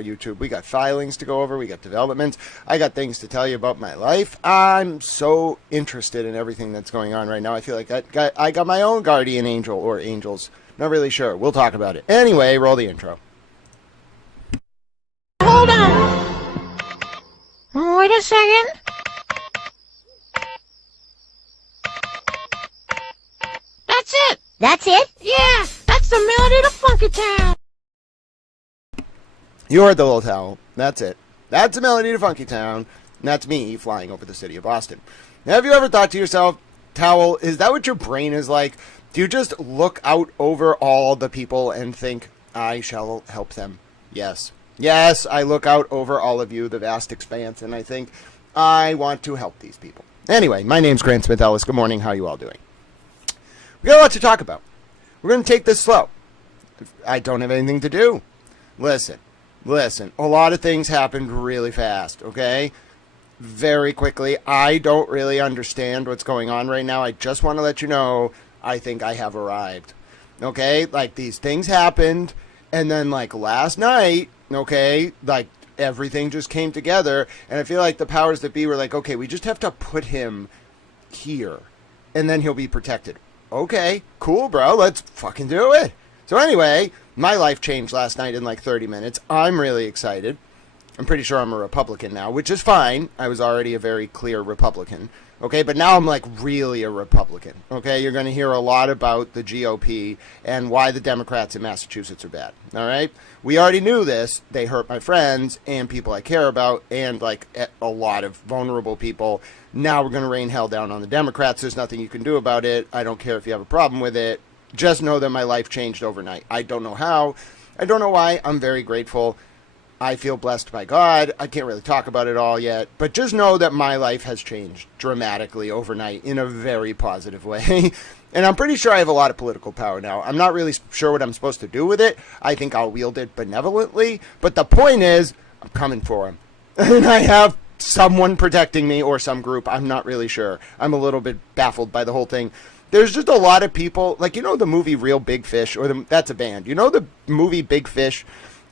YouTube. We got filings to go over. We got developments. I got things to tell you about my life. I'm so interested in everything that's going on right now. I feel like I got my own guardian angel or angels. Not really sure. We'll talk about it. Anyway, roll the intro. Hold on. Wait a second. That's it. That's it? Yeah, that's the melody to Funky Town. You heard the little towel. That's it. That's a melody to Funky Town. And that's me flying over the city of Boston. Now, have you ever thought to yourself, Towel, is that what your brain is like? Do you just look out over all the people and think, I shall help them? Yes. Yes, I look out over all of you, the vast expanse, and I think, I want to help these people. Anyway, my name's Grant Smith Ellis. Good morning. How are you all doing? We got a lot to talk about. We're going to take this slow. I don't have anything to do. Listen, a lot of things happened really fast, okay? Very quickly. I don't really understand what's going on right now. I just want to let you know, I think I have arrived, okay? Like, these things happened, and then, like, last night, okay, like, everything just came together, and I feel like the powers that be were like, okay, we just have to put him here, and then he'll be protected. Okay, cool, bro, let's fucking do it. So anyway, my life changed last night in like 30 minutes. I'm really excited. I'm pretty sure I'm a Republican now, which is fine. I was already a very clear Republican. Okay, but now I'm like really a Republican. Okay, you're going to hear a lot about the GOP and why the Democrats in Massachusetts are bad. All right, we already knew this. They hurt my friends and people I care about and like a lot of vulnerable people. Now we're going to rain hell down on the Democrats. There's nothing you can do about it. I don't care if you have a problem with it. Just know that my life changed overnight. I don't know how. I don't know why. I'm very grateful. I feel blessed by God. I can't really talk about it all yet. But just know that my life has changed dramatically overnight in a very positive way. And I'm pretty sure I have a lot of political power now. I'm not really sure what I'm supposed to do with it. I think I'll wield it benevolently. But the point is, I'm coming for him. And I have someone protecting me or some group. I'm not really sure. I'm a little bit baffled by the whole thing. There's just a lot of people, like, you know the movie Real Big Fish, or that's a band. You know the movie Big Fish,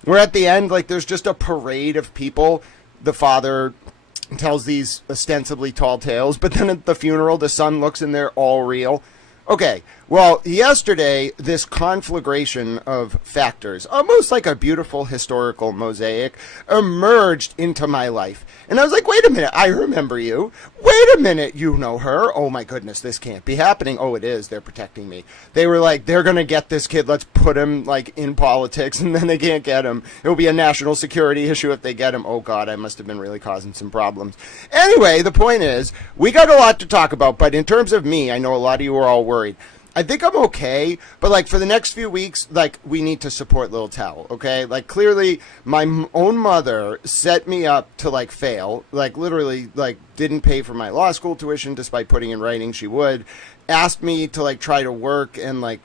where at the end, like, there's just a parade of people. The father tells these ostensibly tall tales, but then at the funeral, the son looks and they're all real. Okay, well, yesterday, this conflagration of factors, almost like a beautiful historical mosaic, emerged into my life. And I was like, wait a minute, I remember you. Wait a minute, you know her. Oh my goodness, this can't be happening. Oh, it is. They're protecting me. They were like, they're going to get this kid. Let's put him, like, in politics, and then they can't get him. It'll be a national security issue if they get him. Oh, God, I must have been really causing some problems. Anyway, the point is, we got a lot to talk about, but in terms of me, I know a lot of you are all worried. I think I'm okay, but, like, for the next few weeks, like, we need to support Little Towel, okay? Like, clearly, my own mother set me up to, like, fail. Like, literally, like, didn't pay for my law school tuition, despite putting in writing she would. Asked me to, like, try to work and, like,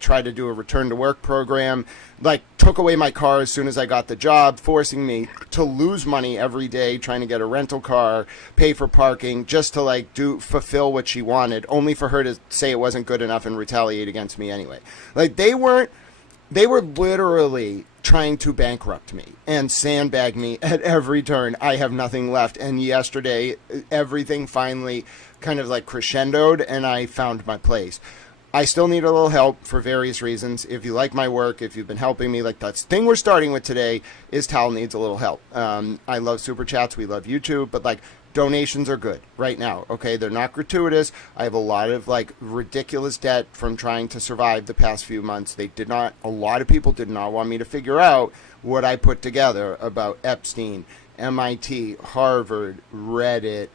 try to do a return-to-work program. Like, took away my car as soon as I got the job, forcing me to lose money every day, trying to get a rental car, pay for parking, just to, like, fulfill what she wanted, only for her to say it wasn't good enough and retaliate against me anyway. Like, they were literally trying to bankrupt me and sandbag me at every turn. I have nothing left. And yesterday, everything finally kind of, like, crescendoed, and I found my place. I still need a little help for various reasons. If you like my work, if you've been helping me, like, that's the thing we're starting with today is Towel needs a little help. I love Super Chats. We love YouTube. But, like, donations are good right now, okay? They're not gratuitous. I have a lot of, like, ridiculous debt from trying to survive the past few months. A lot of people did not want me to figure out what I put together about Epstein, MIT, Harvard, Reddit,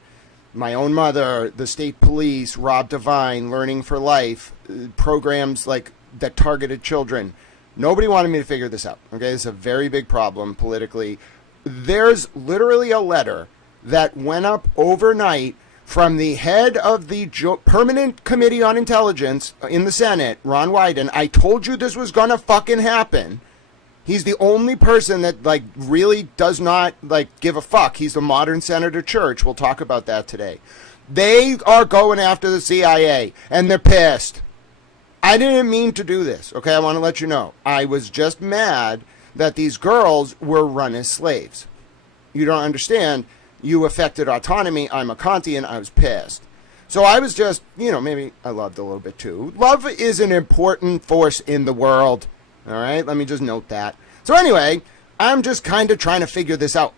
my own mother, the state police, Rob Devine, Learning for Life, programs like that targeted children. Nobody wanted me to figure this out. Okay, this is a very big problem politically. There's literally a letter that went up overnight from the head of the Permanent Committee on Intelligence in the Senate, Ron Wyden. I told you this was gonna fucking happen. He's the only person that, like, really does not, like, give a fuck. He's the modern Senator Church. We'll talk about that today. They are going after the CIA, and they're pissed. I didn't mean to do this, okay? I want to let you know. I was just mad that these girls were run as slaves. You don't understand. You affected autonomy. I'm a Kantian. I was pissed. So I was just, maybe I loved a little bit too. Love is an important force in the world. All right? Let me just note that. So anyway, I'm just kind of trying to figure this out.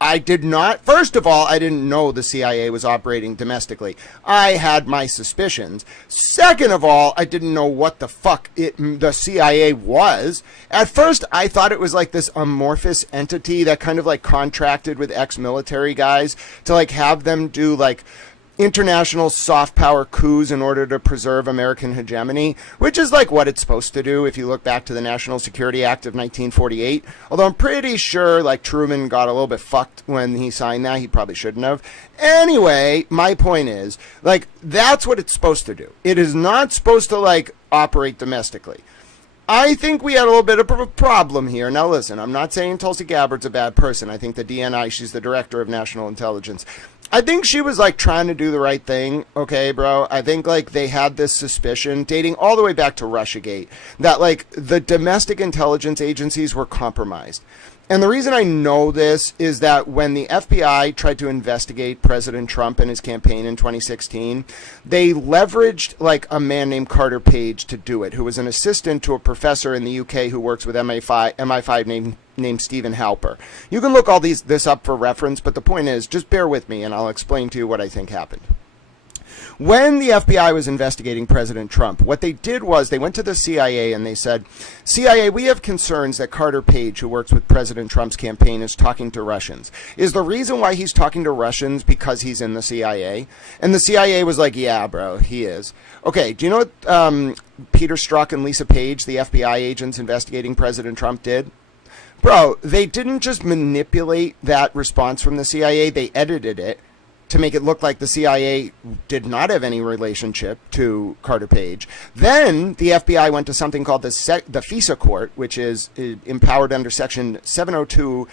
First of all, I didn't know the CIA was operating domestically. I had my suspicions. Second of all, I didn't know what the fuck the CIA was. At first, I thought it was like this amorphous entity that kind of like contracted with ex-military guys to like have them do like international soft power coups in order to preserve American hegemony, which is like what it's supposed to do if you look back to the National Security Act of 1948. Although I'm pretty sure like Truman got a little bit fucked when he signed that. He probably shouldn't have. Anyway, my point is, like, that's what it's supposed to do. It is not supposed to like operate domestically. I think we had a little bit of a problem here. Now listen, I'm not saying Tulsi Gabbard's a bad person. I think the DNI, she's the director of national intelligence. I think she was like trying to do the right thing, okay, bro? I think like they had this suspicion dating all the way back to Russiagate that like the domestic intelligence agencies were compromised. And the reason I know this is that when the FBI tried to investigate President Trump and his campaign in 2016, they leveraged like a man named Carter Page to do it, who was an assistant to a professor in the UK who works with MI5 named Stephen Halper. You can look all this up for reference, but the point is, just bear with me and I'll explain to you what I think happened. When the FBI was investigating President Trump, what they did was they went to the CIA and they said, CIA, we have concerns that Carter Page, who works with President Trump's campaign, is talking to Russians. Is the reason why he's talking to Russians because he's in the CIA? And the CIA was like, yeah, bro, he is. Okay, do you know what Peter Strzok and Lisa Page, the FBI agents investigating President Trump, did? Bro, they didn't just manipulate that response from the CIA, they edited it to make it look like the CIA did not have any relationship to Carter Page. Then the FBI went to something called the FISA Court, which is empowered under Section 702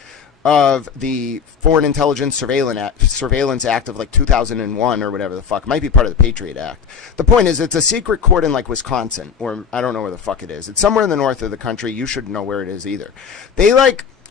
of the Foreign Intelligence Surveillance Act of like 2001 or whatever the fuck. It might be part of the Patriot Act. The point is, it's a secret court in like Wisconsin, or I don't know where the fuck it is. It's somewhere in the north of the country. You shouldn't know where it is either.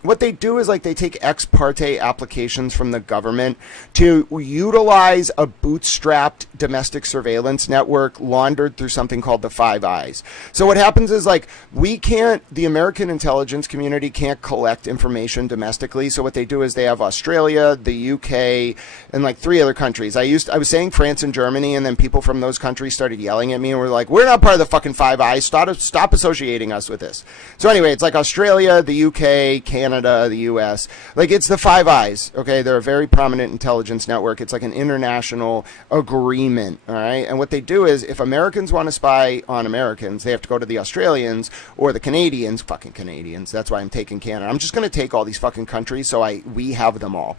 What they do is like they take ex parte applications from the government to utilize a bootstrapped domestic surveillance network laundered through something called the Five Eyes. So what happens is like the American intelligence community can't collect information domestically. So what they do is they have Australia, the UK, and like 3 other countries. I was saying France and Germany, and then people from those countries started yelling at me and were like, we're not part of the fucking Five Eyes. Stop associating us with this. So anyway, it's like Australia, the UK, Canada, the US. Like, it's the Five Eyes, okay? They're a very prominent intelligence network. It's like an international agreement, all right? And what they do is, if Americans want to spy on Americans, they have to go to the Australians or the Canadians. Fucking Canadians. That's why I'm taking Canada. I'm just going to take all these fucking countries so we have them all.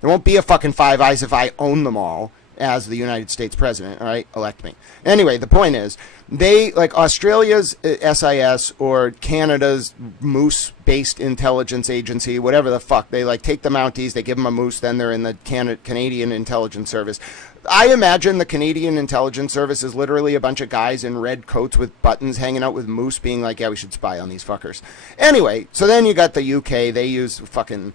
There won't be a fucking Five Eyes if I own them all as the United States president, all right? Elect me. Anyway, the point is, they, like Australia's SIS or Canada's Moose-based intelligence agency, whatever the fuck, they like take the Mounties, they give them a moose, then they're in the Canadian Intelligence Service. I imagine the Canadian Intelligence Service is literally a bunch of guys in red coats with buttons hanging out with moose being like, yeah, we should spy on these fuckers. Anyway, so then you got the UK, they use fucking...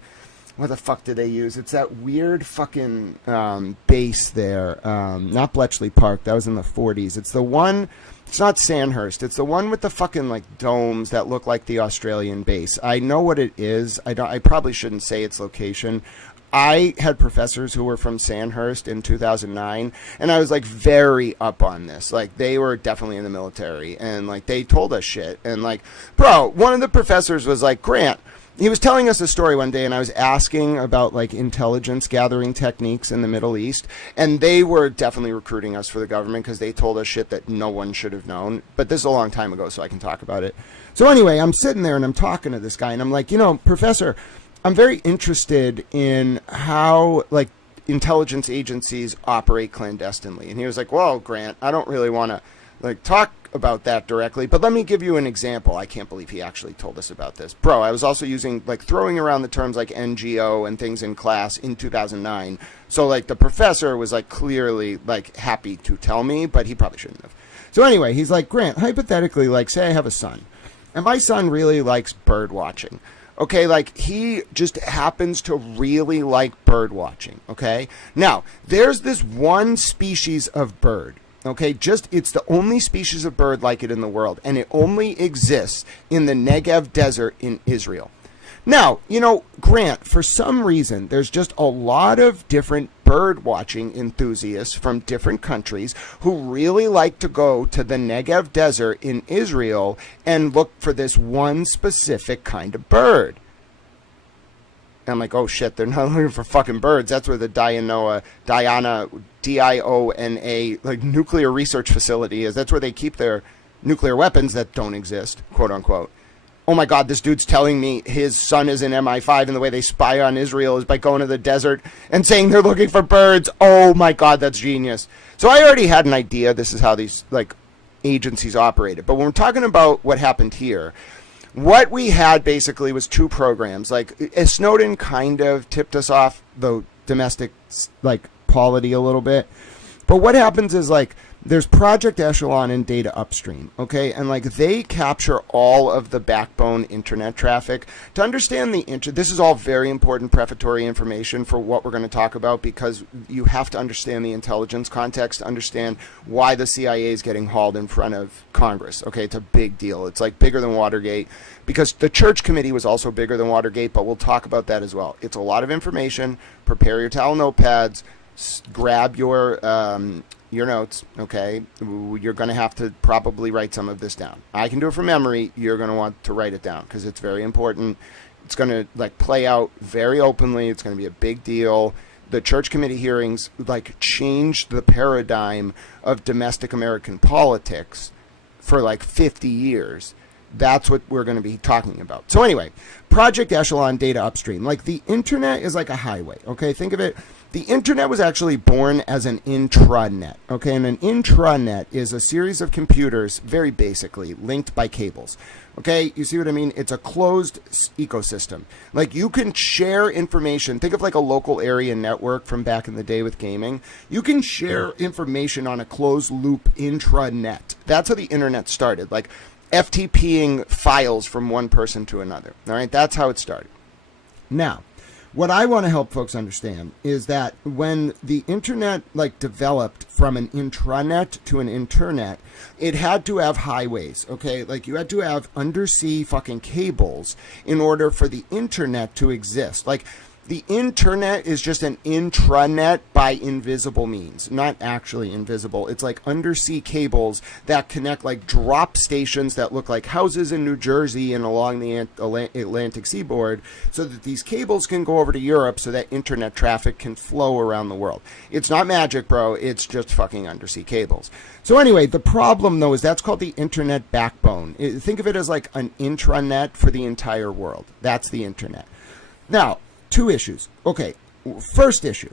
What the fuck do they use? It's that weird fucking base there. Not Bletchley Park. That was in the 40s. It's the one... It's not Sandhurst. It's the one with the fucking, like, domes that look like the Australian base. I know what it is. I probably shouldn't say its location. I had professors who were from Sandhurst in 2009, and I was, like, very up on this. Like, they were definitely in the military, and, like, they told us shit. And, like, bro, one of the professors was like, Grant... He was telling us a story one day, and I was asking about, like, intelligence gathering techniques in the Middle East, and they were definitely recruiting us for the government because they told us shit that no one should have known. But this is a long time ago, so I can talk about it. So anyway, I'm sitting there, and I'm talking to this guy, and I'm like, Professor, I'm very interested in how, like, intelligence agencies operate clandestinely. And he was like, well, Grant, I don't really want to, like, talk about that directly, but let me give you an example. I can't believe he actually told us about this. Bro, I was also throwing around the terms like NGO and things in class in 2009. So, like, the professor was, like, clearly, like, happy to tell me, but he probably shouldn't have. So anyway, he's like, Grant, hypothetically, like, say I have a son, and my son really likes bird watching. Okay, like he just happens to really like bird watching. Okay, now there's this one species of bird. Okay, just it's the only species of bird like it in the world, and it only exists in the Negev desert in Israel. Now, Grant, for some reason, there's just a lot of different bird watching enthusiasts from different countries who really like to go to the Negev desert in Israel and look for this one specific kind of bird. And I'm like, oh shit, they're not looking for fucking birds. That's where the Diana, Diona, like nuclear research facility is. That's where they keep their nuclear weapons that don't exist, quote unquote. Oh my God, this dude's telling me his son is in MI5 and the way they spy on Israel is by going to the desert and saying they're looking for birds. Oh my God, that's genius. So I already had an idea this is how these agencies operated. But when we're talking about what happened here, what we had basically was two programs. Snowden kind of tipped us off the domestic polity a little bit. But what happens is there's Project Echelon and Data Upstream, okay? And they capture all of the backbone internet traffic. To understand this is all very important prefatory information for what we're going to talk about, because you have to understand the intelligence context to understand why the CIA is getting hauled in front of Congress, okay? It's a big deal. It's bigger than Watergate, because the Church Committee was also bigger than Watergate, but we'll talk about that as well. It's a lot of information. Prepare your towel notepads. Grab your notes, okay? You're going to have to probably write some of this down. I can do it from memory. You're going to want to write it down because it's very important. It's going to play out very openly. It's going to be a big deal. The Church Committee hearings changed the paradigm of domestic American politics for 50 years. That's what we're going to be talking about. So anyway, Project Echelon, Data Upstream. The internet is like a highway, okay? Think of it. The internet was actually born as an intranet, okay? And an intranet is a series of computers, very basically, linked by cables, okay? You see what I mean? It's a closed ecosystem. You can share information. Think of a local area network from back in the day with gaming. You can share information on a closed loop intranet. That's how the internet started, FTPing files from one person to another, all right? That's how it started. Now, what I want to help folks understand is that when the internet developed from an intranet to an internet, it had to have highways, okay? You had to have undersea fucking cables in order for the internet to exist. The internet is just an intranet by invisible means, not actually invisible. It's undersea cables that connect drop stations that look like houses in New Jersey and along the Atlantic seaboard, so that these cables can go over to Europe so that internet traffic can flow around the world. It's not magic, bro. It's just fucking undersea cables. So anyway, the problem though is that's called the internet backbone. Think of it as an intranet for the entire world. That's the internet. Now, two issues. Okay, first issue.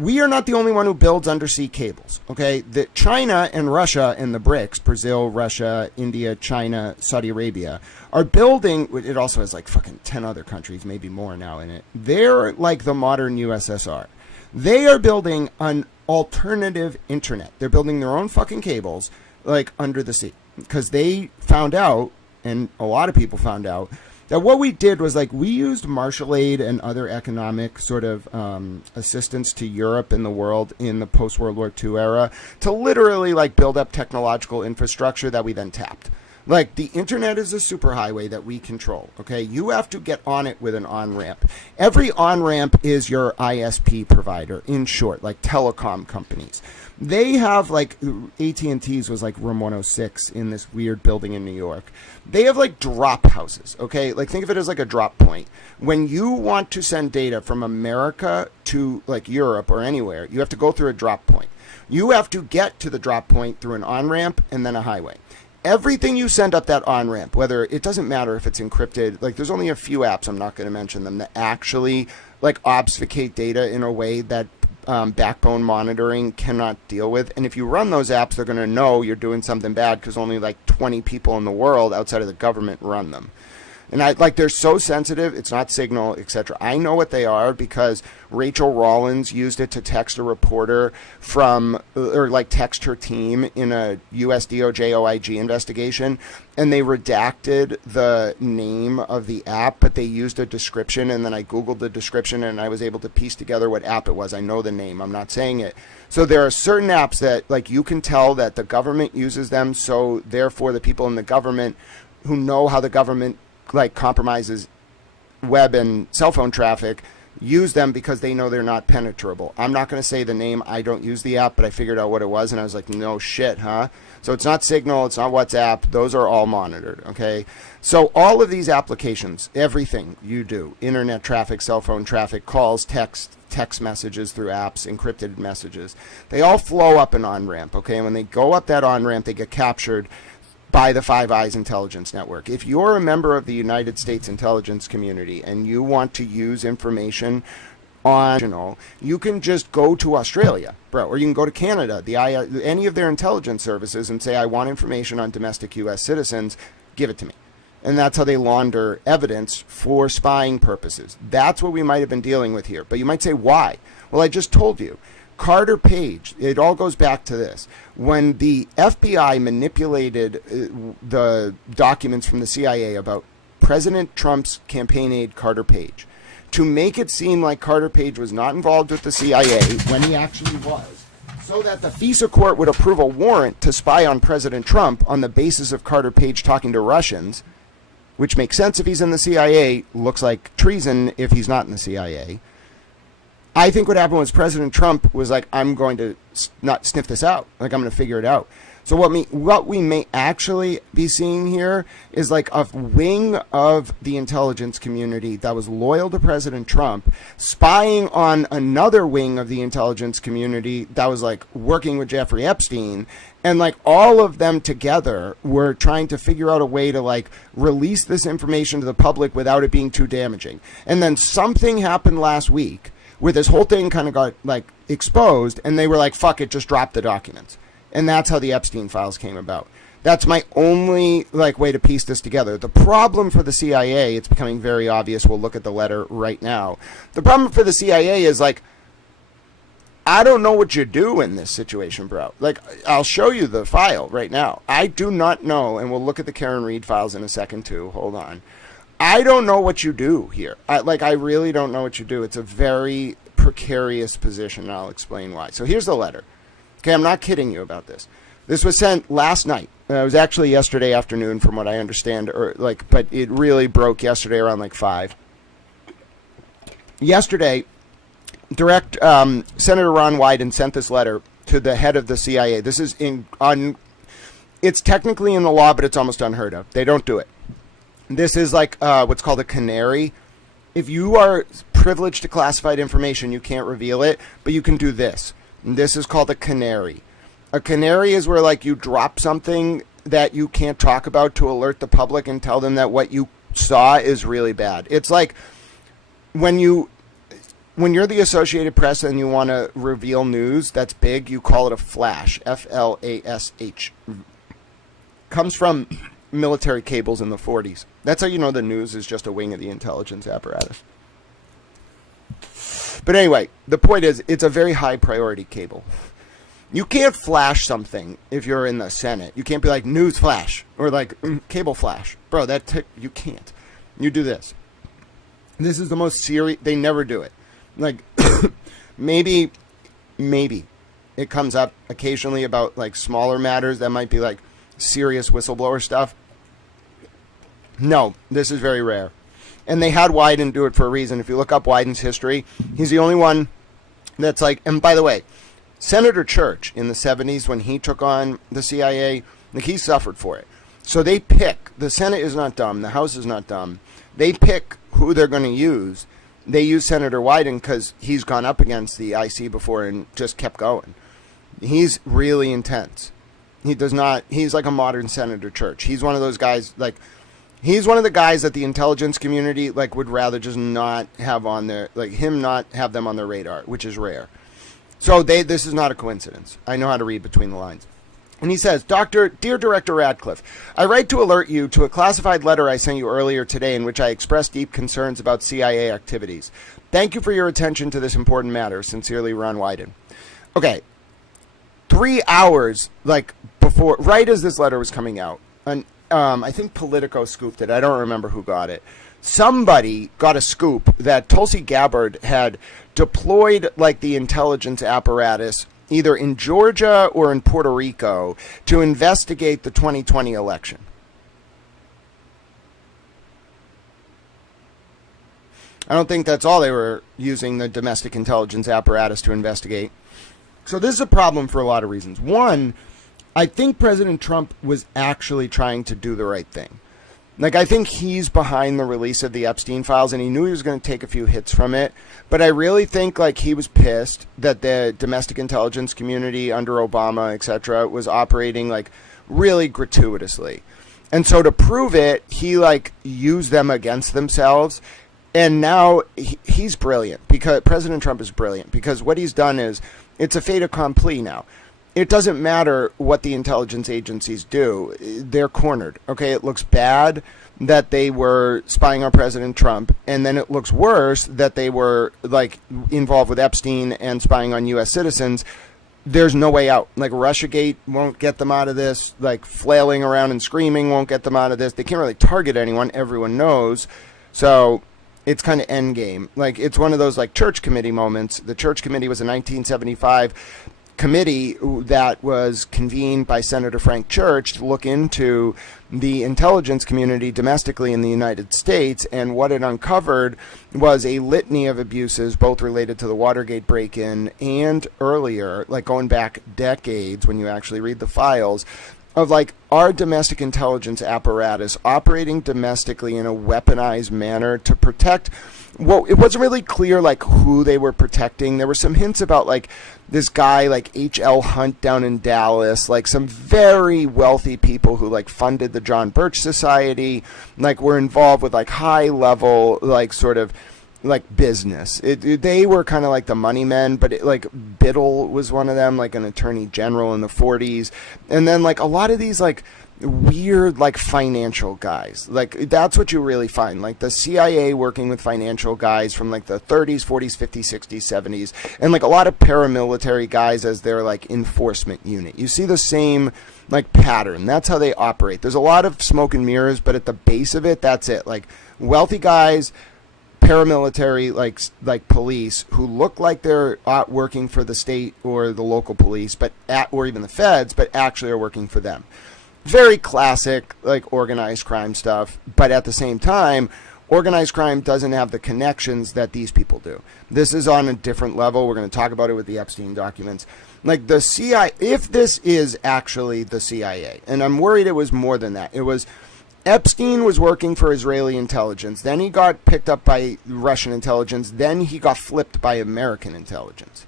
We are not the only one who builds undersea cables, okay? China and Russia and the BRICS, Brazil, Russia, India, China, Saudi Arabia, are building, it also has fucking 10 other countries, maybe more now in it. They're the modern USSR. They are building an alternative internet. They're building their own fucking cables, under the sea. Because they found out, and a lot of people found out, that what we did was we used Marshall aid and other economic sort of assistance to Europe and the world in the post-World War II era to literally build up technological infrastructure that we then tapped. The internet is a superhighway that we control, okay? You have to get on it with an on-ramp. Every on-ramp is your ISP provider, in short, telecom companies. They have AT&T's was room 106 in this weird building in New York. They have drop houses, okay? Think of it as a drop point. When you want to send data from America to Europe or anywhere, you have to go through a drop point. You have to get to the drop point through an on-ramp and then a highway. Everything you send up that on-ramp, whether it doesn't matter if it's encrypted, there's only a few apps, I'm not going to mention them, that actually obfuscate data in a way that backbone monitoring cannot deal with. And if you run those apps, they're going to know you're doing something bad because only 20 people in the world outside of the government run them. And they're so sensitive. It's not Signal, etc. I know what they are because Rachel Rollins used it to text a reporter text her team in a US DOJ OIG investigation, and they redacted the name of the app, but they used a description, and then I Googled the description, and I was able to piece together what app it was. I know the name. I'm not saying it. So there are certain apps that you can tell that the government uses them, so therefore the people in the government who know how the government compromises web and cell phone traffic use them because they know they're not penetrable. I'm not going to say the name. I don't use the app, but I figured out what it was, and I was like, no shit, huh? So it's not Signal, it's not WhatsApp. Those are all monitored, okay? So all of these applications, everything you do, internet traffic, cell phone traffic, calls, text messages through apps, encrypted messages, they all flow up an on-ramp, okay? And when they go up that on-ramp, they get captured by the Five Eyes intelligence network. If you're a member of the United States intelligence community and you want to use information on, you can just go to Australia, bro, or you can go to Canada, any of their intelligence services, and say, I want information on domestic U.S. citizens, give it to me. And that's how they launder evidence for spying purposes. That's what we might have been dealing with here. But you might say, why? Well, I just told you. Carter Page, it all goes back to this. When the FBI manipulated the documents from the CIA about President Trump's campaign aide, Carter Page, to make it seem like Carter Page was not involved with the CIA when he actually was, so that the FISA court would approve a warrant to spy on President Trump on the basis of Carter Page talking to Russians, which makes sense if he's in the CIA, looks like treason if he's not in the CIA. I think what happened was President Trump was like, I'm going to not sniff this out. I'm going to figure it out. So what we may actually be seeing here is like a wing of the intelligence community that was loyal to President Trump spying on another wing of the intelligence community that was working with Jeffrey Epstein. And all of them together were trying to figure out a way to release this information to the public without it being too damaging. And then something happened last week where this whole thing kind of got exposed, and they were like, fuck it, just drop the documents. And that's how the Epstein files came about. That's my only way to piece this together. The problem for the CIA, it's becoming very obvious. We'll look at the letter right now. The problem for the CIA is I don't know what you do in this situation, bro. I'll show you the file right now. I do not know, and we'll look at the Karen Reed files in a second too. Hold on. I don't know what you do here. I really don't know what you do. It's a very precarious position, and I'll explain why. So here's the letter. Okay, I'm not kidding you about this. This was sent last night. It was actually yesterday afternoon, from what I understand, but it really broke yesterday around 5. Yesterday, Senator Ron Wyden sent this letter to the head of the CIA. This is it's technically in the law, but it's almost unheard of. They don't do it. This is what's called a canary. If you are privileged to classified information, you can't reveal it, but you can do this. And this is called a canary. A canary is where you drop something that you can't talk about to alert the public and tell them that what you saw is really bad. It's like when you're the Associated Press and you want to reveal news that's big, you call it a flash. Flash. Comes from military cables in the 40s. That's how you know the news is just a wing of the intelligence apparatus. But anyway, the point is, it's a very high priority cable. You can't flash something if you're in the Senate. You can't be like, news flash, or cable flash. Bro, you can't. You do this. This is the most serious. They never do it. Maybe it comes up occasionally about smaller matters that might be serious whistleblower stuff. No, this is very rare. And they had Wyden do it for a reason. If you look up Wyden's history, he's the only one that's and by the way, Senator Church in the 70s, when he took on the CIA, he suffered for it. So they pick, the Senate is not dumb, the House is not dumb. They pick who they're going to use. They use Senator Wyden because he's gone up against the IC before and just kept going. He's really intense. He's like a modern Senator Church. He's one of those guys, he's one of the guys that the intelligence community would rather just not have on their not have them on their radar, which is rare. So this is not a coincidence. I know how to read between the lines. And he says, Dear Director Radcliffe, I write to alert you to a classified letter I sent you earlier today in which I expressed deep concerns about CIA activities. Thank you for your attention to this important matter. Sincerely, Ron Wyden. Okay, 3 hours, before, right as this letter was coming out, and I think Politico scooped it. I don't remember who got it. Somebody got a scoop that Tulsi Gabbard had deployed, the intelligence apparatus either in Georgia or in Puerto Rico to investigate the 2020 election. I don't think that's all they were using the domestic intelligence apparatus to investigate. So this is a problem for a lot of reasons. One, I think President Trump was actually trying to do the right thing. I think he's behind the release of the Epstein files, and he knew he was going to take a few hits from it. But I really think, he was pissed that the domestic intelligence community under Obama, etc., was operating, really gratuitously. And so to prove it, he, used them against themselves. And now he's brilliant, because President Trump is brilliant, because what he's done is, it's a fait accompli now. It doesn't matter what the intelligence agencies do. They're cornered. Okay, it looks bad that they were spying on President Trump, and then it looks worse that they were involved with Epstein and spying on U.S. citizens. There's no way out. Russiagate won't get them out of this. Flailing around and screaming won't get them out of this. They can't really target anyone. Everyone knows. So it's kind of endgame. It's one of those church committee moments. The church committee was a 1975 committee that was convened by Senator Frank Church to look into the intelligence community domestically in the United States, and what it uncovered was a litany of abuses, both related to the Watergate break-in and earlier, going back decades when you actually read the files, of our domestic intelligence apparatus operating domestically in a weaponized manner to protect. Well, it wasn't really clear who they were protecting. There were some hints about this guy H.L. Hunt down in Dallas, some very wealthy people who funded the John Birch Society, were involved with high level sort of business. They were kind of the money men, but Biddle was one of them, an attorney general in the 40s, and then a lot of these weird financial guys. That's what you really find, the CIA working with financial guys from the 30s, 40s, 50s, 60s, 70s, and a lot of paramilitary guys as their enforcement unit. You see the same pattern. That's how they operate. There's a lot of smoke and mirrors, but at the base of it, that's it. Wealthy guys, paramilitary police who look like they're working for the state or the local police, or even the feds, but actually are working for them. Very classic organized crime stuff, but at the same time, organized crime doesn't have the connections that these people do. This is on a different level. We're going to talk about it with the Epstein documents. The CIA, if this is actually the CIA, and I'm worried it was more than that. It was Epstein was working for Israeli intelligence. Then he got picked up by Russian intelligence. Then he got flipped by American intelligence.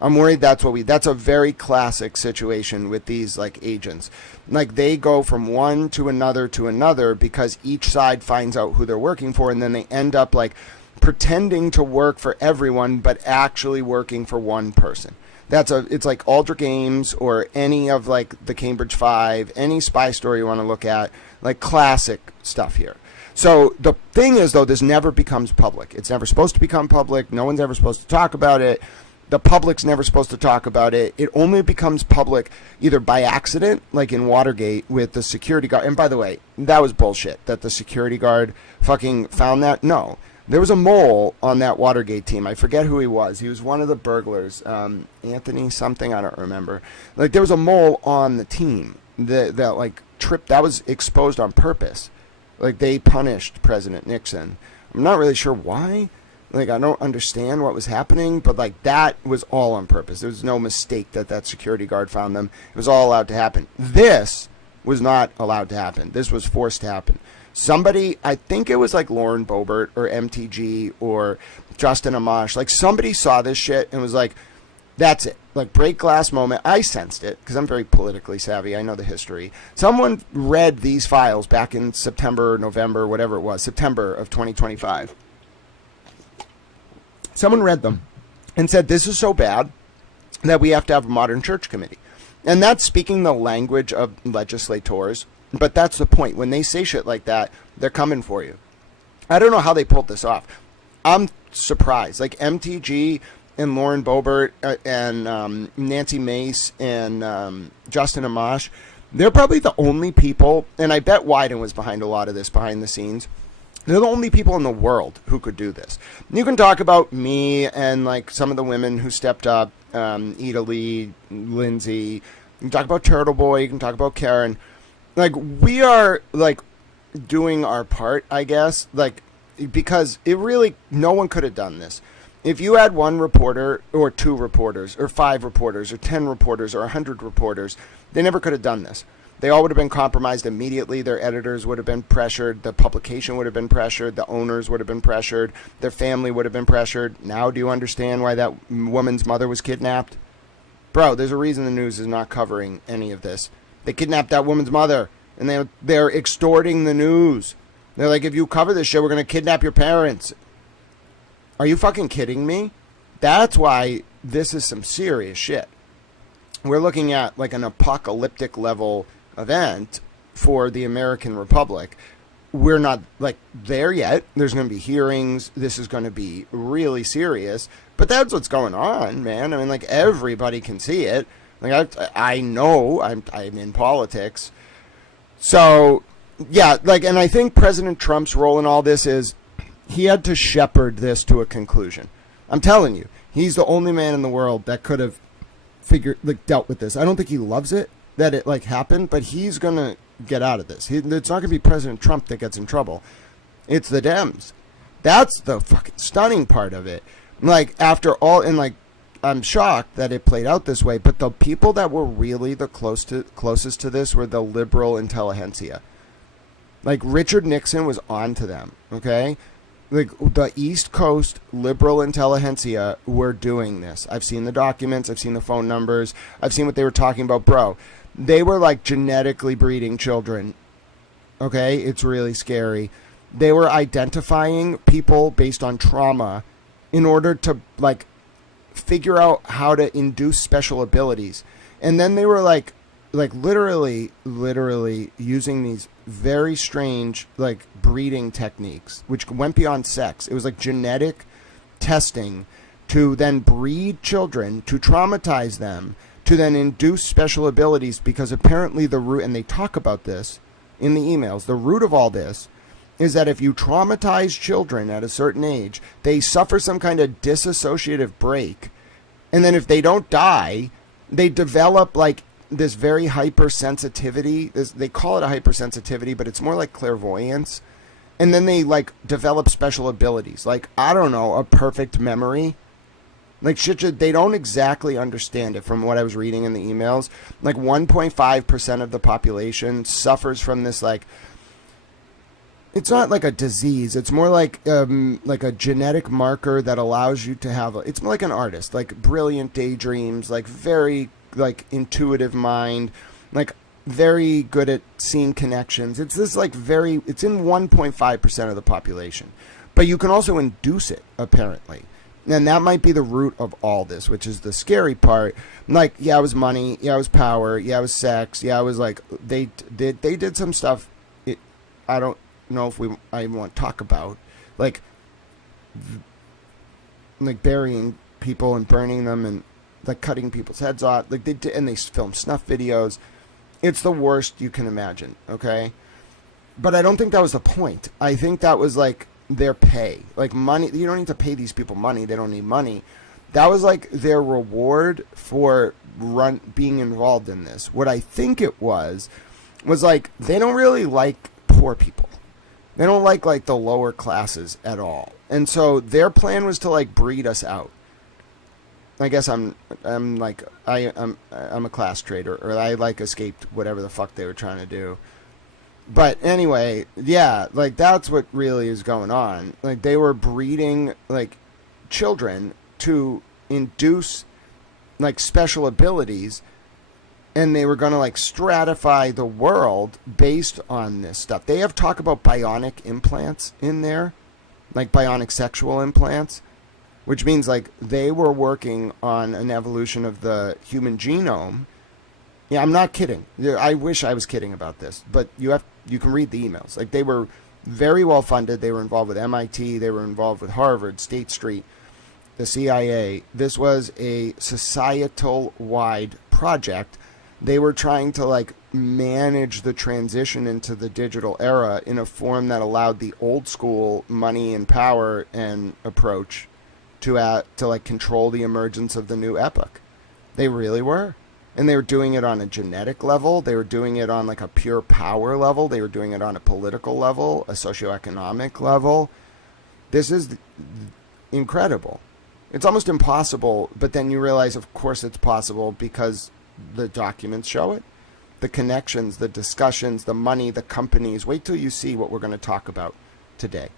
I'm worried that's a very classic situation with these agents. They go from one to another because each side finds out who they're working for, and then they end up pretending to work for everyone, but actually working for one person. It's like Aldrich Ames or any of the Cambridge Five, any spy story you want to look at, classic stuff here. So the thing is, though, this never becomes public. It's never supposed to become public. No one's ever supposed to talk about it. The public's never supposed to talk about it. It only becomes public either by accident, like in Watergate with the security guard. And by the way, that was bullshit that the security guard fucking found that. No. There was a mole on that Watergate team. I forget who he was. He was one of the burglars. Anthony something, I don't remember. There was a mole on the team that tripped. That was exposed on purpose. They punished President Nixon. I'm not really sure why. I don't understand what was happening, but that was all on purpose. There was no mistake that security guard found them. It was all allowed to happen. This was not allowed to happen. This was forced to happen. Somebody, I think it was Lauren Boebert or MTG or Justin Amash, somebody saw this shit and was that's it. Break glass moment. I sensed it because I'm very politically savvy. I know the history. Someone read these files back in September, November, whatever it was, September of 2025. Someone read them and said, this is so bad that we have to have a modern church committee. And that's speaking the language of legislators. But that's the point. When they say shit like that, they're coming for you. I don't know how they pulled this off. I'm surprised. Like MTG and Lauren Boebert and Nancy Mace and Justin Amash, they're probably the only people, and I bet Wyden was behind a lot of this behind the scenes. They're the only people in the world who could do this. You can talk about me and like some of the women who stepped up, Ida Lee, Lindsay. You can talk about Turtle Boy. You can talk about Karen. Like, we are like doing our part, I guess. Like, because it really, no one could have done this. If you had one reporter or two reporters or 5 reporters or 10 reporters or 100 reporters, they never could have done this. They all would have been compromised immediately. Their editors would have been pressured. The publication would have been pressured. The owners would have been pressured. Their family would have been pressured. Now do you understand why that woman's mother was kidnapped? Bro, there's a reason the news is not covering any of this. They kidnapped that woman's mother, and they're extorting the news. They're like, if you cover this shit, we're going to kidnap your parents. Are you fucking kidding me? That's why this is some serious shit. We're looking at like an apocalyptic level event for the American Republic. We're not like there yet. There's going to be hearings. This is going to be really serious. But that's what's going on, man. I mean, like everybody can see it. Like I know I'm in politics. So yeah, like, and I think President Trump's role in all this is he had to shepherd this to a conclusion. I'm telling you, he's the only man in the world that could have dealt with this. I don't think he loves it that it like happened, but he's gonna get out of this. It's not gonna be President Trump that gets in trouble. It's the Dems. That's the fucking stunning part of it. Like after all, and like I'm shocked that it played out this way, but the people that were really the closest to this were the liberal intelligentsia. Like Richard Nixon was on to them. Okay. Like the East Coast liberal intelligentsia were doing this. I've seen the documents. I've seen the phone numbers. I've seen what they were talking about. Bro, they were like genetically breeding children. Okay? It's really scary. They were identifying people based on trauma in order to like figure out how to induce special abilities. And then they were like literally using these very strange like breeding techniques which went beyond sex. It was like genetic testing to then breed children, to traumatize them, to then induce special abilities, because apparently the root, and they talk about this in the emails, the root of all this is that if you traumatize children at a certain age, they suffer some kind of dissociative break, and then if they don't die, they develop like this very hypersensitivity. They call it a hypersensitivity, but it's more like clairvoyance. And then they like develop special abilities, like, I don't know, a perfect memory. Like shit, they don't exactly understand it from what I was reading in the emails. Like 1.5% of the population suffers from this, like, it's not like a disease. It's more like a genetic marker that allows you to have, it's more like an artist, like brilliant daydreams, like very like intuitive mind, like very good at seeing connections. It's this like it's in 1.5% of the population, but you can also induce it apparently. And that might be the root of all this, which is the scary part. Like, yeah, it was money. Yeah, it was power. Yeah, it was sex. Yeah, it was like, they did some stuff. I don't know if I want to talk about, like burying people and burning them and like cutting people's heads off. Like they did, and they filmed snuff videos. It's the worst you can imagine. Okay. But I don't think that was the point. I think that was like their pay, like money. You don't need to pay these people money. They don't need money. That was like their reward for being involved in this. What I think it was like, they don't really like poor people. They don't like the lower classes at all. And so their plan was to like breed us out. I guess I'm a class traitor, or I like escaped whatever the fuck they were trying to do. But anyway, yeah, like that's what really is going on. Like they were breeding like children to induce like special abilities, and they were going to like stratify the world based on this stuff. They have talk about bionic implants in there, like bionic sexual implants, which means like they were working on an evolution of the human genome Yeah, I'm not kidding. I wish I was kidding about this, but you can read the emails. Like, they were very well funded. They were involved with MIT. They were involved with Harvard, State Street, the CIA. This was a societal-wide project. They were trying to, like, manage the transition into the digital era in a form that allowed the old school money and power and approach to like control the emergence of the new epoch. They really were. And they were doing it on a genetic level. They were doing it on like a pure power level. They were doing it on a political level, a socioeconomic level. This is incredible. It's almost impossible, but then you realize, of course, it's possible because the documents show it. The connections, the discussions, the money, the companies. Wait till you see what we're going to talk about today.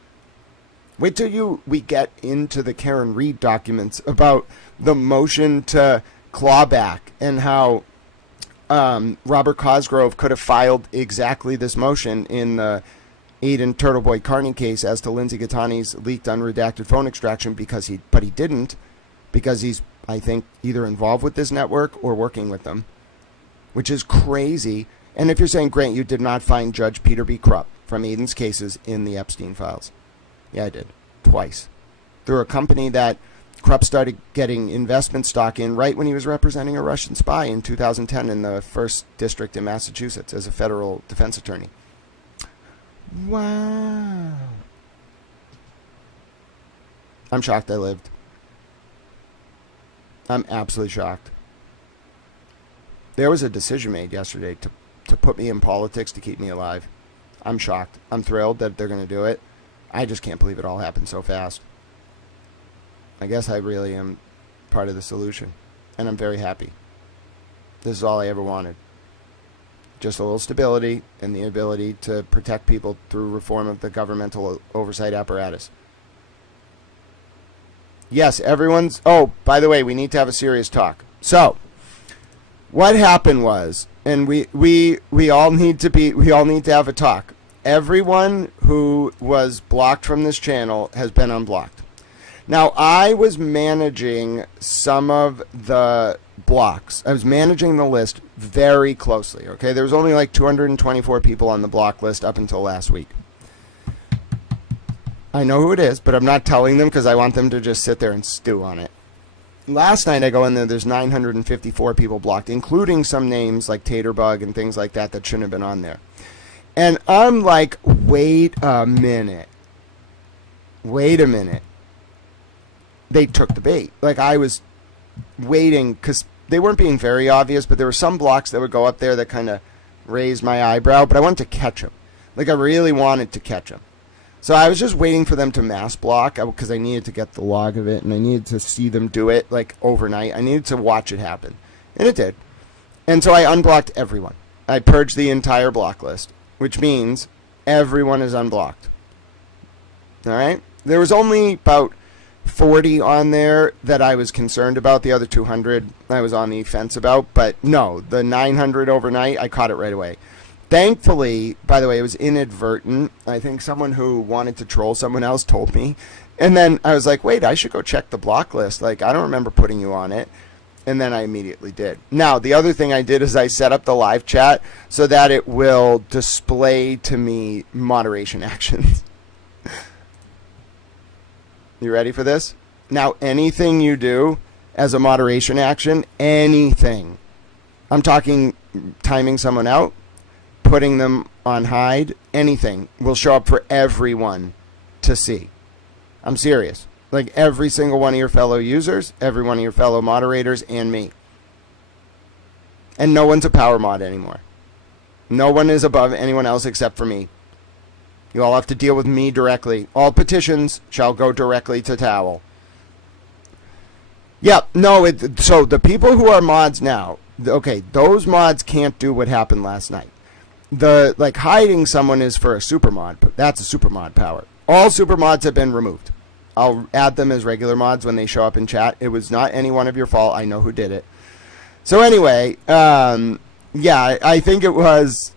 Wait till we get into the Karen Reed documents about the motion to claw back and how Robert Cosgrove could have filed exactly this motion in the Aiden Turtleboy Carney case as to Lindsay Gattani's leaked unredacted phone extraction but he didn't, because he's, I think, either involved with this network or working with them, which is crazy. And if you're saying, Grant, you did not find Judge Peter B. Krupp from Aiden's cases in the Epstein files. Yeah, I did. Twice. Through a company that Krupp started getting investment stock in right when he was representing a Russian spy in 2010 in the 1st District in Massachusetts as a federal defense attorney. Wow. I'm shocked I lived. I'm absolutely shocked. There was a decision made yesterday to put me in politics to keep me alive. I'm shocked. I'm thrilled that they're going to do it. I just can't believe it all happened so fast. I guess I really am part of the solution, and I'm very happy. This is all I ever wanted. Just a little stability and the ability to protect people through reform of the governmental oversight apparatus. Yes, everyone's... Oh, by the way, we need to have a serious talk. So, what happened was, and we all need to have a talk. Everyone who was blocked from this channel has been unblocked. Now, I was managing some of the blocks. I was managing the list very closely, okay? There was only like 224 people on the block list up until last week. I know who it is, but I'm not telling them because I want them to just sit there and stew on it. Last night I go in there's 954 people blocked, including some names like Taterbug and things like that shouldn't have been on there. And I'm like, wait a minute. They took the bait. Like, I was waiting because they weren't being very obvious, but there were some blocks that would go up there that kind of raised my eyebrow, but I wanted to catch them. Like, I really wanted to catch them. So I was just waiting for them to mass block because I needed to get the log of it and I needed to see them do it like overnight. I needed to watch it happen. And it did. And so I unblocked everyone. I purged the entire block list, which means everyone is unblocked. All right? There was only about 40 on there that I was concerned about. The other 200 I was on the fence about. But no, the 900 overnight, I caught it right away. Thankfully, by the way, it was inadvertent. I think someone who wanted to troll someone else told me. And then I was like, wait, I should go check the block list. Like, I don't remember putting you on it. And then I immediately did. Now, the other thing I did is I set up the live chat so that it will display to me moderation actions. You ready for this? Now, anything you do as a moderation action, anything. I'm talking timing someone out, putting them on hide, anything will show up for everyone to see. I'm serious. Like every single one of your fellow users, every one of your fellow moderators, and me. And no one's a power mod anymore. No one is above anyone else except for me. You all have to deal with me directly. All petitions shall go directly to Towel. Yeah, no, so the people who are mods now, okay, those mods can't do what happened last night. The, like, hiding someone is for a super mod, but that's a super mod power. All super mods have been removed. I'll add them as regular mods when they show up in chat. It was not any one of your fault. I know who did it. So anyway, yeah, I think it was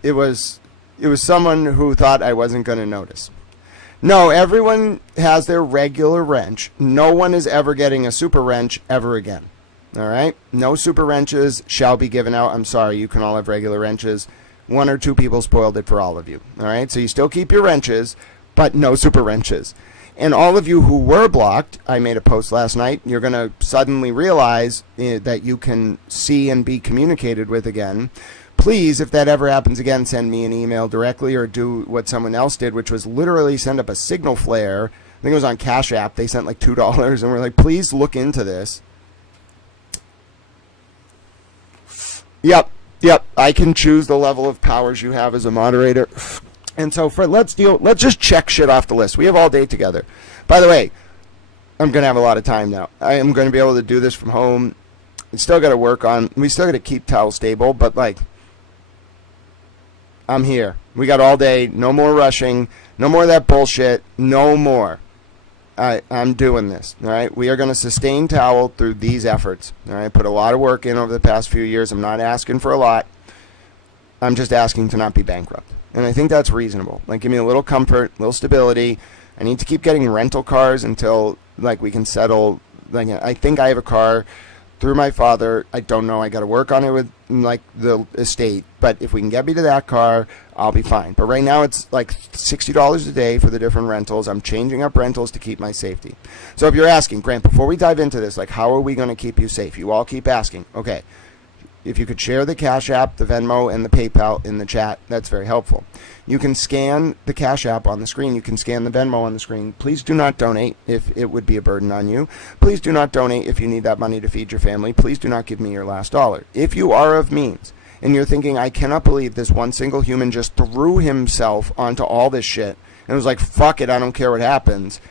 someone who thought I wasn't going to notice. No, everyone has their regular wrench. No one is ever getting a super wrench ever again. All right? No super wrenches shall be given out. I'm sorry, you can all have regular wrenches. 1 or 2 people spoiled it for all of you. All right? So you still keep your wrenches, but no super wrenches. And all of you who were blocked, I made a post last night, you're going to suddenly realize that you can see and be communicated with again. Please, if that ever happens again, send me an email directly or do what someone else did, which was literally send up a signal flare. I think it was on Cash App. They sent like $2 and we're like, please look into this. Yep. I can choose the level of powers you have as a moderator. And so let's just check shit off the list. We have all day together. By the way, I'm going to have a lot of time now. I am going to be able to do this from home. We still got to keep Towel stable, but like, I'm here. We got all day. No more rushing. No more of that bullshit. No more. I'm doing this. All right. We are going to sustain Towel through these efforts. All right. Put a lot of work in over the past few years. I'm not asking for a lot. I'm just asking to not be bankrupt. And I think that's reasonable. Like, give me a little comfort, a little stability. I need to keep getting rental cars until like we can settle. Like, I think I have a car through my father. I don't know. I got to work on it with like the estate. But if we can get me to that car, I'll be fine. But right now it's like $60 a day for the different rentals. I'm changing up rentals to keep my safety. So if you're asking, Grant, before we dive into this, like, how are we going to keep you safe? You all keep asking. Okay. If you could share the Cash App, the Venmo, and the PayPal in the chat, that's very helpful. You can scan the Cash App on the screen. You can scan the Venmo on the screen. Please do not donate if it would be a burden on you. Please do not donate if you need that money to feed your family. Please do not give me your last dollar. If you are of means and you're thinking, I cannot believe this one single human just threw himself onto all this shit and was like, fuck it, I don't care what happens.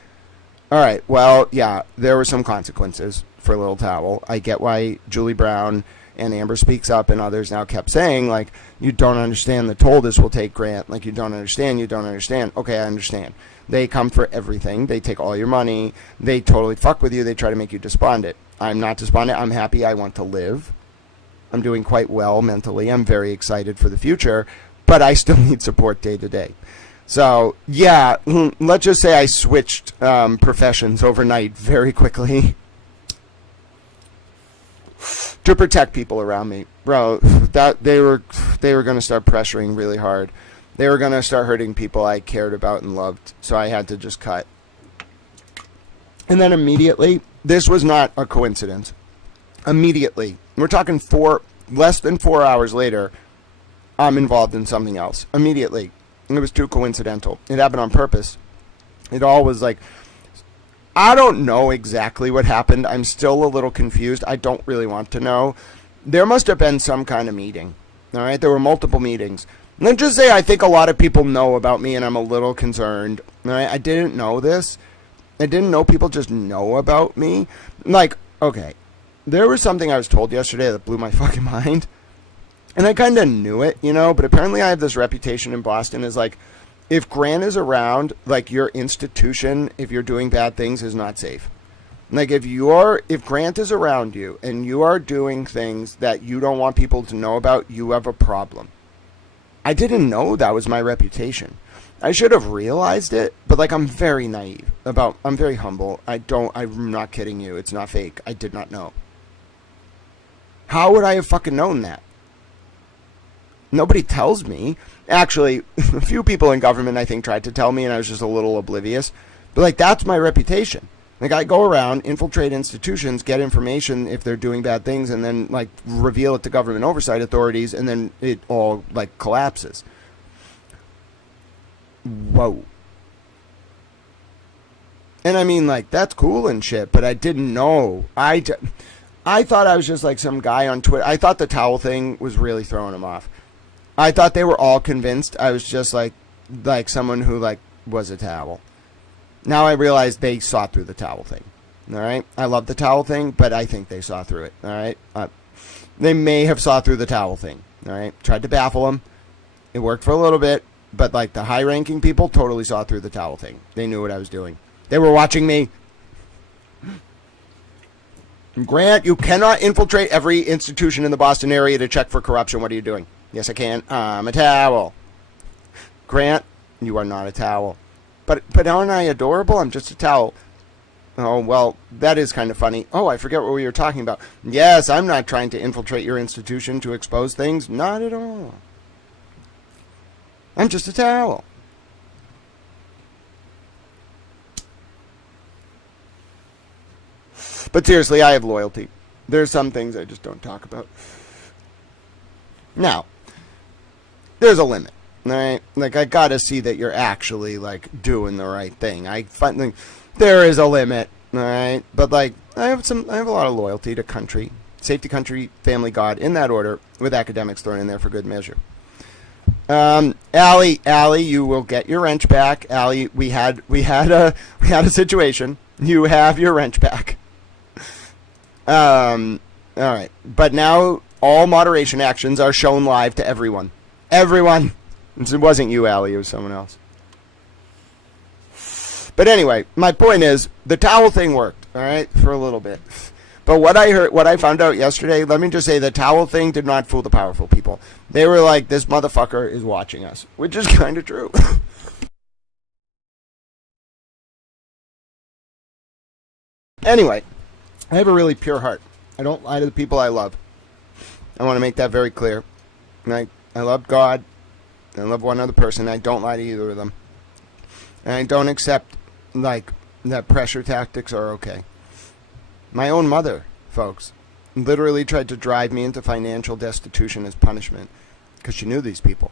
All right, well, yeah, there were some consequences for Little Towel. I get why Julie Brown and Amber Speaks Up and others now kept saying, like, you don't understand the toll this will take, Grant. Like, you don't understand. Okay, I understand. They come for everything. They take all your money. They totally fuck with you. They try to make you despondent. I'm not despondent. I'm happy. I want to live. I'm doing quite well mentally. I'm very excited for the future, but I still need support day to day. So, yeah, let's just say I switched professions overnight very quickly. To protect people around me, bro. That they were going to start pressuring really hard. They were going to start hurting people I cared about and loved. So I had to just cut. And then immediately, this was not a coincidence. Immediately, we're talking less than 4 hours later, I'm involved in something else. Immediately, it was too coincidental. It happened on purpose. It all was like, I don't know exactly what happened. I'm still a little confused. I don't really want to know. There must have been some kind of meeting. All right? There were multiple meetings. Let's just say I think a lot of people know about me and I'm a little concerned. All right? I didn't know this. I didn't know people just know about me. Like, okay, there was something I was told yesterday that blew my fucking mind. And I kind of knew it, but apparently I have this reputation in Boston as like, if Grant is around, like, your institution, if you're doing bad things, is not safe. Like, if Grant is around you and you are doing things that you don't want people to know about, you have a problem. I didn't know that was my reputation. I should have realized it, but like, I'm very naive I'm very humble. I'm not kidding you. It's not fake. I did not know. How would I have fucking known that? Nobody tells me. Actually, a few people in government, I think, tried to tell me, and I was just a little oblivious. But, like, that's my reputation. Like, I go around, infiltrate institutions, get information if they're doing bad things, and then, like, reveal it to government oversight authorities, and then it all, like, collapses. Whoa. And I mean, like, that's cool and shit, but I didn't know. I thought I was just, like, some guy on Twitter. I thought the towel thing was really throwing him off. I thought they were all convinced I was just like someone who like was a towel. Now I realize they saw through the towel thing. All right, I love the towel thing, but I think they saw through it. All right, they may have saw through the towel thing. All right, tried to baffle them. It worked for a little bit, but like the high-ranking people totally saw through the towel thing. They knew what I was doing. They were watching me. Grant, you cannot infiltrate every institution in the Boston area to check for corruption. What are you doing? Yes, I can. I'm a towel. Grant, you are not a towel. But aren't I adorable? I'm just a towel. Oh, well, that is kind of funny. Oh, I forget what we were talking about. Yes, I'm not trying to infiltrate your institution to expose things. Not at all. I'm just a towel. But seriously, I have loyalty. There's some things I just don't talk about. Now, there's a limit, right? Like, I gotta see that you're actually, like, doing the right thing. I find there is a limit, all right? But, like, I have a lot of loyalty to country, safety, country, family, God, in that order, with academics thrown in there for good measure. Allie, you will get your wrench back. Allie, we had a situation. You have your wrench back. All right. But now all moderation actions are shown live to everyone. Everyone. It wasn't you, Allie. It was someone else. But anyway, my point is the towel thing worked, all right, for a little bit. But what I found out yesterday, let me just say the towel thing did not fool the powerful people. They were like, this motherfucker is watching us, which is kind of true. Anyway, I have a really pure heart. I don't lie to the people I love. I want to make that very clear. I love God. I love one other person. I don't lie to either of them. And I don't accept, like, that pressure tactics are okay. My own mother, folks, literally tried to drive me into financial destitution as punishment because she knew these people.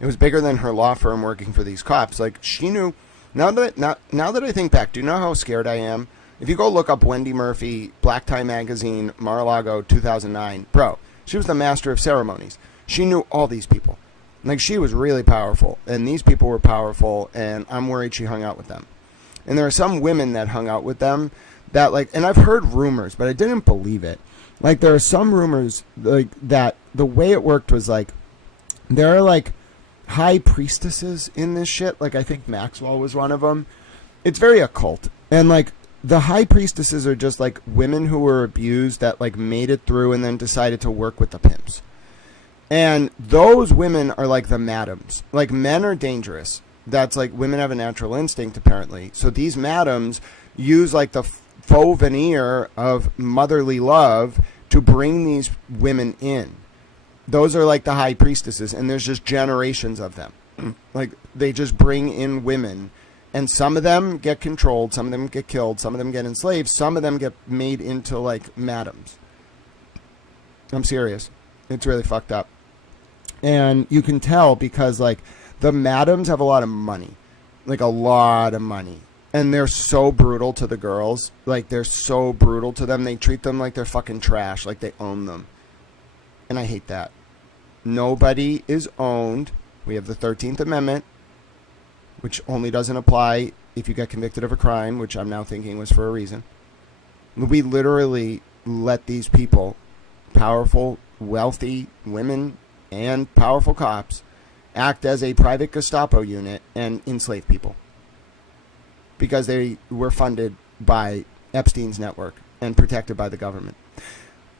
It was bigger than her law firm working for these cops. Like, she knew. Now that I think back, do you know how scared I am? If you go look up Wendy Murphy, Black Tie Magazine, Mar-a-Lago, 2009, bro, she was the master of ceremonies. She knew all these people. Like, she was really powerful, and these people were powerful, and I'm worried she hung out with them. And there are some women that hung out with them that, like, and I've heard rumors, but I didn't believe it. Like, there are some rumors, like, that the way it worked was, like, there are, like, high priestesses in this shit. Like, I think Maxwell was one of them. It's very occult. And, like, the high priestesses are just, like, women who were abused that, like, made it through and then decided to work with the pimps. And those women are like the madams. Like, men are dangerous. That's like, women have a natural instinct, apparently. So these madams use, like, the faux veneer of motherly love to bring these women in. Those are like the high priestesses, and there's just generations of them. Like, they just bring in women, and some of them get controlled, some of them get killed, some of them get enslaved, some of them get made into, like, madams. I'm serious. It's really fucked up. And you can tell because, like, the madams have a lot of money. Like, a lot of money. And they're so brutal to the girls. Like, they're so brutal to them. They treat them like they're fucking trash. Like, they own them. And I hate that. Nobody is owned. We have the 13th Amendment, which only doesn't apply if you get convicted of a crime, which I'm now thinking was for a reason. We literally let these people, powerful, wealthy women, and powerful cops, act as a private Gestapo unit and enslave people because they were funded by Epstein's network and protected by the government.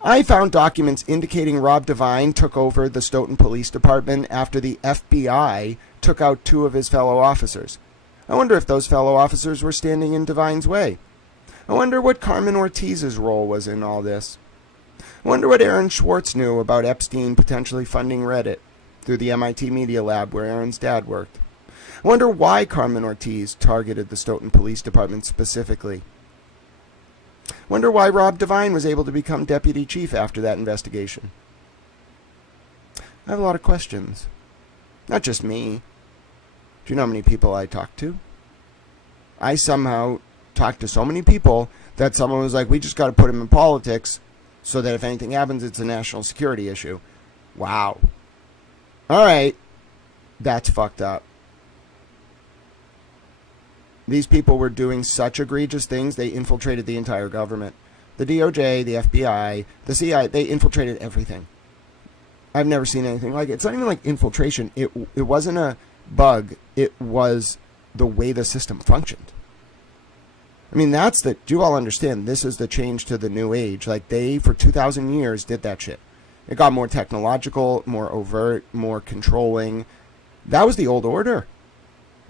I found documents indicating Rob Devine took over the Stoton Police Department after the FBI took out 2 of his fellow officers. I wonder if those fellow officers were standing in Devine's way. I wonder what Carmen Ortiz's role was in all this. I wonder what Aaron Schwartz knew about Epstein potentially funding Reddit through the MIT Media Lab where Aaron's dad worked. I wonder why Carmen Ortiz targeted the Stoton Police Department specifically. I wonder why Rob Devine was able to become deputy chief after that investigation. I have a lot of questions. Not just me. Do you know how many people I talked to? I somehow talked to so many people that someone was like, we just got to put him in politics so that if anything happens, it's a national security issue. Wow. All right. That's fucked up. These people were doing such egregious things, they infiltrated the entire government. The DOJ, the FBI, the CIA, they infiltrated everything. I've never seen anything like it. It's not even like infiltration. It wasn't a bug. It was the way the system functioned. I mean, do you all understand? This is the change to the new age. Like, they, for 2,000 years, did that shit. It got more technological, more overt, more controlling. That was the old order.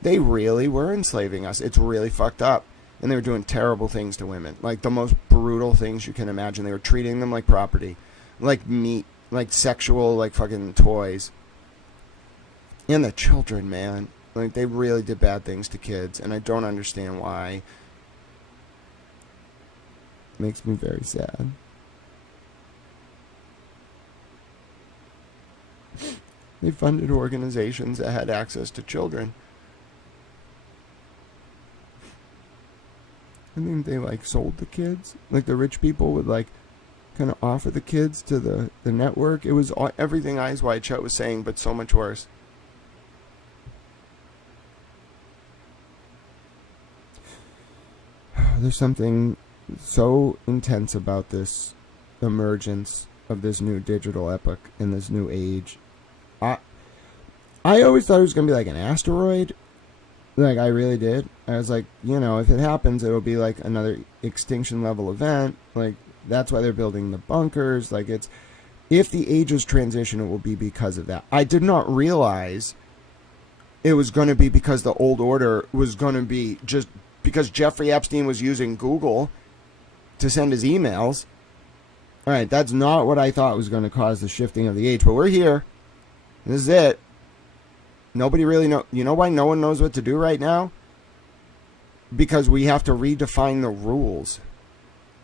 They really were enslaving us. It's really fucked up. and they were doing terrible things to women, like the most brutal things you can imagine. They were treating them like property, like meat, like sexual, like fucking toys. And the children, man, like they really did bad things to kids, and I don't understand why. It makes me very sad. They funded organizations that had access to children. I think they like sold the kids. Like the rich people would like kind of offer the kids to the network. It was everything Eyes Wide Shut was saying, but so much worse. There's something so intense about this emergence of this new digital epoch in this new age. I always thought it was going to be like an asteroid. Like, I really did. I was like, you know, if it happens, it'll be like another extinction level event. Like, that's why they're building the bunkers. Like, it's, if the ages transition, it will be because of that. I did not realize it was going to be because the old order was going to be just because Jeffrey Epstein was using Google to send his emails. All right, that's not what I thought was going to cause the shifting of the age, but we're here. This is it. Nobody really know. You know why no one knows what to do right now? Because we have to redefine the rules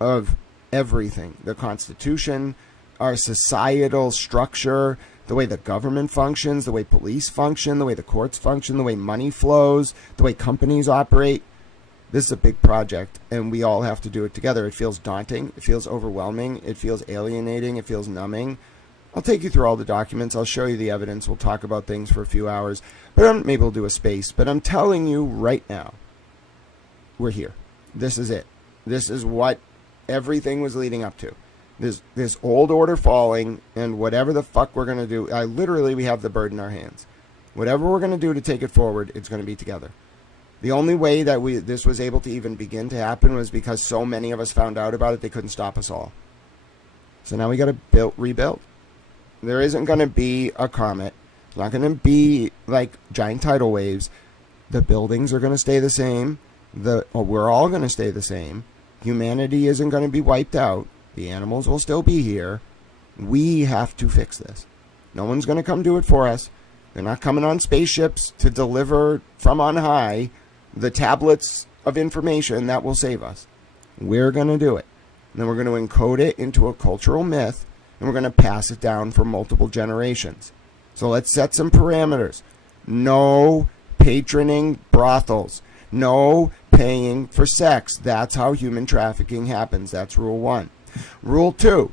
of everything. The Constitution, our societal structure, the way the government functions, the way police function, the way the courts function, the way money flows, the way companies operate. This is a big project, and we all have to do it together. It feels daunting. It feels overwhelming. It feels alienating. It feels numbing. I'll take you through all the documents. I'll show you the evidence. We'll talk about things for a few hours. But maybe we'll do a space. But I'm telling you right now, we're here. This is it. This is what everything was leading up to. This old order falling, and whatever the fuck we're going to do, we have the bird in our hands. Whatever we're going to do to take it forward, it's going to be together. The only way that this was able to even begin to happen was because so many of us found out about it, they couldn't stop us all. So now we got to rebuild. There isn't going to be a comet. It's not going to be like giant tidal waves. The buildings are going to stay the same. We're all going to stay the same. Humanity isn't going to be wiped out. The animals will still be here. We have to fix this. No one's going to come do it for us. They're not coming on spaceships to deliver from on high the tablets of information that will save us. We're going to do it. And then we're going to encode it into a cultural myth, and we're going to pass it down for multiple generations. So let's set some parameters. No patroning brothels. No paying for sex. That's how human trafficking happens. That's rule 1. Rule 2.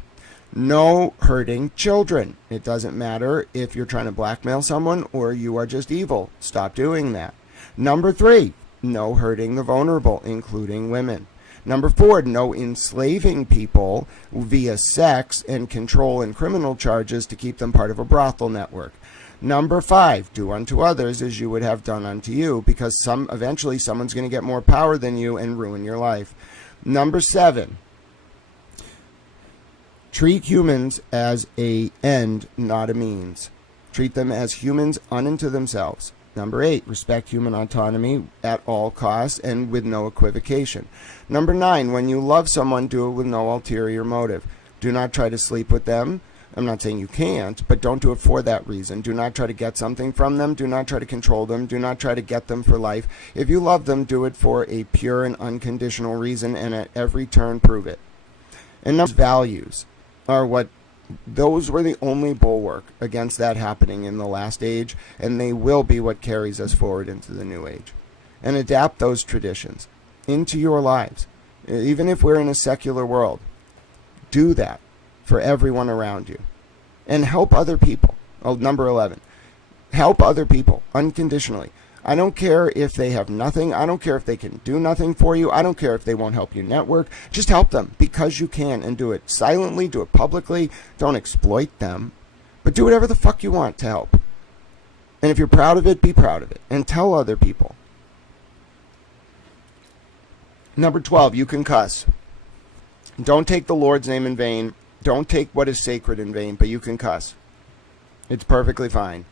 No hurting children. It doesn't matter if you're trying to blackmail someone or you are just evil. Stop doing that. Number 3. No hurting the vulnerable, including women. Number 4, no enslaving people via sex and control and criminal charges to keep them part of a brothel network. Number 5, do unto others as you would have done unto you, because eventually someone's going to get more power than you and ruin your life. Number 7, treat humans as an end, not a means. Treat them as humans unto themselves. Number 8, respect human autonomy at all costs and with no equivocation. Number 9, when you love someone, do it with no ulterior motive. Do not try to sleep with them. I'm not saying you can't, but don't do it for that reason. Do not try to get something from them. Do not try to control them. Do not try to get them for life. If you love them, do it for a pure and unconditional reason, and at every turn prove it. And values are what those were the only bulwark against that happening in the last age, and they will be what carries us forward into the new age. And adapt those traditions into your lives. Even if we're in a secular world, do that for everyone around you. And help other people. Number 11. Help other people unconditionally. I don't care if they have nothing. I don't care if they can do nothing for you. I don't care if they won't help you network. Just help them because you can, and do it silently, do it publicly. Don't exploit them, but do whatever the fuck you want to help. And if you're proud of it, be proud of it and tell other people. Number 12, you can cuss. Don't take the Lord's name in vain. Don't take what is sacred in vain, but you can cuss. It's perfectly fine.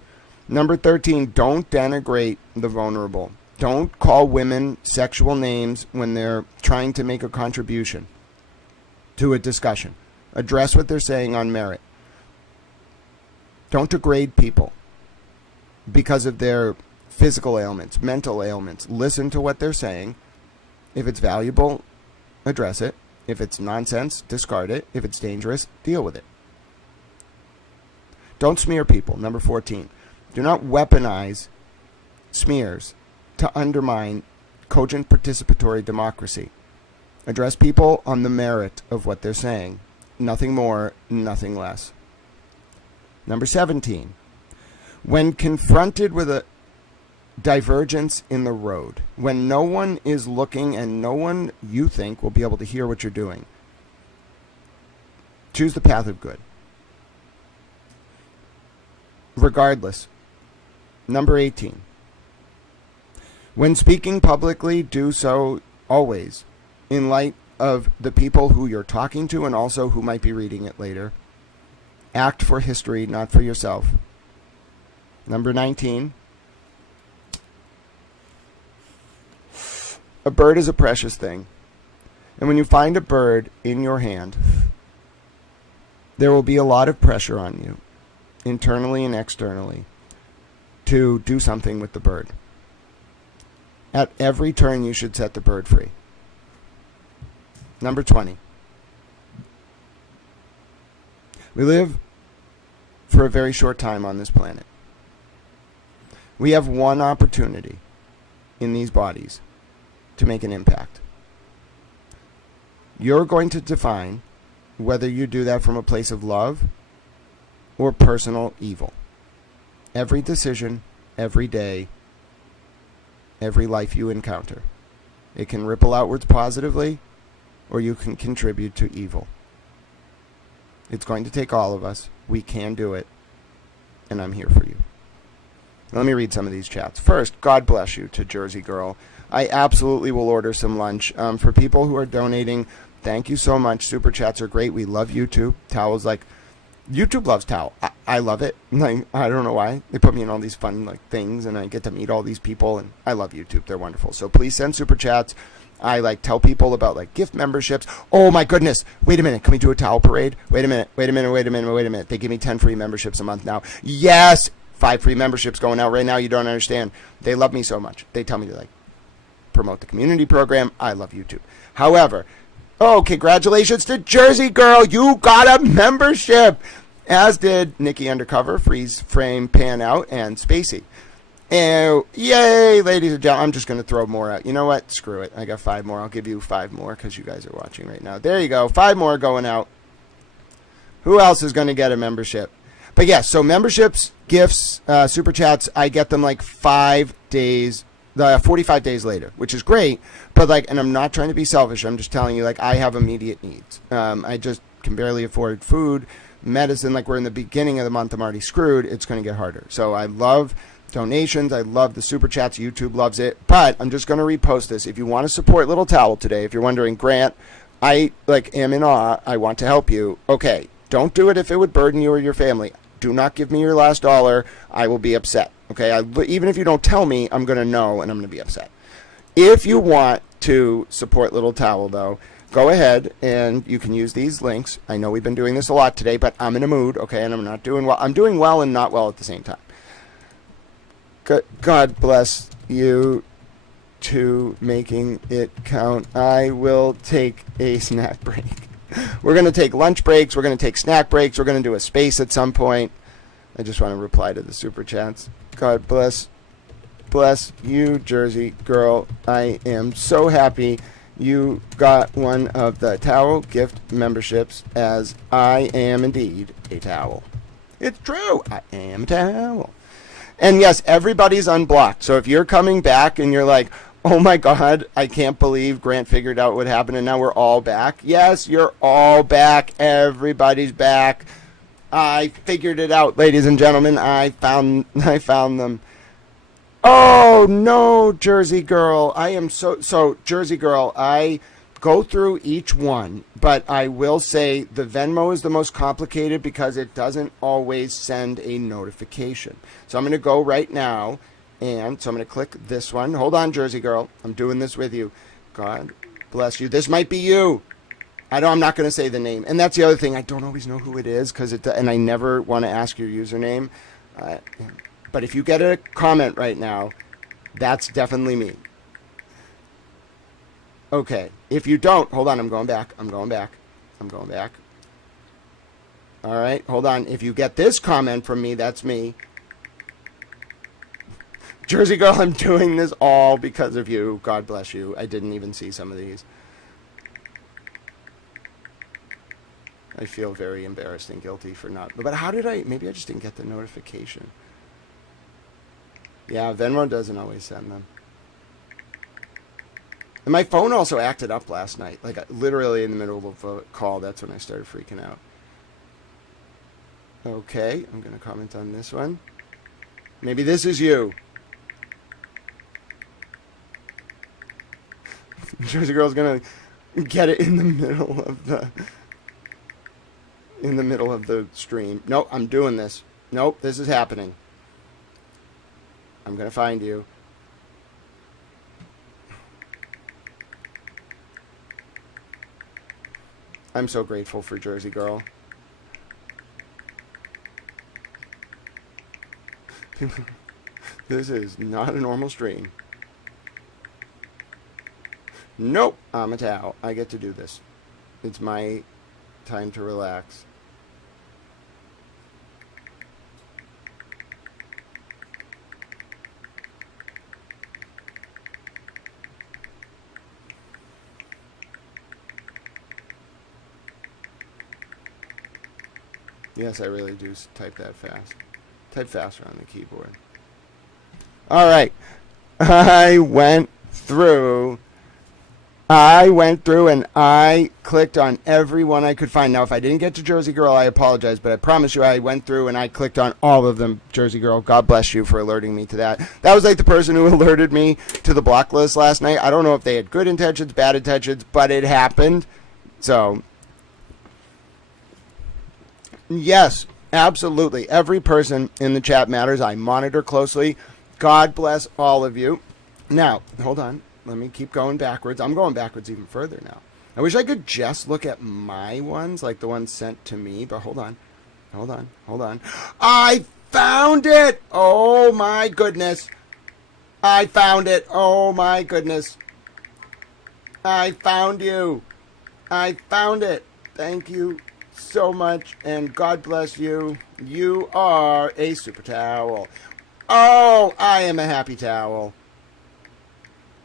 Number 13, don't denigrate the vulnerable. Don't call women sexual names when they're trying to make a contribution to a discussion. Address what they're saying on merit. Don't degrade people because of their physical ailments, mental ailments. Listen to what they're saying. If it's valuable, address it. If it's nonsense, discard it. If it's dangerous, deal with it. Don't smear people. Number 14. Do not weaponize smears to undermine cogent participatory democracy. Address people on the merit of what they're saying. Nothing more, nothing less. Number 17. When confronted with a divergence in the road, when no one is looking and no one you think will be able to hear what you're doing, choose the path of good. Regardless. Number 18. When speaking publicly, do so always in light of the people who you're talking to and also who might be reading it later. Act for history, not for yourself. Number 19. A bird is a precious thing. And when you find a bird in your hand, there will be a lot of pressure on you, internally and externally, to do something with the bird. At every turn, you should set the bird free. Number 20. We live for a very short time on this planet. We have one opportunity in these bodies to make an impact. You're going to define whether you do that from a place of love or personal evil. Every decision, every day, every life you encounter. It can ripple outwards positively, or you can contribute to evil. It's going to take all of us. We can do it, and I'm here for you. Let me read some of these chats. First, God bless you to Jersey Girl. I absolutely will order some lunch. For people who are donating, thank you so much. Super chats are great. We love YouTube. Towel's like, YouTube loves Towel. I love it. Like, I don't know why. They put me in all these fun things, and I get to meet all these people, and I love YouTube. They're wonderful. So please send super chats. I tell people about gift memberships. Oh my goodness. Wait a minute. Can we do a towel parade? Wait a minute. They give me 10 free memberships a month now. Yes. 5 free memberships going out right now. You don't understand. They love me so much. They tell me to promote the community program. I love YouTube. However, congratulations to Jersey Girl. You got a membership. As did Nikki Undercover, Freeze Frame Pan Out, and Spacey. And yay, ladies and gentlemen. I'm just going to throw more out. You know what? Screw it. I got 5 more. I'll give you 5 more because you guys are watching right now. There you go. 5 more going out. Who else is going to get a membership? But yes, so memberships, gifts, super chats, I get them 5 days, 45 days later, which is great. But and I'm not trying to be selfish. I'm just telling you, I have immediate needs. I just can barely afford food, medicine. We're in the beginning of the month. I'm already screwed. It's going to get harder. So I love donations. I love the super chats. YouTube loves it. But I'm just going to repost this. If you want to support Little Towel today, if you're wondering, Grant, I am in awe. I want to help you. Okay, don't do it if it would burden you or your family. Do not give me your last dollar. I will be upset. Okay, even if you don't tell me, I'm going to know and I'm going to be upset. If you want to support Little Towel, though, go ahead and you can use these links. I know we've been doing this a lot today, but I'm in a mood, okay, and I'm not doing well. I'm doing well and not well at the same time. God bless you to making it count. I will take a snack break. We're going to take lunch breaks. We're going to take snack breaks. We're going to do a space at some point. I just want to reply to the super chats. God bless you, Jersey Girl. I am so happy you got one of the towel gift memberships, as I am indeed a towel. It's true. I am a towel. And yes, everybody's unblocked. So if you're coming back and you're like, oh my God, I can't believe Grant figured out what happened and now we're all back. Yes, you're all back. Everybody's back. I figured it out, ladies and gentlemen. I found them. Oh no, Jersey Girl. I am so Jersey Girl. I go through each one, but I will say the Venmo is the most complicated because it doesn't always send a notification. So I'm going to go right now And so I'm going to click this one. Hold on, Jersey girl. I'm doing this with you. God bless you. This might be you. I'm not going to say the name. And that's the other thing. I don't always know who it is, and I never want to ask your username. But if you get a comment right now, that's definitely me. Okay. If you don't, hold on. I'm going back. All right. Hold on. If you get this comment from me, that's me. Jersey girl, I'm doing this all because of you. God bless you. I didn't even see some of these. I feel very embarrassed and guilty for not. But how did maybe I just didn't get the notification. Yeah, Venmo doesn't always send them. And my phone also acted up last night. Like, literally in the middle of a call, that's when I started freaking out. Okay, I'm going to comment on this one. Maybe this is you. Jersey girl's going to get it in the middle of the stream. Nope, I'm doing this. Nope, this is happening. I'm going to find you. I'm so grateful for Jersey girl. This is not a normal stream. Nope, I'm a towel. I get to do this. It's my time to relax. Yes, I really do type that fast. Type faster on the keyboard. All right. I went through and I clicked on every one I could find. Now, if I didn't get to Jersey Girl, I apologize, but I promise you I went through and I clicked on all of them, Jersey Girl. God bless you for alerting me to that. That was like the person who alerted me to the block list last night. I don't know if they had good intentions, bad intentions, but it happened. So, yes, absolutely. Every person in the chat matters. I monitor closely. God bless all of you. Now, hold on. Let me keep going backwards. I'm going backwards even further now. I wish I could just look at my ones, like the ones sent to me, but hold on. I found it! Oh my goodness. I found it. Oh my goodness. I found you. I found it. Thank you so much, and God bless you. You are a super towel. Oh, I am a happy towel.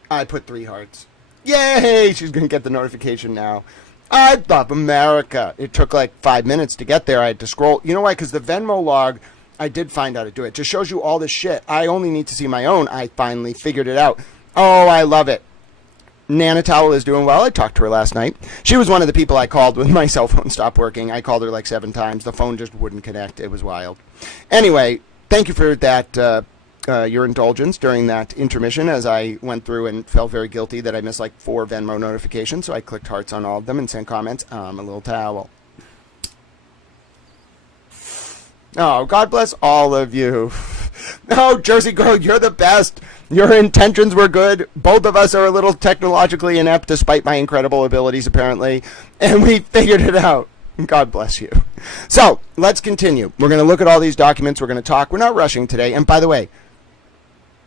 I put 3 hearts. Yay! She's going to get the notification now. I love America. It took like 5 minutes to get there. I had to scroll. You know why? Because the Venmo log, I did find out how to do it. It just shows you all this shit. I only need to see my own. I finally figured it out. Oh, I love it. Nana Towel is doing well. I talked to her last night. She was one of the people I called when my cell phone stopped working. I called her like 7 times. The phone just wouldn't connect. It was wild. Anyway, thank you for that, your indulgence during that intermission as I went through and felt very guilty that I missed like 4 Venmo notifications. So I clicked hearts on all of them and sent comments. I'm a little towel. Oh, God bless all of you. Oh, Jersey Girl, you're the best. Your intentions were good. Both of us are a little technologically inept despite my incredible abilities, apparently. And we figured it out. God bless you. So, let's continue. We're going to look at all these documents. We're going to talk. We're not rushing today. And by the way,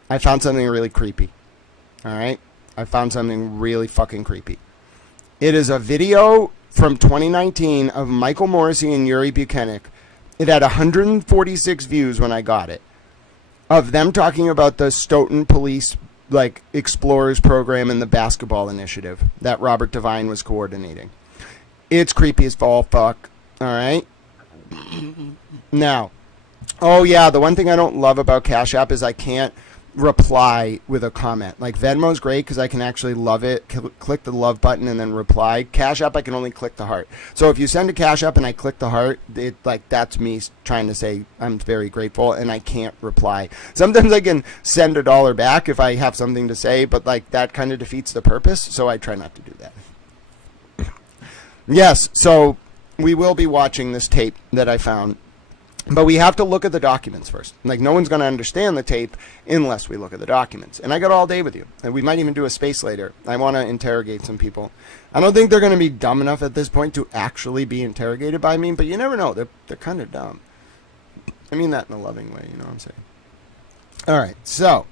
I found something really creepy. All right? I found something really fucking creepy. It is a video from 2019 of Michael Morrissey and Yuri Buchanan. It had 146 views when I got it. Of them talking about the Stoton Police like Explorers program and the basketball initiative that Robert Devine was coordinating. It's creepy as all fuck. All right? Now, oh yeah, the one thing I don't love about Cash App is I can't reply with a comment. Like Venmo's great because I can actually love it, click the love button and then reply. Cash App I can only click the heart. So if you send a Cash App and I click the heart, it like that's me trying to say I'm very grateful and I can't reply. Sometimes I can send $1 back if I have something to say, but like that kind of defeats the purpose, so I try not to do that. Yes, so we will be watching this tape that I found. But we have to look at the documents first. Like, no one's going to understand the tape unless we look at the documents. And I got all day with you. And we might even do a space later. I want to interrogate some people. I don't think they're going to be dumb enough at this point to actually be interrogated by me, but you never know. They're kind of dumb. I mean that in a loving way, you know what I'm saying? All right, so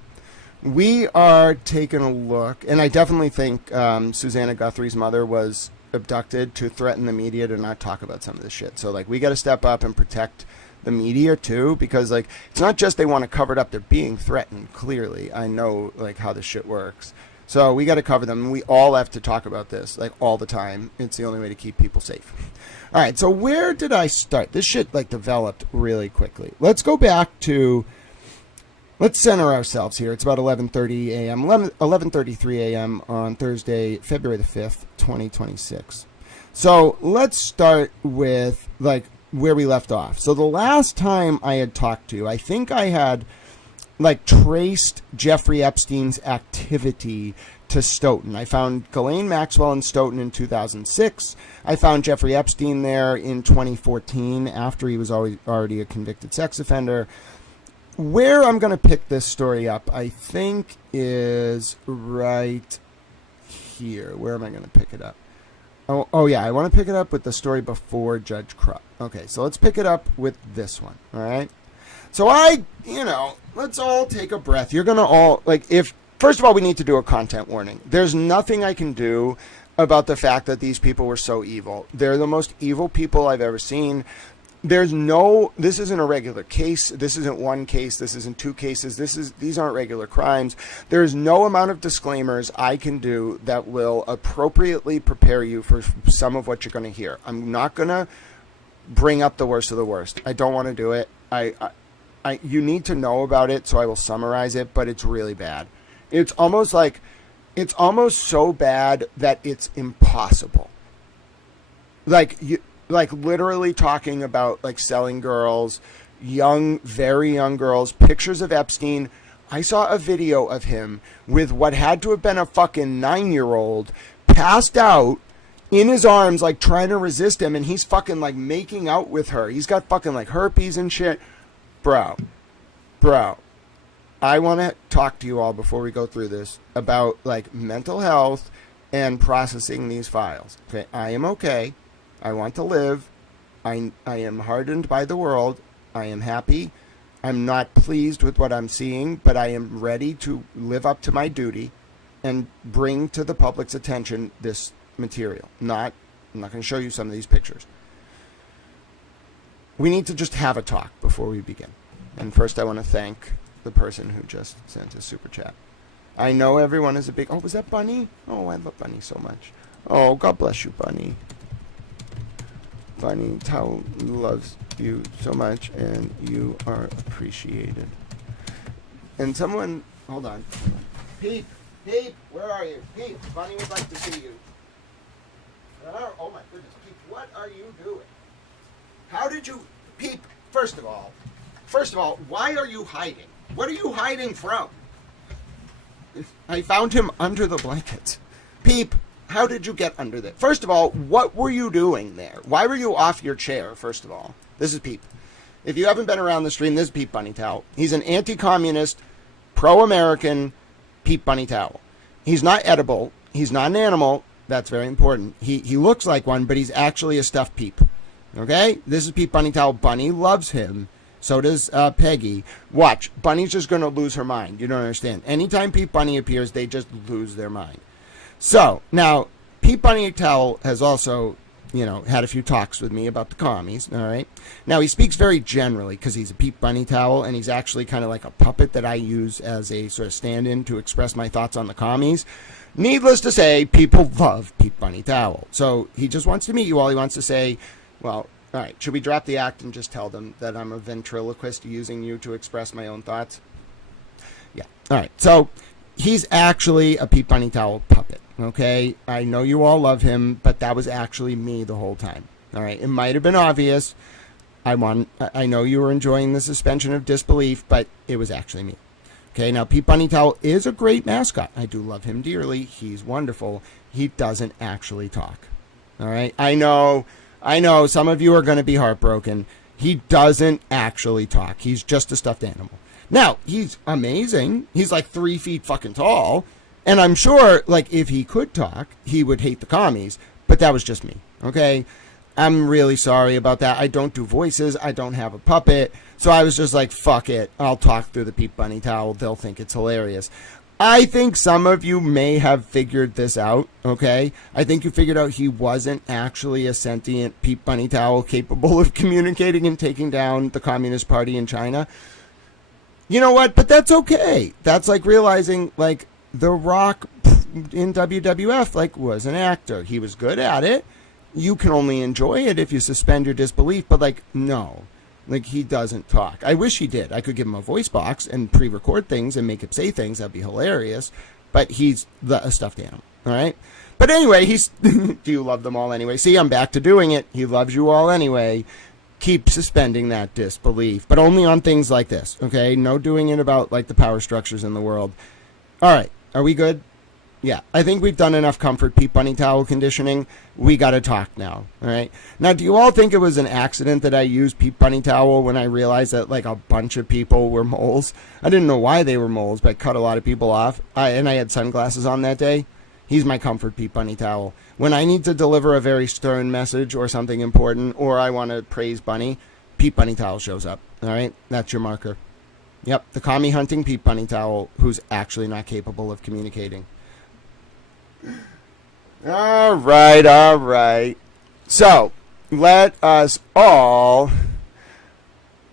we are taking a look, and I definitely think Susanna Guthrie's mother was abducted to threaten the media to not talk about some of this shit. So, like, we got to step up and protect the media too, because, like, it's not just they want to cover it up, they're being threatened. Clearly, I know, like, how this shit works. So we got to cover them, and we all have to talk about this, like, all the time. It's the only way to keep people safe. All right, so where did I start? This shit, like, developed really quickly. Let's go back to, let's center ourselves here. It's about 11:30 a.m., 11:33 a.m. on Thursday, February the 5th, 2026. So let's start with, like, where we left off. So the last time I had talked to you, I think I had, like, traced Jeffrey Epstein's activity to Stoton. I found Ghislaine Maxwell in Stoton in 2006. I found Jeffrey Epstein there in 2014 after he was already a convicted sex offender. Where I'm going to pick this story up, I think, is right here. Where am I going to pick it up? Oh yeah, I want to pick it up with the story before Judge Krupp. Okay, so let's pick it up with this one, all right? So let's all take a breath. You're going to all, like, first of all, we need to do a content warning. There's nothing I can do about the fact that these people were so evil. They're the most evil people I've ever seen. This isn't a regular case. This isn't one case. This isn't two cases. These aren't regular crimes. There's no amount of disclaimers I can do that will appropriately prepare you for some of what you're going to hear. I'm not going to bring up the worst of the worst. I don't want to do it. You need to know about it, so I will summarize it, but it's really bad. It's almost so bad that it's impossible. Like literally talking about, like, selling girls, very young girls, pictures of Epstein. I saw a video of him with what had to have been a fucking 9-year-old passed out in his arms, like, trying to resist him, and he's fucking, like, making out with her. He's got fucking, like, herpes and shit. Bro, I want to talk to you all before we go through this about, like, mental health and processing these files. Okay, I am okay. I want to live. I am hardened by the world. I am happy. I'm not pleased with what I'm seeing, but I am ready to live up to my duty and bring to the public's attention this material. I'm not going to show you some of these pictures. We need to just have a talk before we begin. And first I want to thank the person who just sent a super chat. I know everyone is a big... Oh, was that Bunny? Oh, I love Bunny so much. Oh, God bless you, Bunny. Bunny Tao loves you so much, and you are appreciated. And someone... Hold on. Peep, where are you? Peep, Bunny would like to see you. Oh, my goodness. Peep, what are you doing? How did you... Peep, first of all, why are you hiding? What are you hiding from? I found him under the blankets. Peep, how did you get under there? First of all, what were you doing there? Why were you off your chair, first of all? This is Peep. If you haven't been around the stream, this is Peep Bunny Towel. He's an anti-communist, pro-American Peep Bunny Towel. He's not edible. He's not an animal. That's very important. He looks like one, but he's actually a stuffed peep. Okay? This is Peep Bunny Towel. Bunny loves him. So does Peggy. Watch. Bunny's just going to lose her mind. You don't understand. Anytime Peep Bunny appears, they just lose their mind. So, now, Peep Bunny Towel has also, had a few talks with me about the commies, all right? Now, he speaks very generally because he's a Peep Bunny Towel, and he's actually kind of like a puppet that I use as a sort of stand-in to express my thoughts on the commies. Needless to say, people love Peep Bunny Towel. So, he just wants to meet you all. He wants to say, well... All right, should we drop the act and just tell them that I'm a ventriloquist using you to express my own thoughts? Yeah. All right, so he's actually a Peep Bunny Towel puppet, okay? I know you all love him, but that was actually me the whole time. All right, it might have been obvious. I know you were enjoying the suspension of disbelief, but it was actually me. Okay, now Peep Bunny Towel is a great mascot. I do love him dearly. He's wonderful. He doesn't actually talk. All right, I know some of you are going to be heartbroken. He doesn't actually talk. He's just a stuffed animal. Now, he's amazing. He's like 3 feet fucking tall. And I'm sure, like, if he could talk, he would hate the commies. But that was just me, okay? I'm really sorry about that. I don't do voices. I don't have a puppet. So I was just like, fuck it. I'll talk through the Peep Bunny towel. They'll think it's hilarious. I think some of you may have figured this out, okay? I think you figured out he wasn't actually a sentient Peep Bunny towel capable of communicating and taking down the Communist Party in China. You know what? But that's okay. That's like realizing, like, The Rock in WWF, like, was an actor. He was good at it. You can only enjoy it if you suspend your disbelief, but, like, no. Like, he doesn't talk. I wish he did. I could give him a voice box and pre-record things and make him say things. That'd be hilarious. But he's a stuffed animal, all right? But anyway, he's... Do you love them all anyway? See, I'm back to doing it. He loves you all anyway. Keep suspending that disbelief, but only on things like this, okay? No doing it about, like, the power structures in the world. All right. Are we good? Yeah, I think we've done enough comfort Peep Bunny towel conditioning. We got to talk now, all right? Now, do you all think it was an accident that I used Peep Bunny towel when I realized that, like, a bunch of people were moles? I didn't know why they were moles, but I cut a lot of people off. And I had sunglasses on that day. He's my comfort Peep Bunny towel. When I need to deliver a very stern message or something important, or I want to praise Bunny, Peep Bunny towel shows up, all right? That's your marker. Yep, the commie hunting Peep Bunny towel who's actually not capable of communicating. All right. So, let us all...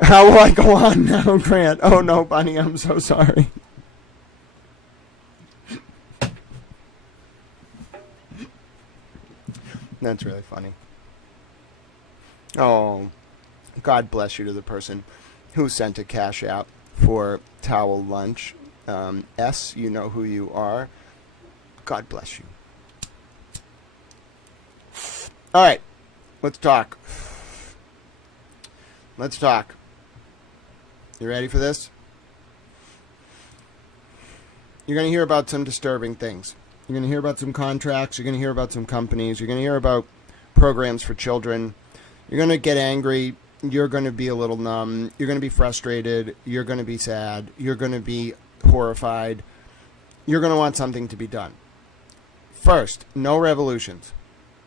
How will I go on now, Grant? Oh, no, Bunny, I'm so sorry. That's really funny. Oh, God bless you to the person who sent a cash out for towel lunch. S, you know who you are. God bless you. All right, let's talk. You ready for this? You're going to hear about some disturbing things. You're going to hear about some contracts. You're going to hear about some companies. You're going to hear about programs for children. You're going to get angry. You're going to be a little numb. You're going to be frustrated. You're going to be sad. You're going to be horrified. You're going to want something to be done. First, no revolutions.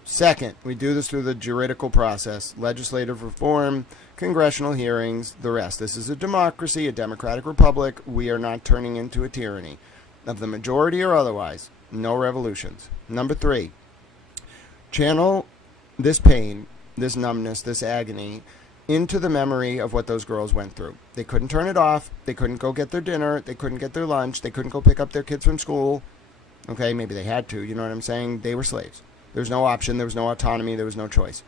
Second, we do this through the juridical process, legislative reform, congressional hearings, the rest. This is a democracy, a democratic republic. We are not turning into a tyranny of the majority or otherwise. No revolutions. Number 3, channel this pain, this numbness, this agony into the memory of what those girls went through. They couldn't turn it off. They couldn't go get their dinner. They couldn't get their lunch. They couldn't go pick up their kids from school. Okay, maybe they had to. You know what I'm saying? They were slaves. There was no option. There was no autonomy. There was no choice.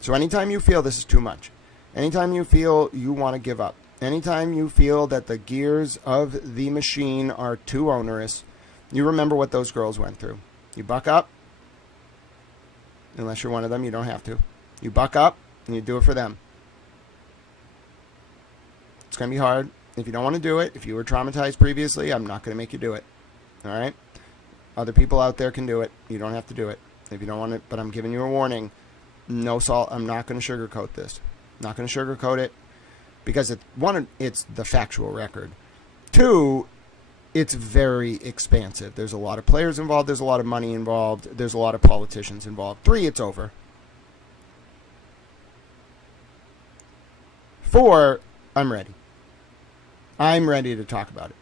So anytime you feel this is too much, anytime you feel you want to give up, anytime you feel that the gears of the machine are too onerous, you remember what those girls went through. You buck up. Unless you're one of them, you don't have to. You buck up and you do it for them. It's going to be hard. If you don't want to do it, if you were traumatized previously, I'm not going to make you do it. All right? Other people out there can do it. You don't have to do it. If you don't want it, but I'm giving you a warning. No salt. I'm not going to sugarcoat this. Not going to sugarcoat it because it's the factual record. 2, it's very expansive. There's a lot of players involved. There's a lot of money involved. There's a lot of politicians involved. 3, it's over. 4, I'm ready. I'm ready to talk about it.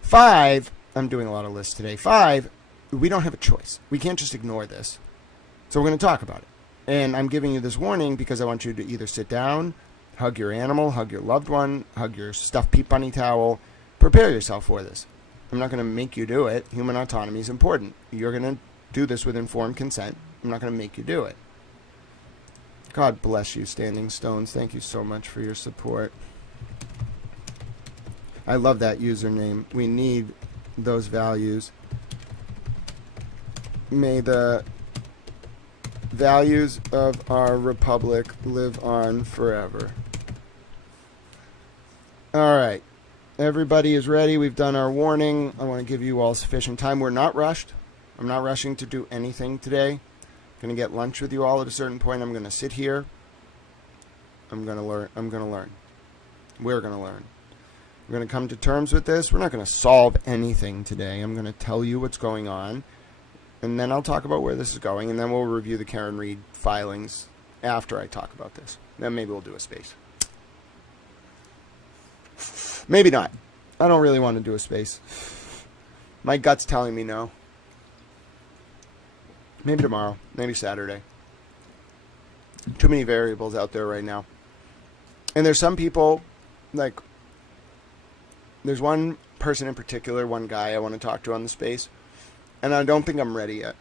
5, I'm doing a lot of lists today. 5, we don't have a choice. We can't just ignore this. So we're going to talk about it. And I'm giving you this warning because I want you to either sit down, hug your animal, hug your loved one, hug your stuffed Peep Bunny towel. Prepare yourself for this. I'm not going to make you do it. Human autonomy is important. You're going to do this with informed consent. I'm not going to make you do it. God bless you, Standing Stones. Thank you so much for your support. I love that username. We need those values. May the values of our republic live on forever. All right. Everybody is ready. We've done our warning. I want to give you all sufficient time. We're not rushed. I'm not rushing to do anything today. I'm going to get lunch with you all at a certain point. I'm going to sit here. I'm going to learn. We're going to learn. We're going to come to terms with this. We're not going to solve anything today. I'm going to tell you what's going on, and then I'll talk about where this is going, and then we'll review the Karen Reed filings after I talk about this. Then maybe we'll do a space. Maybe not. I don't really want to do a space. My gut's telling me no. Maybe tomorrow. Maybe Saturday. Too many variables out there right now. And there's some people, like, there's one person in particular, one guy I want to talk to on the space, and I don't think I'm ready yet.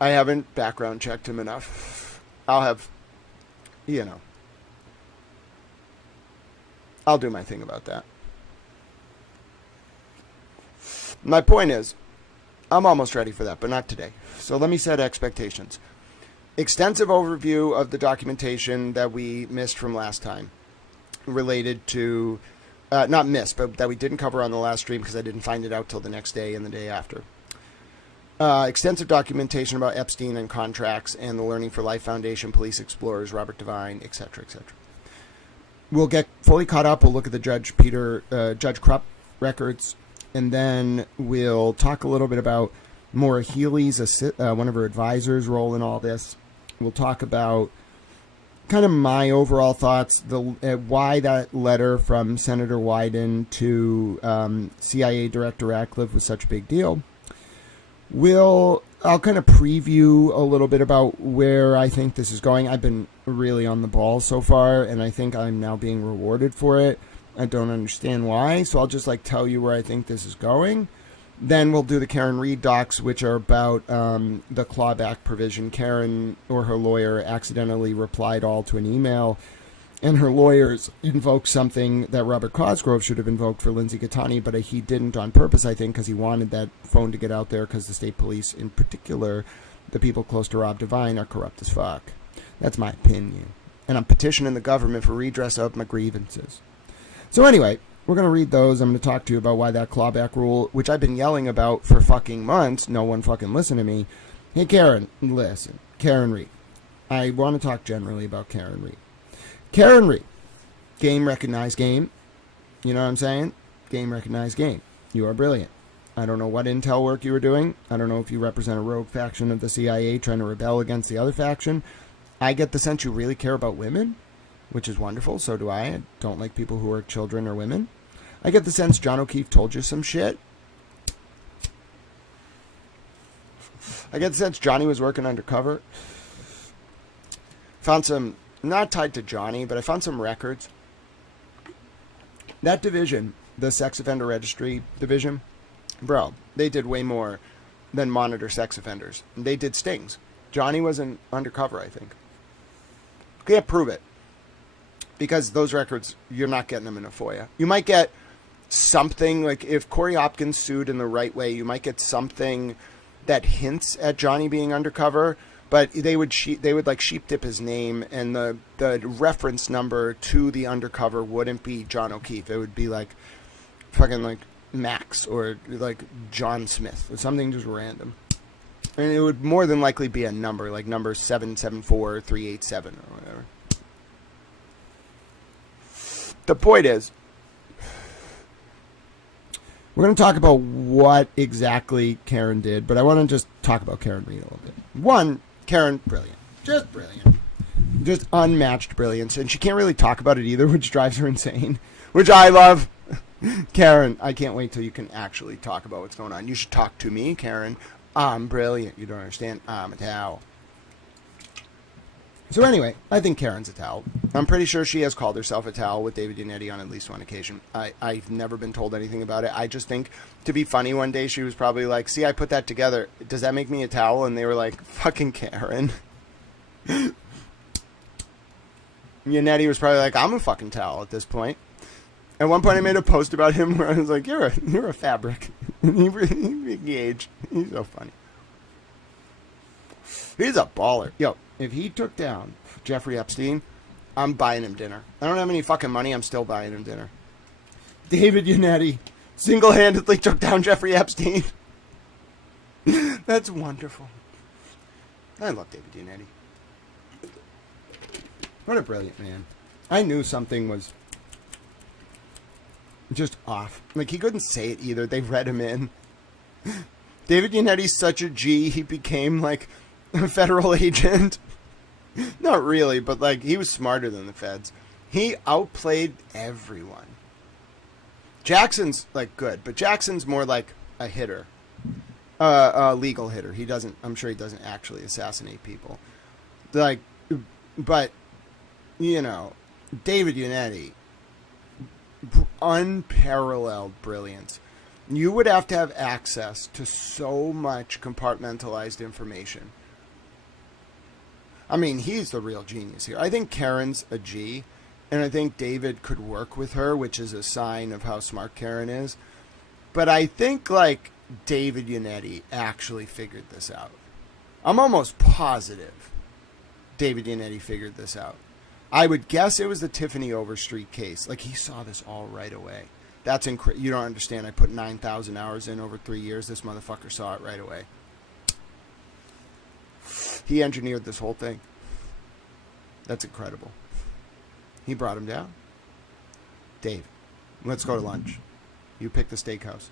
I haven't background checked him enough. I'll have, I'll do my thing about that. My point is, I'm almost ready for that, but not today. So let me set expectations. Extensive overview of the documentation that we missed from last time related to, not missed, but that we didn't cover on the last stream because I didn't find it out till the next day and the day after. Extensive documentation about Epstein and contracts and the Learning for Life Foundation, Police Explorers, Robert Devine, etc., etc. We'll get fully caught up. We'll look at the Judge Krupp records, and then we'll talk a little bit about Maura Healey's, one of her advisors' role in all this. We'll talk about kind of my overall thoughts, why that letter from Senator Wyden to CIA Director Ratcliffe was such a big deal. I'll kind of preview a little bit about where I think this is going. I've been really on the ball so far, and I think I'm now being rewarded for it. I don't understand why, so I'll just tell you where I think this is going. Then we'll do the Karen Reed docs, which are about the clawback provision. Karen or her lawyer accidentally replied all to an email, and her lawyers invoked something that Robert Cosgrove should have invoked for Lindsay Gattani, but he didn't on purpose, I think, because he wanted that phone to get out there because the state police, in particular, the people close to Rob Devine, are corrupt as fuck. That's my opinion. And I'm petitioning the government for redress of my grievances. So anyway, we're going to read those. I'm going to talk to you about why that clawback rule, which I've been yelling about for fucking months, no one fucking listened to me. Hey, Karen, listen. Karen Reed. I want to talk generally about Karen Reed. Karen Reed. Game, recognized game. You know what I'm saying? Game, recognized game. You are brilliant. I don't know what intel work you were doing. I don't know if you represent a rogue faction of the CIA trying to rebel against the other faction. I get the sense you really care about women, which is wonderful. So do I. I don't like people who are children or women. I get the sense John O'Keefe told you some shit. I get the sense Johnny was working undercover. Found some, not tied to Johnny, but I found some records. That division, the sex offender registry division, bro, they did way more than monitor sex offenders. They did stings. Johnny wasn't undercover, I think. Can't prove it. Because those records, you're not getting them in a FOIA. You might get something, like if Corey Hopkins sued in the right way, you might get something that hints at Johnny being undercover, but they would sheep dip his name, and the reference number to the undercover wouldn't be John O'Keefe. It would be like fucking like Max or like John Smith or something just random. And it would more than likely be a number, like number 774387 or whatever. The point is, we're going to talk about what exactly Karen did, but I want to just talk about Karen Reed a little bit. One, Karen, brilliant. Just brilliant. Just unmatched brilliance. And she can't really talk about it either, which drives her insane, which I love. Karen, I can't wait till you can actually talk about what's going on. You should talk to me, Karen. I'm brilliant. You don't understand. I'm a towel. So anyway, I think Karen's a towel. I'm pretty sure she has called herself a towel with David Yannetti on at least one occasion. I've never been told anything about it. I just think, to be funny, one day she was probably like, see, I put that together. Does that make me a towel? And they were like, fucking Karen. Yannetti was probably like, I'm a fucking towel at this point. At one point I made a post about him where I was like, you're a fabric. And he engaged. He's so funny. He's a baller. Yo, if he took down Jeffrey Epstein, I'm buying him dinner. I don't have any fucking money. I'm still buying him dinner. David Yannetti single-handedly took down Jeffrey Epstein. That's wonderful. I love David Yannetti. What a brilliant man. I knew something was just off. Like, he couldn't say it either. They read him in. David Yanetti's such a G, he became, like, a federal agent. Not really, but, like, he was smarter than the feds. He outplayed everyone. Jackson's, like, good, but Jackson's more like a hitter. A legal hitter. He doesn't, I'm sure he doesn't actually assassinate people. Like, but, you know, David Yannetti, unparalleled brilliance. You would have to have access to so much compartmentalized information. I mean, he's the real genius here. I think Karen's a G, and I think David could work with her, which is a sign of how smart Karen is. But I think, like, David Yannetti actually figured this out. I'm almost positive David Yannetti figured this out. I would guess it was the Tiffany Overstreet case. Like, he saw this all right away. That's incredible. You don't understand. I put 9,000 hours in over 3 years. This motherfucker saw it right away. He engineered this whole thing. That's incredible. He brought him down. Dave, let's go to lunch. You pick the steakhouse.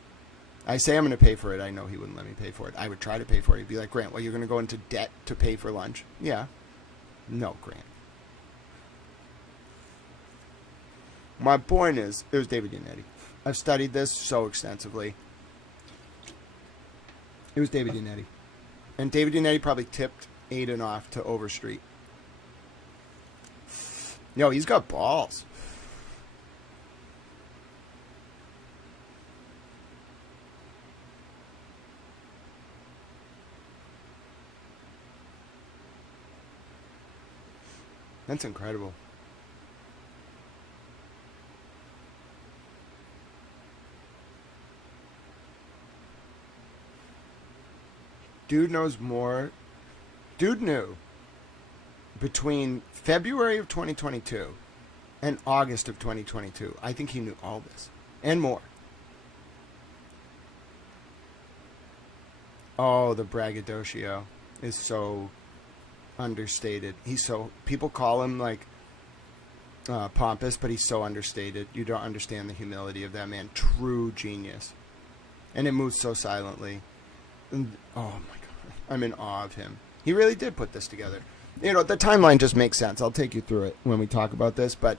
I say I'm going to pay for it. I know he wouldn't let me pay for it. I would try to pay for it. He'd be like, Grant, well, you're going to go into debt to pay for lunch? Yeah. No, Grant. My point is, it was David Yannetti. I've studied this so extensively. It was David Yannetti. And David Yannetti probably tipped Aiden off to Overstreet. Yo, he's got balls. That's incredible. Dude knows more. Dude knew between February of 2022 and August of 2022. I think he knew all this and more. Oh, the braggadocio is so understated. He's so, people call him like pompous, but he's so understated. You don't understand the humility of that man. True genius. And it moves so silently. And, oh my God, I'm in awe of him. He really did put this together. You know, the timeline just makes sense. I'll take you through it when we talk about this, but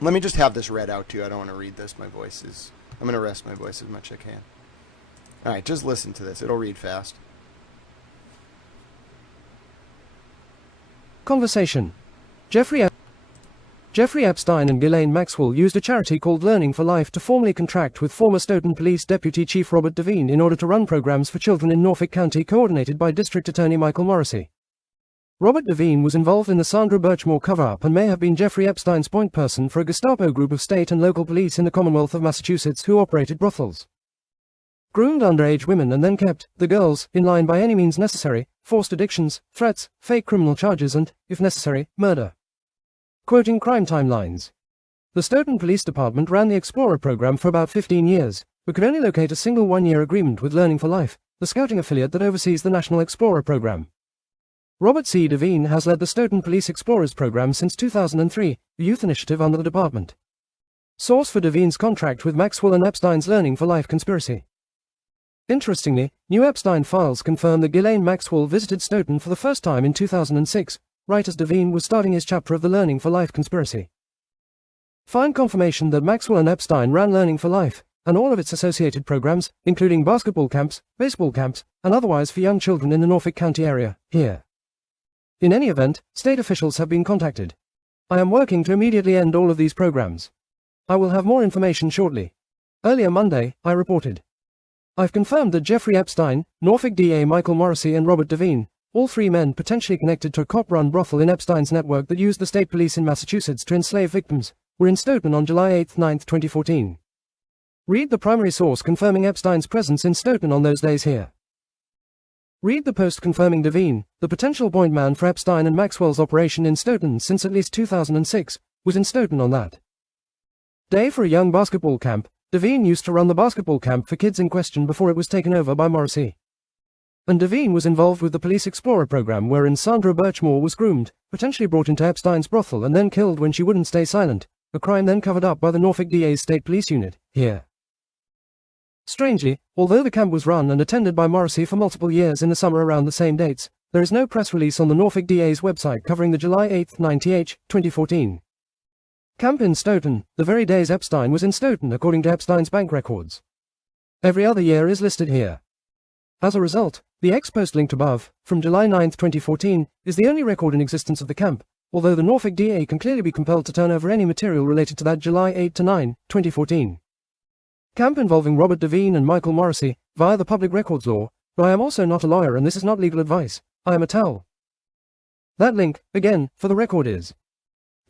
let me just have this read out to you. I don't want to read this. My voice is, I'm going to rest my voice as much as I can. All right, just listen to this. It'll read fast. Conversation. Jeffrey Epstein and Ghislaine Maxwell used a charity called Learning for Life to formally contract with former Stoton Police Deputy Chief Robert Devine in order to run programs for children in Norfolk County coordinated by District Attorney Michael Morrissey. Robert Devine was involved in the Sandra Birchmore cover-up and may have been Jeffrey Epstein's point person for a Gestapo group of state and local police in the Commonwealth of Massachusetts who operated brothels. Groomed underage women and then kept the girls in line by any means necessary, forced addictions, threats, fake criminal charges and, if necessary, murder. Quoting crime timelines. The Stoton Police Department ran the Explorer program for about 15 years, but could only locate a single one-year agreement with Learning for Life, the scouting affiliate that oversees the National Explorer program. Robert C. Devine has led the Stoton Police Explorers program since 2003, a youth initiative under the department. Source for Devine's contract with Maxwell and Epstein's Learning for Life conspiracy. Interestingly, new Epstein files confirm that Ghislaine Maxwell visited Stoton for the first time in 2006, right as Devine was starting his chapter of the Learning for Life conspiracy. Find confirmation that Maxwell and Epstein ran Learning for Life, and all of its associated programs, including basketball camps, baseball camps, and otherwise for young children in the Norfolk County area, here. In any event, state officials have been contacted. I am working to immediately end all of these programs. I will have more information shortly. Earlier Monday, I reported. I've confirmed that Jeffrey Epstein, Norfolk DA Michael Morrissey and Robert Devine, all three men potentially connected to a cop-run brothel in Epstein's network that used the state police in Massachusetts to enslave victims, were in Stoton on July 8-9, 2014. Read the primary source confirming Epstein's presence in Stoton on those days here. Read the post confirming Devine, the potential point man for Epstein and Maxwell's operation in Stoton since at least 2006, was in Stoton on that day for a young basketball camp. Devine used to run the basketball camp for kids in question before it was taken over by Morrissey. And Devine was involved with the Police Explorer program wherein Sandra Birchmore was groomed, potentially brought into Epstein's brothel and then killed when she wouldn't stay silent, a crime then covered up by the Norfolk DA's State Police Unit, here. Strangely, although the camp was run and attended by Morrissey for multiple years in the summer around the same dates, there is no press release on the Norfolk DA's website covering the July 8, 2014. Camp in Stoton, the very days Epstein was in Stoton according to Epstein's bank records. Every other year is listed here. As a result, the ex-post linked above, from July 9, 2014, is the only record in existence of the camp, although the Norfolk DA can clearly be compelled to turn over any material related to that July 8 to 9, 2014. Camp involving Robert Devine and Michael Morrissey, via the Public Records Law, but I am also not a lawyer and this is not legal advice, I am a towel. That link, again, for the record is.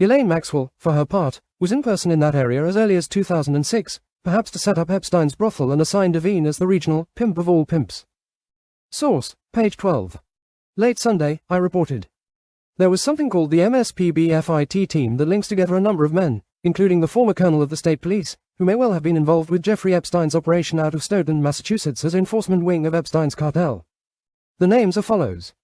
Elaine Maxwell, for her part, was in person in that area as early as 2006, perhaps to set up Epstein's brothel and assign Devine as the regional pimp of all pimps. Source, page 12. Late Sunday, I reported. There was something called the MSPB-FIT team that links together a number of men, including the former colonel of the state police, who may well have been involved with Jeffrey Epstein's operation out of Stoton, Massachusetts as enforcement wing of Epstein's cartel. The names are follows.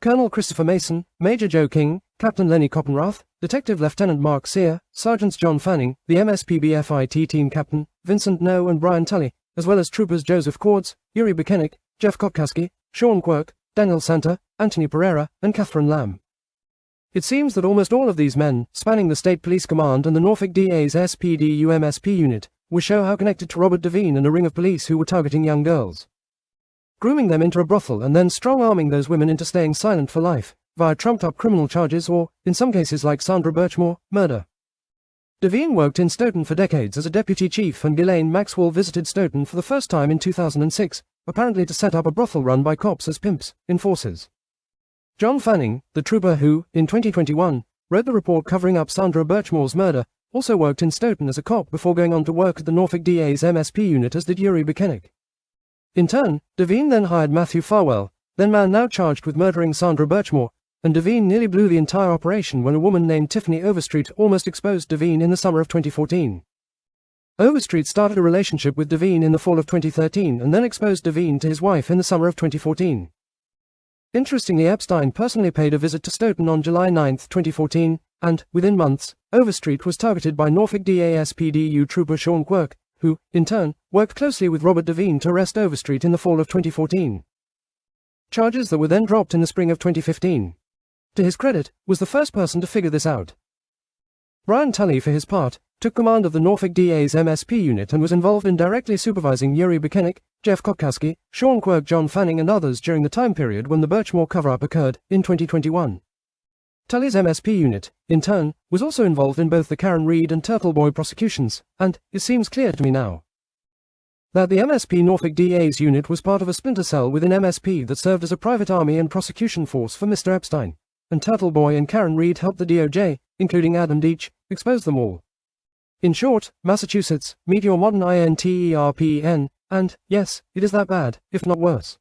Colonel Christopher Mason, Major Joe King, Captain Lenny Coppenrath, Detective Lieutenant Mark Sear, Sergeants John Fanning, the MSPB-FIT team captain, Vincent No and Brian Tully, as well as troopers Joseph Cords, Yuri Buchanek, Jeff Kopkaski, Sean Quirk, Daniel Santa, Anthony Pereira, and Catherine Lamb. It seems that almost all of these men, spanning the State Police Command and the Norfolk DA's SPD-UMSP unit, were somehow connected to Robert Devine and a ring of police who were targeting young girls, grooming them into a brothel and then strong-arming those women into staying silent for life, via trumped-up criminal charges or, in some cases like Sandra Birchmore, murder. Devine worked in Stoton for decades as a deputy chief and Ghislaine Maxwell visited Stoton for the first time in 2006, apparently to set up a brothel run by cops as pimps, enforcers. John Fanning, the trooper who, in 2021, wrote the report covering up Sandra Birchmore's murder, also worked in Stoton as a cop before going on to work at the Norfolk DA's MSP unit as did Yuri Buchanek. In turn, Devine then hired Matthew Farwell, then man now charged with murdering Sandra Birchmore, and Devine nearly blew the entire operation when a woman named Tiffany Overstreet almost exposed Devine in the summer of 2014. Overstreet started a relationship with Devine in the fall of 2013 and then exposed Devine to his wife in the summer of 2014. Interestingly, Epstein personally paid a visit to Stoton on July 9, 2014, and, within months, Overstreet was targeted by Norfolk DASPDU trooper Sean Quirk, who, in turn, worked closely with Robert Devine to arrest Overstreet in the fall of 2014. Charges that were then dropped in the spring of 2015. To his credit, was the first person to figure this out. Brian Tully, for his part, took command of the Norfolk DA's MSP unit and was involved in directly supervising Yuri Buchanek, Jeff Kopkaski, Sean Quirk, John Fanning and others during the time period when the Birchmore cover-up occurred, in 2021. Tully's MSP unit, in turn, was also involved in both the Karen Reed and Turtle Boy prosecutions, and, it seems clear to me now, that the MSP Norfolk DA's unit was part of a splinter cell within MSP that served as a private army and prosecution force for Mr. Epstein, and Turtle Boy and Karen Reed helped the DOJ, including Adam Deitch, expose them all. In short, Massachusetts, meet your modern INTERPN, and, yes, it is that bad, if not worse.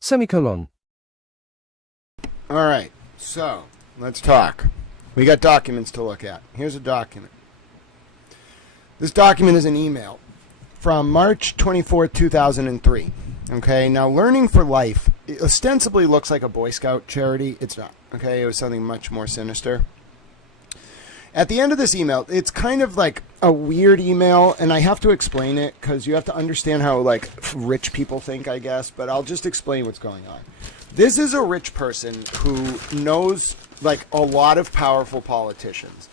Semicolon. Alright, so, let's talk. We got documents to look at. Here's a document. This document is an email from March 24, 2003. Okay, now Learning for Life it ostensibly looks like a Boy Scout charity. It's not. Okay, it was something much more sinister. At the end of this email, it's kind of like a weird email, and I have to explain it because you have to understand how like rich people think, I guess, but I'll just explain what's going on. This is a rich person who knows like a lot of powerful politicians.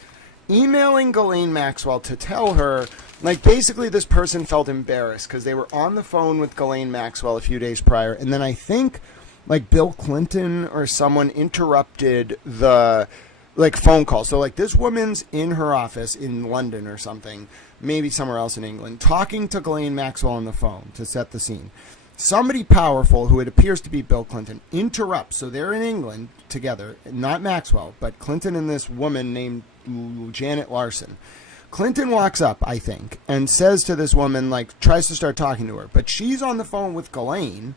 Emailing Ghislaine Maxwell to tell her, like basically this person felt embarrassed because they were on the phone with Ghislaine Maxwell a few days prior, and then I think like Bill Clinton or someone interrupted the like phone call. So like this woman's in her office in London or something, maybe somewhere else in England, talking to Ghislaine Maxwell on the phone to set the scene. Somebody powerful, who it appears to be Bill Clinton, interrupts. So they're in England together, not Maxwell, but Clinton and this woman named Janet Larson. Clinton walks up, I think, and says to this woman, like, tries to start talking to her. But she's on the phone with Ghislaine,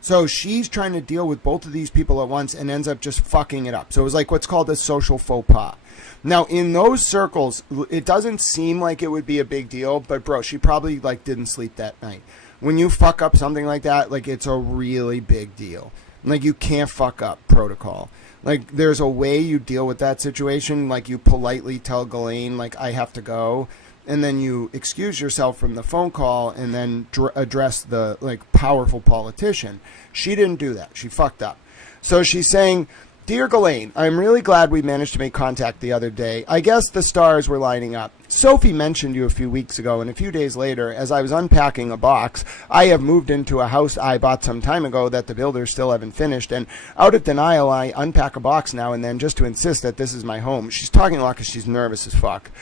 so she's trying to deal with both of these people at once and ends up just fucking it up. So it was like what's called a social faux pas. Now, in those circles, it doesn't seem like it would be a big deal, but bro, she probably like didn't sleep that night. when you fuck up something like that, like, it's a really big deal. Like, you can't fuck up protocol. Like, there's a way you deal with that situation. Like, you politely tell Ghislaine, like, I have to go. And then you excuse yourself from the phone call and then address the, like, powerful politician. She didn't do that. She fucked up. So she's saying, Dear Ghislaine, I'm really glad we managed to make contact the other day. I guess the stars were lining up. Sophie mentioned you a few weeks ago, and a few days later, as I was unpacking a box, I have moved into a house I bought some time ago that the builders still haven't finished, and out of denial, I unpack a box now and then just to insist that this is my home. She's talking a lot because she's nervous as fuck.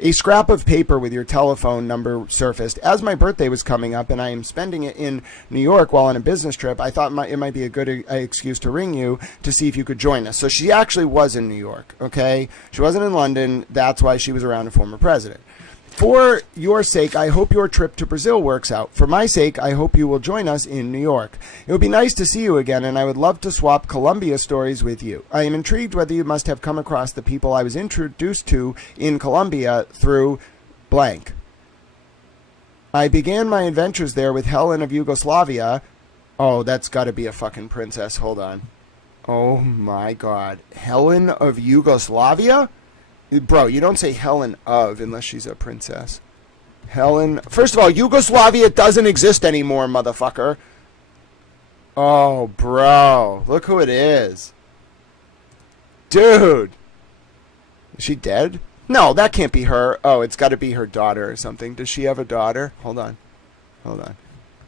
A scrap of paper with your telephone number surfaced. As my birthday was coming up and I am spending it in New York while on a business trip, I thought it might be a good excuse to ring you to see if you could join us. So she actually was in New York, okay? She wasn't in London. That's why she was around a former president. For your sake, I hope your trip to Brazil works out. For my sake, I hope you will join us in New York. It would be nice to see you again, and I would love to swap Colombia stories with you. I am intrigued whether you must have come across the people I was introduced to in Colombia through blank. I began my adventures there with Helen of Yugoslavia. Oh, that's got to be a fucking princess. Hold on. Oh, my God. Helen of Yugoslavia? Bro, you don't say Helen of unless she's a princess. Helen. First of all, Yugoslavia doesn't exist anymore, motherfucker. Oh, bro. Look who it is. Dude. Is she dead? No, that can't be her. Oh, it's got to be her daughter or something. Does she have a daughter? Hold on. Hold on.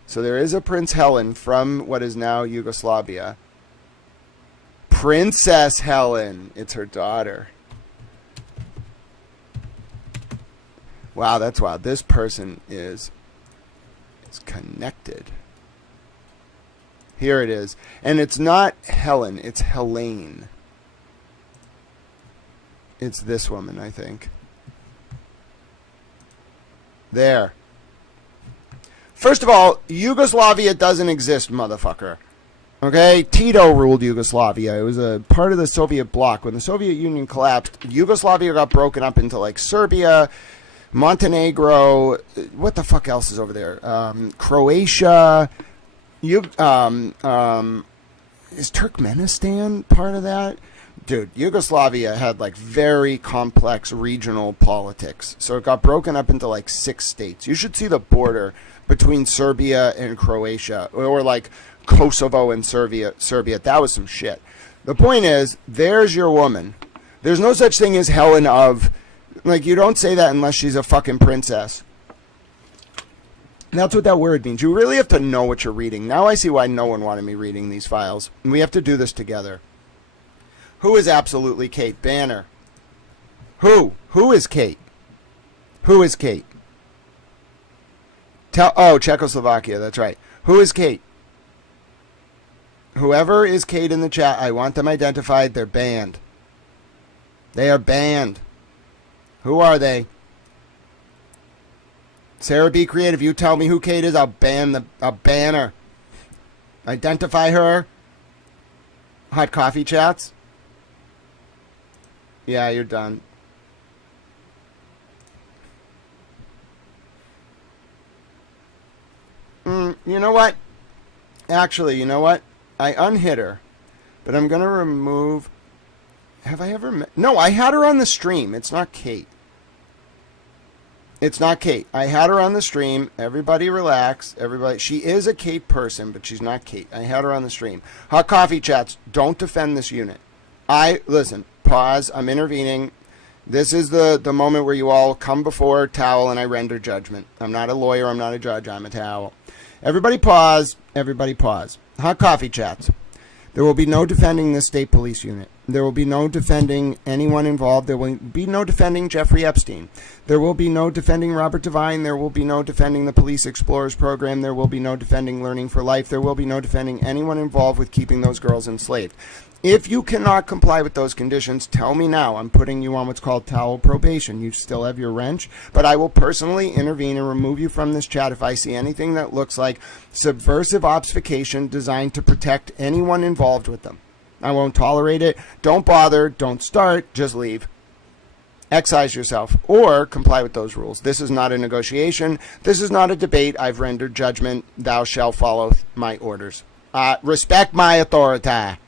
So there is a Prince Helen from what is now Yugoslavia. Princess Helen. It's her daughter. Wow, that's wild. This person is connected. Here it is. And it's not Helen, it's Helene. It's this woman, I think. There. First of all, Yugoslavia doesn't exist, motherfucker. Okay? Tito ruled Yugoslavia. It was a part of the Soviet bloc. When the Soviet Union collapsed, Yugoslavia got broken up into, like, Serbia, Montenegro, what the fuck else is over there? Croatia. Is Turkmenistan part of that? Dude, Yugoslavia had like very complex regional politics. So it got broken up into like 6 states. You should see the border between Serbia and Croatia, or like Kosovo and Serbia. That was some shit. The point is, there's your woman. There's no such thing as Helen of... Like, you don't say that unless she's a fucking princess. That's what that word means. You really have to know what you're reading. Now I see why no one wanted me reading these files. And we have to do this together. Who is absolutely Kate Banner? Who? Who is Kate? Who is Kate? Czechoslovakia, that's right. Who is Kate? Whoever is Kate in the chat, I want them identified. They're banned. They are banned. Who are they? Sarah, be creative. You tell me who Kate is, I'll ban her. Identify her. Hot coffee chats. Yeah, you're done. You know what? Actually, you know what? I unhit her, but I'm gonna remove. Have I ever met? No, I had her on the stream. It's not Kate. It's not Kate. I had her on the stream. Everybody relax. Everybody. She is a Kate person, but she's not Kate. I had her on the stream. Hot coffee chats. Don't defend this unit. Listen, pause. I'm intervening. This is the moment where you all come before towel and I render judgment. I'm not a lawyer. I'm not a judge. I'm a towel. Everybody pause. Everybody pause. Hot coffee chats. There will be no defending the state police unit. There will be no defending anyone involved. There will be no defending Jeffrey Epstein. There will be no defending Robert Devine. There will be no defending the Police Explorers program. There will be no defending Learning for Life. There will be no defending anyone involved with keeping those girls enslaved. If you cannot comply with those conditions, tell me now. I'm putting you on what's called towel probation. You still have your wrench, but I will personally intervene and remove you from this chat if I see anything that looks like subversive obfuscation designed to protect anyone involved with them. I won't tolerate it. Don't bother. Don't start. Just leave. excise yourself or comply with those rules. This is not a negotiation. This is not a debate. I've rendered judgment. Thou shalt follow my orders. Respect my authority.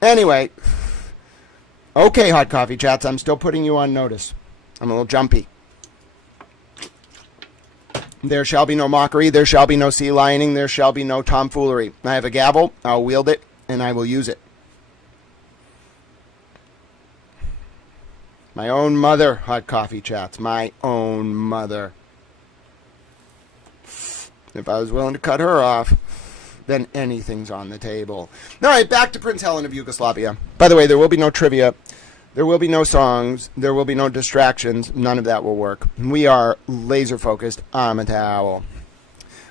Anyway, okay, hot coffee chats, I'm still putting you on notice. I'm a little jumpy. There shall be no mockery. There shall be no sea lioning. There shall be no tomfoolery. I have a gavel. I'll wield it, and I will use it. My own mother, hot coffee chats. My own mother. If I was willing to cut her off, then anything's on the table. All right, back to Prince Helen of Yugoslavia. By the way, there will be no trivia. There will be no songs. There will be no distractions. None of that will work. We are laser focused on a towel.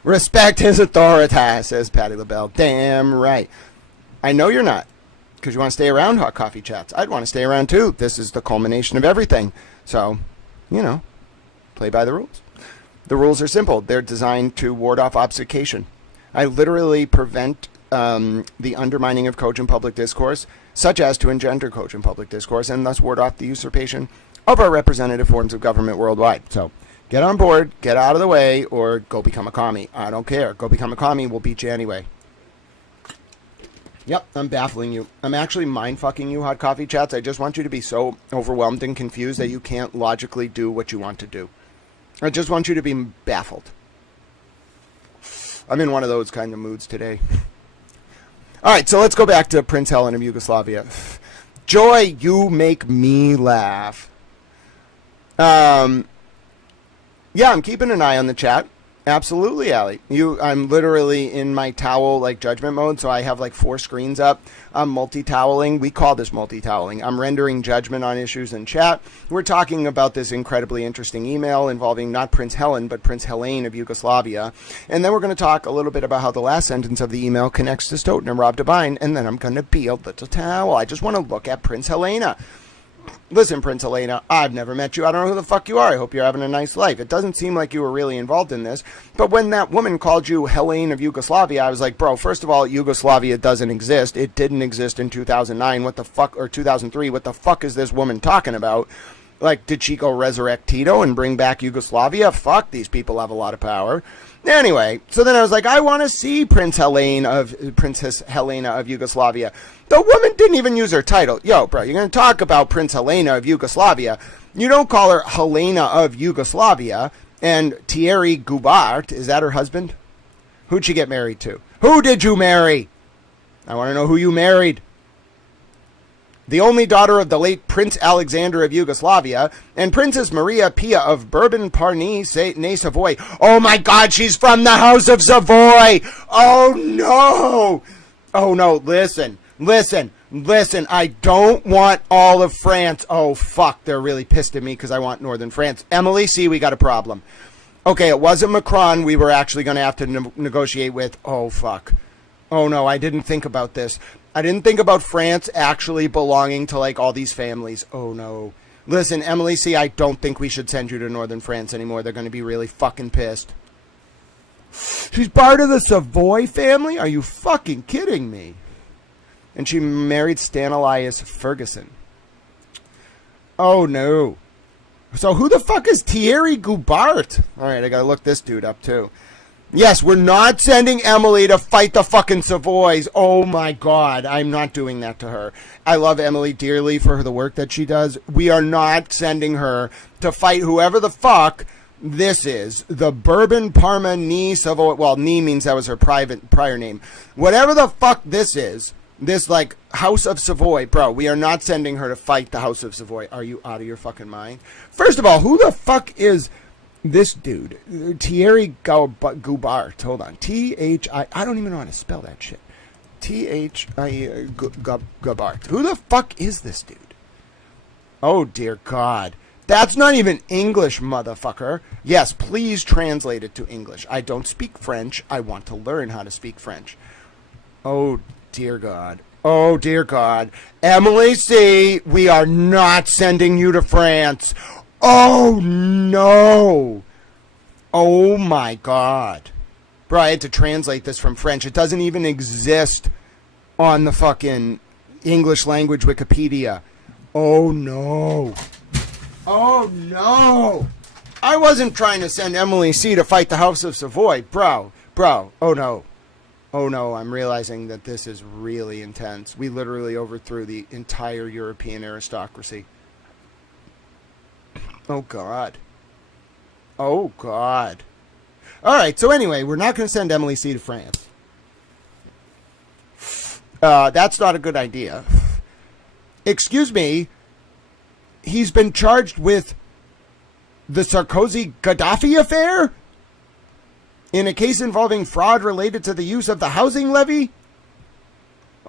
Respect his authority, says Patti LaBelle. Damn right. I know you're not, because you want to stay around, hot coffee chats. I'd want to stay around too. This is the culmination of everything. So, play by the rules. The rules are simple. They're designed to ward off obfuscation. I literally prevent the undermining of cogent public discourse, such as to engender cogent public discourse, and thus ward off the usurpation of our representative forms of government worldwide. So get on board, get out of the way, or go become a commie. I don't care. Go become a commie. We'll beat you anyway. Yep, I'm baffling you. I'm actually mind-fucking you, hot coffee chats. I just want you to be so overwhelmed and confused that you can't logically do what you want to do. I just want you to be baffled. I'm in one of those kind of moods today. All right, so let's go back to Prince Helen of Yugoslavia. Joy, you make me laugh. Yeah, I'm keeping an eye on the chat. Absolutely, Allie. I'm literally in my towel judgment mode, so I have 4 screens up. I'm multi-toweling. We call this multi-toweling. I'm rendering judgment on issues in chat. We're talking about this incredibly interesting email involving not Prince Helen, but Prince Helene of Yugoslavia. And then we're going to talk a little bit about how the last sentence of the email connects to Stoton and Rob Devine, and then I'm going to be a little towel. I just want to look at Prince Helena. Listen, Prince Helena, I've never met you. I don't know who the fuck you are. I hope you're having a nice life. It doesn't seem like you were really involved in this. But when that woman called you Helene of Yugoslavia, I was like, bro, first of all, Yugoslavia doesn't exist. It didn't exist in 2009. What the fuck? Or 2003. What the fuck is this woman talking about? Did she go resurrect Tito and bring back Yugoslavia? Fuck, these people have a lot of power. Anyway, so then I was like, I want to see Princess Helena of Yugoslavia. The woman didn't even use her title. Yo, bro, you're going to talk about Prince Helena of Yugoslavia. You don't call her Helena of Yugoslavia. And Thierry Goubart, is that her husband? Who'd she get married to? Who did you marry? I want to know who you married. The only daughter of the late Prince Alexander of Yugoslavia, and Princess Maria Pia of Bourbon-Parny, Savoy. Oh my God, she's from the House of Savoy! Oh no! Oh no, listen, I don't want all of France. Oh fuck, they're really pissed at me because I want Northern France. Emily, see, we got a problem. Okay, it wasn't Macron we were actually going to have to negotiate with. Oh fuck. Oh no, I didn't think about this. I didn't think about France actually belonging to all these families. Oh no. Listen, Emily C., I don't think we should send you to Northern France anymore. They're going to be really fucking pissed. She's part of the Savoy family? Are you fucking kidding me? And she married Stanislaus Ferguson. Oh no. So who the fuck is Thierry Goubart? Alright, I gotta look this dude up too. Yes, we're not sending Emily to fight the fucking Savoys. Oh my God, I'm not doing that to her. I love Emily dearly for the work that she does. We are not sending her to fight whoever the fuck this is. The Bourbon Parma Ni Savoy. Well, Ni means that was her prior name. Whatever the fuck this is, this House of Savoy, bro, we are not sending her to fight the House of Savoy. Are you out of your fucking mind? First of all, who the fuck is this dude? Thierry Goubart. Hold on. T-H-I... I don't even know how to spell that shit. T-H-I... Goubart. Who the fuck is this dude? Oh, dear God. That's not even English, motherfucker. Yes, please translate it to English. I don't speak French. I want to learn how to speak French. Oh, dear God. Oh, dear God. Emily C., we are not sending you to France. Oh, no. Oh, my God. Bro, I had to translate this from French. It doesn't even exist on the fucking English language Wikipedia. Oh no. Oh no. I wasn't trying to send Emily C. to fight the House of Savoy. Bro. Oh no. Oh no, I'm realizing that this is really intense. We literally overthrew the entire European aristocracy. Oh God. Oh God. Alright, so anyway, we're not going to send Emily C. to France. That's not a good idea. Excuse me, he's been charged with the Sarkozy-Gaddafi affair? In a case involving fraud related to the use of the housing levy?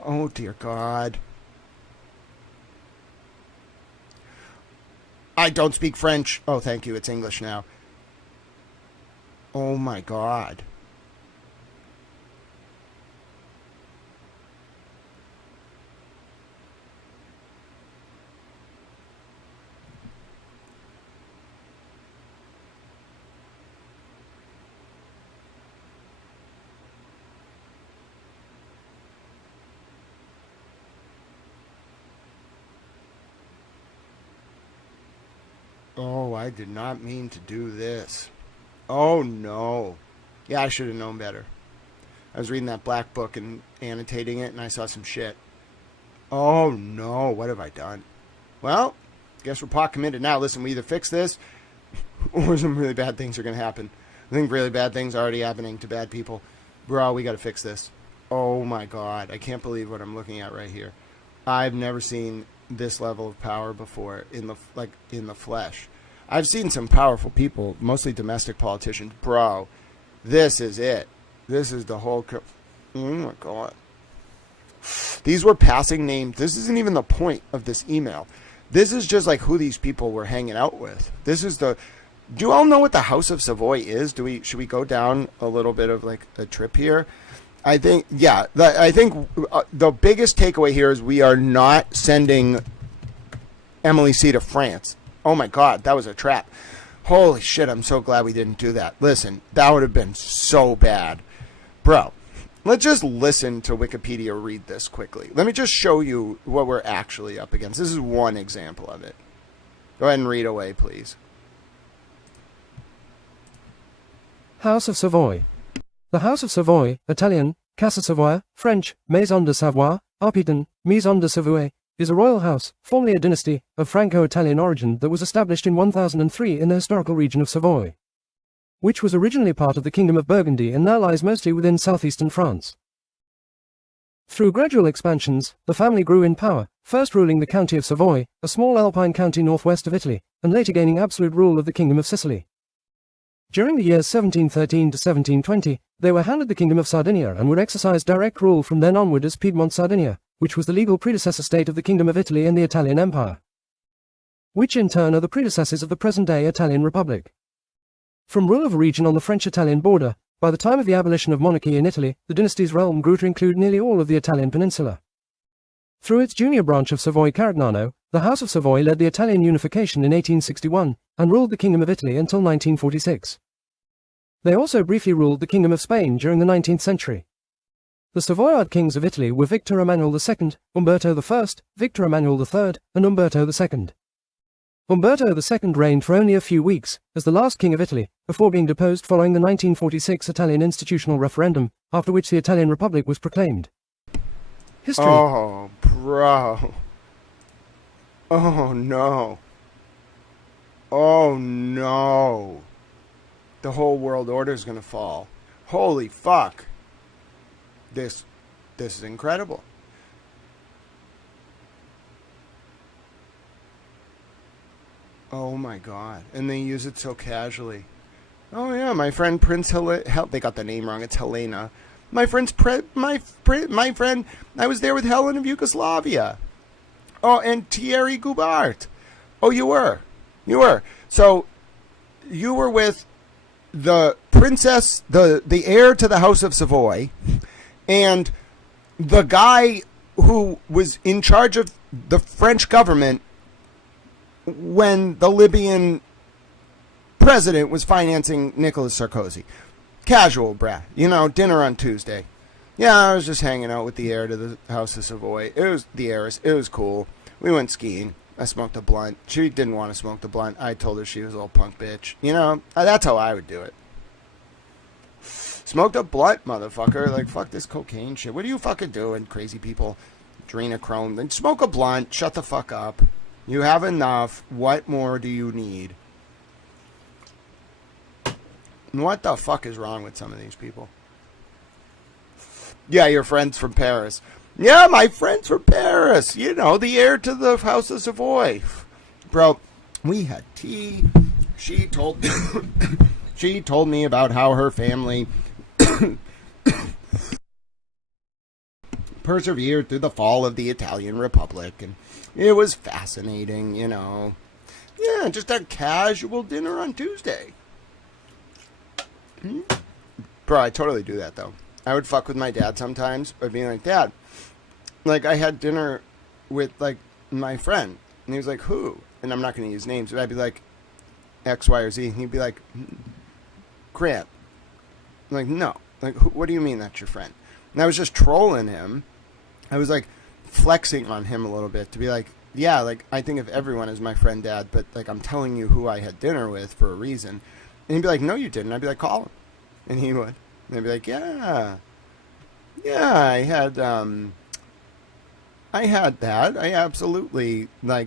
Oh, dear God. I don't speak French. Oh, thank you. It's English now. Oh, my God. Oh, I did not mean to do this. Oh, no. Yeah, I should have known better. I was reading that black book and annotating it, and I saw some shit. Oh, no. What have I done? Well, guess we're pot committed now. Listen, we either fix this, or some really bad things are going to happen. I think really bad things are already happening to bad people. Bro, we got to fix this. Oh, my God. I can't believe what I'm looking at right here. I've never seen this level of power before in the flesh. I've seen some powerful people, mostly domestic politicians. Bro, this is it. This is the whole... Oh, my God. These were passing names. This isn't even the point of this email. This is just like who these people were hanging out with. This is the... Do you all know what the House of Savoy is? Should we go down a little bit of like a trip here? I think, yeah. I think the biggest takeaway here is we are not sending Emily C. to France. Oh my God, that was a trap. Holy shit, I'm so glad we didn't do that. Listen, that would have been so bad. Bro, let's just listen to Wikipedia read this quickly. Let me just show you what we're actually up against. This is one example of it. Go ahead and read away, please. House of Savoy. The House of Savoy, Italian, Casa Savoia, French, Maison de Savoie, Arpitan, Maison de Savoy, is a royal house, formerly a dynasty, of Franco-Italian origin that was established in 1003 in the historical region of Savoy, which was originally part of the Kingdom of Burgundy and now lies mostly within southeastern France. Through gradual expansions, the family grew in power, first ruling the county of Savoy, a small alpine county northwest of Italy, and later gaining absolute rule of the Kingdom of Sicily. During the years 1713 to 1720, they were handed the Kingdom of Sardinia and would exercise direct rule from then onward as Piedmont Sardinia, which was the legal predecessor state of the Kingdom of Italy and the Italian Empire, which in turn are the predecessors of the present-day Italian Republic. From rule of a region on the French-Italian border, by the time of the abolition of monarchy in Italy, the dynasty's realm grew to include nearly all of the Italian peninsula. Through its junior branch of Savoy-Carignano, the House of Savoy led the Italian unification in 1861 and ruled the Kingdom of Italy until 1946. They also briefly ruled the Kingdom of Spain during the 19th century. The Savoyard kings of Italy were Victor Emmanuel II, Umberto I, Victor Emmanuel III, and Umberto II. Umberto II reigned for only a few weeks, as the last king of Italy, before being deposed following the 1946 Italian institutional referendum, after which the Italian Republic was proclaimed. History. Oh, bro. Oh, no. Oh, no. The whole world order is going to fall. Holy fuck. This is incredible. Oh my God. And they use it so casually. Oh yeah, my friend Prince they got the name wrong. It's Helena. My friend, I was there with Helen of Yugoslavia. Oh, and Thierry Goubart. Oh, you were. So, you were with the princess, the heir to the House of Savoy, and the guy who was in charge of the French government when the Libyan president was financing Nicolas Sarkozy. Casual, brat. Dinner on Tuesday. Yeah, I was just hanging out with the heir to the House of Savoy. It was the heiress. It was cool. We went skiing. I smoked a blunt. She didn't want to smoke the blunt. I told her she was a little punk bitch. You know, that's how I would do it. Smoked a blunt, motherfucker. Like, fuck this cocaine shit. What are you fucking doing, crazy people? Adrenochrome. Then smoke a blunt. Shut the fuck up. You have enough. What more do you need? What the fuck is wrong with some of these people? Yeah, your friends from Paris. Yeah, my friends from Paris. You know, the heir to the House of Savoy. Bro, we had tea. She told she told me about how her family persevered through the fall of the Italian Republic, and it was fascinating, you know. Yeah, just a casual dinner on Tuesday. Bro, I totally do that, though. I would fuck with my dad sometimes by being like, Dad, like, I had dinner with, like, my friend. And he was like, who? And I'm not going to use names, but I'd be like, X, Y, or Z. And he'd be like, Grant. I'm like, no. Like, what do you mean that's your friend? And I was just trolling him. I was, like, flexing on him a little bit to be like, yeah, like, I think of everyone as my friend, Dad, but, like, I'm telling you who I had dinner with for a reason. And he'd be like, no, you didn't. I'd be like, call him. And he would. And I'd be like, yeah, I had that. I absolutely, like,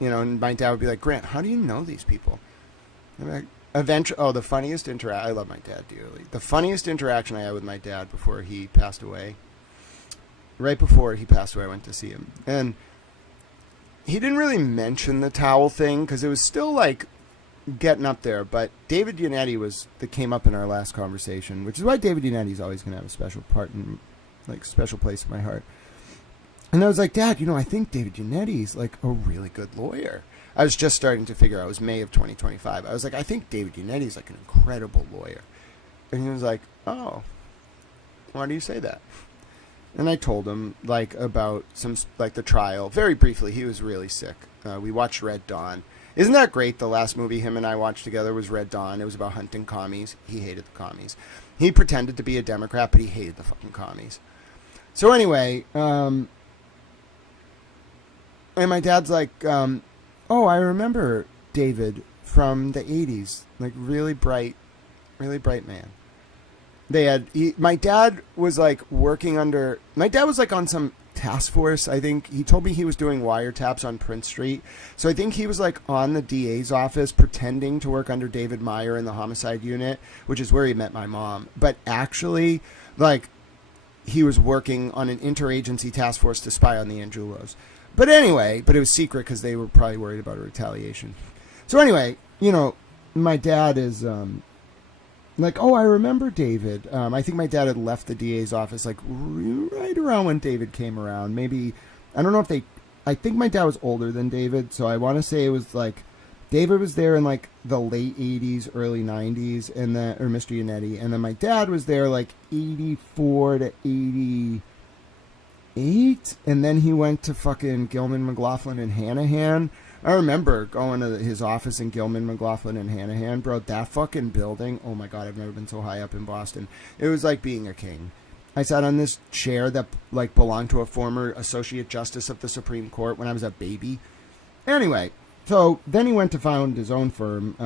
you know, and my dad would be like, Grant, how do you know these people? And I'm like, the funniest I love my dad dearly. The funniest interaction I had with my dad before he passed away, right before he passed away, I went to see him. And he didn't really mention the towel thing because it was still, like, getting up there, but David Yannetti came up in our last conversation, which is why David Yannetti's always going to have a special part in, like, special place in my heart. And I was like, Dad, you know, I think David Yannetti's, like, a really good lawyer. I was just starting to figure out, it was May of 2025. I was like, I think David Yannetti's, like, an incredible lawyer. And he was like, oh, why do you say that? And I told him, like, about the trial. Very briefly, he was really sick. We watched Red Dawn. Isn't that great? The last movie him and I watched together was Red Dawn. It was about hunting commies. He hated the commies. He pretended to be a Democrat, but he hated the fucking commies. So anyway, and my dad's like, oh, I remember David from the 80s. Like, really bright man. My dad was like on some task force. I think he told me he was doing wiretaps on Prince Street. So I think he was like on the DA's office pretending to work under David Meyer in the homicide unit, which is where he met my mom. But actually, like, he was working on an interagency task force to spy on the Angelos. But anyway, it was secret because they were probably worried about a retaliation. So anyway, you know, my dad is like, oh, I remember David. I think my dad had left the DA's office like right around when David came around. Maybe, I don't know if I think my dad was older than David, so I want to say it was like David was there in like the late 80s, early 90s, and then, or Mr. Yannetti, and then my dad was there like 84 to 88, and then he went to fucking Gilman, McLaughlin, and Hanahan. I remember going to his office in Gilman, McLaughlin, and Hanahan, bro. That fucking building, oh my God, I've never been so high up in Boston. It was like being a king. I sat on this chair that like belonged to a former Associate Justice of the Supreme Court when I was a baby. Anyway, so then he went to found his own firm,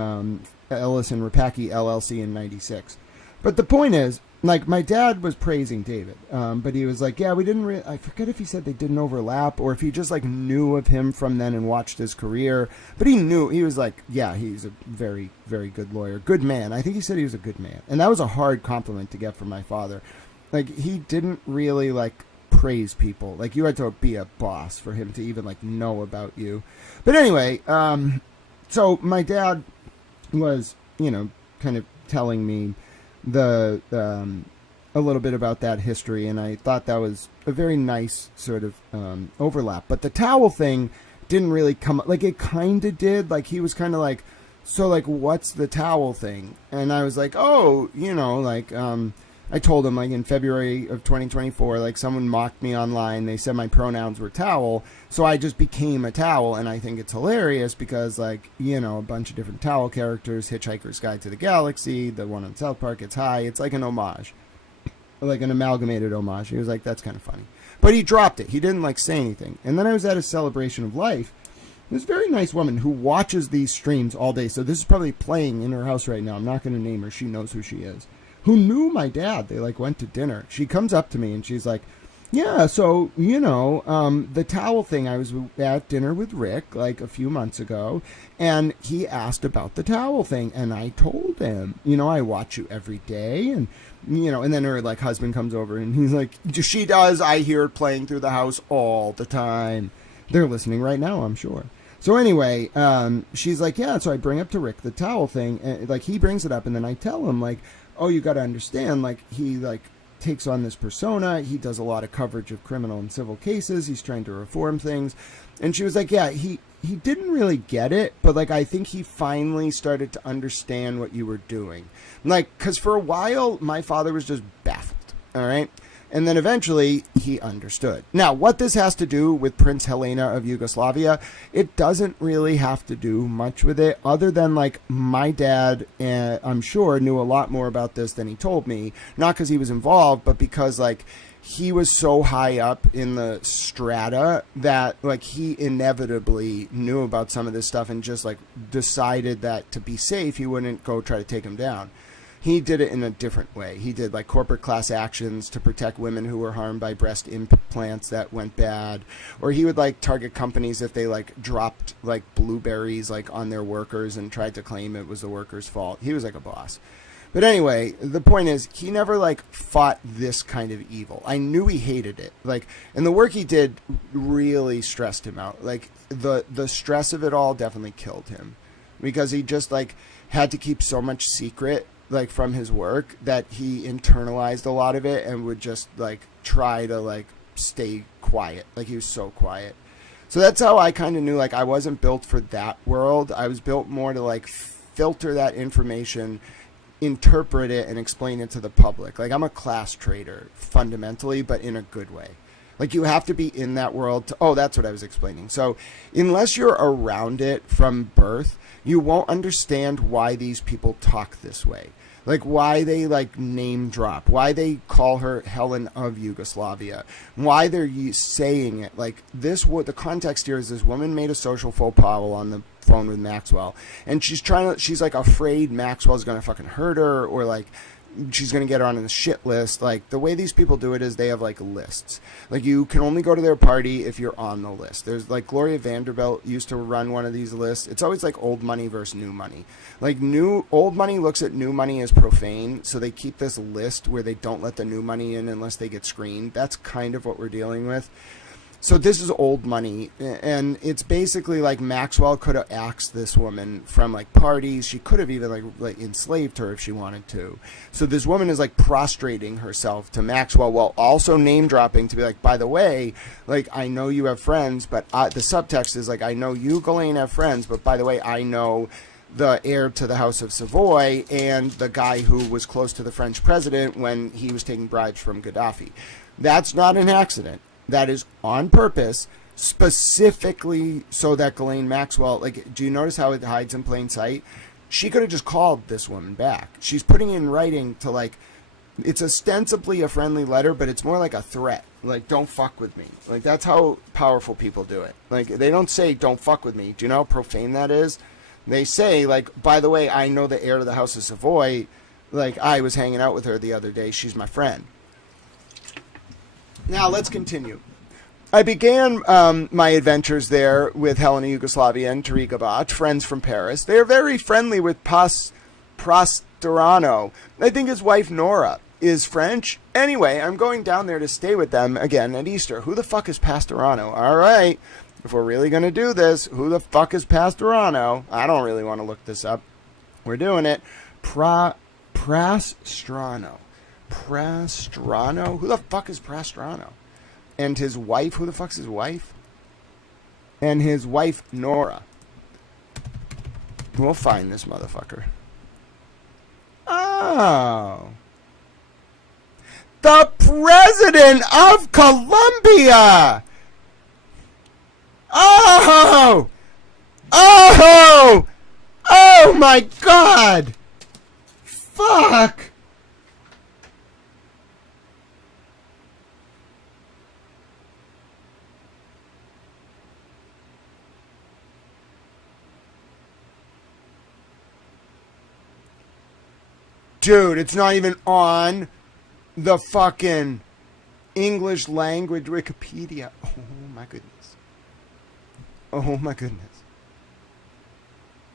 Ellis and Rapacki LLC in 96. But the point is, like, my dad was praising David, but he was like, yeah, we didn't I forget if he said they didn't overlap or if he just, like, knew of him from then and watched his career. But he knew, he was like, yeah, he's a very, very good lawyer. Good man. I think he said he was a good man. And that was a hard compliment to get from my father. Like, he didn't really, like, praise people. Like, you had to be a boss for him to even, like, know about you. But anyway, so my dad was, you know, kind of telling me a little bit about that history, and I thought that was a very nice sort of overlap. But the towel thing didn't really come up. Like, it kind of did. Like, he was kind of like, so, like, what's the towel thing? And I was like, oh, you know, like, I told him, like, in February of 2024, like, someone mocked me online. They said my pronouns were towel, so I just became a towel, and I think it's hilarious because, like, you know, a bunch of different towel characters, Hitchhiker's Guide to the Galaxy, the one on South Park, It's High. It's like an homage, like an amalgamated homage. He was like, that's kind of funny. But he dropped it. He didn't, like, say anything. And then I was at a celebration of life, This very nice woman who watches these streams all day. So this is probably playing in her house right now. I'm not going to name her. She knows who she is. Who knew my dad. They like went to dinner. She comes up to me and she's like, yeah, so, the towel thing, I was at dinner with Rick like a few months ago, and he asked about the towel thing, and I told him, I watch you every day, and, and then her like husband comes over and he's like, she does, I hear it playing through the house all the time. They're listening right now, I'm sure. So anyway, she's like, yeah, so I bring up to Rick the towel thing, and like he brings it up, and then I tell him like, oh, you got to understand, like he like takes on this persona. He does a lot of coverage of criminal and civil cases. He's trying to reform things. And she was like, yeah, he didn't really get it, but like I think he finally started to understand what you were doing. Like, because for a while, my father was just baffled, all right? And then eventually he understood. Now, what this has to do with Prince Helena of Yugoslavia, it doesn't really have to do much with it, other than like my dad, I'm sure, knew a lot more about this than he told me. Not because he was involved, but because like he was so high up in the strata that like he inevitably knew about some of this stuff and just like decided that to be safe, he wouldn't go try to take him down. He did it in a different way. He did like corporate class actions to protect women who were harmed by breast implants that went bad. Or he would like target companies if they like dropped like blueberries like on their workers and tried to claim it was the workers' fault. He was like a boss. But anyway, the point is he never like fought this kind of evil. I knew he hated it. Like, and the work he did really stressed him out. Like the stress of it all definitely killed him because he just like had to keep so much secret like from his work that he internalized a lot of it and would just like try to like stay quiet. Like he was so quiet. So that's how I kind of knew like I wasn't built for that world. I was built more to like filter that information, interpret it, and explain it to the public. Like I'm a class trader fundamentally, but in a good way. Like you have to be in that world to, oh, that's what I was explaining. So unless you're around it from birth, you won't understand why these people talk this way. Like why they like name drop, why they call her Helen of Yugoslavia, why they're saying it. Like this, what the context here is, this woman made a social faux pas while on the phone with Maxwell, and she's like afraid Maxwell's gonna fucking hurt her, or like she's going to get her on the shit list. Like the way these people do it is they have like lists. Like you can only go to their party if you're on the list. There's like Gloria Vanderbilt used to run one of these lists. It's always like old money versus new money. Like old money looks at new money as profane, so they keep this list where they don't let the new money in unless they get screened. That's kind of what we're dealing with. So this is old money, and it's basically like Maxwell could have axed this woman from like parties. She could have even like enslaved her if she wanted to. So this woman is like prostrating herself to Maxwell while also name dropping to be like, by the way, like I know you have friends, but the subtext is like, I know you, Ghislaine, have friends, but by the way, I know the heir to the House of Savoy and the guy who was close to the French president when he was taking bribes from Gaddafi. That's not an accident. That is on purpose, specifically so that Ghislaine Maxwell, like, do you notice how it hides in plain sight? She could have just called this woman back. She's putting in writing to, like, it's ostensibly a friendly letter, but it's more like a threat. Like, don't fuck with me. Like, that's how powerful people do it. Like, they don't say, don't fuck with me. Do you know how profane that is? They say, like, by the way, I know the heir to the House of Savoy. Like, I was hanging out with her the other day. She's my friend. Now, let's continue. I began my adventures there with Helena Yugoslavia and Tariq Abat, friends from Paris. They are very friendly with Pastorano. I think his wife Nora is French. Anyway, I'm going down there to stay with them again at Easter. Who the fuck is Pastorano? All right, if we're really going to do this, who the fuck is Pastorano? I don't really want to look this up. We're doing it. Pastrano. Pastrano? Who the fuck is Pastrano? And his wife? Who the fuck's his wife? And his wife, Nora. We'll find this motherfucker. Oh. The President of Colombia! Oh! Oh! Oh my God! Fuck! Dude, it's not even on the fucking English language Wikipedia. Oh my goodness. Oh my goodness.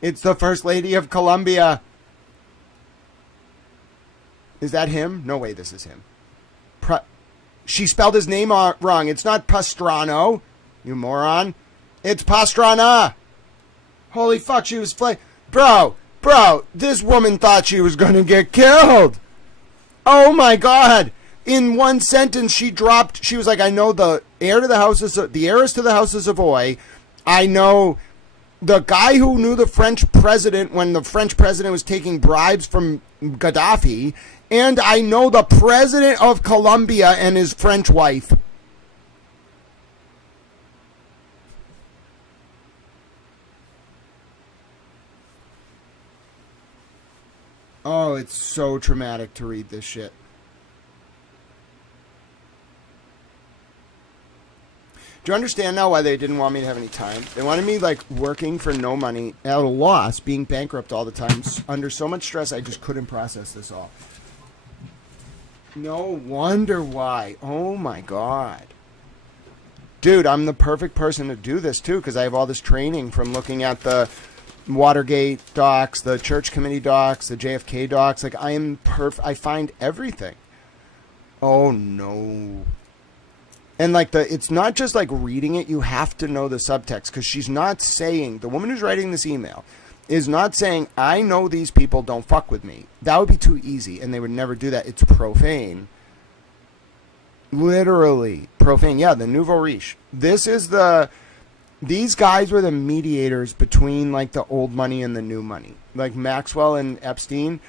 It's the First Lady of Colombia. Is that him? No way this is him. She spelled his name wrong. It's not Pastrano, you moron. It's Pastrana. Holy fuck, she was Bro, this woman thought she was going to get killed. Oh my God. In one sentence, she was like, I know the heiress to the House of Savoy. I know the guy who knew the French president when the French president was taking bribes from Gaddafi. And I know the president of Colombia and his French wife. Oh, it's so traumatic to read this shit. Do you understand now why they didn't want me to have any time? They wanted me, like, working for no money, at a loss, being bankrupt all the time, under so much stress I just couldn't process this all. No wonder why. Oh, my God. Dude, I'm the perfect person to do this, too, because I have all this training from looking at the Watergate docs, the Church Committee docs, the JFK docs. Like, I am I find everything. Oh, no. And, like, it's not just, like, reading it. You have to know the subtext, because she's not saying, the woman who's writing this email is not saying, I know these people, don't fuck with me. That would be too easy, and they would never do that. It's profane. Literally profane. Yeah, the nouveau riche. These guys were the mediators between, like, the old money and the new money. Like, Maxwell and Epstein.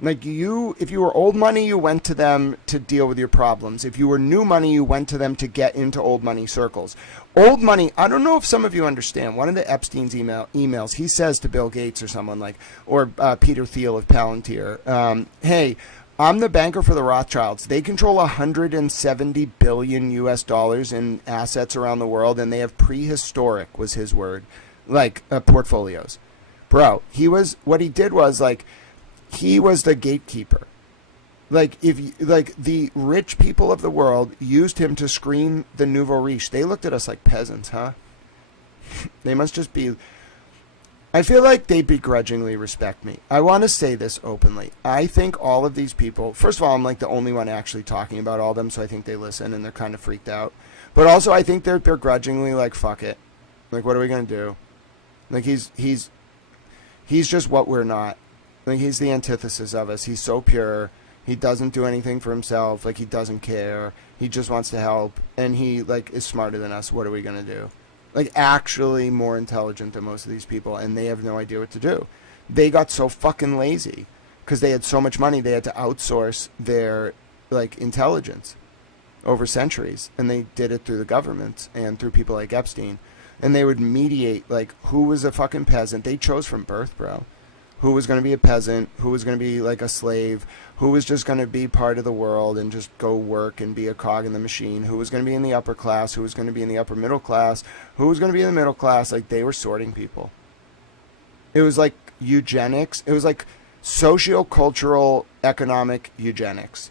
Like, if you were old money, you went to them to deal with your problems. If you were new money, you went to them to get into old money circles. Old money, I don't know if some of you understand. One of the Epstein's emails, he says to Bill Gates or someone like, or Peter Thiel of Palantir, hey, I'm the banker for the Rothschilds. They control 170 billion US dollars in assets around the world, and they have prehistoric, was his word, like, portfolios. Bro, what he did was, like, he was the gatekeeper. Like, the rich people of the world used him to screen the nouveau riche. They looked at us like peasants, huh? They must just be... I feel like they begrudgingly respect me. I want to say this openly. I think all of these people... First of all, I'm, like, the only one actually talking about all of them, so I think they listen, and they're kind of freaked out. But also, I think they're begrudgingly like, fuck it. Like, what are we going to do? Like, he's just what we're not. Like, he's the antithesis of us. He's so pure. He doesn't do anything for himself. Like, he doesn't care. He just wants to help. And he, like, is smarter than us. What are we going to do? Like, actually more intelligent than most of these people. And they have no idea what to do. They got so fucking lazy. Because they had so much money, they had to outsource their, like, intelligence over centuries. And they did it through the government and through people like Epstein. And they would mediate, like, who was a fucking peasant. They chose from birth, bro. Who was going to be a peasant, who was going to be like a slave, who was just going to be part of the world and just go work and be a cog in the machine, who was going to be in the upper class, who was going to be in the upper middle class, who was going to be in the middle class. Like, they were sorting people. It was like eugenics. It was like socio-cultural economic eugenics.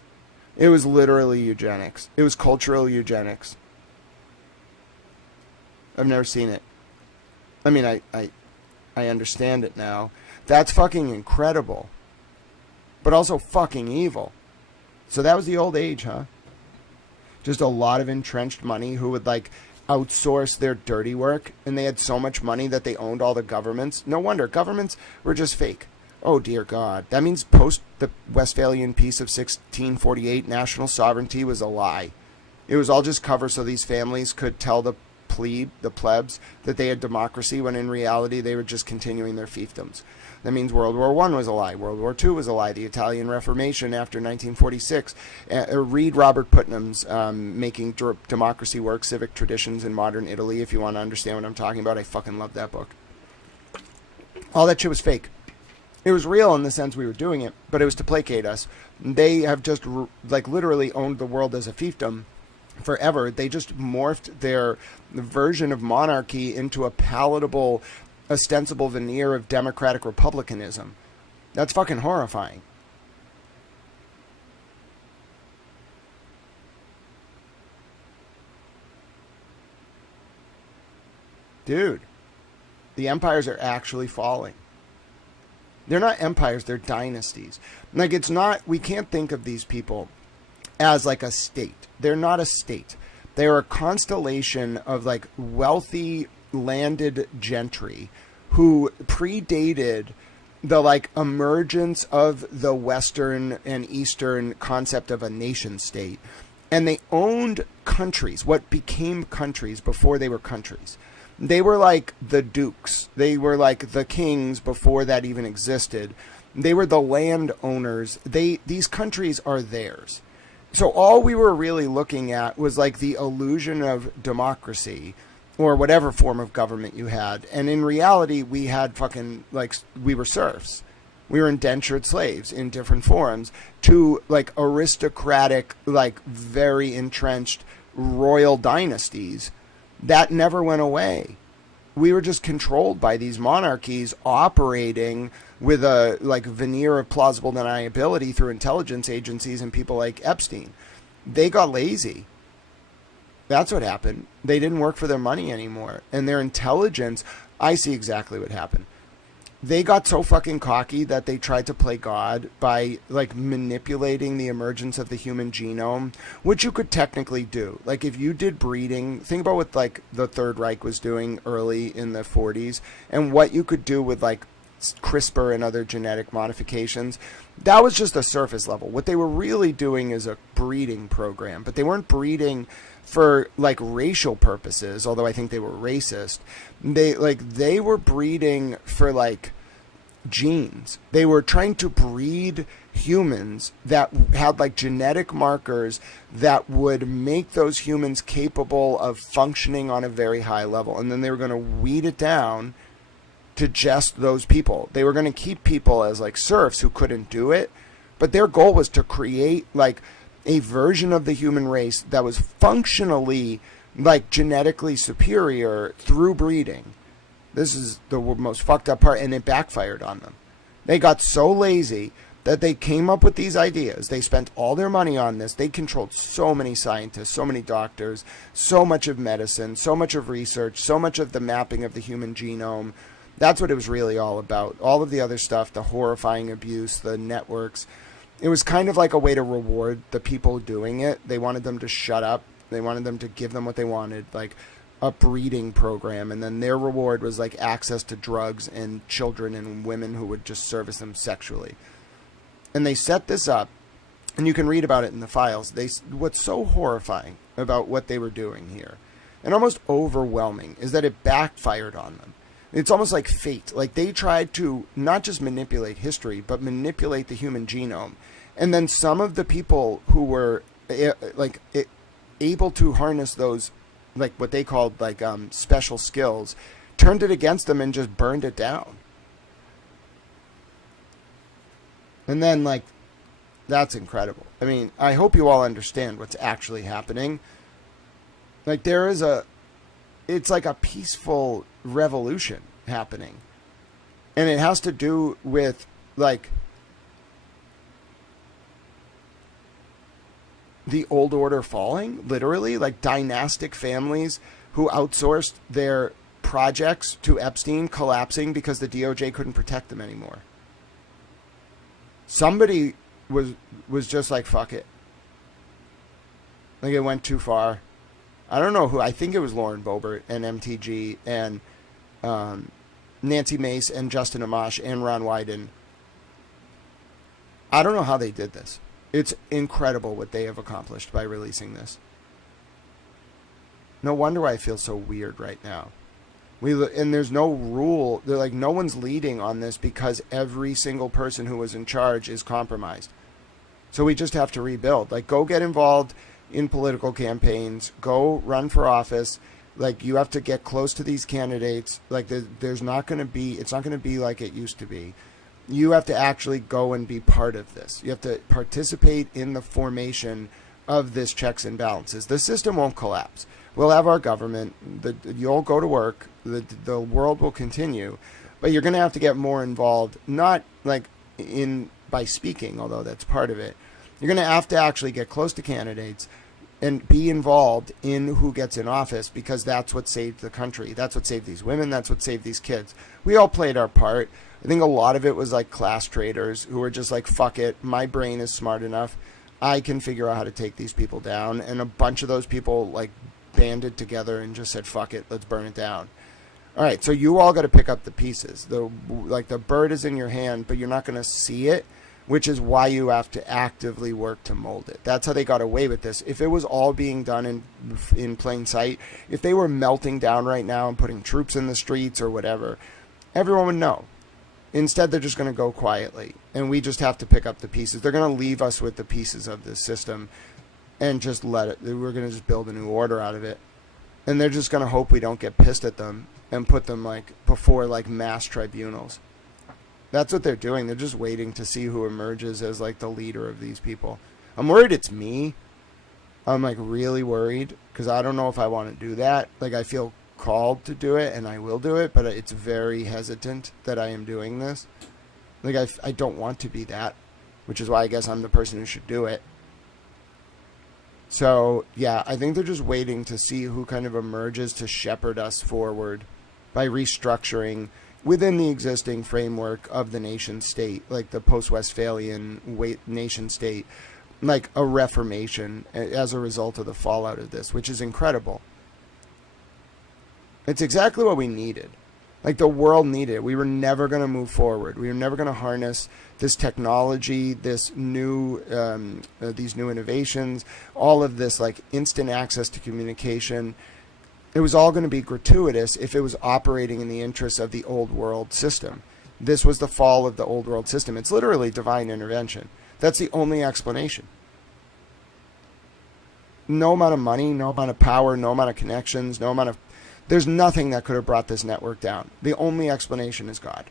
It was literally eugenics. It was cultural eugenics. I've never seen it. I mean, I understand it now. That's fucking incredible. But also fucking evil. So that was the old age, huh? Just a lot of entrenched money who would, like, outsource their dirty work. And they had so much money that they owned all the governments. No wonder. Governments were just fake. Oh, dear God. That means post the Westphalian Peace of 1648, national sovereignty was a lie. It was all just cover so these families could tell the plebs, that they had democracy, when in reality they were just continuing their fiefdoms. That means World War I was a lie. World War II was a lie. The Italian Reformation after 1946. Read Robert Putnam's Making Democracy Work, Civic Traditions in Modern Italy, if you want to understand what I'm talking about. I fucking love that book. All that shit was fake. It was real in the sense we were doing it, but it was to placate us. They have just, like, literally owned the world as a fiefdom forever. They just morphed their version of monarchy into a palatable, ostensible veneer of democratic republicanism. That's fucking horrifying. Dude, the empires are actually falling. They're not empires, they're dynasties. Like, it's not, we can't think of these people as like a state. They're not a state. They're a constellation of like wealthy landed gentry who predated the like emergence of the Western and Eastern concept of a nation state. And they owned countries, what became countries before they were countries. They were like the dukes. They were like the kings before that even existed. They were the landowners. These countries are theirs. So all we were really looking at was like the illusion of democracy or whatever form of government you had. And in reality, we had fucking, like, we were serfs. We were indentured slaves in different forms to like aristocratic, like very entrenched royal dynasties that never went away. We were just controlled by these monarchies operating with a like veneer of plausible deniability through intelligence agencies and people like Epstein. They got lazy. That's what happened. They didn't work for their money anymore. And their intelligence, I see exactly what happened. They got so fucking cocky that they tried to play God by like manipulating the emergence of the human genome, which you could technically do. Like if you did breeding, think about what like the Third Reich was doing early in the 40s and what you could do with like CRISPR and other genetic modifications. That was just a surface level. What they were really doing is a breeding program, but they weren't breeding for like racial purposes, although I think they were racist. They were breeding for like genes. They were trying to breed humans that had like genetic markers that would make those humans capable of functioning on a very high level. And then they were going to weed it down to just those people. They were going to keep people as like serfs who couldn't do it, but their goal was to create like a version of the human race that was functionally like genetically superior through breeding. This is the most fucked up part, and it backfired on them. They got so lazy that they came up with these ideas. They spent all their money on this. They controlled so many scientists, so many doctors, so much of medicine, so much of research, so much of the mapping of the human genome. That's what it was really all about. All of the other stuff, the horrifying abuse, the networks. It was kind of like a way to reward the people doing it. They wanted them to shut up. They wanted them to give them what they wanted, like a breeding program. And then their reward was like access to drugs and children and women who would just service them sexually. And they set this up, and you can read about it in the files. What's so horrifying about what they were doing here, and almost overwhelming, is that it backfired on them. It's almost like fate. Like they tried to not just manipulate history, but manipulate the human genome. And then some of the people who were able to harness those, like what they called like special skills, turned it against them and just burned it down. And then like, that's incredible. I mean, I hope you all understand what's actually happening. Like it's like a peaceful revolution happening. And it has to do with like the old order falling, literally, like dynastic families who outsourced their projects to Epstein collapsing because the DOJ couldn't protect them anymore. Somebody was just like, fuck it. Like it went too far. I don't know who. I think it was Lauren Boebert and MTG and Nancy Mace and Justin Amash and Ron Wyden. I don't know how they did this. It's incredible what they have accomplished by releasing this. No wonder why I feel so weird right now. And there's no rule. They're like, no one's leading on this because every single person who was in charge is compromised. So we just have to rebuild. Like, go get involved in political campaigns. Go run for office. Like, you have to get close to these candidates. Like, there's not going to be, it's not going to be like it used to be. You have to actually go and be part of this. You have to participate in the formation of this checks and balances. The system won't collapse. We'll have our government. You'll go to work. The world will continue. But you're going to have to get more involved, not like by speaking, although that's part of it. You're going to have to actually get close to candidates, and be involved in who gets in office, because that's what saved the country. That's what saved these women. That's what saved these kids. We all played our part. I think a lot of it was like class traders who were just like, fuck it, my brain is smart enough. I can figure out how to take these people down. And a bunch of those people like banded together and just said, fuck it, let's burn it down. All right, so you all got to pick up the pieces. The bird is in your hand, but you're not going to see it, which is why you have to actively work to mold it. That's how they got away with this. If it was all being done in plain sight, if they were melting down right now and putting troops in the streets or whatever, everyone would know. Instead, they're just going to go quietly, and we just have to pick up the pieces. They're going to leave us with the pieces of this system and just let it. We're going to just build a new order out of it. And they're just going to hope we don't get pissed at them and put them like before like mass tribunals. That's what they're doing. They're just waiting to see who emerges as like the leader of these people. I'm worried it's me. I'm like really worried because I don't know if I want to do that. Like I feel called to do it and I will do it, but it's very hesitant that I am doing this. Like I don't want to be that, which is why I guess I'm the person who should do it. So yeah, I think they're just waiting to see who kind of emerges to shepherd us forward by restructuring within the existing framework of the nation state, like the post-Westphalian nation state, like a reformation as a result of the fallout of this, which is incredible. It's exactly what we needed. Like the world needed it. We were never going to move forward. We were never going to harness this technology, this new, these new innovations, all of this like instant access to communication. It was all going to be gratuitous if it was operating in the interests of the old world system. This was the fall of the old world system. It's literally divine intervention. That's the only explanation. No amount of money, no amount of power, no amount of connections, no amount of... There's nothing that could have brought this network down. The only explanation is God.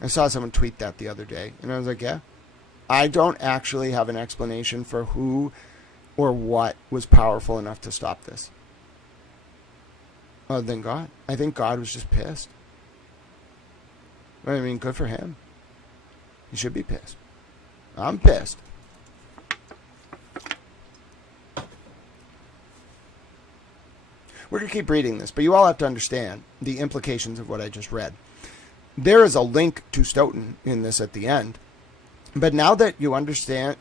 I saw someone tweet that the other day, and I was like, yeah. I don't actually have an explanation for who or what was powerful enough to stop this, other than God. I think God was just pissed. I mean, good for him. He should be pissed. I'm pissed. We're going to keep reading this, but you all have to understand the implications of what I just read. There is a link to Stoton in this at the end. But now that you understand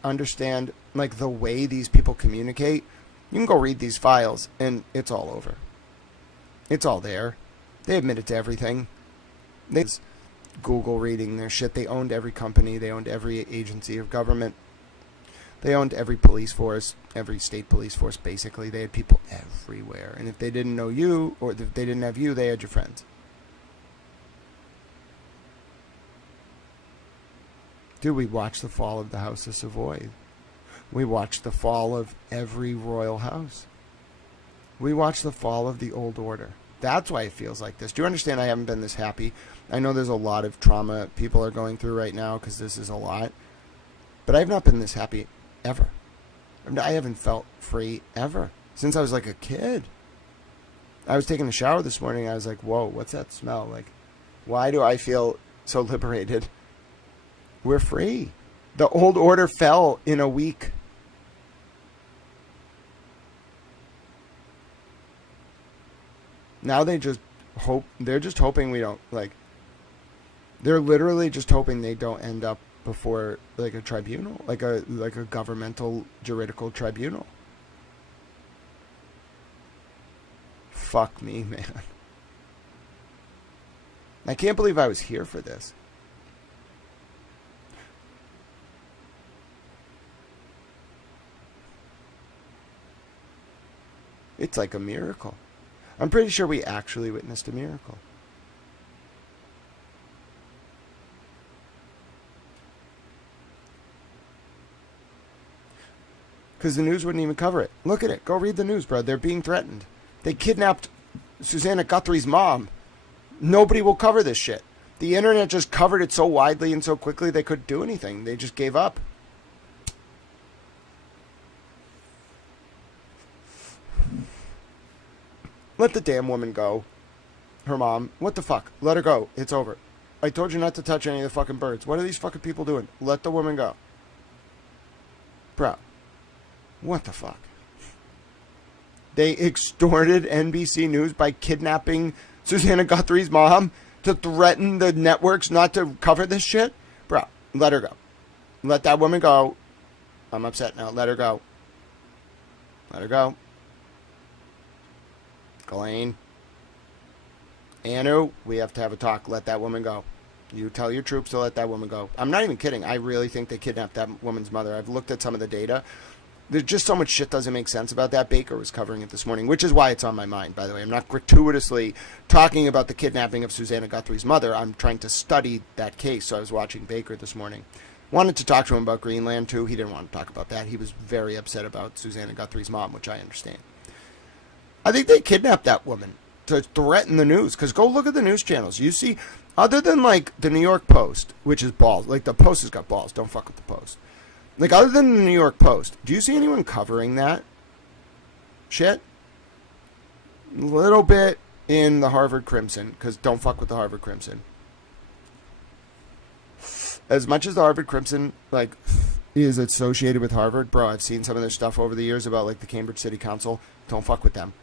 like the way these people communicate, you can go read these files and it's all over. It's all there. They admitted to everything. They Google reading their shit. They owned every company. They owned every agency of government. They owned every police force, every state police force, basically. They had people everywhere. And if they didn't know you, or if they didn't have you, they had your friends. Dude, we watched the fall of the House of Savoy. We watched the fall of every royal house. We watched the fall of the old order. That's why it feels like this. Do you understand I haven't been this happy? I know there's a lot of trauma people are going through right now because this is a lot. But I've not been this happy ever. I haven't felt free ever since I was like a kid. I was taking a shower this morning. I was like, whoa, what's that smell? Like, why do I feel so liberated? We're free. The old order fell in a week. Now they just hope, they're just hoping we don't, like, they're literally just hoping they don't end up before, like, a tribunal, like a governmental juridical tribunal. Fuck me, man. I can't believe I was here for this. It's like a miracle. I'm pretty sure we actually witnessed a miracle. Because the news wouldn't even cover it. Look at it. Go read the news, bro. They're being threatened. They kidnapped Susanna Guthrie's mom. Nobody will cover this shit. The internet just covered it so widely and so quickly they couldn't do anything. They just gave up. Let the damn woman go. Her mom. What the fuck? Let her go. It's over. I told you not to touch any of the fucking birds. What are these fucking people doing? Let the woman go. Bro. What the fuck? They extorted NBC News by kidnapping Susanna Guthrie's mom to threaten the networks not to cover this shit? Bro, let her go. Let that woman go. I'm upset now. Let her go. Let her go. Ghislaine. Anu, we have to have a talk. Let that woman go. You tell your troops to let that woman go. I'm not even kidding. I really think they kidnapped that woman's mother. I've looked at some of the data. There's just so much shit doesn't make sense about that. Baker was covering it this morning, which is why it's on my mind, by the way. I'm not gratuitously talking about the kidnapping of Susanna Guthrie's mother. I'm trying to study that case, so I was watching Baker this morning. Wanted to talk to him about Greenland, too. He didn't want to talk about that. He was very upset about Susanna Guthrie's mom, which I understand. I think they kidnapped that woman to threaten the news, because go look at the news channels. You see, other than, like, the New York Post, which is balls. Like, the Post has got balls. Don't fuck with the Post. Like, other than the New York Post, do you see anyone covering that shit? A little bit in the Harvard Crimson, because don't fuck with the Harvard Crimson. As much as the Harvard Crimson, like, is associated with Harvard, bro, I've seen some of their stuff over the years about, like, the Cambridge City Council. Don't fuck with them.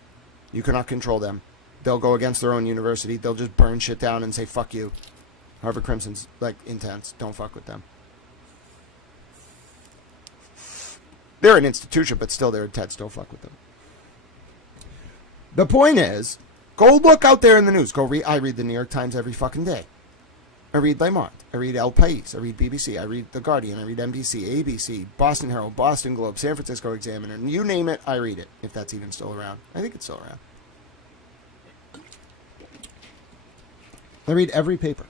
You cannot control them. They'll go against their own university. They'll just burn shit down and say, fuck you. Harvard Crimson's, like, intense. Don't fuck with them. They're an institution, but still they're intense. Don't fuck with them. The point is, go look out there in the news. Go read. I read the New York Times every fucking day. I read Le Monde. I read El País. I read BBC. I read The Guardian. I read NBC, ABC, Boston Herald, Boston Globe, San Francisco Examiner. You name it, I read it, if that's even still around. I think it's still around. I read every paper.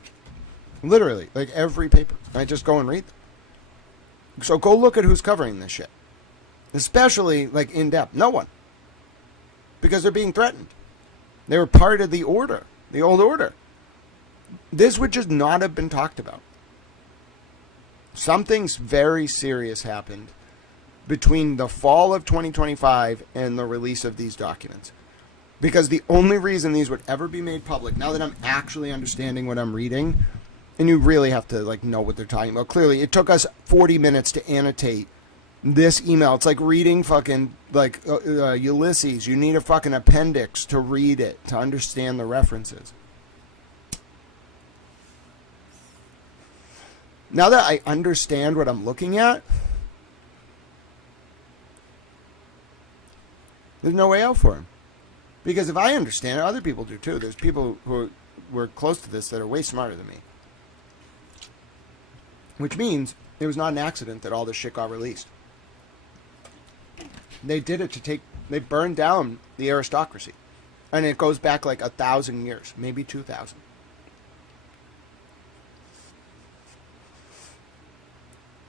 Literally, like every paper. I just go and read them. So go look at who's covering this shit. Especially, like, in depth. No one. Because they're being threatened. They were part of the order. The old order. This would just not have been talked about. Something very serious happened between the fall of 2025 and the release of these documents. Because the only reason these would ever be made public, now that I'm actually understanding what I'm reading, and you really have to, like, know what they're talking about. Clearly, it took us 40 minutes to annotate this email. It's like reading fucking, like, Ulysses. You need a fucking appendix to read it, to understand the references. Now that I understand what I'm looking at, there's no way out for him. Because if I understand it, other people do too. There's people who were close to this that are way smarter than me. Which means it was not an accident that all this shit got released. They did it they burned down the aristocracy. And it goes back like 1,000 years, maybe 2,000.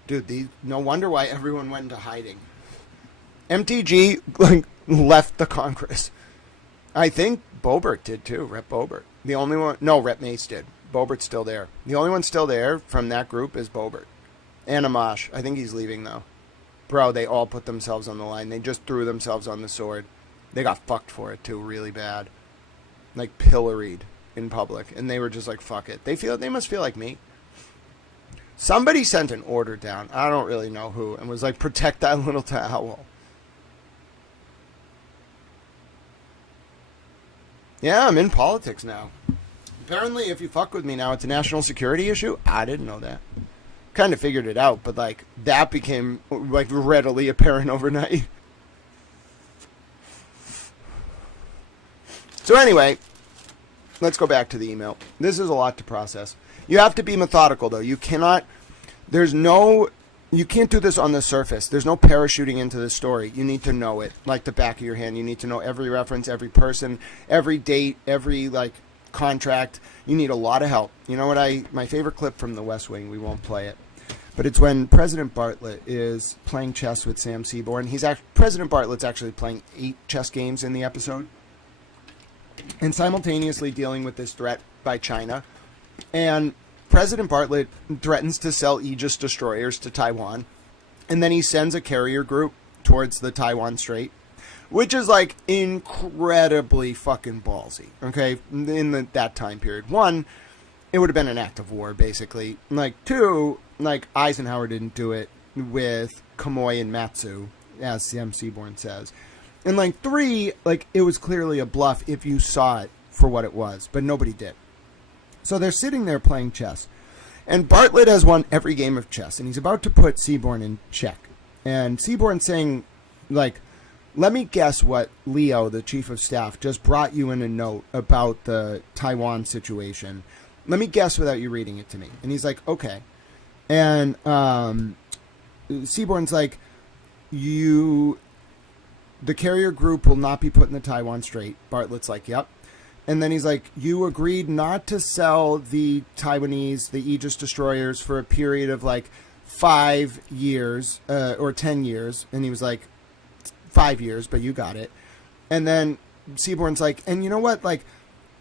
Dude, no wonder why everyone went into hiding. MTG, like, left the Congress. I think Boebert did too, Rep Boebert. The only one, no, Rep Mace did. Boebert's still there. The only one still there from that group is Boebert. And Amash. I think he's leaving though. Bro, they all put themselves on the line. They just threw themselves on the sword. They got fucked for it too, really bad. Like, pilloried in public. And they were just like, fuck it. They must feel like me. Somebody sent an order down. I don't really know who. And was like, protect that little towel. Yeah, I'm in politics now. Apparently, if you fuck with me now, it's a national security issue. I didn't know that. Kind of figured it out, but, like, that became, like, readily apparent overnight. So anyway, let's go back to the email. This is a lot to process. You have to be methodical, though. You can't do this on the surface. There's no parachuting into the story. You need to know it like the back of your hand. You need to know every reference, every person, every date, every, like, contract. You need a lot of help. You know what my favorite clip from The West Wing, we won't play it, but it's when President Bartlett is playing chess with Sam Seaborn. President Bartlett's actually playing 8 chess games in the episode and simultaneously dealing with this threat by China. And President Bartlett threatens to sell Aegis destroyers to Taiwan, and then he sends a carrier group towards the Taiwan Strait, which is, like, incredibly fucking ballsy, okay, in that time period. One, it would have been an act of war, basically. Like, two, like, Eisenhower didn't do it with Quemoy and Matsu as Sam Seaborn says. And line 3, like, it was clearly a bluff if you saw it for what it was, but nobody did. So they're sitting there playing chess. And Bartlett has won every game of chess, and he's about to put Seaborn in check. And Seaborn's saying, like, let me guess what Leo, the chief of staff, just brought you in a note about the Taiwan situation. Let me guess without you reading it to me. And he's like, okay. And Seaborn's like, the carrier group will not be put in the Taiwan Strait. Bartlett's like, yep. And then he's like, you agreed not to sell the Taiwanese, the Aegis destroyers, for a period of like 5 years or 10 years. And he was like, 5 years, but you got it. And then Seaborn's like, and you know what? Like,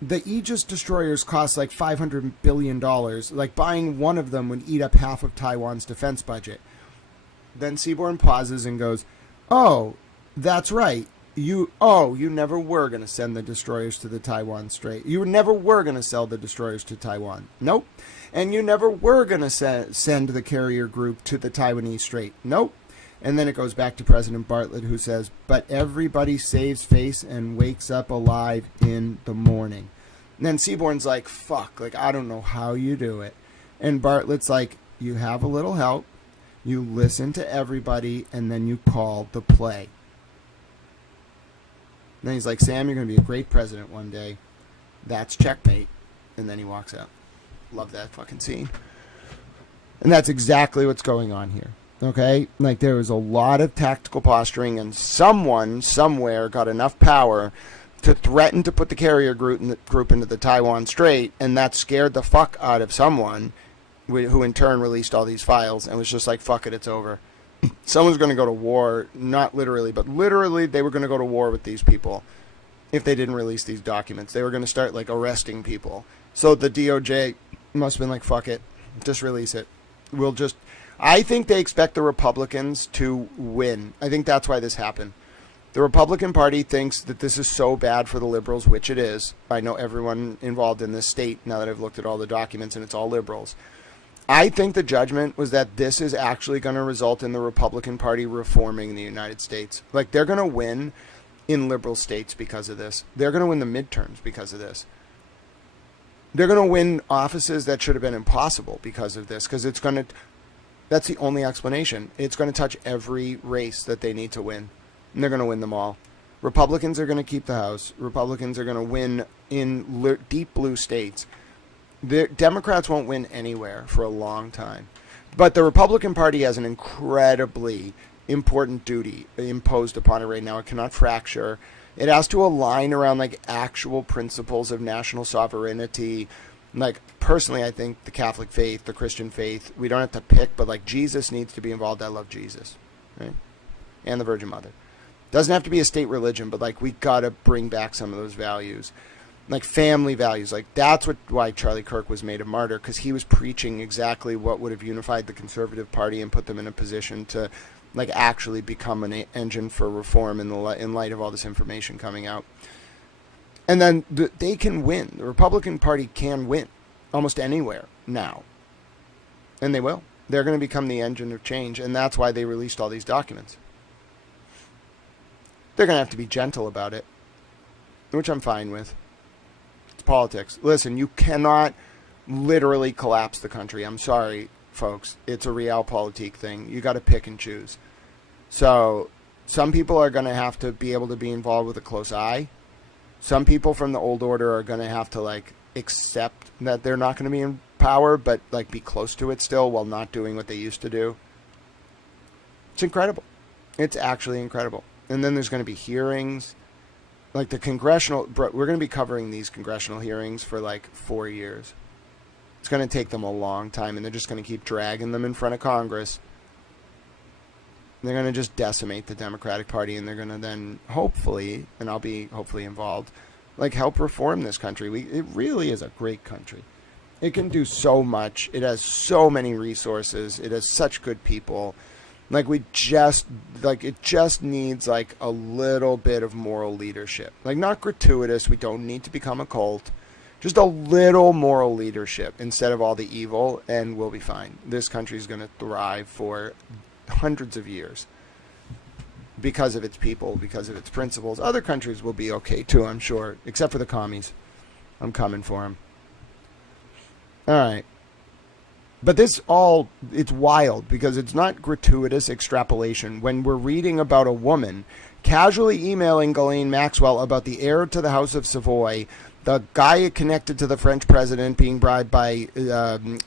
the Aegis destroyers cost like $500 billion. Like, buying one of them would eat up half of Taiwan's defense budget. Then Seaborn pauses and goes, oh, that's right. You never were going to send the destroyers to the Taiwan Strait. You never were going to sell the destroyers to Taiwan. Nope. And you never were going to send the carrier group to the Taiwanese Strait. Nope. And then it goes back to President Bartlett, who says, but everybody saves face and wakes up alive in the morning. And then Seaborn's like, fuck, like, I don't know how you do it. And Bartlett's like, you have a little help. You listen to everybody, and then you call the play. And then he's like, Sam, you're going to be a great president one day. That's checkmate. And then he walks out. Love that fucking scene. And that's exactly what's going on here. Okay? Like, there was a lot of tactical posturing, and someone, somewhere, got enough power to threaten to put the carrier group into the Taiwan Strait, and that scared the fuck out of someone, who in turn released all these files, and was just like, fuck it, it's over. Someone's going to go to war, not literally, but literally they were going to go to war with these people if they didn't release these documents. They were going to start, like, arresting people. So the DOJ must have been like, fuck it, just release it. I think they expect the Republicans to win. I think that's why this happened. The Republican Party thinks that this is so bad for the liberals, which it is. I know everyone involved in this state, now that I've looked at all the documents, and it's all liberals. I think the judgment was that this is actually going to result in the Republican Party reforming the United States. Like, they're going to win in liberal states because of this. They're going to win the midterms because of this. They're going to win offices that should have been impossible because of this, because that's the only explanation. It's going to touch every race that they need to win, and they're going to win them all. Republicans are going to keep the House. Republicans are going to win in deep blue states. The Democrats won't win anywhere for a long time. But the Republican Party has an incredibly important duty imposed upon it right now. It cannot fracture. It has to align around, like, actual principles of national sovereignty. Like, personally, I think the Catholic faith, the Christian faith, we don't have to pick, but, like, Jesus needs to be involved. I love Jesus, right? And the Virgin Mother. Doesn't have to be a state religion, but, like, we got to bring back some of those values. Like, family values. Like, that's why Charlie Kirk was made a martyr, because he was preaching exactly what would have unified the Conservative Party and put them in a position to, like, actually become an engine for reform in light of all this information coming out. And then they can win. The Republican Party can win almost anywhere now. And they will. They're going to become the engine of change, and that's why they released all these documents. They're going to have to be gentle about it, which I'm fine with. Politics. Listen, you cannot literally collapse the country. I'm sorry, folks. It's a realpolitik thing. You got to pick and choose. So some people are going to have to be able to be involved with a close eye. Some people from the old order are going to have to, like, accept that they're not going to be in power, but, like, be close to it still while not doing what they used to do. It's incredible. It's actually incredible. And then there's going to be hearings. Like, the congressional, we're going to be covering these congressional hearings for like 4 years. It's going to take them a long time, and they're just going to keep dragging them in front of Congress. They're going to just decimate the Democratic Party, and they're going to then hopefully, and I'll be hopefully involved, like, help reform this country. It really is a great country. It can do so much. It has so many resources. It has such good people. Like, it just needs, like, a little bit of moral leadership. Like, not gratuitous. We don't need to become a cult. Just a little moral leadership instead of all the evil, and we'll be fine. This country is going to thrive for hundreds of years. because of its people, because of its principles. Other countries will be okay too, I'm sure, except for the commies. I'm coming for them. All right. But it's wild because it's not gratuitous extrapolation. When we're reading about a woman casually emailing Ghislaine Maxwell about the heir to the House of Savoy, the guy connected to the French president being bribed by being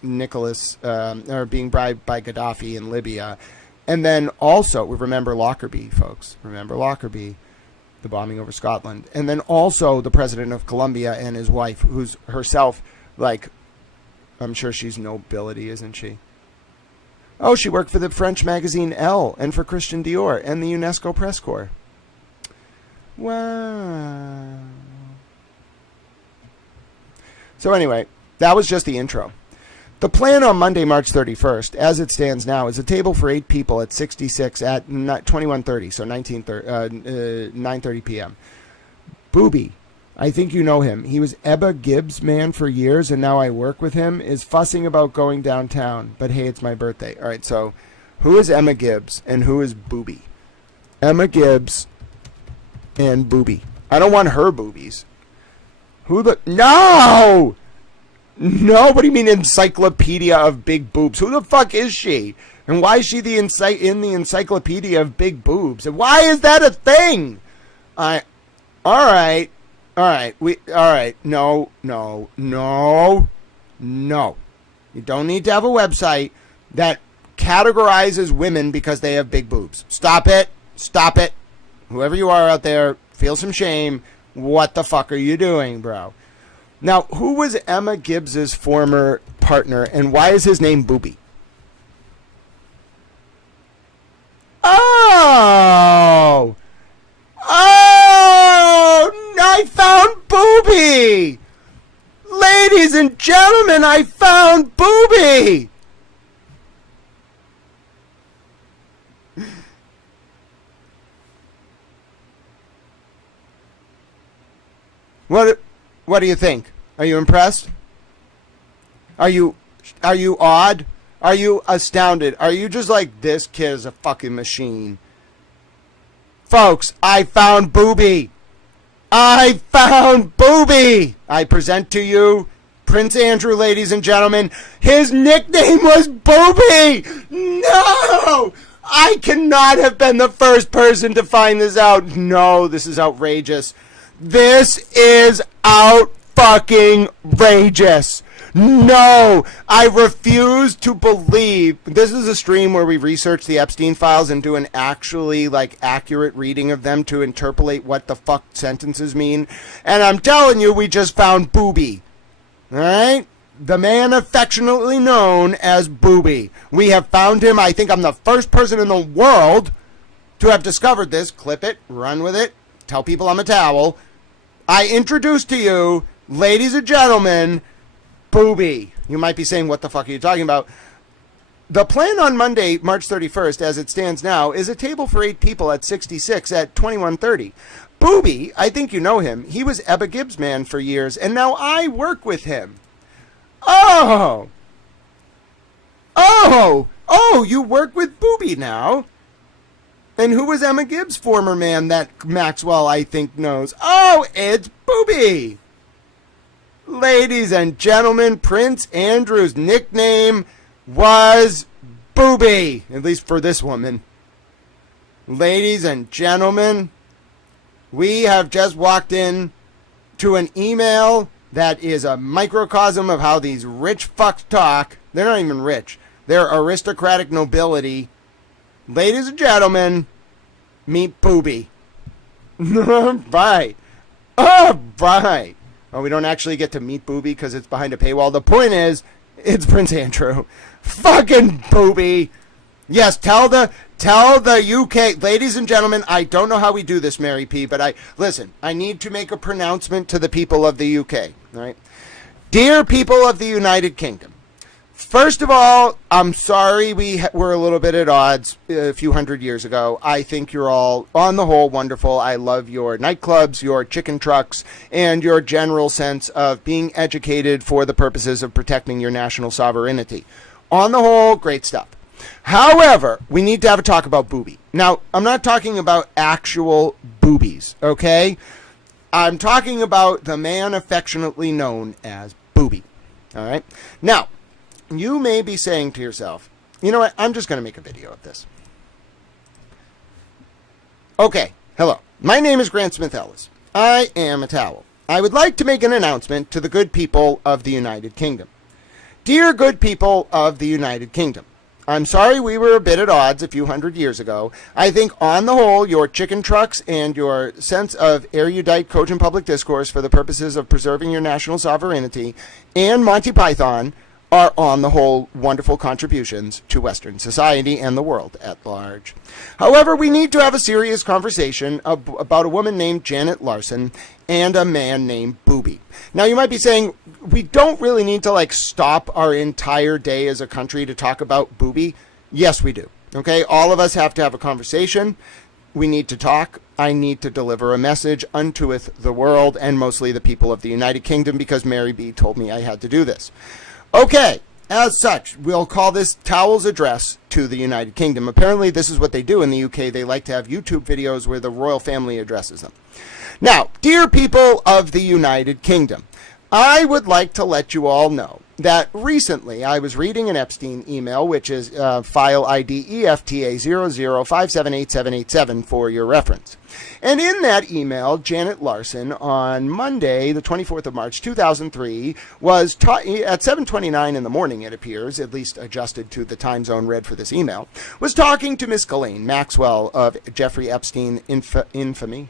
bribed by Gaddafi in Libya. And then also, remember Lockerbie, folks. Remember Lockerbie, the bombing over Scotland. And then also the president of Colombia and his wife, who's herself, like, I'm sure she's nobility, isn't she? Oh, she worked for the French magazine Elle and for Christian Dior and the UNESCO press corps. Wow. So anyway, that was just the intro. The plan on Monday, March 31st, as it stands now, is a table for 8 people at 66 at 21:30, so 9:30 p.m. Booby, I think you know him. He was Ebba Gibbs' man for years, and now I work with him, is fussing about going downtown. But hey, it's my birthday. All right, so who is Emma Gibbs and who is Booby? Emma Gibbs and Booby. I don't want her boobies. Who the... No! No, what do you mean encyclopedia of big boobs? Who the fuck is she? And why is she in the encyclopedia of big boobs? And why is that a thing? All right. No. You don't need to have a website that categorizes women because they have big boobs. Stop it. Whoever you are out there, feel some shame. What the fuck are you doing, bro? Now, who was Emma Gibbs's former partner, and why is his name Booby? Oh, I found Booby! Ladies and gentlemen, I found Booby! What do you think? Are you impressed? Are you awed? Are you astounded? Are you just like, this kid is a fucking machine? Folks, I found Booby! I present to you Prince Andrew, ladies and gentlemen. His nickname was Booby! No! I cannot have been the first person to find this out. No, this is outrageous. This is out-fucking-rageous. No, I refuse to believe. This is a stream where we research the Epstein files and do an actually, accurate reading of them to interpolate what the fuck sentences mean. And I'm telling you, we just found Booby. Alright? The man affectionately known as Booby. We have found him. I think I'm the first person in the world to have discovered this. Clip it, run with it, tell people I'm a towel. I introduce to you, ladies and gentlemen, Booby. You might be saying, what the fuck are you talking about? The plan on Monday, March 31st, as it stands now, is a table for 8 people at 66 at 21:30. Booby, I think you know him. He was Ebba Gibbs' man for years, and now I work with him. Oh, you work with Booby now? And who was Emma Gibbs' former man that Maxwell, I think, knows? Oh, it's Booby! Ladies and gentlemen, Prince Andrew's nickname was Booby. At least for this woman. Ladies and gentlemen, we have just walked in to an email that is a microcosm of how these rich fucks talk. They're not even rich. They're aristocratic nobility. Ladies and gentlemen, meet Booby. Right. Oh, right. Well, we don't actually get to meet Booby because it's behind a paywall. The point is, it's Prince Andrew. Fucking Booby. Yes, tell the UK, ladies and gentlemen, I don't know how we do this, Mary P, but I need to make a pronouncement to the people of the UK, all right? Dear people of the United Kingdom, first of all, I'm sorry we were a little bit at odds a few hundred years ago. I think you're all, on the whole, wonderful. I love your nightclubs, your chicken trucks, and your general sense of being educated for the purposes of protecting your national sovereignty. On the whole, great stuff. However, we need to have a talk about booby. Now, I'm not talking about actual boobies, okay? I'm talking about the man affectionately known as Booby. All right? Now, you may be saying to yourself, you know what? I'm just going to make a video of this. Okay, hello. My name is Grant Smith Ellis. I am a towel. I would like to make an announcement to the good people of the United Kingdom. Dear good people of the United Kingdom, I'm sorry we were a bit at odds a few hundred years ago. I think on the whole, your chicken trucks and your sense of erudite cogent public discourse for the purposes of preserving your national sovereignty and Monty Python are on the whole wonderful contributions to Western society and the world at large. However, we need to have a serious conversation about a woman named Janet Larson and a man named Booby. Now, you might be saying, we don't really need to stop our entire day as a country to talk about Booby. Yes, we do. Okay, all of us have to have a conversation. We need to talk. I need to deliver a message untoeth the world and mostly the people of the United Kingdom because Mary B told me I had to do this. Okay, as such, we'll call this Towel's Address to the United Kingdom. Apparently, this is what they do in the UK. They like to have YouTube videos where the royal family addresses them. Now, dear people of the United Kingdom, I would like to let you all know that recently I was reading an Epstein email, which is file ID EFTA00578787 for your reference. And in that email, Janet Larson, on Monday, the 24th of March, 2003, was at 7:29 in the morning, it appears, at least adjusted to the time zone read for this email, was talking to Miss Ghislaine Maxwell of Jeffrey Epstein infamy.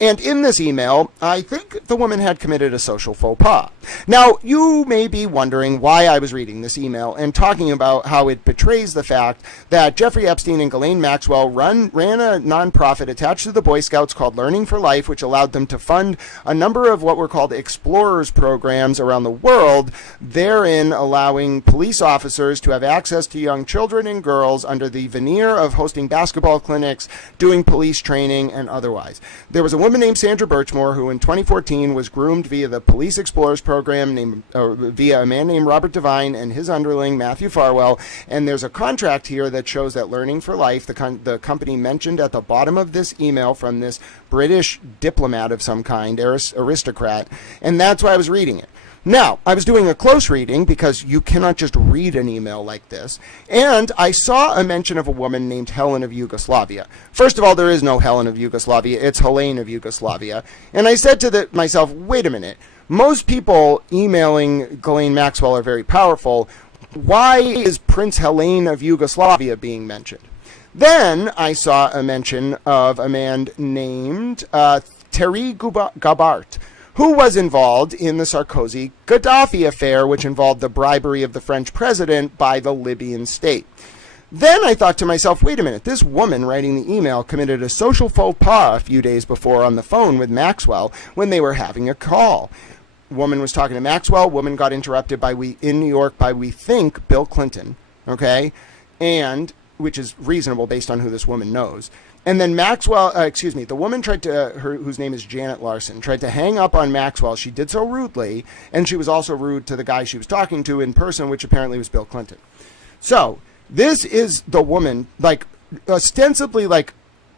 And in this email, I think the woman had committed a social faux pas. Now, you may be wondering why I was reading this email and talking about how it betrays the fact that Jeffrey Epstein and Ghislaine Maxwell ran a nonprofit attached to the Boy Scouts called Learning for Life, which allowed them to fund a number of what were called explorers programs around the world, therein allowing police officers to have access to young children and girls under the veneer of hosting basketball clinics, doing police training, and otherwise. There was a woman named Sandra Birchmore who in 2014 was groomed via the Police Explorers program via a man named Robert Devine and his underling Matthew Farwell, and there's a contract here that shows that Learning for Life, the company mentioned at the bottom of this email from this British diplomat of some kind, aristocrat, and that's why I was reading it. Now, I was doing a close reading because you cannot just read an email like this, and I saw a mention of a woman named Helen of Yugoslavia. First of all, there is no Helen of Yugoslavia, it's Helene of Yugoslavia. And I said to myself, wait a minute, most people emailing Ghislaine Maxwell are very powerful. Why is Prince Helene of Yugoslavia being mentioned? Then I saw a mention of a man named Terry Gabart, who was involved in the Sarkozy-Gaddafi affair, which involved the bribery of the French president by the Libyan state. Then I thought to myself, wait a minute, this woman writing the email committed a social faux pas a few days before on the phone with Maxwell when they were having a call. Woman was talking to Maxwell, woman got interrupted in New York by, we think, Bill Clinton, okay? And, which is reasonable based on who this woman knows. And then the woman whose name is Janet Larson, tried to hang up on Maxwell. She did so rudely, and she was also rude to the guy she was talking to in person, which apparently was Bill Clinton. So, this is the woman, ostensibly,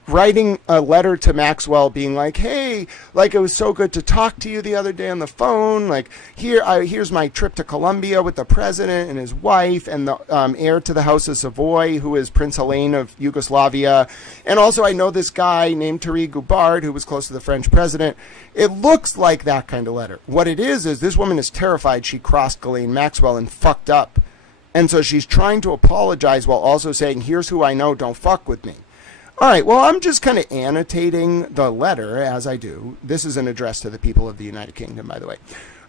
writing a letter to Maxwell being like, hey, it was so good to talk to you the other day on the phone. Here's my trip to Colombia with the president and his wife and the heir to the House of Savoy, who is Prince Helene of Yugoslavia. And also I know this guy named Thierry Goubard, who was close to the French president. It looks like that kind of letter. What it is this woman is terrified she crossed Ghislaine Maxwell and fucked up. And so she's trying to apologize while also saying, here's who I know, don't fuck with me. All right, well, I'm just kind of annotating the letter as I do. This is an address to the people of the United Kingdom, by the way.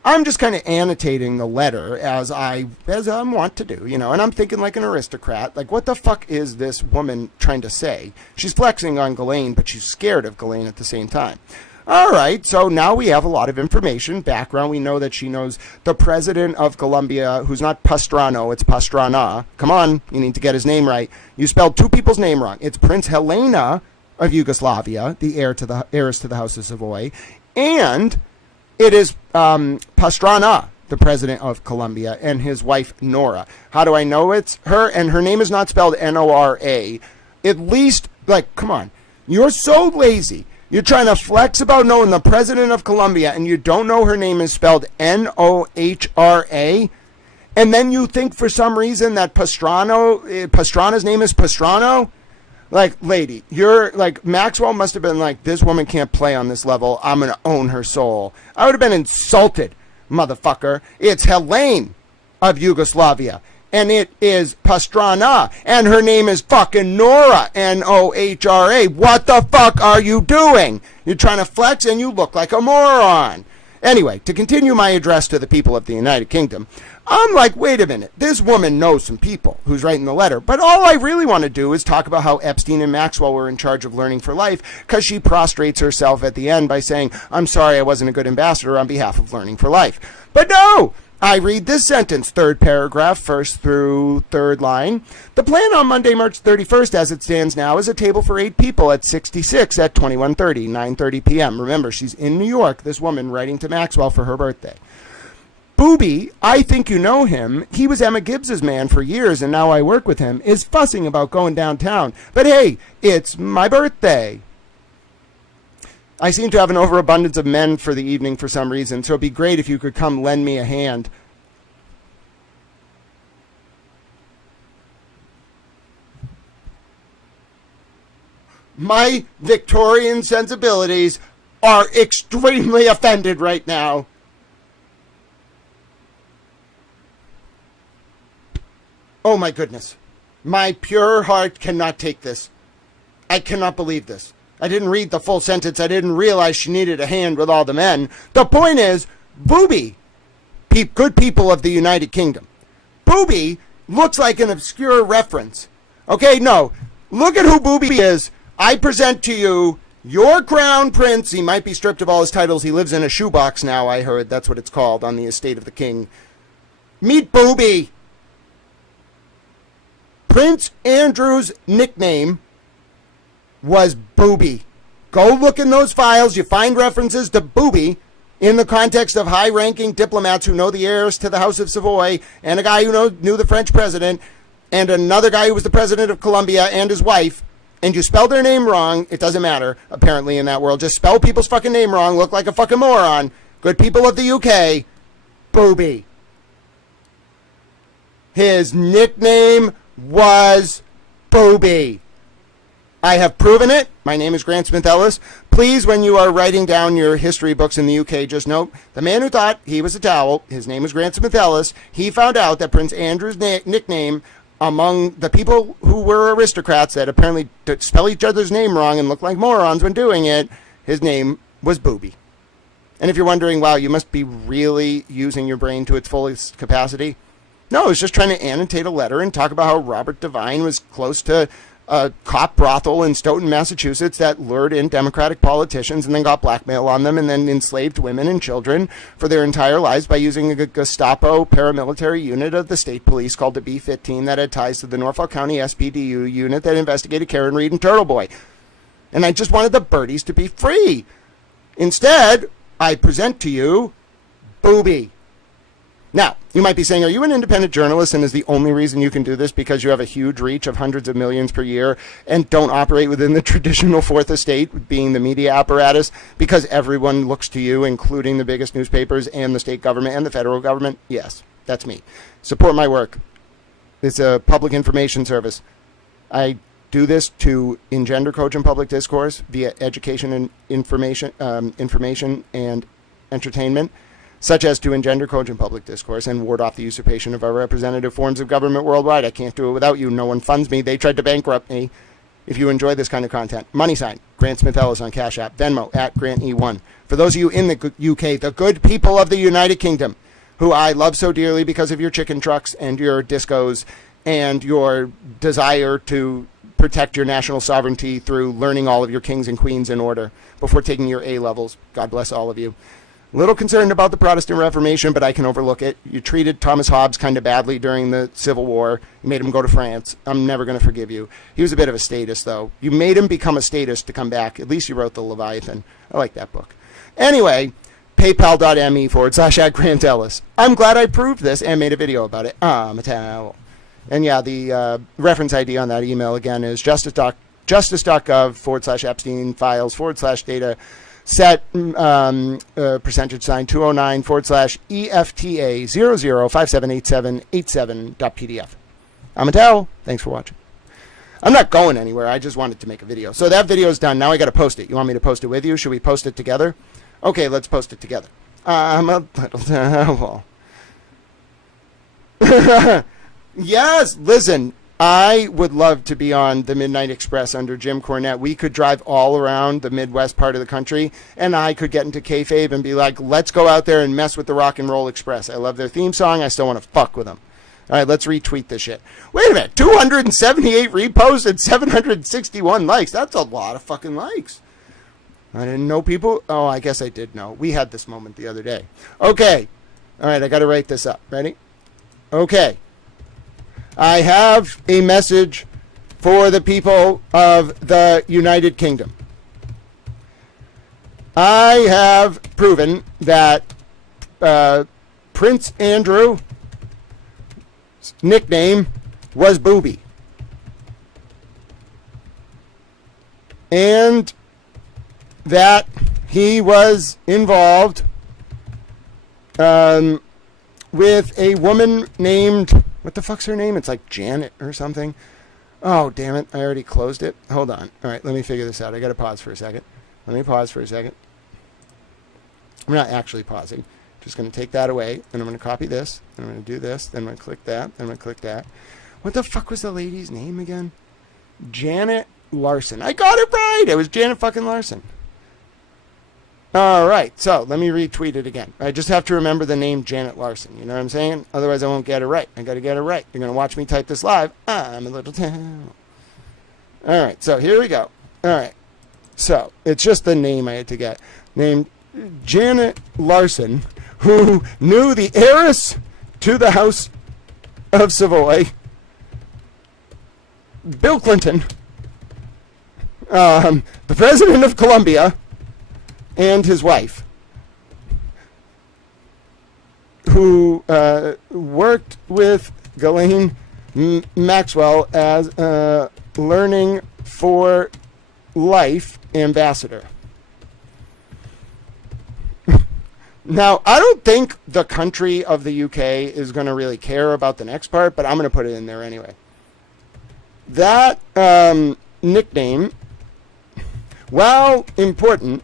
I'm just kind of annotating the letter as I want to do, and I'm thinking like an aristocrat. What the fuck is this woman trying to say? She's flexing on Ghislaine, but she's scared of Ghislaine at the same time. All right, so now we have a lot of information, background. We know that she knows the president of Colombia, who's not Pastrano, it's Pastrana. Come on, you need to get his name right. You spelled two people's name wrong. It's Prince Helena of Yugoslavia, the heiress to the House of Savoy, and it is Pastrana, the president of Colombia, and his wife, Nora. How do I know it's her? And her name is not spelled Nora. At least, like, come on. You're so lazy. You're trying to flex about knowing the president of Colombia, and you don't know her name is spelled Nohra. And then you think for some reason that Pastrana's name is Pastrano? Like, lady, you're like, Maxwell must have been like, this woman can't play on this level. I'm going to own her soul. I would have been insulted, motherfucker. It's Helene of Yugoslavia. And it is Pastrana. And her name is fucking Nora. Nohra. What the fuck are you doing? You're trying to flex and you look like a moron. Anyway, to continue my address to the people of the United Kingdom, I'm like, wait a minute, this woman knows some people who's writing the letter, but all I really want to do is talk about how Epstein and Maxwell were in charge of Learning for Life, because she prostrates herself at the end by saying, I'm sorry I wasn't a good ambassador on behalf of Learning for Life. But no! I read this sentence, third paragraph, first through third line. The plan on Monday, March 31st, as it stands now, is a table for 8 people at 66 at 21:30, 9:30 p.m. Remember, she's in New York, this woman writing to Maxwell for her birthday. Booby, I think you know him. He was Emma Gibbs's man for years, and now I work with him, is fussing about going downtown. But hey, it's my birthday. I seem to have an overabundance of men for the evening for some reason, so it'd be great if you could come lend me a hand. My Victorian sensibilities are extremely offended right now. Oh my goodness. My pure heart cannot take this. I cannot believe this. I didn't read the full sentence. I didn't realize she needed a hand with all the men. The point is, Booby, good people of the United Kingdom. Booby looks like an obscure reference. Okay, no. Look at who Booby is. I present to you your crown prince. He might be stripped of all his titles. He lives in a shoebox now, I heard. That's what it's called on the estate of the king. Meet Booby. Prince Andrew's nickname was Booby. Go look in those files. You find references to Booby in the context of high-ranking diplomats who know the heirs to the House of Savoy, and a guy who knew the French president, and another guy who was the president of Colombia and his wife, and you spell their name wrong. It doesn't matter, apparently, in that world. Just spell people's fucking name wrong, look like a fucking moron. Good people of the UK, Booby. His nickname was Booby. I have proven it. My name is Grant Smith Ellis. Please, when you are writing down your history books in the UK, just note, the man who thought he was a towel, his name was Grant Smith Ellis, he found out that Prince Andrew's nickname among the people who were aristocrats that apparently spell each other's name wrong and look like morons when doing it, his name was Booby. And if you're wondering, wow, you must be really using your brain to its fullest capacity. No, I was just trying to annotate a letter and talk about how Robert Devine was close to a cop brothel in Stoughton, Massachusetts that lured in Democratic politicians and then got blackmail on them and then enslaved women and children for their entire lives by using a Gestapo paramilitary unit of the state police called the B-15 that had ties to the Norfolk County SPDU unit that investigated Karen Reed and Turtle Boy. And I just wanted the birdies to be free. Instead, I present to you Booby. Now, you might be saying, are you an independent journalist and is the only reason you can do this because you have a huge reach of hundreds of millions per year and don't operate within the traditional fourth estate, being the media apparatus, because everyone looks to you, including the biggest newspapers and the state government and the federal government? Yes, that's me. Support my work. It's a public information service. I do this to engender cogent public discourse via education and information and entertainment, such as to engender cogent public discourse and ward off the usurpation of our representative forms of government worldwide. I can't do it without you. No one funds me. They tried to bankrupt me. If you enjoy this kind of content, money sign, Grant Smith Ellis on Cash App, Venmo, @GrantE1. For those of you in the UK, the good people of the United Kingdom, who I love so dearly because of your chicken trucks and your discos and your desire to protect your national sovereignty through learning all of your kings and queens in order before taking your A-levels. God bless all of you. A little concerned about the Protestant Reformation, but I can overlook it. You treated Thomas Hobbes kind of badly during the Civil War. You made him go to France. I'm never going to forgive you. He was a bit of a statist, though. You made him become a statist to come back. At least you wrote the Leviathan. I like that book. Anyway, PayPal.me/@GrantEllis. I'm glad I proved this and made a video about it. I'm a towel. And yeah, the reference ID on that email again is justice.gov/Epstein files/data set %209 2078787.pdf. I'm a towel. Thanks for watching. I'm not going anywhere. I just wanted to make a video. So that video's done. Now I got to post it. You want me to post it with you? Should we post it together? Okay, let's post it together. I'm a little towel. Yes, listen, I would love to be on the Midnight Express under Jim Cornette. We could drive all around the Midwest part of the country, and I could get into kayfabe and be like, let's go out there and mess with the Rock and Roll Express. I love their theme song. I still want to fuck with them. All right, let's retweet this shit. Wait a minute, 278 reposts and 761 likes. That's a lot of fucking likes. I didn't know people. Oh, I guess I did know. We had this moment the other day. Okay. All right, I got to write this up. Ready? Okay. I have a message for the people of the United Kingdom. I have proven that Prince Andrew's nickname was Booby. And that he was involved with a woman named... What the fuck's her name? It's like Janet or something. Oh, damn it. I already closed it. Hold on. All right, let me figure this out. I got to pause for a second. Let me pause for a second. I'm not actually pausing. Just going to take that away, and I'm going to copy this, and I'm going to do this, then I'm going to click that, then I'm going to click that. What the fuck was the lady's name again? Janet Larson. I got it right. It was Janet fucking Larson. All right, so let me retweet it again. I just have to remember the name Janet Larson. You know what I'm saying? Otherwise, I won't get it right. I got to get it right. You're going to watch me type this live. I'm a little town. All right, so here we go. All right, so it's just the name I had to get. Named Janet Larson, who knew the heiress to the House of Savoy, Bill Clinton, the president of Colombia, and his wife, who worked with Ghislaine Maxwell as a Learning for Life ambassador. Now, I don't think the country of the UK is going to really care about the next part, but I'm going to put it in there anyway. That nickname, while important,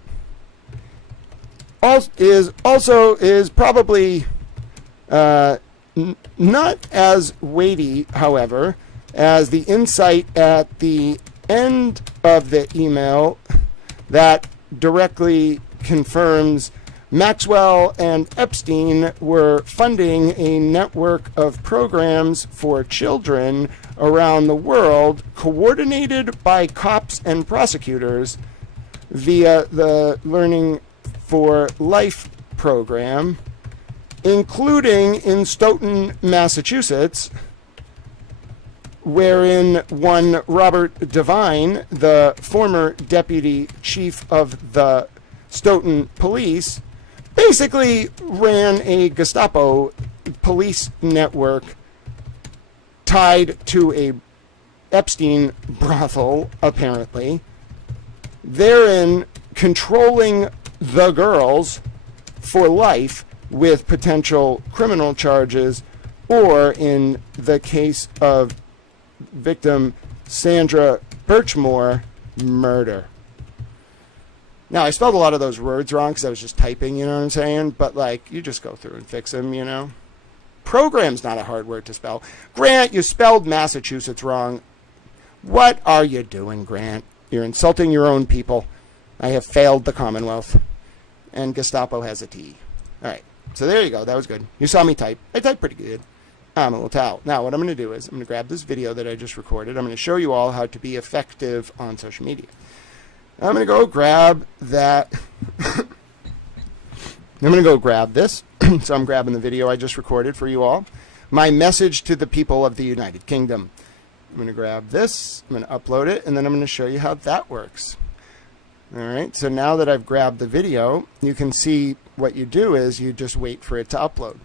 is probably not as weighty, however, as the insight at the end of the email that directly confirms Maxwell and Epstein were funding a network of programs for children around the world, coordinated by cops and prosecutors via the Learning for Life program, including in Stoughton, Massachusetts, wherein one Robert Devine, the former deputy chief of the Stoton police, basically ran a Gestapo police network tied to a Epstein brothel, apparently, therein controlling the girls for life with potential criminal charges, or in the case of victim Sandra Birchmore, murder. Now, I spelled a lot of those words wrong because I was just typing, you know what I'm saying? But, like, you just go through and fix them, you know? Program's not a hard word to spell. Grant, you spelled Massachusetts wrong. What are you doing, Grant? You're insulting your own people. I have failed the Commonwealth. And Gestapo has a T. All right. So there you go. That was good. You saw me type. I typed pretty good. I'm a little towel. Now, what I'm going to do is I'm going to grab this video that I just recorded. I'm going to show you all how to be effective on social media. I'm going to go grab that. I'm going to go grab this. So I'm grabbing the video I just recorded for you all. My message to the people of the United Kingdom. I'm going to grab this. I'm going to upload it, and then I'm going to show you how that works. All right, so now that I've grabbed the video, you can see what you do is you just wait for it to upload.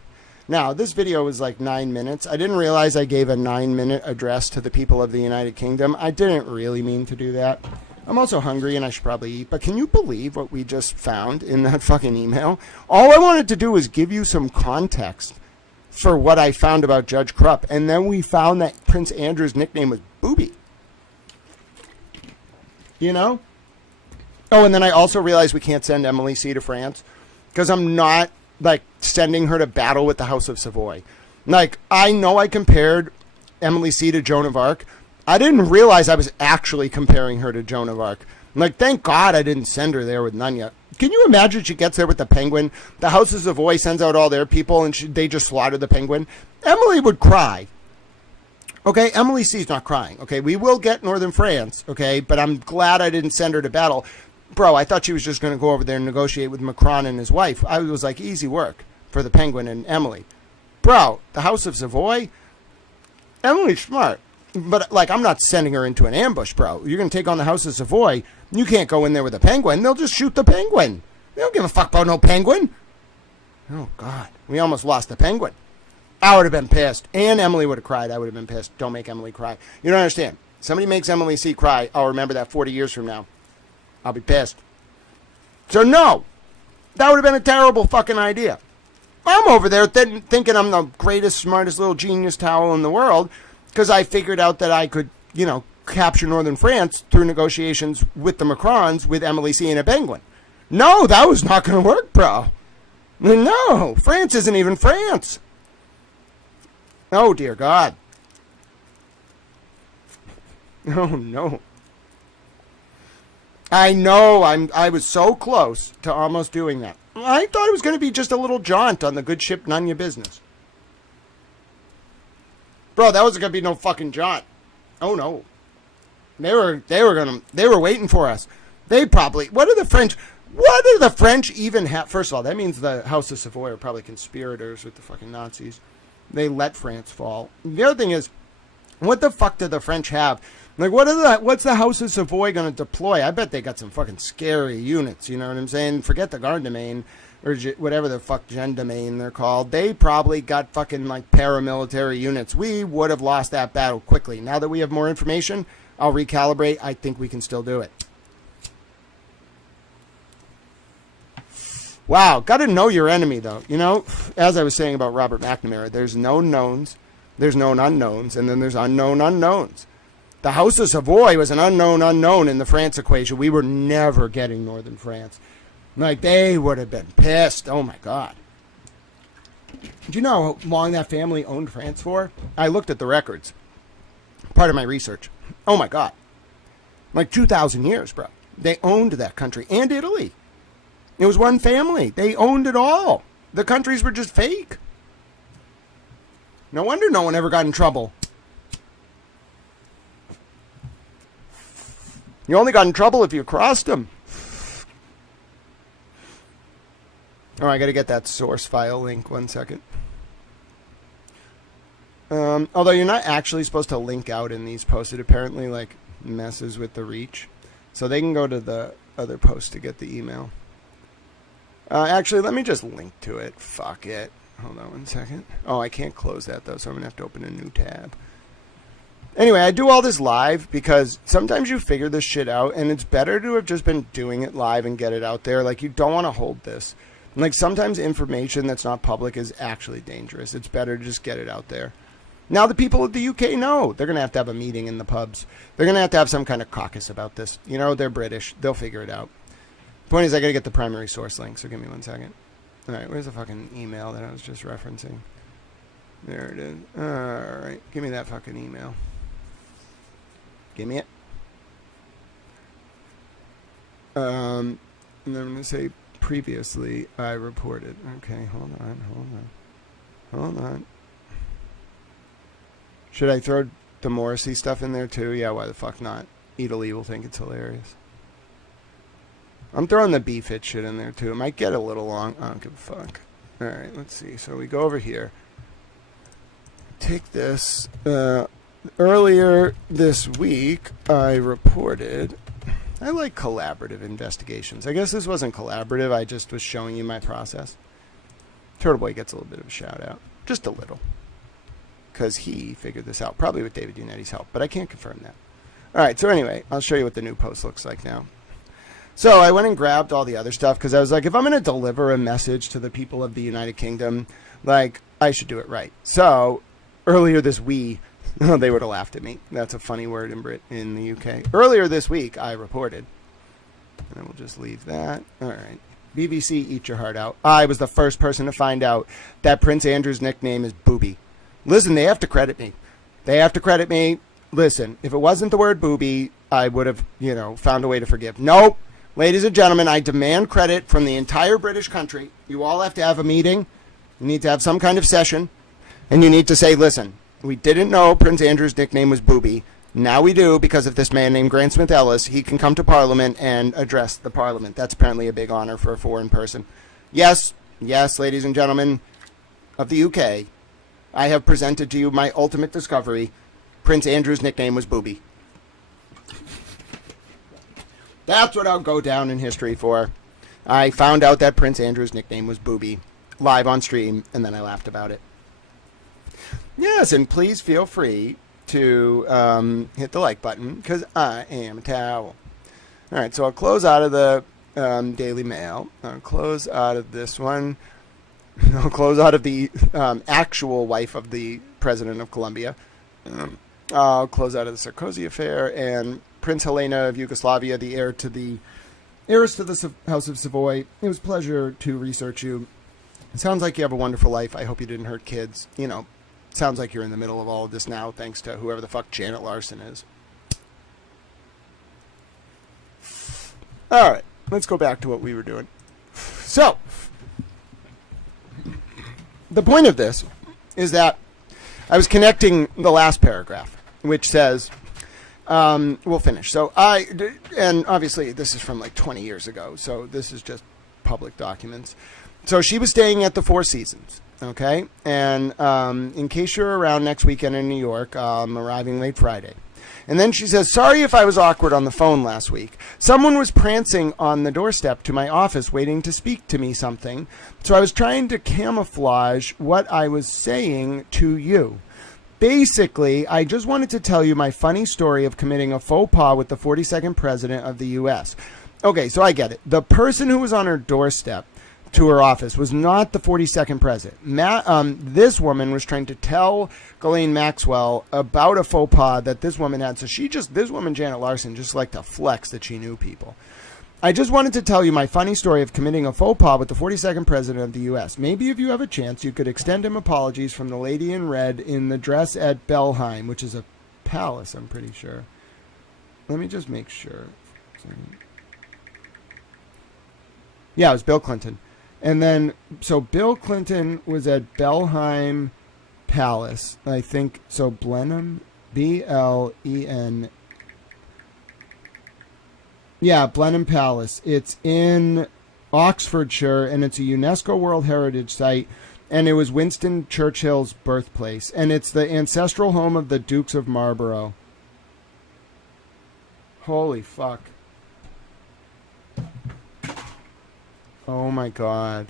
Now, this video was like 9 minutes. I didn't realize I gave a 9-minute address to the people of the United Kingdom. I didn't really mean to do that. I'm also hungry and I should probably eat, but can you believe what we just found in that fucking email? All I wanted to do was give you some context for what I found about Judge Krupp, and then we found that Prince Andrew's nickname was Booby. You know? Oh, and then I also realized we can't send Emily C. to France because I'm not, like, sending her to battle with the House of Savoy. Like, I know I compared Emily C. to Joan of Arc. I didn't realize I was actually comparing her to Joan of Arc. Like, thank God I didn't send her there with Nunya. Can you imagine she gets there with the penguin? The House of Savoy sends out all their people and they just slaughter the penguin. Emily would cry. Okay, Emily C's not crying. Okay, we will get Northern France. Okay, but I'm glad I didn't send her to battle. Bro, I thought she was just going to go over there and negotiate with Macron and his wife. I was like, easy work for the penguin and Emily. Bro, the House of Savoy? Emily's smart. But, like, I'm not sending her into an ambush, bro. You're going to take on the House of Savoy. You can't go in there with a penguin. They'll just shoot the penguin. They don't give a fuck about no penguin. Oh, God. We almost lost the penguin. I would have been pissed. And Emily would have cried. I would have been pissed. Don't make Emily cry. You don't understand. Somebody makes Emily C. cry. I'll remember that 40 years from now. I'll be pissed. So, no. That would have been a terrible fucking idea. I'm over there thinking I'm the greatest, smartest little genius towel in the world because I figured out that I could, you know, capture Northern France through negotiations with the Macrons with Emily C. and a penguin. No, that was not going to work, bro. No, France isn't even France. Oh, dear God. Oh, no. I know, I was so close to almost doing that. I thought it was going to be just a little jaunt on the good ship Nunya business. Bro, that wasn't going to be no fucking jaunt. Oh, no. They were waiting for us. They probably, what do the French even have? First of all, that means the House of Savoy are probably conspirators with the fucking Nazis. They let France fall. The other thing is, what the fuck do the French have? Like, what's the House of Savoy going to deploy? I bet they got some fucking scary units, you know what I'm saying? Forget the Garde Main, or whatever the fuck Gendarme they're called. They probably got fucking, like, paramilitary units. We would have lost that battle quickly. Now that we have more information, I'll recalibrate. I think we can still do it. Wow, got to know your enemy, though. You know, as I was saying about Robert McNamara, there's known knowns, there's known unknowns, and then there's unknown unknowns. The House of Savoy was an unknown unknown in the France equation. We were never getting Northern France. Like, they would have been pissed. Oh, my God. Do you know how long that family owned France for? I looked at the records. Part of my research. Oh, my God. Like 2,000 years, bro. They owned that country. And Italy. It was one family. They owned it all. The countries were just fake. No wonder no one ever got in trouble. You only got in trouble if you crossed them. Oh, I got to get that source file link. 1 second. Although you're not actually supposed to link out in these posts. It apparently, like, messes with the reach. So they can go to the other post to get the email. Actually, let me just link to it. Fuck it. Hold on 1 second. Oh, I can't close that, though, so I'm going to have to open a new tab. Anyway, I do all this live because sometimes you figure this shit out, and it's better to have just been doing it live and get it out there. Like, you don't want to hold this. Like, sometimes information that's not public is actually dangerous. It's better to just get it out there. Now the people of the UK know. They're going to have a meeting in the pubs. They're going to have some kind of caucus about this. You know, they're British. They'll figure it out. Point is, I got to get the primary source link, so give me 1 second. All right, where's the fucking email that I was just referencing? There it is. All right, give me that fucking email. Give me it. And then I'm going to say, previously, I reported. Okay, hold on. Should I throw the Morrissey stuff in there, too? Yeah, why the fuck not? Italy will think it's hilarious. I'm throwing the BFIT shit in there, too. It might get a little long. I don't give a fuck. All right, let's see. So we go over here. Take this. Earlier this week, I reported... I like collaborative investigations. I guess this wasn't collaborative. I just was showing you my process. Turtle Boy gets a little bit of a shout out. Just a little. Because he figured this out. Probably with David Unetti's help. But I can't confirm that. All right. So anyway, I'll show you what the new post looks like now. So I went and grabbed all the other stuff because I was like, if I'm going to deliver a message to the people of the United Kingdom, like, I should do it right. So earlier this week, they would have laughed at me. That's a funny word in the UK. Earlier this week, I reported. And we'll just leave that. All right. BBC, eat your heart out. I was the first person to find out that Prince Andrew's nickname is Booby. Listen, they have to credit me. They have to credit me. Listen, if it wasn't the word booby, I would have, found a way to forgive. Nope. Ladies and gentlemen, I demand credit from the entire British country. You all have to have a meeting. You need to have some kind of session. And you need to say, listen, we didn't know Prince Andrew's nickname was Booby. Now we do, because of this man named Grant Smith Ellis. He can come to Parliament and address the Parliament. That's apparently a big honor for a foreign person. Yes, ladies and gentlemen of the UK, I have presented to you my ultimate discovery. Prince Andrew's nickname was Booby. That's what I'll go down in history for. I found out that Prince Andrew's nickname was Booby live on stream, and then I laughed about it. Yes, and please feel free to hit the like button, because I am a towel. All right, so I'll close out of the Daily Mail. I'll close out of this one. I'll close out of the actual wife of the President of Colombia. I'll close out of the Sarkozy affair, and Prince Helena of Yugoslavia, the heiress to the House of Savoy. It was a pleasure to research you. It sounds like you have a wonderful life. I hope you didn't hurt kids. Sounds like you're in the middle of all of this now, thanks to whoever the fuck Janet Larson is. All right, let's go back to what we were doing. So, the point of this is that I was connecting the last paragraph, which says, we'll finish. So and obviously this is from like 20 years ago, so this is just public documents. So she was staying at the Four Seasons, okay? And in case you're around next weekend in New York, I'm arriving late Friday. And then she says, sorry if I was awkward on the phone last week. Someone was prancing on the doorstep to my office waiting to speak to me something. So I was trying to camouflage what I was saying to you. Basically, I just wanted to tell you my funny story of committing a faux pas with the 42nd president of the U.S. Okay, so I get it. The person who was on her doorstep to her office was not the 42nd president. This woman was trying to tell Ghislaine Maxwell about a faux pas that this woman had. So this woman, Janet Larson, just liked to flex that she knew people. I just wanted to tell you my funny story of committing a faux pas with the 42nd president of the U.S. Maybe if you have a chance, you could extend him apologies from the lady in red in the dress at Belheim, which is a palace, I'm pretty sure. Let me just make sure. Yeah, it was Bill Clinton. And then, so Bill Clinton was at Belheim Palace, I think. So Blenheim, B-L-E-N. Yeah, Blenheim Palace. It's in Oxfordshire, and it's a UNESCO World Heritage Site, and it was Winston Churchill's birthplace, and it's the ancestral home of the Dukes of Marlborough. Holy fuck. Oh my God.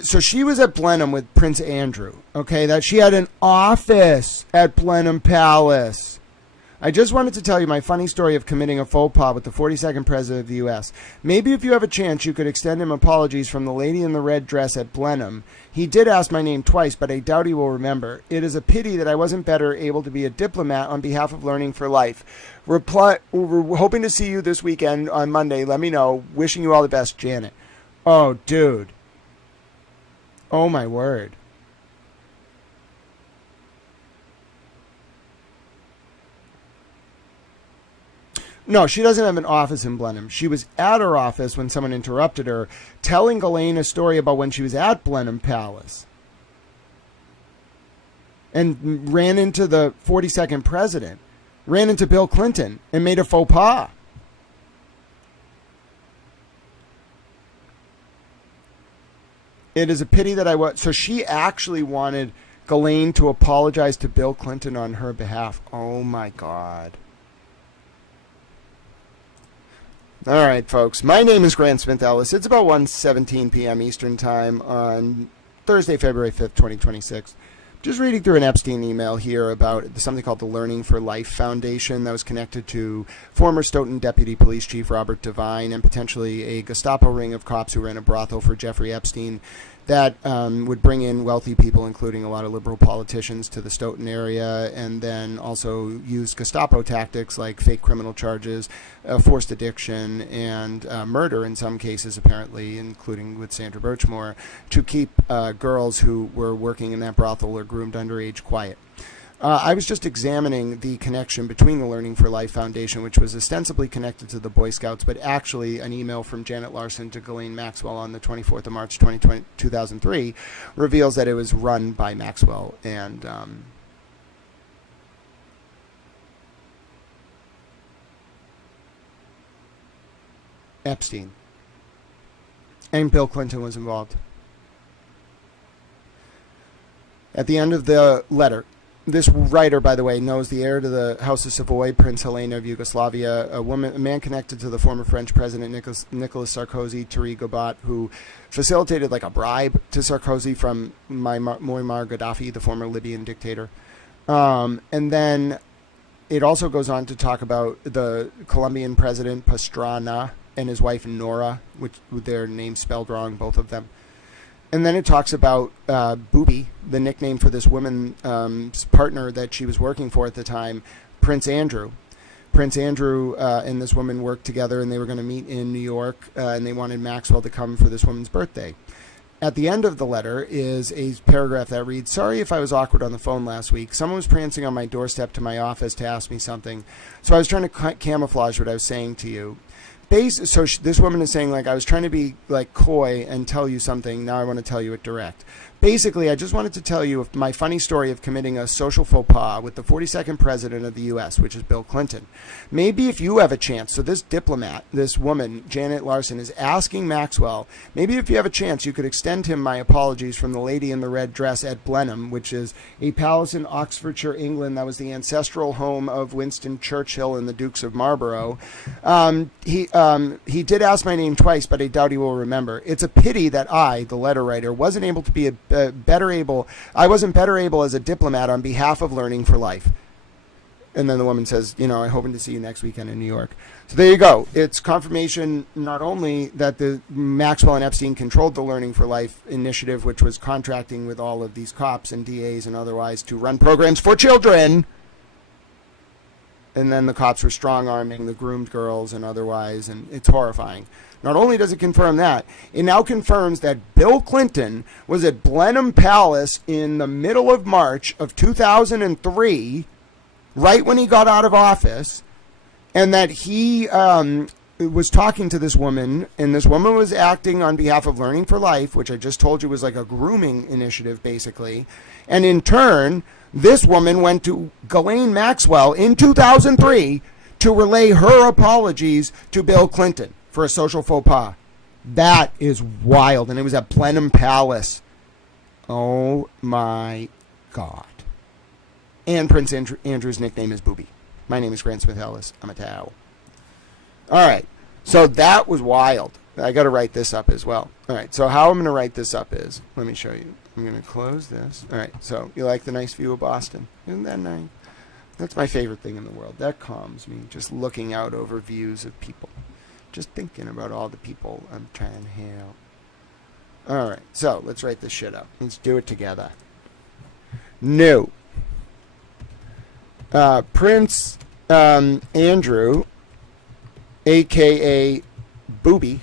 So she was at Blenheim with Prince Andrew, okay? That she had an office at Blenheim Palace. I just wanted to tell you my funny story of committing a faux pas with the 42nd president of the U.S. Maybe if you have a chance, you could extend him apologies from the lady in the red dress at Blenheim. He did ask my name twice, but I doubt he will remember. It is a pity that I wasn't better able to be a diplomat on behalf of Learning for Life. We're hoping to see you this weekend on Monday. Let me know. Wishing you all the best, Janet. Oh, dude. Oh, my word. No, she doesn't have an office in Blenheim. She was at her office when someone interrupted her, telling Ghislaine a story about when she was at Blenheim Palace. And ran into the 42nd president. Ran into Bill Clinton and made a faux pas. It is a pity that I was... So she actually wanted Ghislaine to apologize to Bill Clinton on her behalf. Oh, my God. All right, folks. My name is Grant Smith Ellis. It's about 1:17 p.m. Eastern Time on Thursday, February 5th, 2026. Just reading through an Epstein email here about something called the Learning for Life Foundation that was connected to former Stoton Deputy Police Chief Robert Devine and potentially a Gestapo ring of cops who ran a brothel for Jeffrey Epstein that would bring in wealthy people, including a lot of liberal politicians, to the Stoton area, and then also use Gestapo tactics like fake criminal charges, forced addiction, and murder in some cases, apparently, including with Sandra Birchmore, to keep girls who were working in that brothel or groomed underage quiet. I was just examining the connection between the Learning for Life Foundation, which was ostensibly connected to the Boy Scouts, but actually an email from Janet Larson to Ghislaine Maxwell on the 24th of March, 2003, reveals that it was run by Maxwell and Epstein. And Bill Clinton was involved. At the end of the letter, this writer, by the way, knows the heir to the House of Savoy, Prince Helena of Yugoslavia, a man connected to the former French president Nicolas Sarkozy, Thierry Gobat, who facilitated like a bribe to Sarkozy from Muammar Gaddafi, the former Libyan dictator. And then it also goes on to talk about the Colombian president Pastrana and his wife Nora, which with their names spelled wrong, both of them. And then it talks about Booby, the nickname for this woman's partner that she was working for at the time, Prince Andrew. Prince Andrew and this woman worked together, and they were going to meet in New York, and they wanted Maxwell to come for this woman's birthday. At the end of the letter is a paragraph that reads, "Sorry if I was awkward on the phone last week. Someone was prancing on my doorstep to my office to ask me something. So I was trying to camouflage what I was saying to you. This woman is saying, like, I was trying to be, like, coy and tell you something. Now I want to tell you it direct. Basically, I just wanted to tell you my funny story of committing a social faux pas with the 42nd president of the U.S., which is Bill Clinton. Maybe if you have a chance, so this diplomat, this woman, Janet Larson, is asking Maxwell, maybe if you have a chance, you could extend him my apologies from the lady in the red dress at Blenheim, which is a palace in Oxfordshire, England, that was the ancestral home of Winston Churchill and the Dukes of Marlborough. He did ask my name twice, but I doubt he will remember. It's a pity that I, the letter writer, wasn't able to be better able as a diplomat on behalf of Learning for Life." And then the woman says, "I'm hoping to see you next weekend in New York." So there you go. It's confirmation not only that the Maxwell and Epstein controlled the Learning for Life initiative, which was contracting with all of these cops and DAs and otherwise to run programs for children. And then the cops were strong-arming the groomed girls and otherwise, and it's horrifying. Not only does it confirm that, it now confirms that Bill Clinton was at Blenheim Palace in the middle of March of 2003, right when he got out of office, and that he was talking to this woman, and this woman was acting on behalf of Learning for Life, which I just told you was like a grooming initiative, basically. And in turn, this woman went to Ghislaine Maxwell in 2003 to relay her apologies to Bill Clinton for a social faux pas. That is wild. And it was at Blenheim Palace. Oh my God. And Prince Andrew's nickname is Booby. My name is Grant Smith Ellis. I'm a towel. All right. So that was wild. I got to write this up as well. All right. So how I'm going to write this up is, let me show you. I'm going to close this. All right. So you like the nice view of Boston? Isn't that nice? That's my favorite thing in the world. That calms me. Just looking out over views of people. Just thinking about all the people I'm trying to help. All right. So let's write this shit up. Let's do it together. New. Prince Andrew, a.k.a. Booby,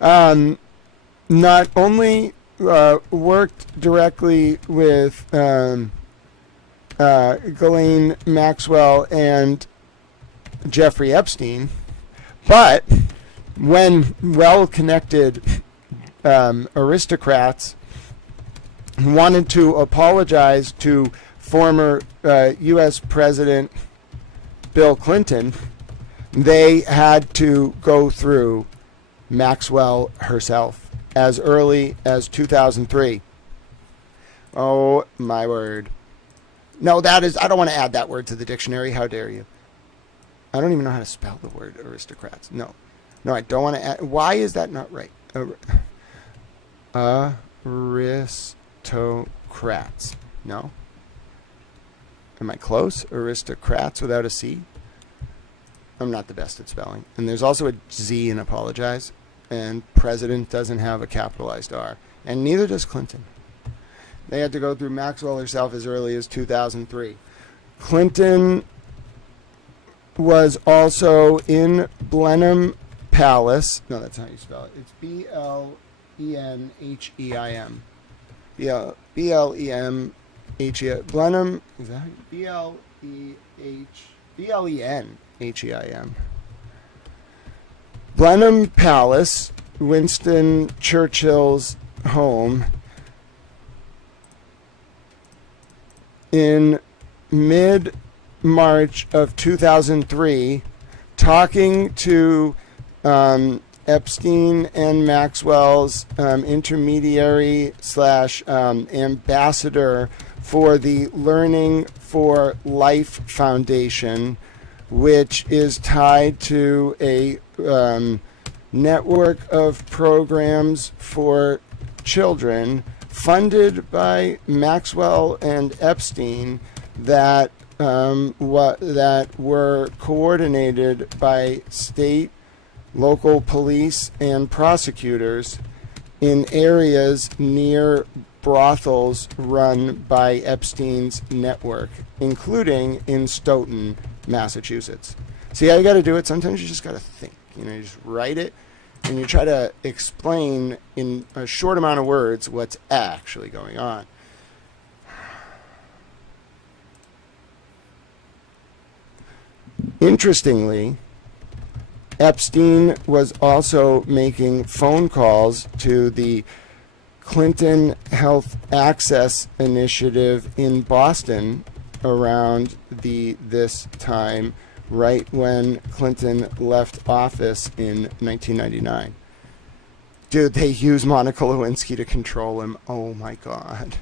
not only worked directly with Ghislaine Maxwell and Jeffrey Epstein, but when well-connected aristocrats wanted to apologize to former U.S. President Bill Clinton, they had to go through Maxwell herself as early as 2003. Oh, my word. No, that is, I don't want to add that word to the dictionary. How dare you? I don't even know how to spell the word aristocrats. No, I don't want to add. Why is that not right? Aristocrats. No. Am I close? Aristocrats without a C? I'm not the best at spelling. And there's also a Z in apologize. And president doesn't have a capitalized R. And neither does Clinton. They had to go through Maxwell herself as early as 2003. Clinton was also in Blenheim Palace. No, that's not how you spell it. It's Blenheim. Blenheim. Blenheim. Is that Blenheim? Blenheim Palace, Winston Churchill's home, in mid-March of 2003, talking to Epstein and Maxwell's intermediary / ambassador for the Learning for Life Foundation, which is tied to a network of programs for children funded by Maxwell and Epstein that were coordinated by state, local police, and prosecutors in areas near brothels run by Epstein's network, including in Stoton, Massachusetts. See how you got to do it? Sometimes you just got to think. You just write it, and you try to explain in a short amount of words what's actually going on. Interestingly, Epstein was also making phone calls to the Clinton Health Access Initiative in Boston around this time, right when Clinton left office in 1999. Dude, they use Monica Lewinsky to control him. Oh my God.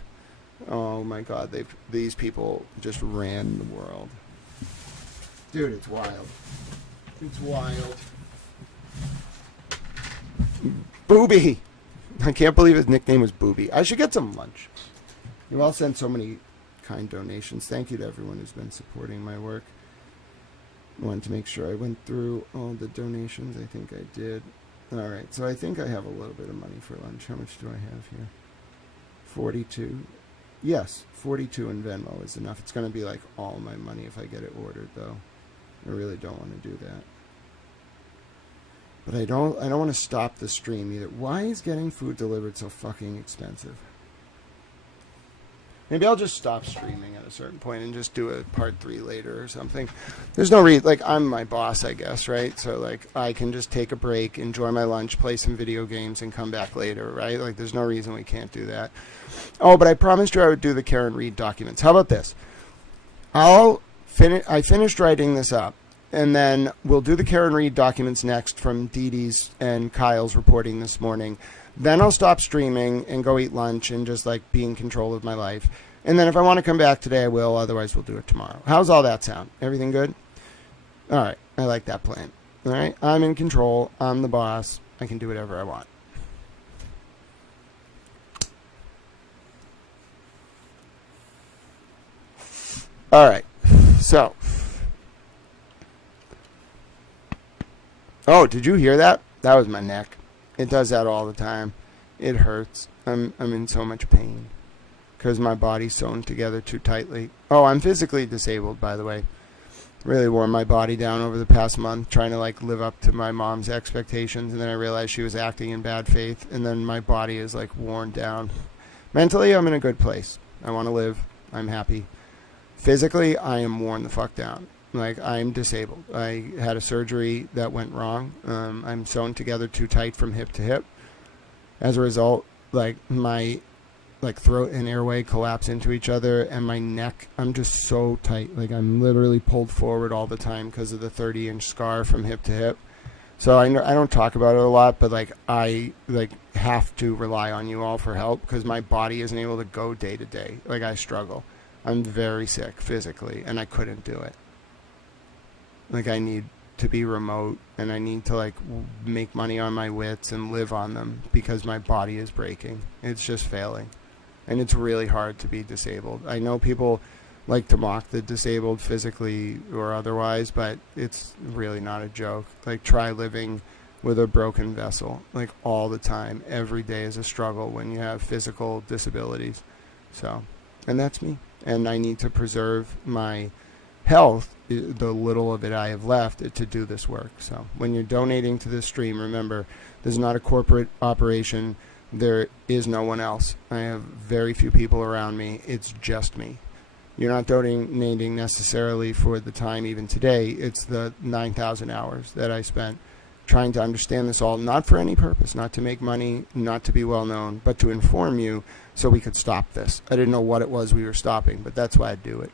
These people just ran the world. Dude, it's wild. It's wild. Booby. I can't believe his nickname was Booby. I should get some lunch. You all sent so many kind donations. Thank you to everyone who's been supporting my work. I wanted to make sure I went through all the donations. I think I did. All right, so I think I have a little bit of money for lunch. How much do I have here? 42. Yes, 42 in Venmo is enough. It's going to be like all my money if I get it ordered, though. I really don't want to do that. But I don't want to stop the stream either. Why is getting food delivered so fucking expensive? Maybe I'll just stop streaming at a certain point and just do a part 3 later or something. There's no reason. Like, I'm my boss, I guess, right? So, like, I can just take a break, enjoy my lunch, play some video games, and come back later, right? Like, there's no reason we can't do that. Oh, but I promised you I would do the Karen Reed documents. How about this? I finished writing this up, and then we'll do the Karen Reed documents next from Dee Dee's and Kyle's reporting this morning. Then I'll stop streaming and go eat lunch and just, like, be in control of my life. And then if I want to come back today, I will. Otherwise, we'll do it tomorrow. How's all that sound? Everything good? All right. I like that plan. All right. I'm in control. I'm the boss. I can do whatever I want. All right. So. Oh, did you hear that? That was my neck. It does that all the time. It hurts. I'm in so much pain because my body's sewn together too tightly. Oh, I'm physically disabled, by the way. Really wore my body down over the past month trying to, like, live up to my mom's expectations, and then I realized she was acting in bad faith, and then my body is, like, worn down. Mentally, I'm in a good place. I want to live. I'm happy. Physically, I am worn the fuck down. Like, I'm disabled. I had a surgery that went wrong. I'm sewn together too tight from hip to hip. As a result, like, my throat and airway collapse into each other, and my neck, I'm just so tight. Like, I'm literally pulled forward all the time because of the 30-inch scar from hip to hip. So I don't talk about it a lot, but, like, I, like, have to rely on you all for help because my body isn't able to go day to day. Like, I struggle. I'm very sick physically, and I couldn't do it. Like, I need to be remote, and I need to, like, make money on my wits and live on them because my body is breaking. It's just failing. And it's really hard to be disabled. I know people like to mock the disabled physically or otherwise, but it's really not a joke. Like, try living with a broken vessel, like, all the time. Every day is a struggle when you have physical disabilities. So, and that's me. And I need to preserve my health, the little of it I have left, to do this work. So when you're donating to this stream, remember, this is not a corporate operation. There is no one else. I have very few people around me. It's just me. You're not donating necessarily for the time even today. It's the 9,000 hours that I spent trying to understand this all, not for any purpose, not to make money, not to be well known, but to inform you so we could stop this. I didn't know what it was we were stopping, but that's why I'd do it.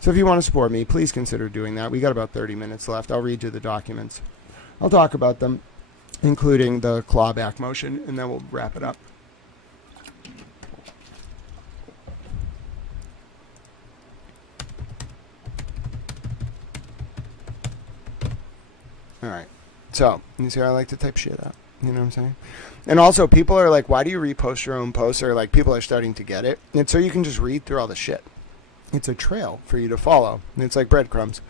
So if you want to support me, please consider doing that. We got about 30 minutes left. I'll read you the documents. I'll talk about them, including the clawback motion, and then we'll wrap it up. All right. So, you see how I like to type shit up? You know what I'm saying? And also, people are like, why do you repost your own posts? Or, like, people are starting to get it. And so you can just read through all the shit. It's a trail for you to follow. And it's like breadcrumbs.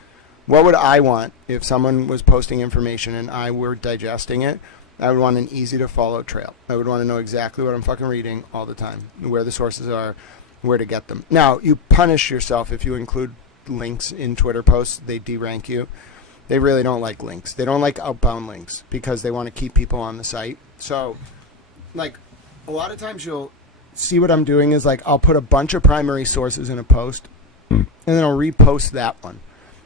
What would I want if someone was posting information and I were digesting it? I would want an easy-to-follow trail. I would want to know exactly what I'm fucking reading all the time, where the sources are, where to get them. Now, you punish yourself if you include links in Twitter posts. They derank you. They really don't like links. They don't like outbound links because they want to keep people on the site. So, like, a lot of times you'll see what I'm doing is, like, I'll put a bunch of primary sources in a post, and then I'll repost that one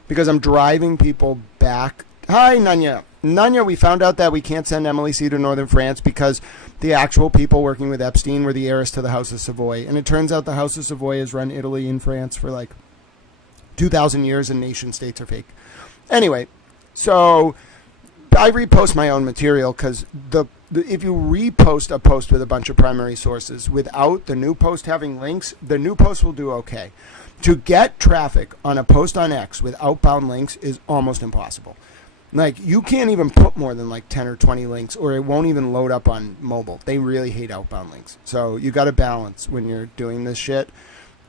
because I'm driving people back. Hi, Nanya. Nanya, we found out that we can't send Emily C. to Northern France because the actual people working with Epstein were the heiress to the House of Savoy. And it turns out the House of Savoy has run Italy and France for, like, 2,000 years, and nation states are fake. Anyway, so I repost my own material because if you repost a post with a bunch of primary sources without the new post having links, the new post will do okay. To get traffic on a post on X with outbound links is almost impossible. Like, you can't even put more than like 10 or 20 links, or it won't even load up on mobile. They really hate outbound links. So you got to balance when you're doing this shit.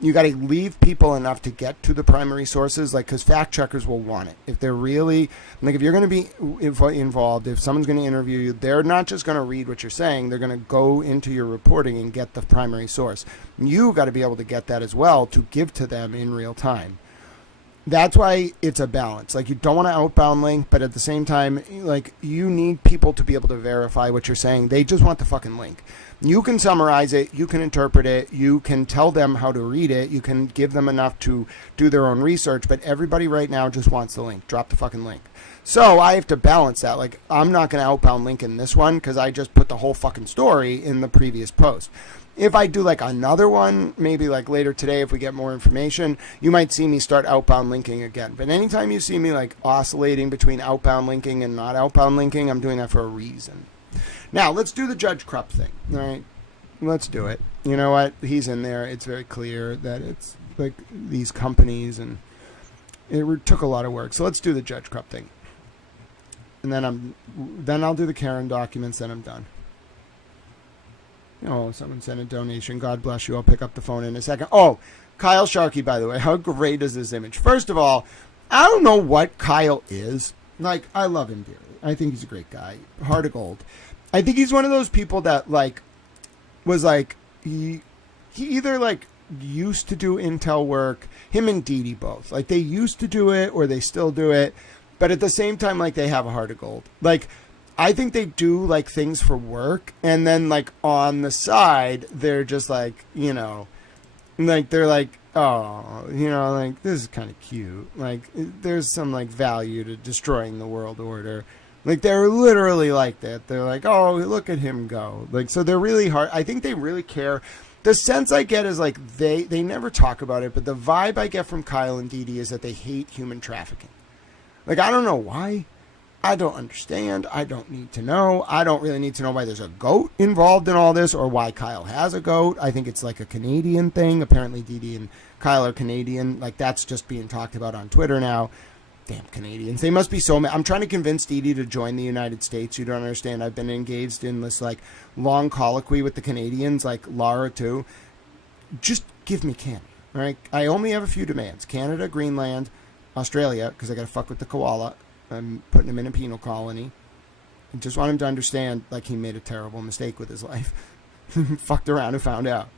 You got to leave people enough to get to the primary sources, like, because fact checkers will want it. If they're really, like, if you're going to be involved, if someone's going to interview you, they're not just going to read what you're saying. They're going to go into your reporting and get the primary source. You got to be able to get that as well to give to them in real time. That's why it's a balance. Like, you don't want to outbound link, but at the same time, like, you need people to be able to verify what you're saying. They just want the fucking link. You can summarize it, you can interpret it, you can tell them how to read it, you can give them enough to do their own research, but everybody right now just wants the link. Drop the fucking link. So I have to balance that. Like, I'm not going to outbound link in this one because I just put the whole fucking story in the previous post. If I do, like, another one, maybe, like, later today if we get more information, you might see me start outbound linking again. But anytime you see me, like, oscillating between outbound linking and not outbound linking, I'm doing that for a reason. Now, let's do the Judge Krupp thing, all right? Let's do it. You know what? He's in there. It's very clear that it's, like, these companies, and it took a lot of work. So let's do the Judge Krupp thing. And then I'll do the Karen documents, then I'm done. Oh, someone sent a donation. God bless you. I'll pick up the phone in a second. Oh, Kyle Sharkey, by the way. How great is this image? First of all, I don't know what Kyle is. Like, I love him dearly. I think he's a great guy. Heart of gold. I think he's one of those people that, like, was like, he either, like, used to do intel work, him and Dee Dee both. Like, they used to do it or they still do it. But at the same time, like, they have a heart of gold. Like, I think they do, like, things for work, and then, like, on the side, they're just, like, you know, like, they're like, oh, you know, like, this is kind of cute. Like, there's some, like, value to destroying the world order. Like, they're literally like that. They're like, oh, look at him go. Like, so they're really hard. I think they really care. The sense I get is, like, they never talk about it, but the vibe I get from Kyle and Dee Dee is that they hate human trafficking. Like, I don't know why. I don't understand. I don't need to know. I don't really need to know why there's a goat involved in all this or why Kyle has a goat. I think it's like a Canadian thing. Apparently Dee Dee and Kyle are Canadian. Like, that's just being talked about on Twitter now. Damn Canadians. They must be so mad. I'm trying to convince Dee Dee to join the United States. You don't understand. I've been engaged in this, like, long colloquy with the Canadians, like Laura, too. Just give me Canada, all right? I only have a few demands. Canada, Greenland, Australia, because I got to fuck with the koala. I'm putting him in a penal colony. I just want him to understand, like, he made a terrible mistake with his life. Fucked around and found out.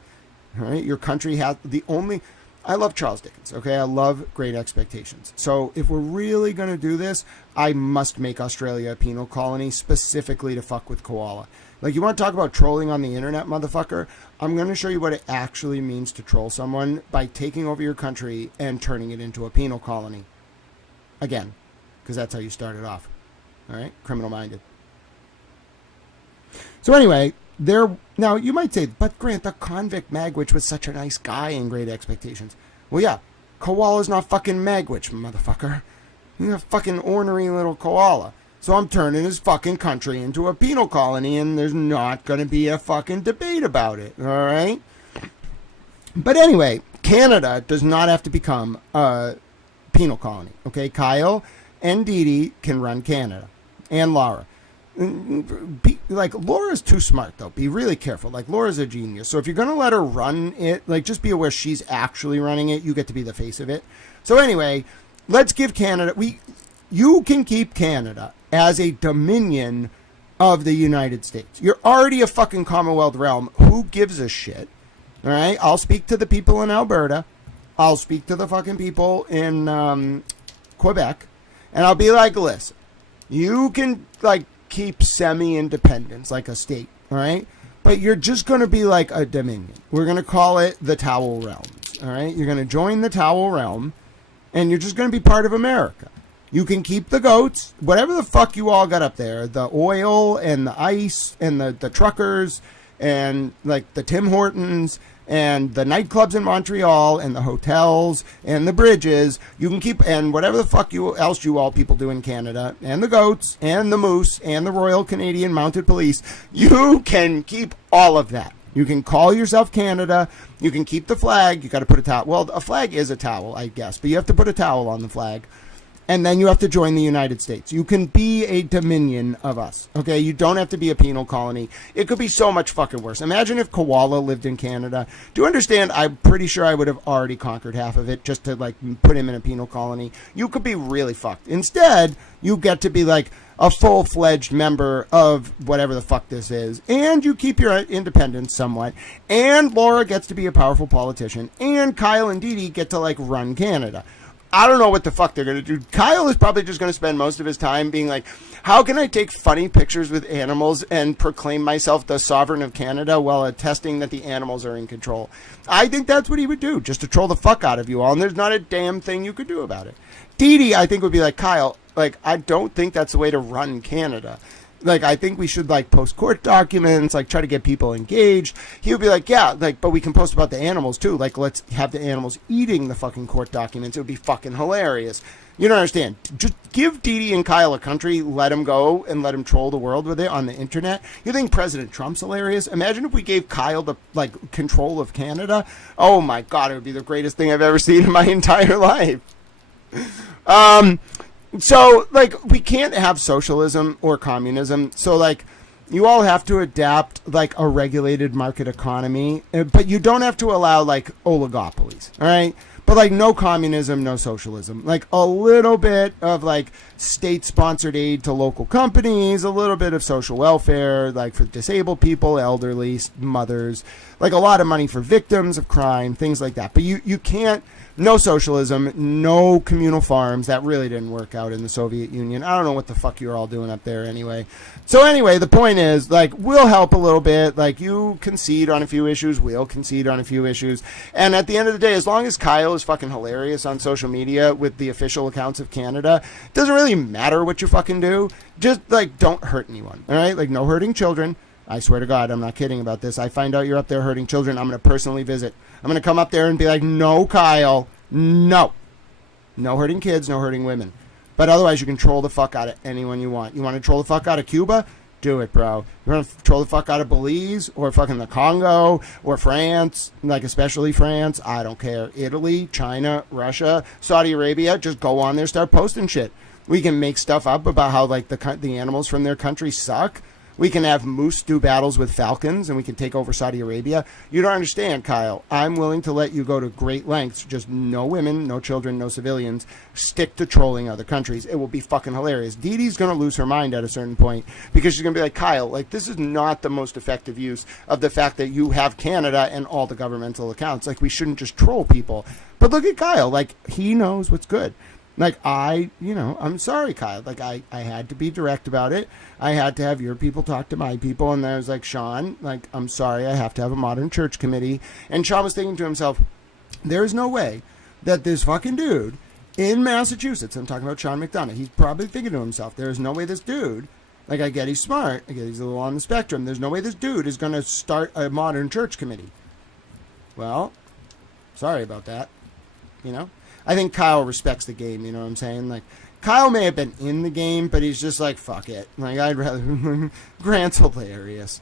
All right? Your country has the only... I love Charles Dickens, okay? I love Great Expectations. So if we're really going to do this, I must make Australia a penal colony specifically to fuck with koala. Like, you want to talk about trolling on the internet, motherfucker? I'm going to show you what it actually means to troll someone by taking over your country and turning it into a penal colony. Again, because that's how you started off. All right? Criminal-minded. So anyway... Now, you might say, but Grant, the convict Magwitch was such a nice guy in Great Expectations. Well, yeah, koala's not fucking Magwitch, motherfucker. He's a fucking ornery little koala. So I'm turning his fucking country into a penal colony, and there's not going to be a fucking debate about it, all right? But anyway, Canada does not have to become a penal colony, okay? Kyle and Dee Dee can run Canada, and Laura. Laura's too smart, though. Be really careful. Like, Laura's a genius. So if you're going to let her run it, like, just be aware she's actually running it. You get to be the face of it. So anyway, let's give Canada... You can keep Canada as a dominion of the United States. You're already a fucking Commonwealth realm. Who gives a shit? All right? I'll speak to the people in Alberta. I'll speak to the fucking people in Quebec. And I'll be like, listen, you can, like, keep semi-independence like a state, all right? But you're just going to be like a dominion. We're going to call it the Towel Realms, all right? You're going to join the Towel Realm, and you're just going to be part of America. You can keep the goats, whatever the fuck you all got up there, the oil and the ice and the truckers and, like, the Tim Hortons and the nightclubs in Montreal and the hotels and the bridges. You can keep, and whatever the fuck else you all people do in Canada, and the goats and the moose and the Royal Canadian Mounted Police, you can keep all of that. You can call yourself Canada. You can keep the flag. You got to put a towel. Well, a flag is a towel, I guess, but you have to put a towel on the flag. And then you have to join the United States. You can be a dominion of us, okay? You don't have to be a penal colony. It could be so much fucking worse. Imagine if koala lived in Canada. Do you understand? I'm pretty sure I would have already conquered half of it just to, like, put him in a penal colony. You could be really fucked. Instead, you get to be, like, a full-fledged member of whatever the fuck this is. And you keep your independence somewhat. And Laura gets to be a powerful politician. And Kyle and Dee Dee get to, like, run Canada. I don't know what the fuck they're going to do. Kyle is probably just going to spend most of his time being like, how can I take funny pictures with animals and proclaim myself the sovereign of Canada while attesting that the animals are in control? I think that's what he would do, just to troll the fuck out of you all, and there's not a damn thing you could do about it. Dee Dee, I think, would be like, Kyle, like, I don't think that's the way to run Canada. Like, I think we should, like, post court documents, like, try to get people engaged. He would be like, yeah, like, but we can post about the animals, too. Like, let's have the animals eating the fucking court documents. It would be fucking hilarious. You don't understand. Just give Dee Dee and Kyle a country, let them go, and let them troll the world with it on the internet. You think President Trump's hilarious? Imagine if we gave Kyle the, like, control of Canada. Oh, my God, it would be the greatest thing I've ever seen in my entire life. So, like, we can't have socialism or communism. So, like, you all have to adapt, like, a regulated market economy. But you don't have to allow, like, oligopolies, all right? But, like, no communism, no socialism. Like, a little bit of, like, state-sponsored aid to local companies, a little bit of social welfare, like, for disabled people, elderly, mothers. Like, a lot of money for victims of crime, things like that. But you can't... No socialism, no communal farms. That really didn't work out in the Soviet Union. I don't know what the fuck you're all doing up there anyway. So anyway, the point is, like, we'll help a little bit. Like, you concede on a few issues, we'll concede on a few issues. And at the end of the day, as long as Kyle is fucking hilarious on social media with the official accounts of Canada, it doesn't really matter what you fucking do. Just, like, don't hurt anyone, all right? Like, no hurting children. I swear to God, I'm not kidding about this. I find out you're up there hurting children, I'm going to personally visit. I'm going to come up there and be like, no, Kyle, no. No hurting kids, no hurting women. But otherwise, you can troll the fuck out of anyone you want. You want to troll the fuck out of Cuba? do it, bro. You want to troll the fuck out of Belize or fucking the Congo or France, like especially France? I don't care. Italy, China, Russia, Saudi Arabia, just go on there, start posting shit. We can make stuff up about how like the animals from their country suck. We can have moose do battles with falcons, and we can take over Saudi Arabia. You don't understand, Kyle. I'm willing to let you go to great lengths. Just no women, no children, no civilians. Stick to trolling other countries. It will be fucking hilarious. Dee Dee's going to lose her mind at a certain point because she's going to be like, Kyle, like, this is not the most effective use of the fact that you have Canada and all the governmental accounts. Like, we shouldn't just troll people. But look at Kyle. Like, he knows what's good. Like, I'm sorry, Kyle. Like, I had to be direct about it. I had to have your people talk to my people. And then I was like, Sean, like, I'm sorry. I have to have a modern church committee. And Sean was thinking to himself, there's no way that this fucking dude in Massachusetts, I'm talking about Sean McDonough, he's probably thinking to himself, there's no way this dude, like, I get he's smart. I get he's a little on the spectrum. There's no way this dude is going to start a modern church committee. Well, sorry about that, you know? I think Kyle respects the game, you know what I'm saying? Like, Kyle may have been in the game, but he's just like, fuck it. Like, I'd rather... Grant's hilarious.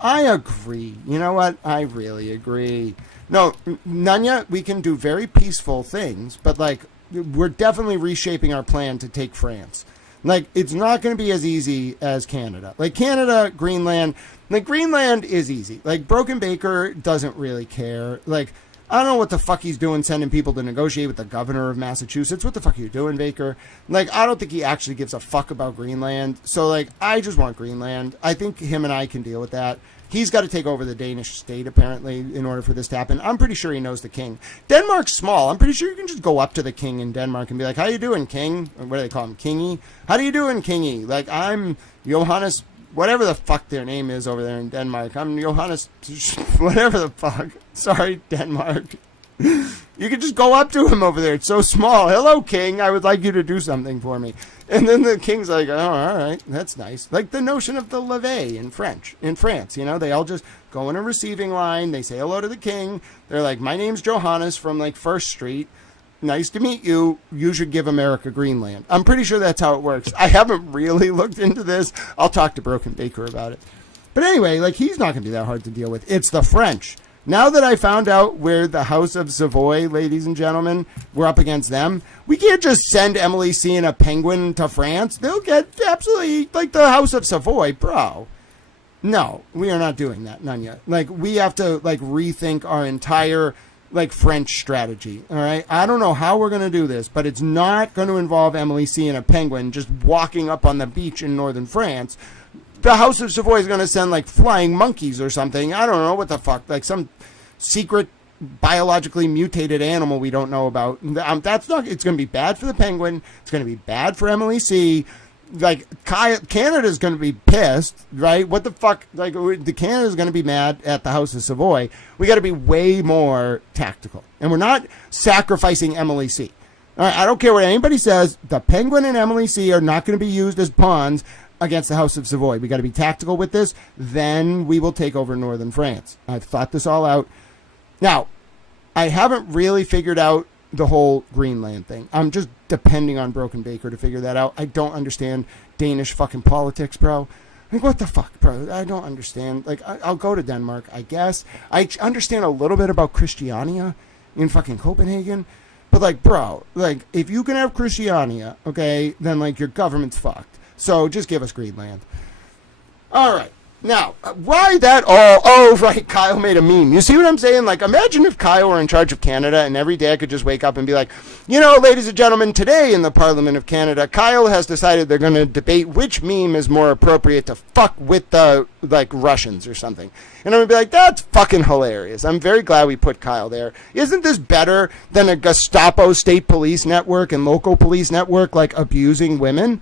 I agree. You know what? I really agree. No, Nunya, we can do very peaceful things, but, like, we're definitely reshaping our plan to take France. Like, it's not going to be as easy as Canada. Like, Canada, Greenland... Like, Greenland is easy. Like, Broken Baker doesn't really care. Like... I don't know what the fuck he's doing sending people to negotiate with the governor of Massachusetts. What the fuck are you doing, Baker? Like, I don't think he actually gives a fuck about Greenland. So, like, I just want Greenland. I think him and I can deal with that. He's got to take over the Danish state, apparently, in order for this to happen. I'm pretty sure he knows the king. Denmark's small. I'm pretty sure you can just go up to the king in Denmark and be like, how you doing, king? Or what do they call him? Kingy? How do you doing, Kingy? Like, I'm Johannes... Whatever the fuck their name is over there in Denmark. I'm Johannes... Whatever the fuck. Sorry, Denmark. You can just go up to him over there. It's so small. Hello, king. I would like you to do something for me. And then the king's like, oh, all right. That's nice. Like the notion of the levee in France. You know, they all just go in a receiving line. They say hello to the king. They're like, my name's Johannes from, like, First Street. Nice to meet you. You should give America Greenland. I'm pretty sure that's how it works. I haven't really looked into this. I'll talk to Broken Baker about it. But anyway, like, he's not going to be that hard to deal with. It's the French. Now that I found out where the House of Savoy, ladies and gentlemen, we're up against them, we can't just send Emily C and a penguin to France. They'll get absolutely, like, the House of Savoy, bro. No, we are not doing that, none yet. Like, we have to, like, rethink our entire... like French strategy. All right. I don't know how we're going to do this, but it's not going to involve Emily C and a penguin just walking up on the beach in northern France. The House of Savoy is going to send like flying monkeys or something. I don't know what the fuck, like some secret biologically mutated animal we don't know about. That's not, it's going to be bad for the penguin. It's going to be bad for Emily C. Like, Canada's going to be pissed, right? What the fuck? Like, the Canada's going to be mad at the House of Savoy. We got to be way more tactical. And we're not sacrificing Emily C. All right, I don't care what anybody says. The Penguin and Emily C are not going to be used as pawns against the House of Savoy. We got to be tactical with this. Then we will take over northern France. I've thought this all out. Now, I haven't really figured out the whole Greenland thing. I'm just depending on Broken Baker to figure that out. I don't understand Danish fucking politics, bro. Like, what the fuck, bro? I don't understand. Like, I'll go to Denmark, I guess. I understand a little bit about Christiania in fucking Copenhagen. But, like, bro, like, if you can have Christiania, okay, then, like, your government's fucked. So just give us Greenland. All right. Now, why that all? Oh, right, Kyle made a meme. You see what I'm saying? Like, imagine if Kyle were in charge of Canada and every day I could just wake up and be like, you know, ladies and gentlemen, today in the Parliament of Canada, Kyle has decided they're going to debate which meme is more appropriate to fuck with the, like, Russians or something. And I'm going to be like, that's fucking hilarious. I'm very glad we put Kyle there. Isn't this better than a Gestapo state police network and local police network, like, abusing women?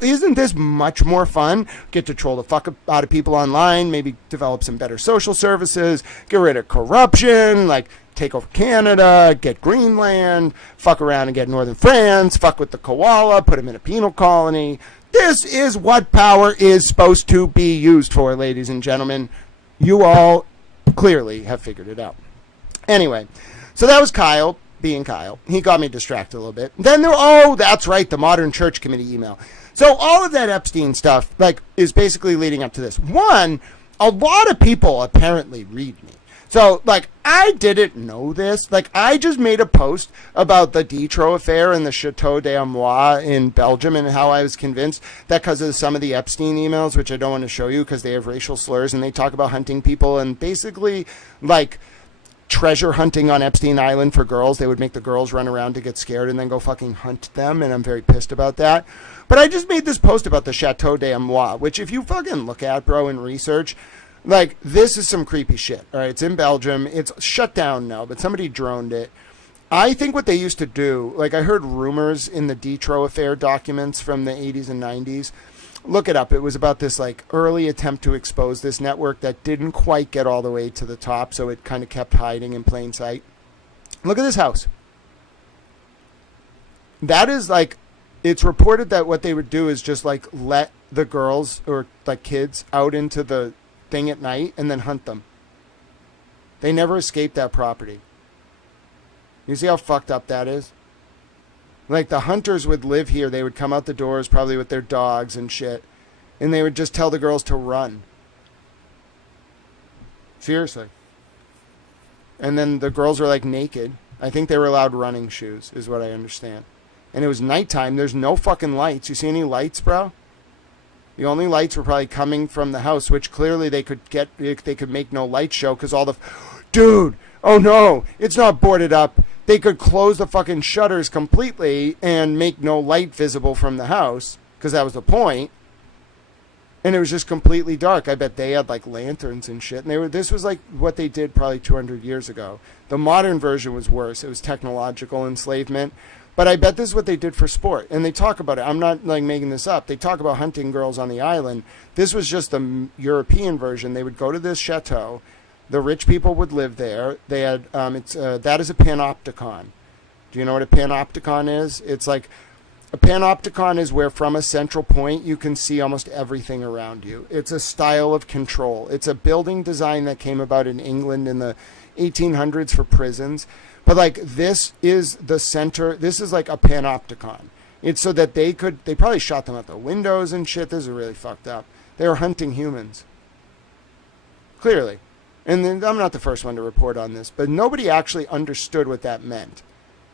Isn't this much more fun? Get to troll the fuck out of people online, maybe develop some better social services, get rid of corruption, like take over Canada, get Greenland, fuck around and get northern France, fuck with the koala, put him in a penal colony. This is what power is supposed to be used for, ladies and gentlemen. You all clearly have figured it out. Anyway, so that was Kyle being Kyle. He got me distracted a little bit. Then that's right, the Modern Church Committee email. So all of that Epstein stuff, like, is basically leading up to this. One, a lot of people apparently read me. So, like, I didn't know this. Like, I just made a post about the Ditro affair and the Chateau d'Amois in Belgium and how I was convinced that because of some of the Epstein emails, which I don't want to show you because they have racial slurs and they talk about hunting people and basically, like, treasure hunting on Epstein Island for girls. They would make the girls run around to get scared and then go fucking hunt them, and I'm very pissed about that. But I just made this post about the Chateau d'Amois, which if you fucking look at, bro, and research, like, this is some creepy shit. All right, it's in Belgium. It's shut down now, but somebody droned it. I think what they used to do, like, I heard rumors in the Ditro affair documents from the 80s and 90s. Look it up. It was about this, like, early attempt to expose this network that didn't quite get all the way to the top, so it kind of kept hiding in plain sight. Look at this house. That is, like, it's reported that what they would do is just, like, let the girls or, like, kids out into the thing at night and then hunt them. They never escaped that property. You see how fucked up that is? Like, the hunters would live here. They would come out the doors probably with their dogs and shit, and they would just tell the girls to run. Seriously. And then the girls were, like, naked. I think they were allowed running shoes, is what I understand. And it was nighttime. There's no fucking lights. You see any lights, bro? The only lights were probably coming from the house, which clearly they could make no light show because all the... Dude! Oh no! It's not boarded up. They could close the fucking shutters completely and make no light visible from the house because that was the point. And it was just completely dark. I bet they had, like, lanterns and shit. And this was like what they did probably 200 years ago. The modern version was worse. It was technological enslavement. But I bet this is what they did for sport. And they talk about it. I'm not, like, making this up. They talk about hunting girls on the island. This was just the European version. They would go to this chateau. The rich people would live there. They had, that is a panopticon. Do you know what a panopticon is? It's like, a panopticon is where from a central point you can see almost everything around you. It's a style of control. It's a building design that came about in England in the 1800s for prisons. But, like, this is the center. This is like a panopticon. It's so that they probably shot them out the windows and shit. This is really fucked up. They were hunting humans. Clearly. And then, I'm not the first one to report on this, but nobody actually understood what that meant.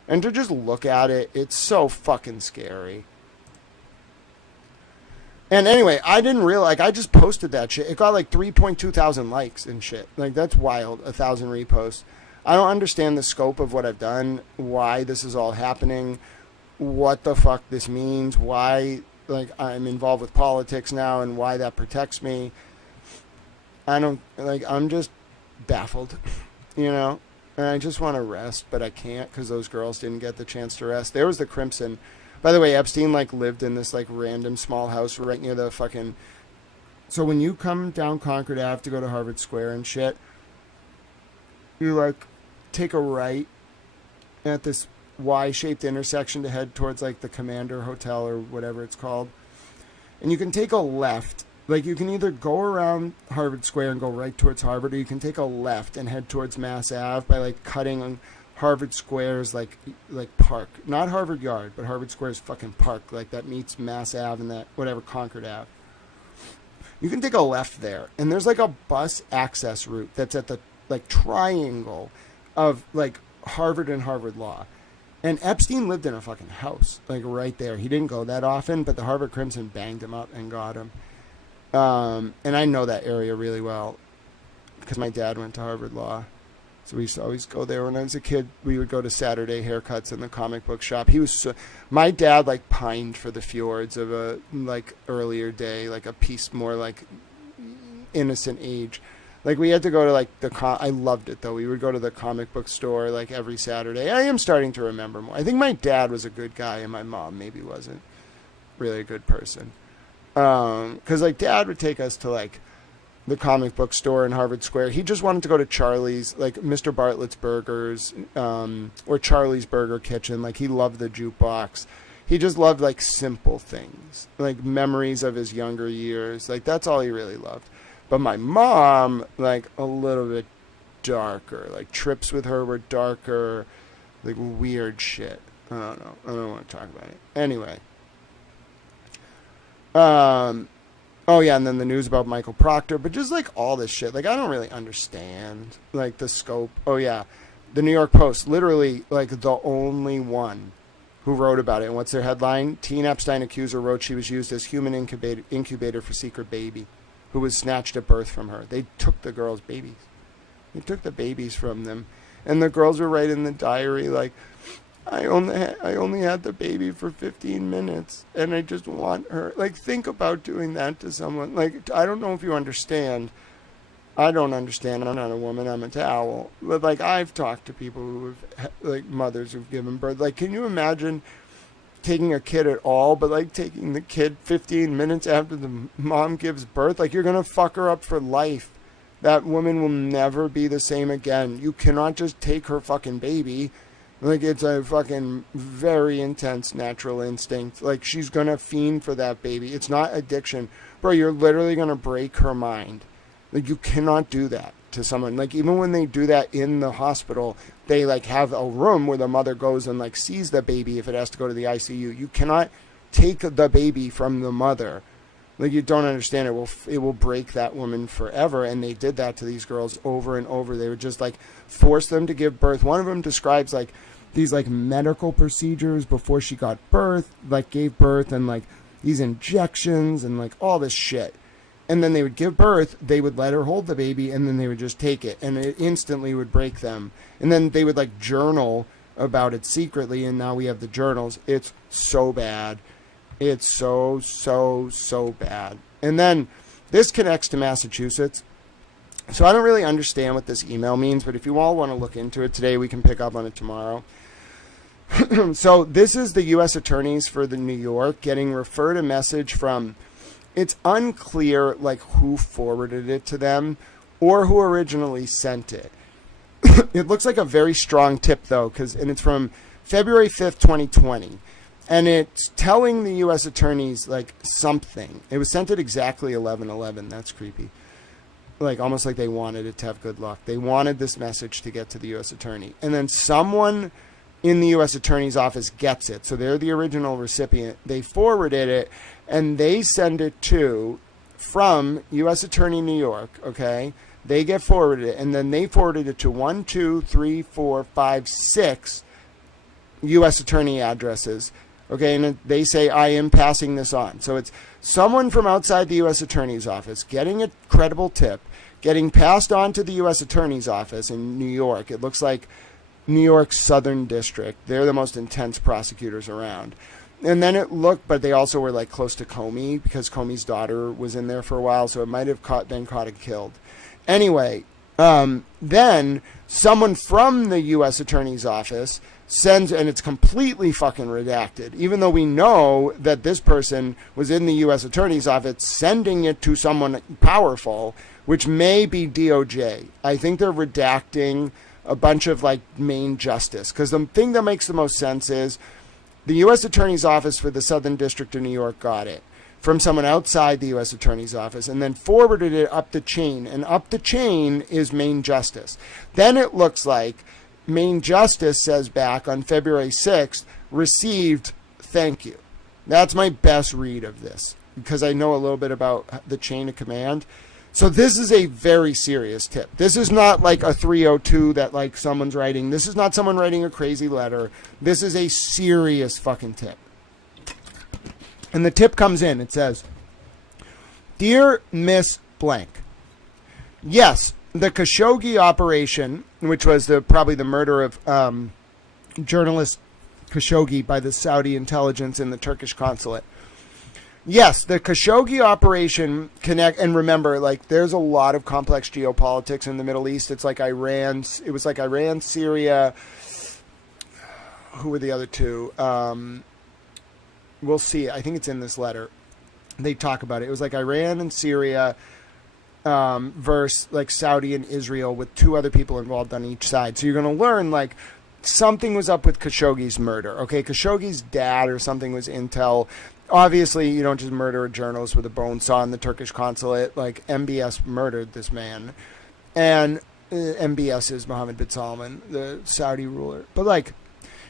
And to just look at it, it's so fucking scary. And anyway, I didn't realize, like, I just posted that shit. It got like 3.2 thousand likes and shit. Like, that's wild. 1,000 reposts. I don't understand the scope of what I've done, why this is all happening, what the fuck this means, why, like, I'm involved with politics now and why that protects me. I'm just baffled, you know? And I just want to rest, but I can't because those girls didn't get the chance to rest. There was the Crimson. By the way, Epstein, like, lived in this, like, random small house right near the fucking... So when you come down Concord Ave to go to Harvard Square and shit, you, like, take a right at this Y-shaped intersection to head towards, like, the Commander Hotel or whatever it's called. And you can take a left. Like, you can either go around Harvard Square and go right towards Harvard, or you can take a left and head towards Mass Ave by, like, cutting on Harvard Square's, like park. Not Harvard Yard, but Harvard Square's fucking park. Like, that meets Mass Ave and that, whatever, Concord Ave. You can take a left there, and there's, like, a bus access route that's at the, like, triangle of, like, Harvard and Harvard Law. And Epstein lived in a fucking house, like, right there. He didn't go that often, but the Harvard Crimson banged him up and got him. And I know that area really well because my dad went to Harvard Law. So we used to always go there when I was a kid. We would go to Saturday haircuts in the comic book shop. My dad, like, pined for the fjords of a, like, earlier day, like a piece more, like, innocent age. Like, we had to go to, like, I loved it, though. We would go to the comic book store, like, every Saturday. I am starting to remember more. I think my dad was a good guy, and my mom maybe wasn't really a good person. Because, like, Dad would take us to, like, the comic book store in Harvard Square. He just wanted to go to Charlie's, like, Mr. Bartlett's Burgers, or Charlie's Burger Kitchen. Like, he loved the jukebox. He just loved, like, simple things, like, memories of his younger years. Like, that's all he really loved. But my mom, like, a little bit darker. Like, trips with her were darker, like, weird shit. I don't know. I don't want to talk about it. Anyway. Oh yeah, and then the news about Michael Proctor, but just like all this shit. Like I don't really understand like the scope. Oh yeah, the New York Post, literally like the only one who wrote about it. And what's their headline? Teen Epstein accuser wrote she was used as human incubator for secret baby, who was snatched at birth from her. They took the girls' babies. They took the babies from them, and the girls were writing in the diary like, I only had the baby for 15 minutes, and I just want her. Like, think about doing that to someone. Like, I don't know if you understand. I don't understand. I'm not a woman. I'm a towel. But, like, I've talked to people who have, like, mothers who've given birth. Like, can you imagine taking a kid at all, but, like, taking the kid 15 minutes after the mom gives birth? Like, you're going to fuck her up for life. That woman will never be the same again. You cannot just take her fucking baby. Like, it's a fucking very intense natural instinct. Like, she's going to fiend for that baby. It's not addiction. Bro, you're literally going to break her mind. Like, you cannot do that to someone. Like, even when they do that in the hospital, they, like, have a room where the mother goes and, like, sees the baby if it has to go to the ICU. You cannot take the baby from the mother. Like, you don't understand. It will break that woman forever. And they did that to these girls over and over. They would just, like, force them to give birth. One of them describes, like, these, like, medical procedures before she got birth, like, gave birth, and, like, these injections and, like, all this shit. And then they would give birth, they would let her hold the baby, and then they would just take it, and it instantly would break them. And then they would, like, journal about it secretly, and now we have the journals. It's so bad. It's so bad. And then this connects to Massachusetts. So I don't really understand what this email means, but if you all want to look into it today, we can pick up on it tomorrow. So this is the U.S. attorneys for the New York getting referred a message from, it's unclear like who forwarded it to them or who originally sent it. It looks like a very strong tip though, and it's from February 5th, 2020. And it's telling the U.S. attorneys like something. It was sent at exactly 11:11. That's creepy. Like almost like they wanted it to have good luck. They wanted this message to get to the U.S. attorney. And then someone in the U.S. attorney's office gets it. So they're the original recipient. They forwarded it and they send it from U.S. Attorney New York, okay? They get forwarded it and then they forwarded it to 1, 2, 3, 4, 5, 6 U.S. attorney addresses, okay? And they say, I am passing this on. So it's someone from outside the U.S. attorney's office getting a credible tip, getting passed on to the U.S. attorney's office in New York. It looks like New York's Southern District. They're the most intense prosecutors around. And then but they also were like close to Comey because Comey's daughter was in there for a while, so it might have been caught and killed. Anyway, then someone from the U.S. attorney's office sends, and it's completely fucking redacted, even though we know that this person was in the U.S. attorney's office sending it to someone powerful, which may be DOJ. I think they're redacting a bunch of like main justice, because the thing that makes the most sense is the U.S. attorney's office for the Southern District of New York got it from someone outside the U.S. attorney's office and then forwarded it up the chain, and up the chain is main justice. Then it looks like main justice says back on February 6th, received, thank you. That's my best read of this because I know a little bit about the chain of command. So this is a very serious tip. This is not like a 302 that like someone's writing. This is not someone writing a crazy letter. This is a serious fucking tip. And the tip comes in. It says, Dear Miss Blank, yes, the Khashoggi operation, which was probably the murder of journalist Khashoggi by the Saudi intelligence in the Turkish consulate. Yes, the Khashoggi operation and remember, like, there's a lot of complex geopolitics in the Middle East. It's like Iran. It was like Iran, Syria. Who were the other two? We'll see. I think it's in this letter. They talk about it. It was like Iran and Syria versus like Saudi and Israel with two other people involved on each side. So you're going to learn like something was up with Khashoggi's murder. Okay, Khashoggi's dad or something was intel. Obviously, you don't just murder a journalist with a bone saw in the Turkish consulate. Like, MBS murdered this man. And MBS is Mohammed bin Salman, the Saudi ruler. But, like,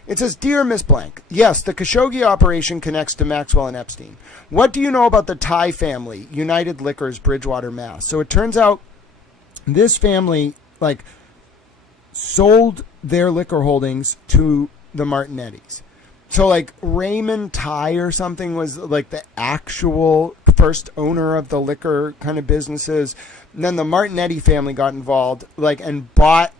It says, Dear Miss Blank, yes, the Khashoggi operation connects to Maxwell and Epstein. What do you know about the Thai family, United Liquors, Bridgewater, Mass? So it turns out this family, like, sold their liquor holdings to the Martinettis. So, like, Raymond Thai or something was, like, the actual first owner of the liquor kind of businesses. And then the Martinetti family got involved, like, and bought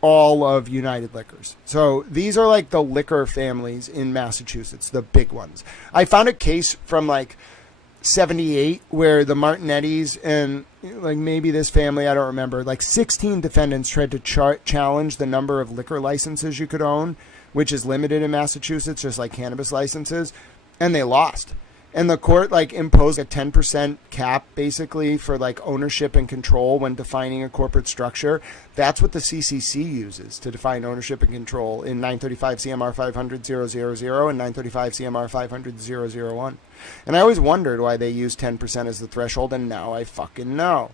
all of United Liquors. So these are, like, the liquor families in Massachusetts, the big ones. I found a case from, like, 78 where the Martinettis and, like, maybe this family, I don't remember, like 16 defendants tried to challenge the number of liquor licenses you could own, which is limited in Massachusetts, just like cannabis licenses, and they lost. And the court, like, imposed a 10% cap, basically, for, like, ownership and control when defining a corporate structure. That's what the CCC uses to define ownership and control in 935 CMR 500.000 and 935 CMR 500.001. And I always wondered why they use 10% as the threshold, and now I fucking know.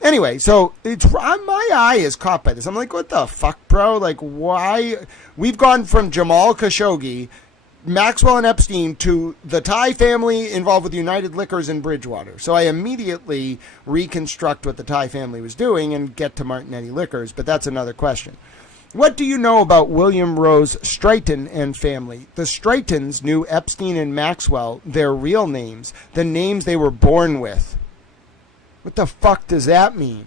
Anyway, so it's my eye is caught by this. I'm like, what the fuck, bro? Like, why? We've gone from Jamal Khashoggi, Maxwell and Epstein, to the Thai family involved with United Liquors in Bridgewater. So I immediately reconstruct what the Thai family was doing and get to Martinetti Liquors, but that's another question. What do you know about William Rose Stoughton and family? The Stoughtons knew Epstein and Maxwell, their real names, the names they were born with. What the fuck does that mean?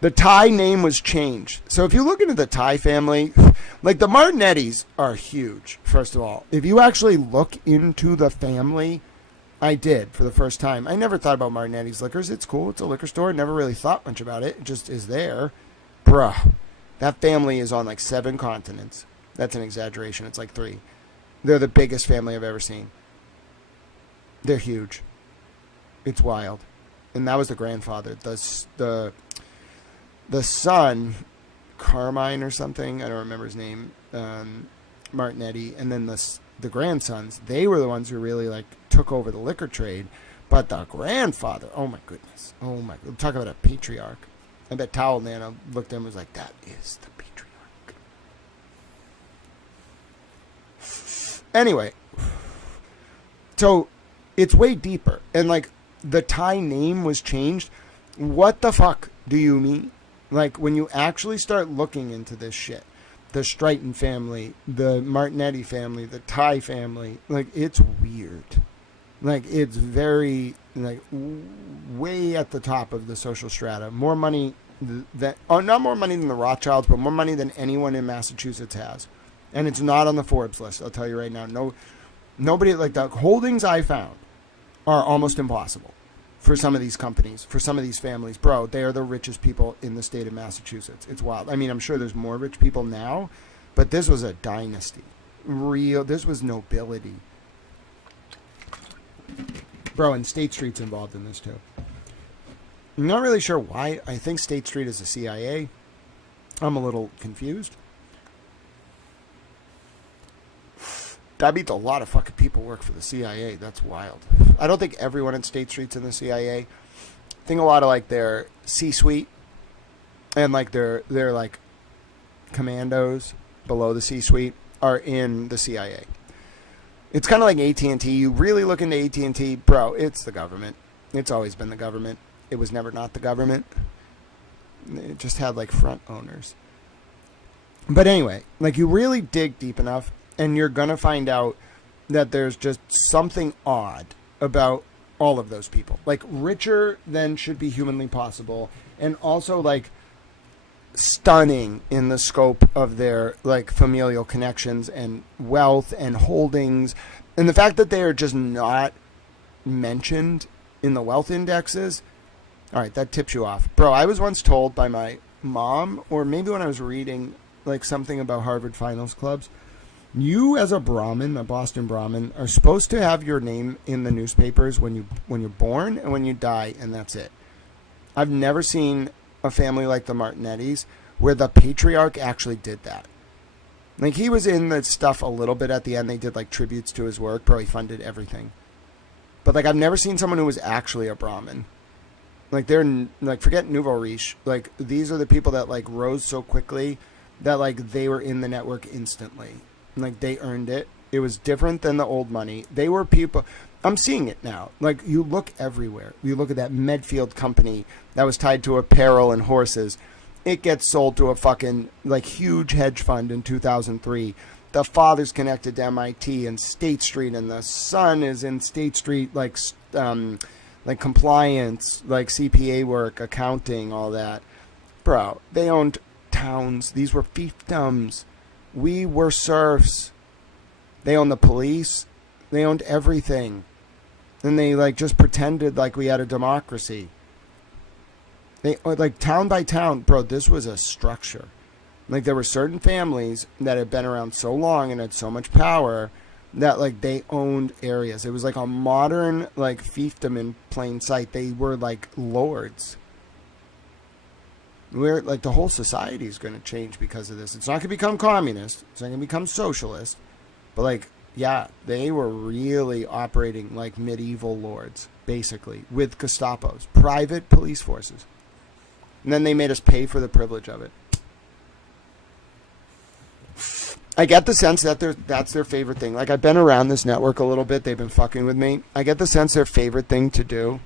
The Thai name was changed. So if you look into the Thai family, like, the Martinettis are huge, first of all. If you actually look into the family, I did for the first time. I never thought about Martinetti's Liquors. It's cool. It's a liquor store. Never really thought much about it. It just is there. Bruh. That family is on, like, 7 continents. That's an exaggeration. It's like 3. They're the biggest family I've ever seen. They're huge. It's wild. And that was the grandfather. The son, Carmine or something, I don't remember his name, Martinetti, and then the grandsons, they were the ones who really, like, took over the liquor trade. But the grandfather, oh my goodness, talk about a patriarch. I bet Towel Nana looked at him and was like, that is the patriarch. Anyway, so it's way deeper. And, like, the Thai name was changed. What the fuck do you mean? Like, when you actually start looking into this shit, the Stoughton family, the Martinetti family, the Thai family, like, it's weird. Like, it's very, like, way at the top of the social strata. More money not more money than the Rothschilds, but more money than anyone in Massachusetts has. And it's not on the Forbes list, I'll tell you right now. Nobody, like, the holdings I found are almost impossible for some of these companies, for some of these families. Bro, they are the richest people in the state of Massachusetts. It's wild. I mean, I'm sure there's more rich people now, but this was a dynasty. This was nobility. Bro, and State Street's involved in this too. I'm not really sure why. I think State Street is the CIA. I'm a little confused. That means a lot of fucking people work for the CIA. That's wild. I don't think everyone in State Street's in the CIA. I think a lot of, like, their C-suite and, like, their like, commandos below the C-suite are in the CIA. It's kind of like AT&T. You really look into AT&T, bro, it's the government. It's always been the government. It was never not the government. It just had, like, front owners. But anyway, like, you really dig deep enough, and you're going to find out that there's just something odd about all of those people. Like, richer than should be humanly possible, and also, like, stunning in the scope of their, like, familial connections and wealth and holdings. And the fact that they are just not mentioned in the wealth indexes, all right, that tips you off. Bro, I was once told by my mom, or maybe when I was reading, like, something about Harvard Finals Clubs, you as a Brahmin, a Boston Brahmin, are supposed to have your name in the newspapers when you're born and when you die, and that's it. I've never seen a family like the Martinettis where the patriarch actually did that. Like, he was in the stuff a little bit at the end. They did, like, tributes to his work. Bro, he funded everything. But like I've never seen someone who was actually a Brahmin. Like they're like, forget nouveau riche. Like these are the people that like rose so quickly that like they were in the network instantly. Like they earned it. It was different than the old money. They were people. I'm seeing it now. Like you look everywhere. You look at that Medfield company that was tied to apparel and horses. It gets sold to a fucking like huge hedge fund in 2003. The father's connected to MIT and State Street, and the son is in State Street, like compliance, like CPA work, accounting, all that. Bro, they owned towns. These were fiefdoms. We were serfs. They owned the police. They owned everything. And they like just pretended like we had a democracy. They like town by town, bro, this was a structure. Like there were certain families that had been around so long and had so much power that like they owned areas. It was like a modern like fiefdom in plain sight. They were like lords. We're like the whole society is going to change because of this. It's not going to become communist. It's not going to become socialist. But like, yeah, they were really operating like medieval lords, basically, with Gestapos, private police forces. And then they made us pay for the privilege of it. I get the sense that that's their favorite thing. Like, I've been around this network a little bit. They've been fucking with me. I get the sense their favorite thing to do.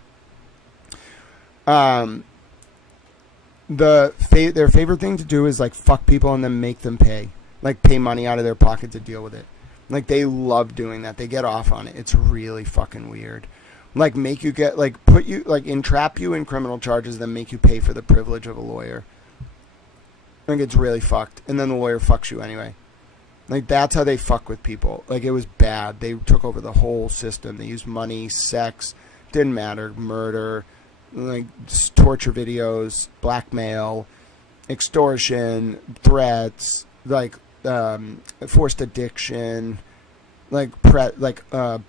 Their favorite thing to do is, like, fuck people and then make them pay. Like, pay money out of their pocket to deal with it. Like, they love doing that. They get off on it. It's really fucking weird. Like, make you get, like, put you, like, entrap you in criminal charges, then make you pay for the privilege of a lawyer. I think it's really fucked. And then the lawyer fucks you anyway. Like, that's how they fuck with people. Like, it was bad. They took over the whole system. They used money, sex, didn't matter, murder, like, torture videos, blackmail, extortion, threats, like, forced addiction, like,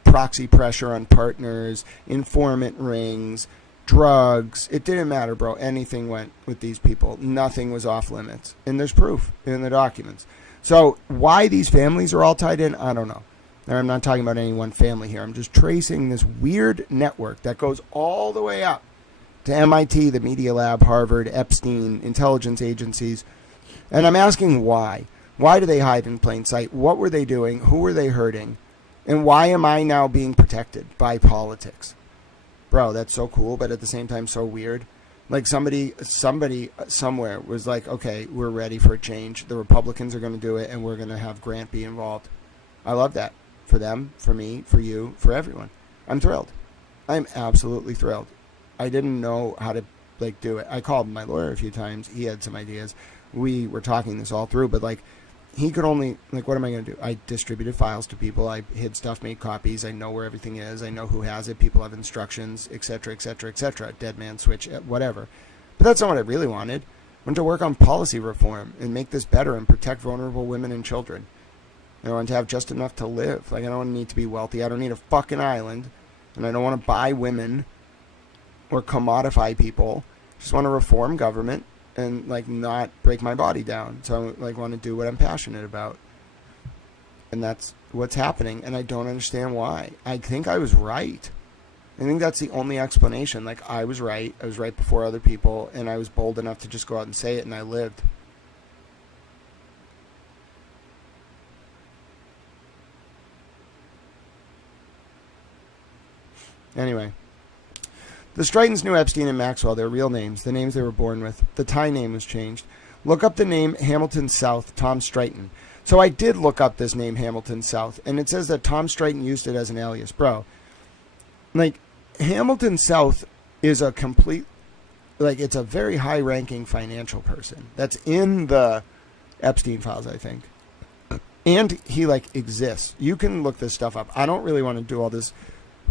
proxy pressure on partners, informant rings, drugs. It didn't matter, bro. Anything went with these people. Nothing was off limits. And there's proof in the documents. So why these families are all tied in, I don't know. I'm not talking about any one family here. I'm just tracing this weird network that goes all the way up to MIT, the Media Lab, Harvard, Epstein, intelligence agencies. And I'm asking why. Why do they hide in plain sight? What were they doing? Who were they hurting? And why am I now being protected by politics? Bro, that's so cool, but at the same time so weird. Like somebody somewhere was like, okay, we're ready for a change. The Republicans are going to do it, and we're going to have Grant be involved. I love that. For them, for me, for you, for everyone. I'm thrilled. I'm absolutely thrilled. I didn't know how to like do it. I called my lawyer a few times. He had some ideas. We were talking this all through, but like he could only, like, what am I going to do? I distributed files to people. I hid stuff, made copies. I know where everything is. I know who has it. People have instructions, etc., etc., etc. Dead man switch, whatever. But that's not what I really wanted. I wanted to work on policy reform and make this better and protect vulnerable women and children. I want to have just enough to live. Like, I don't need to be wealthy. I don't need a fucking island. And I don't want to buy women or commodify people. I just want to reform government and like not break my body down. So I like want to do what I'm passionate about. And that's what's happening. And I don't understand why. I think I was right. I think that's the only explanation. Like, I was right. I was right before other people. And I was bold enough to just go out and say it. And I lived. Anyway. The Stoughtons knew Epstein and Maxwell, their real names, the names they were born with. The Thai name was changed. Look up the name Hamilton South, Tom Stoughton. So I did look up this name Hamilton South, and it says that Tom Stoughton used it as an alias. Bro, like, Hamilton South is a complete, like, it's a very high-ranking financial person. That's in the Epstein files, I think. And he, like, exists. You can look this stuff up. I don't really want to do all this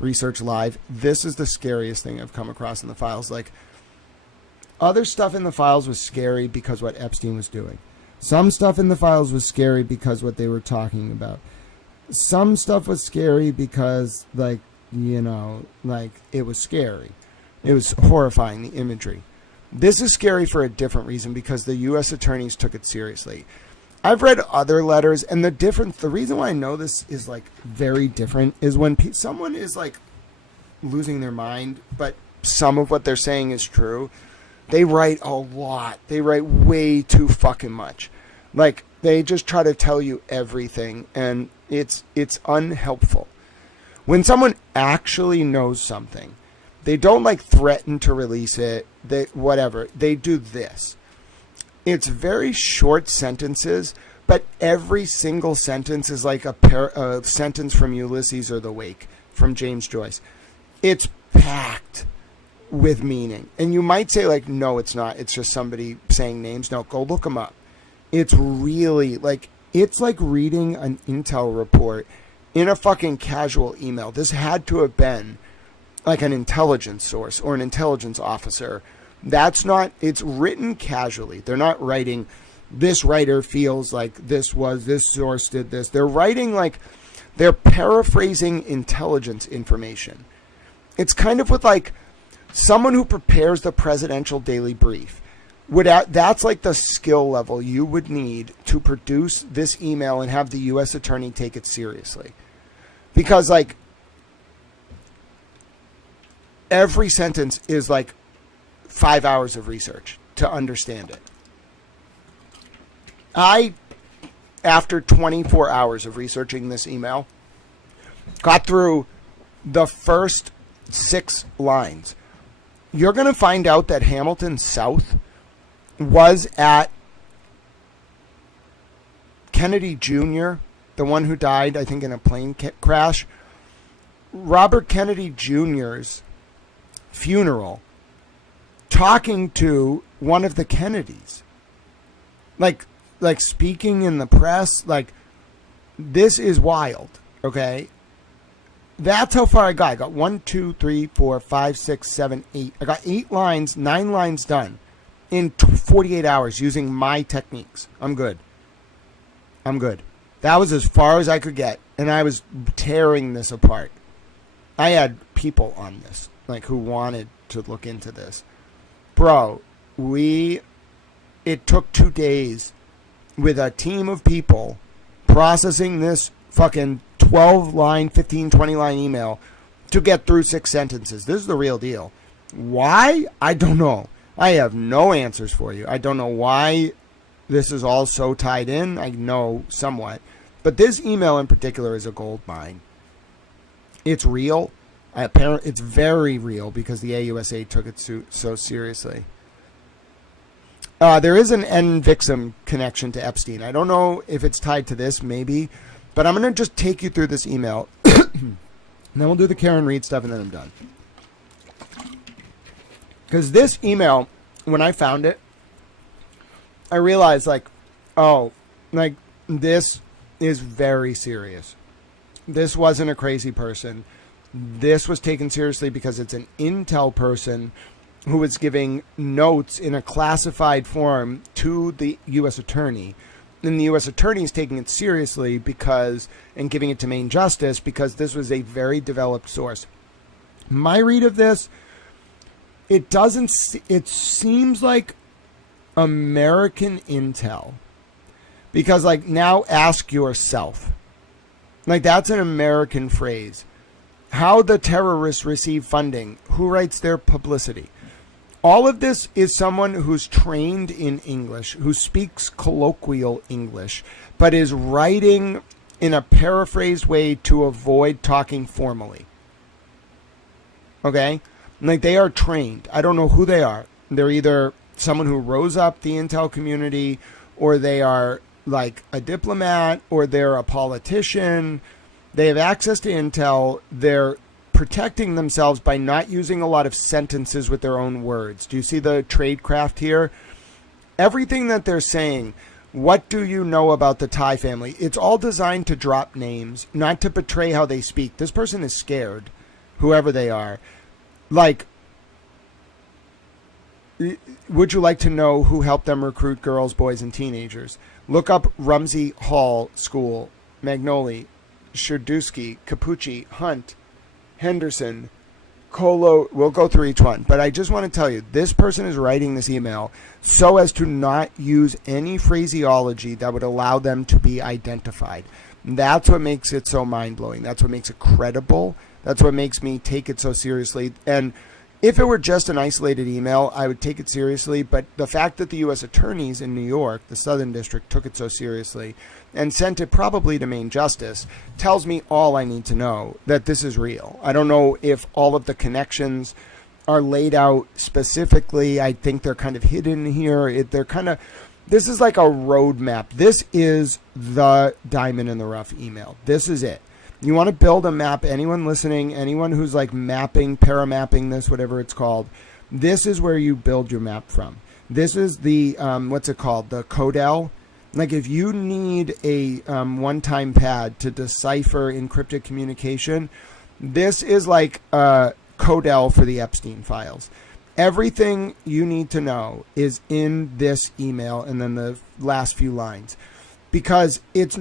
research live. This is the scariest thing I've come across in the files. Like, other stuff in the files was scary because what Epstein was doing. Some stuff in the files was scary because what they were talking about. Some stuff was scary because, like, you know, like, it was scary. It was horrifying, the imagery. This is scary for a different reason, because the U.S. attorneys took it seriously. I've read other letters, and the reason why I know this is, like, very different is when someone is, like, losing their mind, but some of what they're saying is true. They write a lot. They write way too fucking much. Like, they just try to tell you everything, and it's unhelpful. When someone actually knows something, they don't like threaten to release it. They whatever. They do this. It's very short sentences, but every single sentence is like a sentence from Ulysses or The Wake from James Joyce. It's packed with meaning. And you might say, like, no, it's not. It's just somebody saying names. No, go look them up. It's really, like, it's like reading an intel report in a fucking casual email. This had to have been like an intelligence source or an intelligence officer. That's not, it's written casually. They're not writing, this writer feels like this source did this. They're writing like, they're paraphrasing intelligence information. It's kind of with like someone who prepares the presidential daily brief. That's like the skill level you would need to produce this email and have the U.S. attorney take it seriously. Because like every sentence is like 5 hours of research to understand it. After 24 hours of researching this email, got through the first 6 lines. You're going to find out that Hamilton South was at Kennedy Jr., the one who died, I think, in a plane crash. Robert Kennedy Jr.'s funeral, talking to one of the Kennedys. Like speaking in the press. Like, this is wild, okay? That's how far I got. I got 1, 2, 3, 4, 5, 6, 7, 8. I got 8 lines, 9 lines done in 48 hours using my techniques. I'm good. That was as far as I could get, and I was tearing this apart. I had people on this, like, who wanted to look into this. Bro, it took 2 days with a team of people processing this fucking 12-line, 15, 20-line email to get through 6 sentences. This is the real deal. Why? I don't know. I have no answers for you. I don't know why this is all so tied in. I know somewhat. But this email in particular is a gold mine. It's real. It's very real because the AUSA took it so seriously. There is an NVixum connection to Epstein. I don't know if it's tied to this, maybe. But I'm going to just take you through this email. And then we'll do the Karen Reed stuff and then I'm done. Because this email, when I found it, I realized, like, oh, like, this is very serious. This wasn't a crazy person. This was taken seriously because it's an intel person who was giving notes in a classified form to the U.S. attorney. And the U.S. attorney is taking it seriously and giving it to Main Justice because this was a very developed source. My read of this, it seems like American intel. Because, like, now ask yourself. Like, that's an American phrase. How the terrorists receive funding. Who writes their publicity? All of this is someone who's trained in English, who speaks colloquial English, but is writing in a paraphrased way to avoid talking formally. Okay? Like, they are trained. I don't know who they are. They're either someone who rose up the intel community, or they are like a diplomat, or they're a politician. They have access to intel. They're protecting themselves by not using a lot of sentences with their own words. Do you see the tradecraft here? Everything that they're saying, what do you know about the Thai family? It's all designed to drop names, not to betray how they speak. This person is scared, whoever they are. Like, would you like to know who helped them recruit girls, boys, and teenagers? Look up Rumsey Hall School, Magnoli, Sherdusky, Capucci, Hunt, Henderson, Colo. We'll go through each one. But I just want to tell you, this person is writing this email so as to not use any phraseology that would allow them to be identified. That's what makes it so mind-blowing. That's what makes it credible. That's what makes me take it so seriously. And if it were just an isolated email, I would take it seriously. But the fact that the U.S. attorneys in New York, the Southern District, took it so seriously and sent it probably to Main Justice tells me all I need to know, that this is real. I don't know if all of the connections are laid out specifically. I think they're kind of hidden here. This is like a roadmap. This is the diamond in the rough email. This is it. You want to build a map, anyone listening, anyone who's like mapping, paramapping this, whatever it's called, this is where you build your map from. This is the, what's it called? The Codel. Like if you need a one-time pad to decipher encrypted communication, this is like a Codel for the Epstein files. Everything you need to know is in this email and then the last few lines. Because it's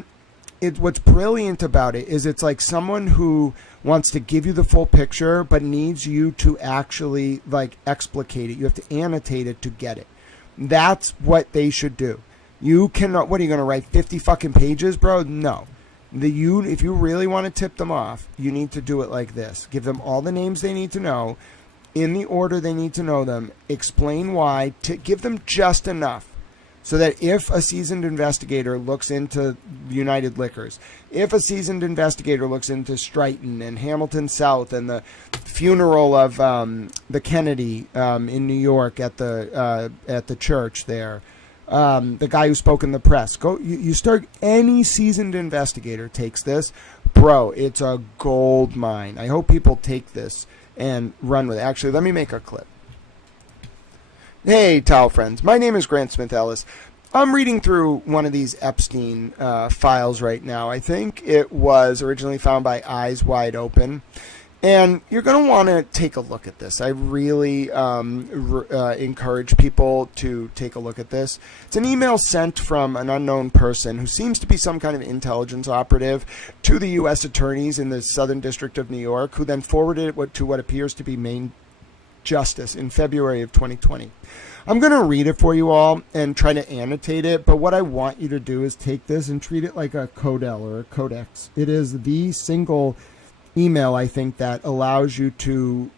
what's brilliant about it is it's like someone who wants to give you the full picture but needs you to actually like explicate it. You have to annotate it to get it. That's what they should do. You cannot, what are you going to write 50 fucking pages, bro? No. If you really want to tip them off, you need to do it like this. Give them all the names they need to know in the order they need to know them. Explain why, to give them just enough. So that if a seasoned investigator looks into United Liquors, if a seasoned investigator looks into Stoughton and Hamilton South and the funeral of the Kennedy in New York at the church there, the guy who spoke in the press, you start, any seasoned investigator takes this, bro, it's a gold mine. I hope people take this and run with it. Actually, let me make a clip. Hey, Towel friends. My name is Grant Smith Ellis. I'm reading through one of these Epstein files right now. I think it was originally found by Eyes Wide Open. And you're going to want to take a look at this. I really encourage people to take a look at this. It's an email sent from an unknown person who seems to be some kind of intelligence operative to the U.S. attorneys in the Southern District of New York, who then forwarded it to what appears to be Main Justice in February of 2020. I'm going to read it for you all and try to annotate it, but what I want you to do is take this and treat it like a Codel or a Codex. It is the single email, I think, that allows you to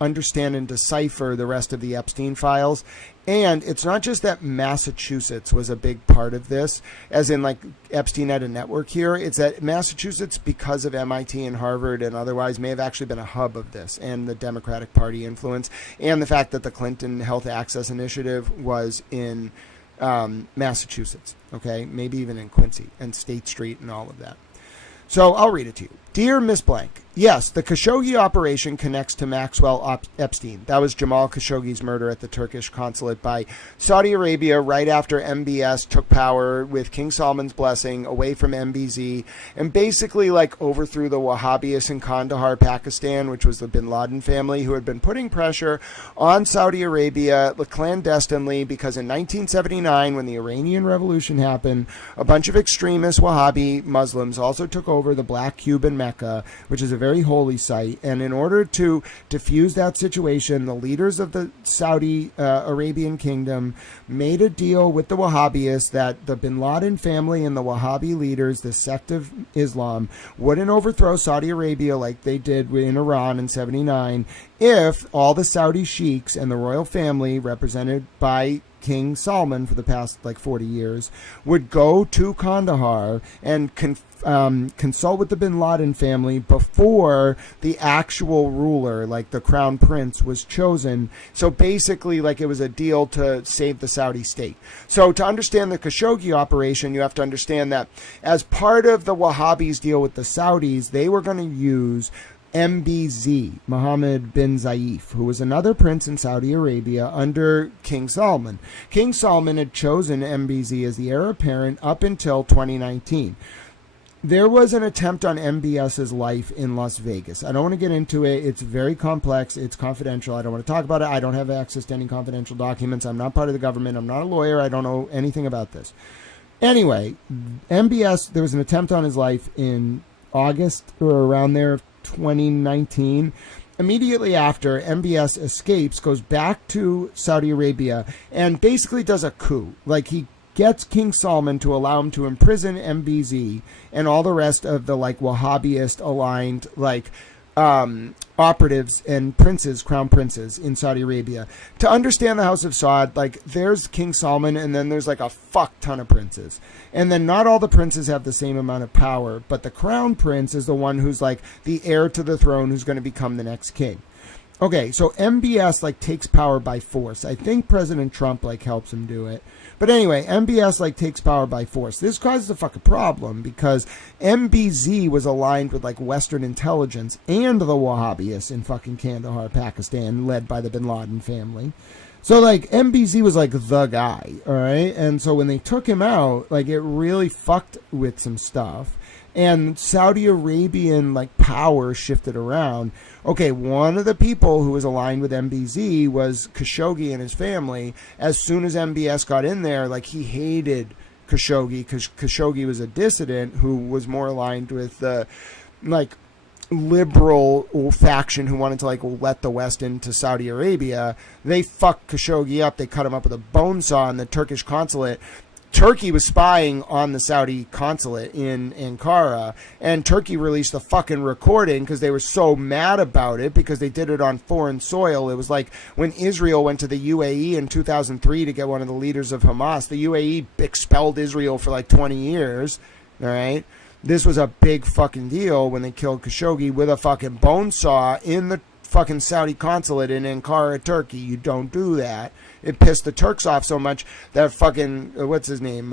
understand and decipher the rest of the Epstein files. And it's not just that Massachusetts was a big part of this, as in like Epstein had a network here. It's that Massachusetts, because of MIT and Harvard and otherwise, may have actually been a hub of this, and the Democratic Party influence, and the fact that the Clinton Health Access Initiative was in Massachusetts, okay? Maybe even in Quincy and State Street and all of that. So I'll read it to you. Dear Miss Blank, yes, the Khashoggi operation connects to Maxwell Epstein. That was Jamal Khashoggi's murder at the Turkish consulate by Saudi Arabia right after MBS took power with King Salman's blessing away from MBZ and basically like overthrew the Wahhabis in Kandahar, Pakistan, which was the bin Laden family, who had been putting pressure on Saudi Arabia clandestinely because in 1979, when the Iranian Revolution happened, a bunch of extremist Wahhabi Muslims also took over the Black Cube in Mecca, which is a very holy site, and in order to diffuse that situation, the leaders of the Saudi Arabian kingdom made a deal with the Wahhabis that the bin Laden family and the Wahhabi leaders, the sect of Islam, wouldn't overthrow Saudi Arabia like they did in Iran in 79 if all the Saudi sheiks and the royal family, represented by King Salman for the past like 40 years, would go to Kandahar and consult with the bin Laden family before the actual ruler, like the crown prince, was chosen. So basically, like, it was a deal to save the Saudi state. So to understand the Khashoggi operation, you have to understand that as part of the Wahhabis' deal with the Saudis, they were going to use MBZ, Mohammed bin Zayed, who was another prince in Saudi Arabia under King Salman. King Salman had chosen MBZ as the heir apparent up until 2019. There was an attempt on MBS's life in Las Vegas. I don't want to get into it. It's very complex. It's confidential. I don't want to talk about it. I don't have access to any confidential documents. I'm not part of the government. I'm not a lawyer. I don't know anything about this. Anyway, MBS, there was an attempt on his life in August or around there of 2019. Immediately after, MBS escapes, goes back to Saudi Arabia, and basically does a coup. Like, he gets King Salman to allow him to imprison MBZ and all the rest of the like Wahhabist aligned like operatives and princes, crown princes in Saudi Arabia. To understand the House of Saud, like there's King Salman and then there's like a fuck ton of princes. And then not all the princes have the same amount of power, but the crown prince is the one who's like the heir to the throne who's going to become the next king. Okay, so MBS like takes power by force. I think President Trump like helps him do it. But anyway, MBS like takes power by force. This causes a fucking problem because MBZ was aligned with like Western intelligence and the Wahhabis in fucking Kandahar, Pakistan, led by the Bin Laden family. So like MBZ was like the guy, all right? And so when they took him out, like it really fucked with some stuff. And Saudi Arabian like power shifted around. Okay, one of the people who was aligned with MBZ was Khashoggi and his family. As soon as MBS got in there, like he hated Khashoggi because Khashoggi was a dissident who was more aligned with the like liberal faction who wanted to like let the West into Saudi Arabia. They fucked Khashoggi up. They cut him up with a bone saw in the Turkish consulate. Turkey was spying on the Saudi consulate in Ankara, and Turkey released a fucking recording because they were so mad about it because they did it on foreign soil. It was like when Israel went to the UAE in 2003 to get one of the leaders of Hamas. The UAE expelled Israel for like 20 years, all right? This was a big fucking deal when they killed Khashoggi with a fucking bone saw in the fucking Saudi consulate in Ankara, Turkey. You don't do that. It pissed the Turks off so much that fucking, what's his name,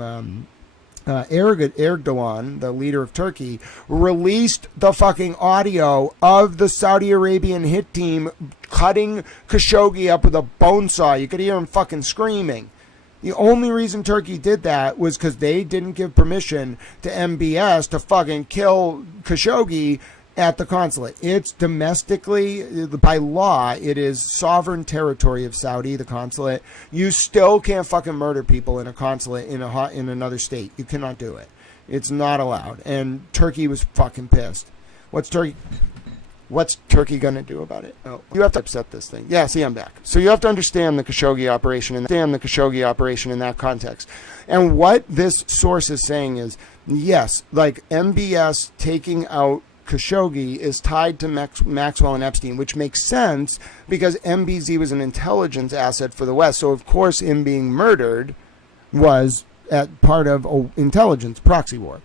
Erdogan, the leader of Turkey, released the fucking audio of the Saudi Arabian hit team cutting Khashoggi up with a bone saw. You could hear him fucking screaming. The only reason Turkey did that was because they didn't give permission to MBS to fucking kill Khashoggi at the consulate. It's domestically, by law, it is sovereign territory of Saudi, the consulate. You still can't fucking murder people in a consulate in another state. You cannot do it. It's not allowed. And Turkey was fucking pissed. What's Turkey going to do about it? Oh, you have to upset this thing. Yeah, see, I'm back. So you have to understand the Khashoggi operation and in that context. And what this source is saying is, yes, like MBS taking out Khashoggi is tied to Maxwell and Epstein, which makes sense because MBZ was an intelligence asset for the West. So, of course, him being murdered was part of intelligence proxy war.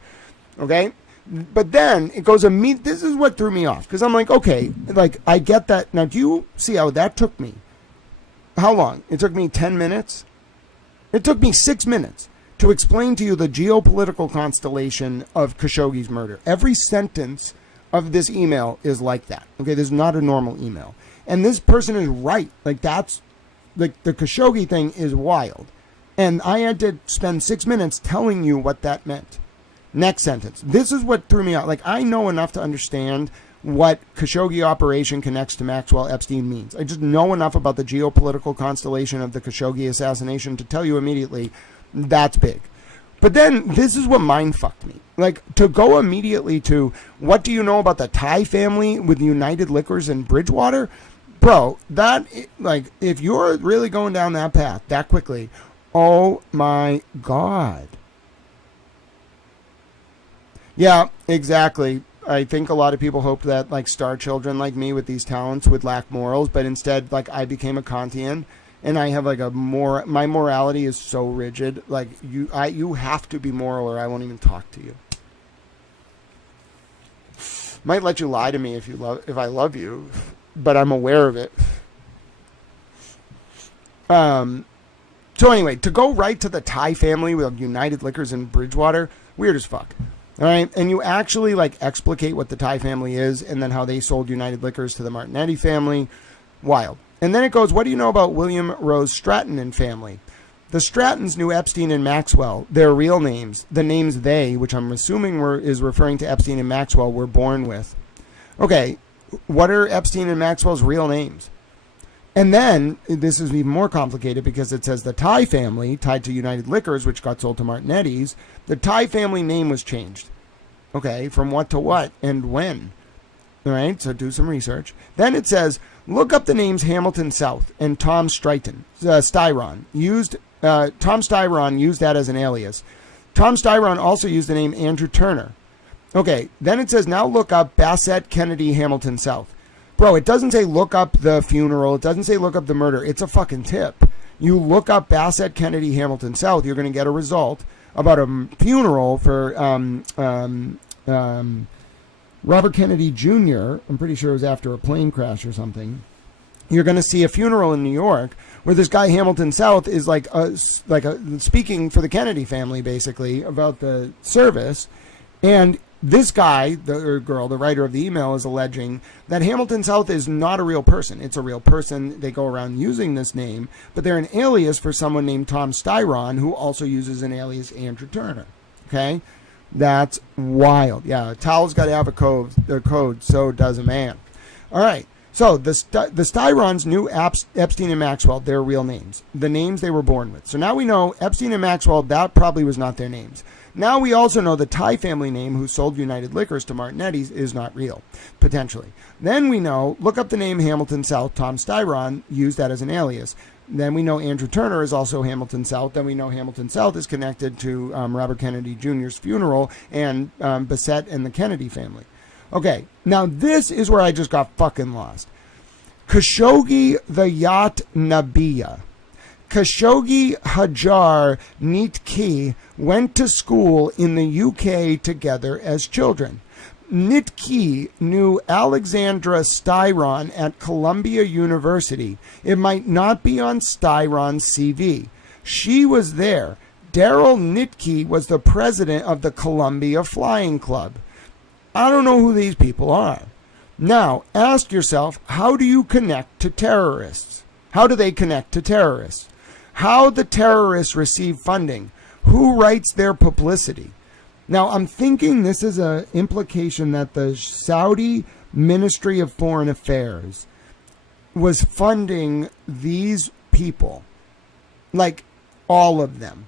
Okay? But then it goes this is what threw me off because I'm like, okay, like I get that. Now, do you see how that took me? How long? It took me 10 minutes? It took me 6 minutes to explain to you the geopolitical constellation of Khashoggi's murder. Every sentence of this email is like that. Okay, this is not a normal email. And this person is right. Like that's like the Khashoggi thing is wild. And I had to spend 6 minutes telling you what that meant. Next sentence. This is what threw me out. Like I know enough to understand what Khashoggi operation connects to Maxwell Epstein means. I just know enough about the geopolitical constellation of the Khashoggi assassination to tell you immediately that's big. But then this is what mind fucked me. Like to go immediately to what do you know about the Thai family with United Liquors in Bridgewater? Bro, that like if you're really going down that path that quickly, oh my God. Yeah, exactly. I think a lot of people hoped that like star children like me with these talents would lack morals, but instead like I became a Kantian. And I have like my morality is so rigid. Like you have to be moral or I won't even talk to you. Might let you lie to me if I love you, but I'm aware of it. So anyway, to go right to the Thai family with United Liquors in Bridgewater, weird as fuck. All right, and you actually like explicate what the Thai family is and then how they sold United Liquors to the Martinetti family. Wild. And then it goes, what do you know about William Rose Stratton and family? The Strattons knew Epstein and Maxwell, their real names, the names they, which I'm assuming is referring to Epstein and Maxwell, were born with. Okay, what are Epstein and Maxwell's real names? And then, this is even more complicated because it says the Thai family, tied to United Liquors, which got sold to Martinetti's, the Thai family name was changed. Okay, from what to what and when? All right, so do some research. Then it says, look up the names Hamilton South and Tom Styron. Tom Styron used that as an alias. Tom Styron also used the name Andrew Turner. Okay, then it says, now look up Bassett Kennedy Hamilton South. Bro, it doesn't say look up the funeral. It doesn't say look up the murder. It's a fucking tip. You look up Bassett Kennedy Hamilton South, you're going to get a result about a funeral for Robert Kennedy Jr. I'm pretty sure it was after a plane crash or something. You're going to see a funeral in New York where this guy Hamilton South is speaking for the Kennedy family, basically, about the service. And this guy, the girl, the writer of the email, is alleging that Hamilton South is not a real person. It's a real person. They go around using this name, but they're an alias for someone named Tom Styron, who also uses an alias Andrew Turner. Okay? That's wild. Yeah, a towel's got to have a code, so does a man. All right. So the Styrons knew Epstein and Maxwell, their real names, the names they were born with. So now we know Epstein and Maxwell, that probably was not their names. Now we also know the Thai family name who sold United Liquors to Martinetti's is not real, potentially. Then we know, look up the name Hamilton South, Tom Styron, used that as an alias. Then we know Andrew Turner is also Hamilton South. Then we know Hamilton South is connected to Robert Kennedy Jr.'s funeral and Bassett and the Kennedy family. Okay, now this is where I just got fucking lost. Khashoggi the yacht Nabiya. Khashoggi Hajar Nitki went to school in the UK together as children. Nitki knew Alexandra Styron at Columbia University. It might not be on Styron's CV. She was there. Daryl Nitki was the president of the Columbia Flying Club. I don't know who these people are. Now, ask yourself, how do you connect to terrorists? How do they connect to terrorists? How the terrorists receive funding? Who writes their publicity? Now, I'm thinking this is an implication that the Saudi Ministry of Foreign Affairs was funding these people, like all of them.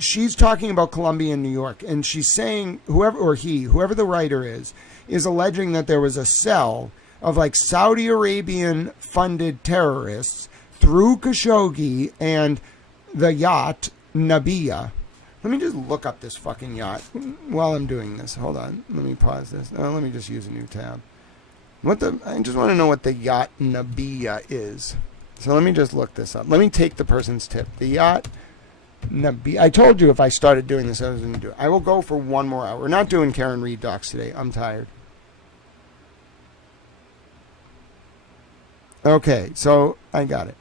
She's talking about Columbia in New York, and she's saying whoever the writer is alleging that there was a cell of like Saudi Arabian funded terrorists through Khashoggi and the yacht Nabiya. Let me just look up this fucking yacht while I'm doing this. Hold on. Let me pause this. Let me just use a new tab. I just want to know what the yacht Nabiya is. So let me just look this up. Let me take the person's tip. The yacht Nabiya. I told you if I started doing this, I was going to do it. I will go for 1 more hour. We're not doing Karen Reed docs today. I'm tired. Okay, so I got it.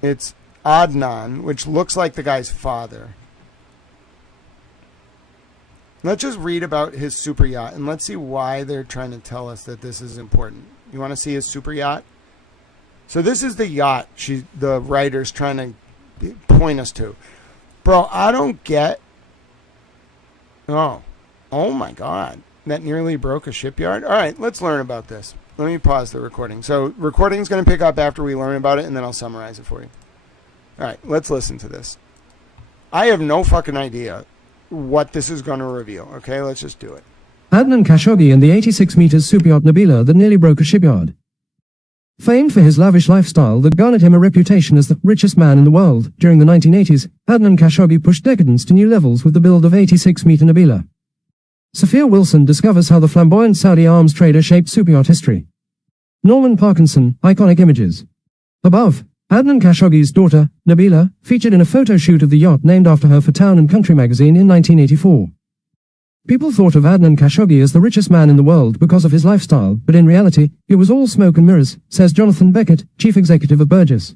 It's Adnan, which looks like the guy's father. Let's just read about his super yacht, and let's see why they're trying to tell us that this is important. You want to see his super yacht? So this is the yacht the writer's trying to point us to. Bro, I don't get... Oh my God. That nearly broke a shipyard? All right, let's learn about this. Let me pause the recording. So recording's going to pick up after we learn about it, and then I'll summarize it for you. All right, let's listen to this. I have no fucking idea what this is going to reveal. Okay, let's just do it. Adnan Khashoggi and the 86 meters superyacht Nabila that nearly broke a shipyard. Famed for his lavish lifestyle that garnered him a reputation as the richest man in the world, during the 1980s, Adnan Khashoggi pushed decadence to new levels with the build of 86-meter Nabila. Sophia Wilson discovers how the flamboyant Saudi arms trader shaped superyacht history. Norman Parkinson, iconic images. Above, Adnan Khashoggi's daughter, Nabila, featured in a photo shoot of the yacht named after her for Town and Country magazine in 1984. People thought of Adnan Khashoggi as the richest man in the world because of his lifestyle, but in reality, it was all smoke and mirrors, says Jonathan Beckett, chief executive of Burgess.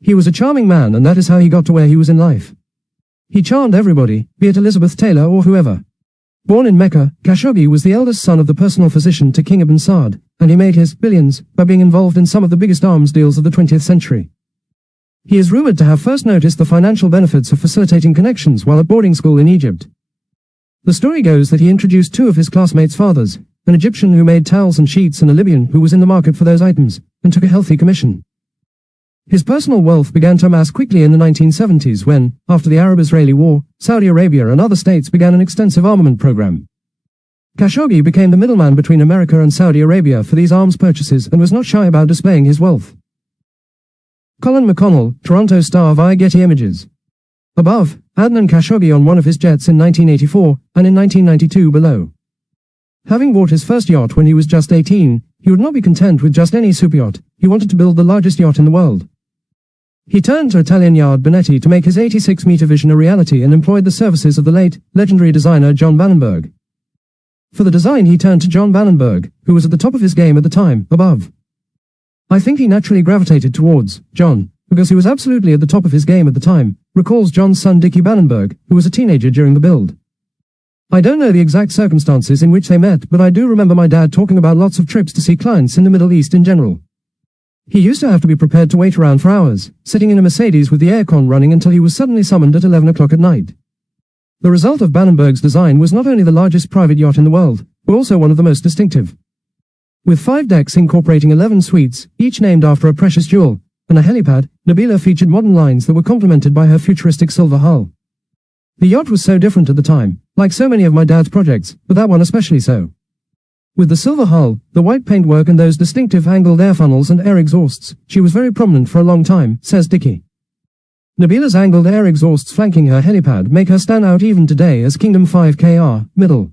He was a charming man, and that is how he got to where he was in life. He charmed everybody, be it Elizabeth Taylor or whoever. Born in Mecca, Khashoggi was the eldest son of the personal physician to King Ibn Saud, and he made his billions by being involved in some of the biggest arms deals of the 20th century. He is rumored to have first noticed the financial benefits of facilitating connections while at boarding school in Egypt. The story goes that he introduced 2 of his classmates' fathers, an Egyptian who made towels and sheets and a Libyan who was in the market for those items, and took a healthy commission. His personal wealth began to amass quickly in the 1970s when, after the Arab-Israeli War, Saudi Arabia and other states began an extensive armament program. Khashoggi became the middleman between America and Saudi Arabia for these arms purchases and was not shy about displaying his wealth. Colin McConnell, Toronto Star via Getty Images. Above, Adnan Khashoggi on one of his jets in 1984, and in 1992 below. Having bought his first yacht when he was just 18, he would not be content with just any superyacht, he wanted to build the largest yacht in the world. He turned to Italian yard Bonetti to make his 86-meter vision a reality and employed the services of the late, legendary designer John Bannenberg. For the design he turned to John Bannenberg, who was at the top of his game at the time, above. I think he naturally gravitated towards John, because he was absolutely at the top of his game at the time, recalls John's son Dickie Bannenberg, who was a teenager during the build. I don't know the exact circumstances in which they met, but I do remember my dad talking about lots of trips to see clients in the Middle East in general. He used to have to be prepared to wait around for hours, sitting in a Mercedes with the aircon running until he was suddenly summoned at 11 o'clock at night. The result of Bannenberg's design was not only the largest private yacht in the world, but also one of the most distinctive. With 5 decks incorporating 11 suites, each named after a precious jewel, and a helipad, Nabila featured modern lines that were complemented by her futuristic silver hull. The yacht was so different at the time, like so many of my dad's projects, but that one especially so. With the silver hull, the white paintwork and those distinctive angled air funnels and air exhausts, she was very prominent for a long time, says Dickie. Nabila's angled air exhausts flanking her helipad make her stand out even today as Kingdom 5KR, middle.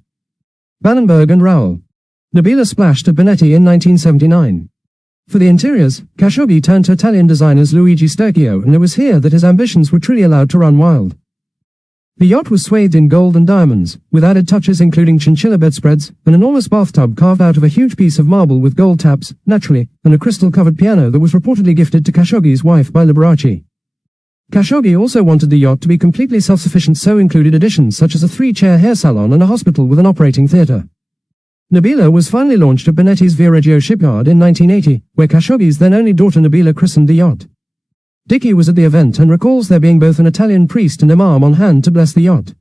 Bannenberg and Rowell. Nabila splashed at Bonetti in 1979. For the interiors, Khashoggi turned to Italian designers Luigi Sturchio, and it was here that his ambitions were truly allowed to run wild. The yacht was swathed in gold and diamonds, with added touches including chinchilla bedspreads, an enormous bathtub carved out of a huge piece of marble with gold taps, naturally, and a crystal-covered piano that was reportedly gifted to Khashoggi's wife by Liberace. Khashoggi also wanted the yacht to be completely self-sufficient, so included additions such as a 3-chair hair salon and a hospital with an operating theatre. Nabila was finally launched at Bonetti's Viareggio shipyard in 1980, where Khashoggi's then only daughter Nabila christened the yacht. Dickie was at the event and recalls there being both an Italian priest and imam on hand to bless the yacht.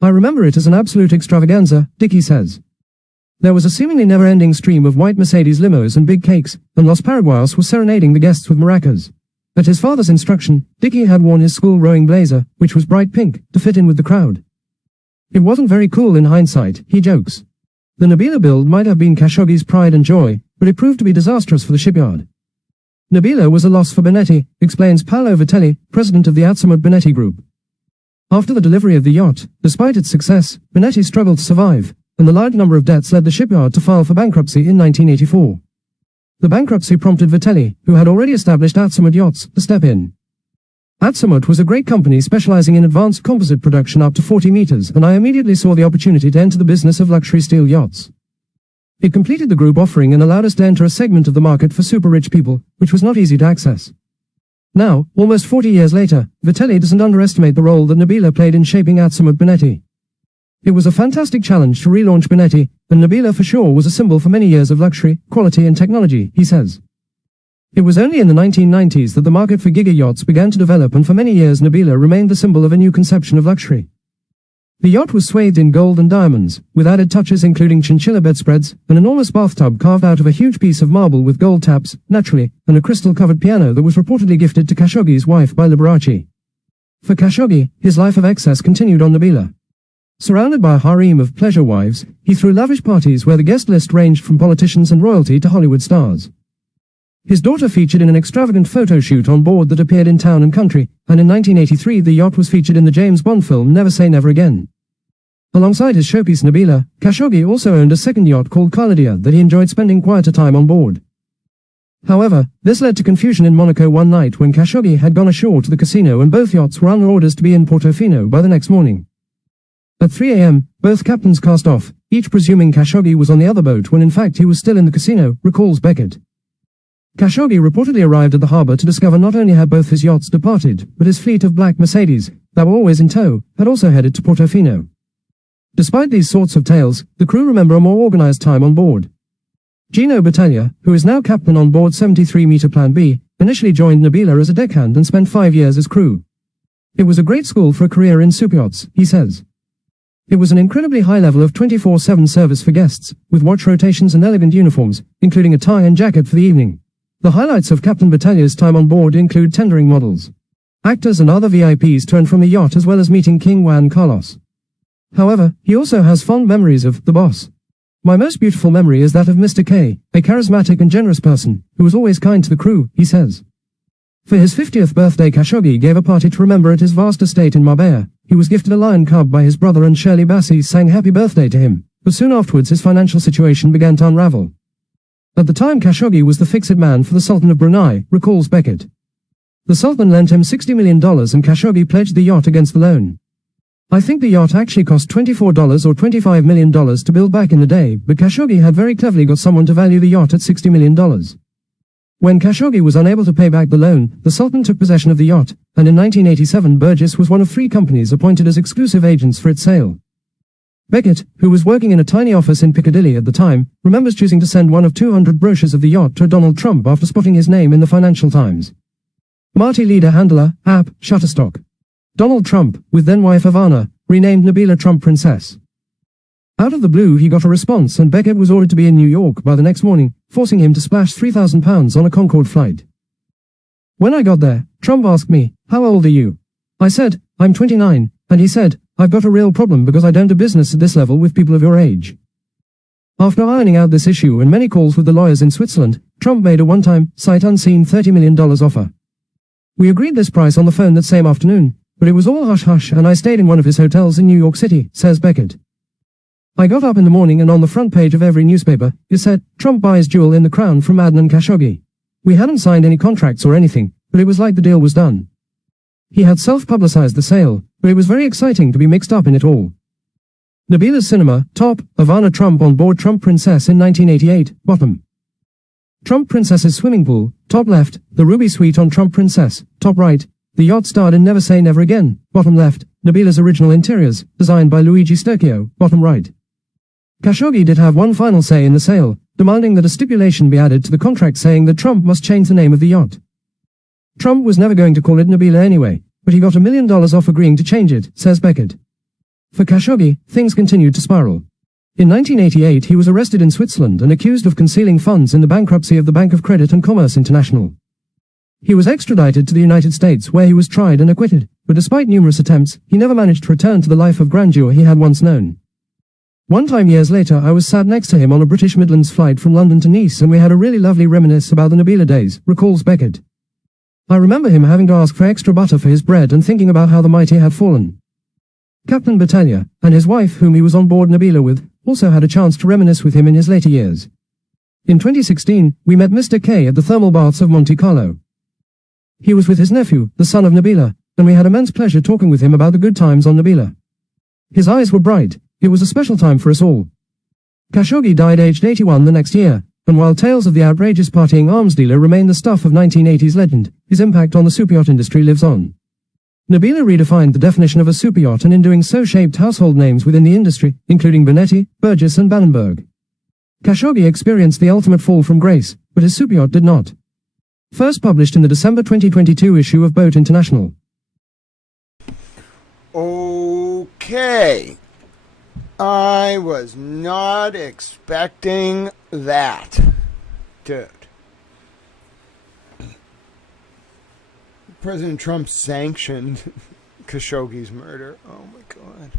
I remember it as an absolute extravaganza, Dickie says. There was a seemingly never-ending stream of white Mercedes limos and big cakes, and Los Paraguayos was serenading the guests with maracas. At his father's instruction, Dickie had worn his school rowing blazer, which was bright pink, to fit in with the crowd. It wasn't very cool in hindsight, he jokes. The Nabila build might have been Khashoggi's pride and joy, but it proved to be disastrous for the shipyard. Nabila was a loss for Bonetti, explains Paolo Vitelli, president of the Azzimut Bonetti Group. After the delivery of the yacht, despite its success, Bonetti struggled to survive, and the large number of debts led the shipyard to file for bankruptcy in 1984. The bankruptcy prompted Vitelli, who had already established Azzimut Yachts, to step in. Azzimut was a great company specializing in advanced composite production up to 40 meters, and I immediately saw the opportunity to enter the business of luxury steel yachts. It completed the group offering and allowed us to enter a segment of the market for super-rich people, which was not easy to access. Now, almost 40 years later, Vitelli doesn't underestimate the role that Nabila played in shaping Azzimut Bonetti. It was a fantastic challenge to relaunch Bonetti, and Nabila for sure was a symbol for many years of luxury, quality and technology, he says. It was only in the 1990s that the market for giga yachts began to develop, and for many years Nabila remained the symbol of a new conception of luxury. The yacht was swathed in gold and diamonds, with added touches including chinchilla bedspreads, an enormous bathtub carved out of a huge piece of marble with gold taps, naturally, and a crystal-covered piano that was reportedly gifted to Khashoggi's wife by Liberace. For Khashoggi, his life of excess continued on Nabila. Surrounded by a harem of pleasure wives, he threw lavish parties where the guest list ranged from politicians and royalty to Hollywood stars. His daughter featured in an extravagant photo shoot on board that appeared in Town and Country, and in 1983 the yacht was featured in the James Bond film Never Say Never Again. Alongside his showpiece Nabila, Khashoggi also owned a second yacht called Khalidia that he enjoyed spending quieter time on board. However, this led to confusion in Monaco one night when Khashoggi had gone ashore to the casino and both yachts were under orders to be in Portofino by the next morning. At 3 a.m., both captains cast off, each presuming Khashoggi was on the other boat when in fact he was still in the casino, recalls Beckett. Khashoggi reportedly arrived at the harbor to discover not only had both his yachts departed, but his fleet of black Mercedes, that were always in tow, had also headed to Portofino. Despite these sorts of tales, the crew remember a more organized time on board. Gino Battaglia, who is now captain on board 73-meter Plan B, initially joined Nabila as a deckhand and spent 5 years as crew. It was a great school for a career in superyachts, he says. It was an incredibly high level of 24/7 service for guests, with watch rotations and elegant uniforms, including a tie and jacket for the evening. The highlights of Captain Battaglia's time on board include tendering models, actors and other VIPs to and from the yacht, as well as meeting King Juan Carlos. However, he also has fond memories of the boss. My most beautiful memory is that of Mr. K, a charismatic and generous person, who was always kind to the crew, he says. For his 50th birthday, Khashoggi gave a party to remember at his vast estate in Marbella. He was gifted a lion cub by his brother, and Shirley Bassey sang happy birthday to him. But soon afterwards his financial situation began to unravel. At the time, Khashoggi was the fix-it man for the Sultan of Brunei, recalls Beckett. The Sultan lent him $60 million and Khashoggi pledged the yacht against the loan. I think the yacht actually cost $24 or $25 million to build back in the day, but Khashoggi had very cleverly got someone to value the yacht at $60 million. When Khashoggi was unable to pay back the loan, the Sultan took possession of the yacht, and in 1987 Burgess was one of 3 companies appointed as exclusive agents for its sale. Beckett, who was working in a tiny office in Piccadilly at the time, remembers choosing to send one of 200 brochures of the yacht to Donald Trump after spotting his name in the Financial Times. Marty Leader Handler, App, Shutterstock. Donald Trump, with then-wife Ivana, renamed Nabila Trump Princess. Out of the blue he got a response, and Beckett was ordered to be in New York by the next morning, forcing him to splash £3,000 on a Concorde flight. When I got there, Trump asked me, "How old are you?" I said, "I'm 29, and he said, "I've got a real problem because I don't do business at this level with people of your age." After ironing out this issue and many calls with the lawyers in Switzerland, Trump made a one-time, sight unseen $30 million offer. We agreed this price on the phone that same afternoon, but it was all hush-hush and I stayed in one of his hotels in New York City, says Beckett. I got up in the morning and on the front page of every newspaper, it said, "Trump buys jewel in the crown from Adnan Khashoggi." We hadn't signed any contracts or anything, but it was like the deal was done. He had self-publicized the sale, but it was very exciting to be mixed up in it all. Nabila's cinema, top, Ivana Trump on board Trump Princess in 1988, bottom. Trump Princess's swimming pool, top left, the Ruby Suite on Trump Princess, top right, the yacht starred in Never Say Never Again, bottom left, Nabila's original interiors, designed by Luigi Sturchio, bottom right. Khashoggi did have one final say in the sale, demanding that a stipulation be added to the contract saying that Trump must change the name of the yacht. Trump was never going to call it Nabila anyway, but he got $1 million off agreeing to change it, says Beckett. For Khashoggi, things continued to spiral. In 1988 he was arrested in Switzerland and accused of concealing funds in the bankruptcy of the Bank of Credit and Commerce International. He was extradited to the United States where he was tried and acquitted, but despite numerous attempts, he never managed to return to the life of grandeur he had once known. One time years later I was sat next to him on a British Midlands flight from London to Nice and we had a really lovely reminisce about the Nabila days, recalls Beckett. I remember him having to ask for extra butter for his bread and thinking about how the mighty had fallen. Captain Battaglia, and his wife whom he was on board Nabila with, also had a chance to reminisce with him in his later years. In 2016, we met Mr. K at the thermal baths of Monte Carlo. He was with his nephew, the son of Nabila, and we had immense pleasure talking with him about the good times on Nabila. His eyes were bright. It was a special time for us all. Khashoggi died aged 81 the next year, and while tales of the outrageous partying arms dealer remain the stuff of 1980s legend, his impact on the superyacht industry lives on. Nabila redefined the definition of a superyacht and in doing so shaped household names within the industry, including Bonetti, Burgess and Bannenberg. Khashoggi experienced the ultimate fall from grace, but his superyacht did not. First published in the December 2022 issue of Boat International. Okay. I was not expecting that. Dude. President Trump sanctioned Khashoggi's murder. Oh my God.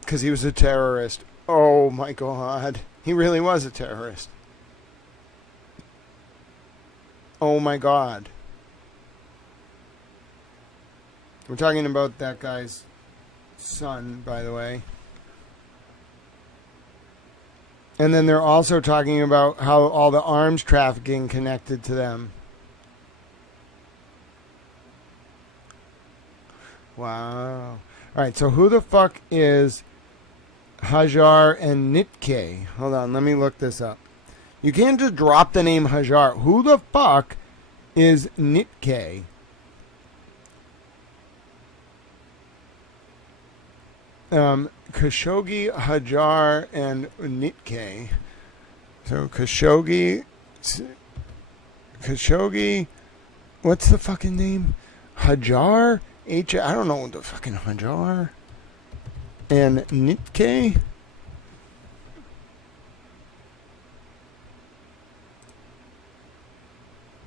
Because he was a terrorist. Oh my God. He really was a terrorist. Oh my God. We're talking about that guy's son, by the way. And then they're also talking about how all the arms trafficking connected to them. Wow. Alright, so who the fuck is Hajar and Nitke? Hold on, let me look this up. You can't just drop the name Hajar. Who the fuck is Nitke? Khashoggi, Hajar, and Nitke. So Khashoggi, what's the fucking name? Hajar? I don't know what the fucking Hajar. And Nitke?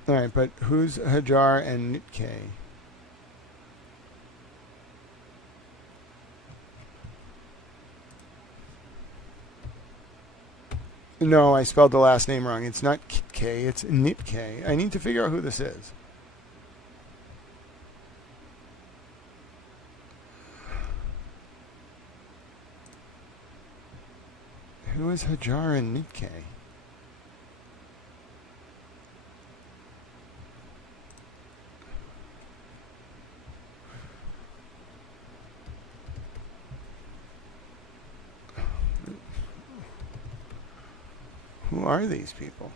Alright, but who's Hajar and Nitke? No, I spelled the last name wrong. It's not Nitke. It's Nitke. I need to figure out who this is. Who is Hajar and Nitke? Who are these people?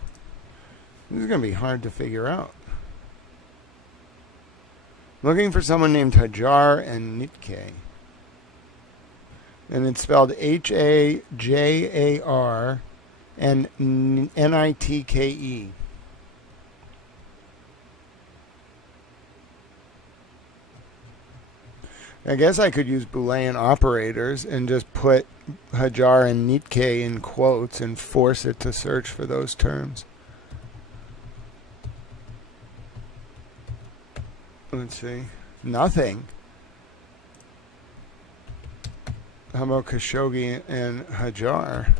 This is going to be hard to figure out. Looking for someone named Hajar and Nitke. And it's spelled Hajar and Nitke. I guess I could use Boolean operators and just put Hajar and Nitke in quotes and force it to search for those terms. Let's see. Nothing. How about Khashoggi and Hajar?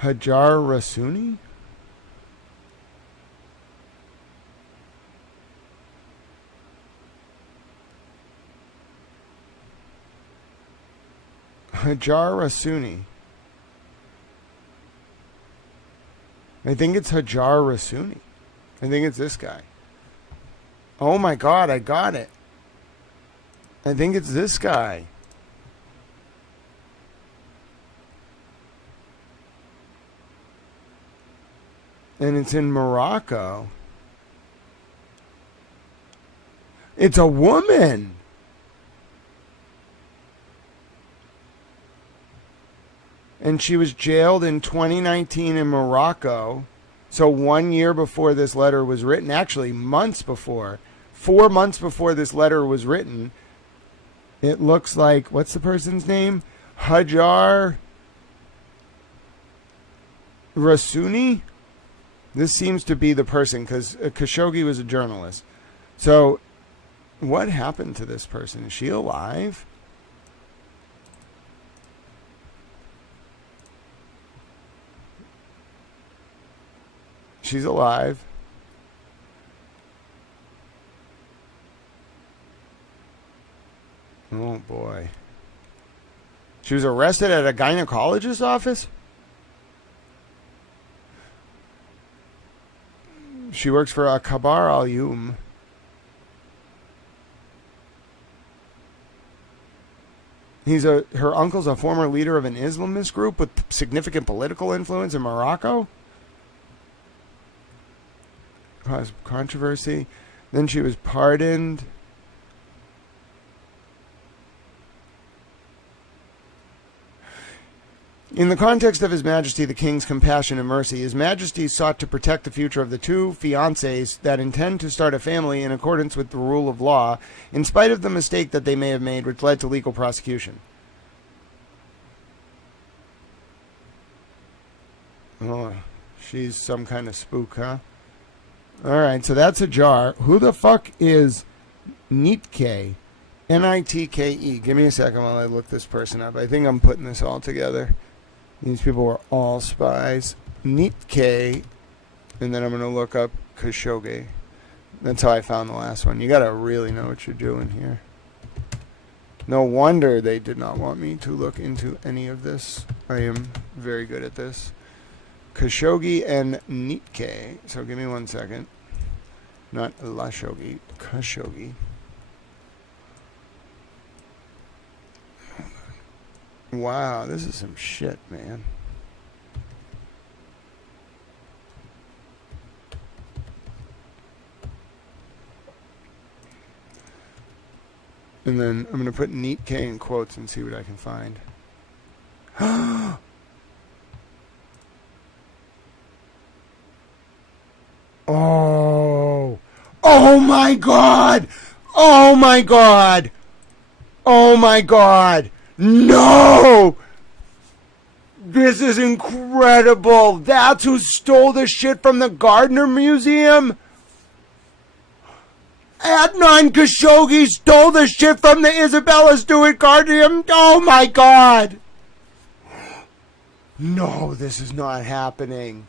Hajar Rasuni? Hajar Rasuni. I think it's Hajar Rasuni. I think it's this guy. Oh my God, I got it. I think it's this guy. And it's in Morocco. It's a woman. And she was jailed in 2019 in Morocco. So 1 year before this letter was written, actually months before, 4 months before this letter was written, it looks like, what's the person's name? Hajar Rasuni? This seems to be the person, because Khashoggi was a journalist. So what happened to this person? Is she alive? She's alive. Oh boy. She was arrested at a gynecologist's office? She works for Kabar al-Yum. Her uncle's a former leader of an Islamist group with significant political influence in Morocco. Caused controversy. Then she was pardoned. In the context of His Majesty the King's compassion and mercy, His Majesty sought to protect the future of the two fiancés that intend to start a family in accordance with the rule of law, in spite of the mistake that they may have made, which led to legal prosecution. Oh, she's some kind of spook, huh? Alright, so that's Hajar. Who the fuck is Nitke? Nitke. Give me a second while I look this person up. I think I'm putting this all together. These people were all spies. Nitke. And then I'm going to look up Khashoggi. That's how I found the last one. You got to really know what you're doing here. No wonder they did not want me to look into any of this. I am very good at this. Khashoggi and Nitke. So give me 1 second. Not Lashoggi. Khashoggi. Wow, this is some shit, man. And then I'm going to put Nitke in quotes and see what I can find. Oh. Oh my God. Oh my God. Oh my God. No. This is incredible. That's who stole the shit from the Gardner Museum? Adnan Khashoggi stole the shit from the Isabella Stewart Guardian. Oh my God. No, this is not happening.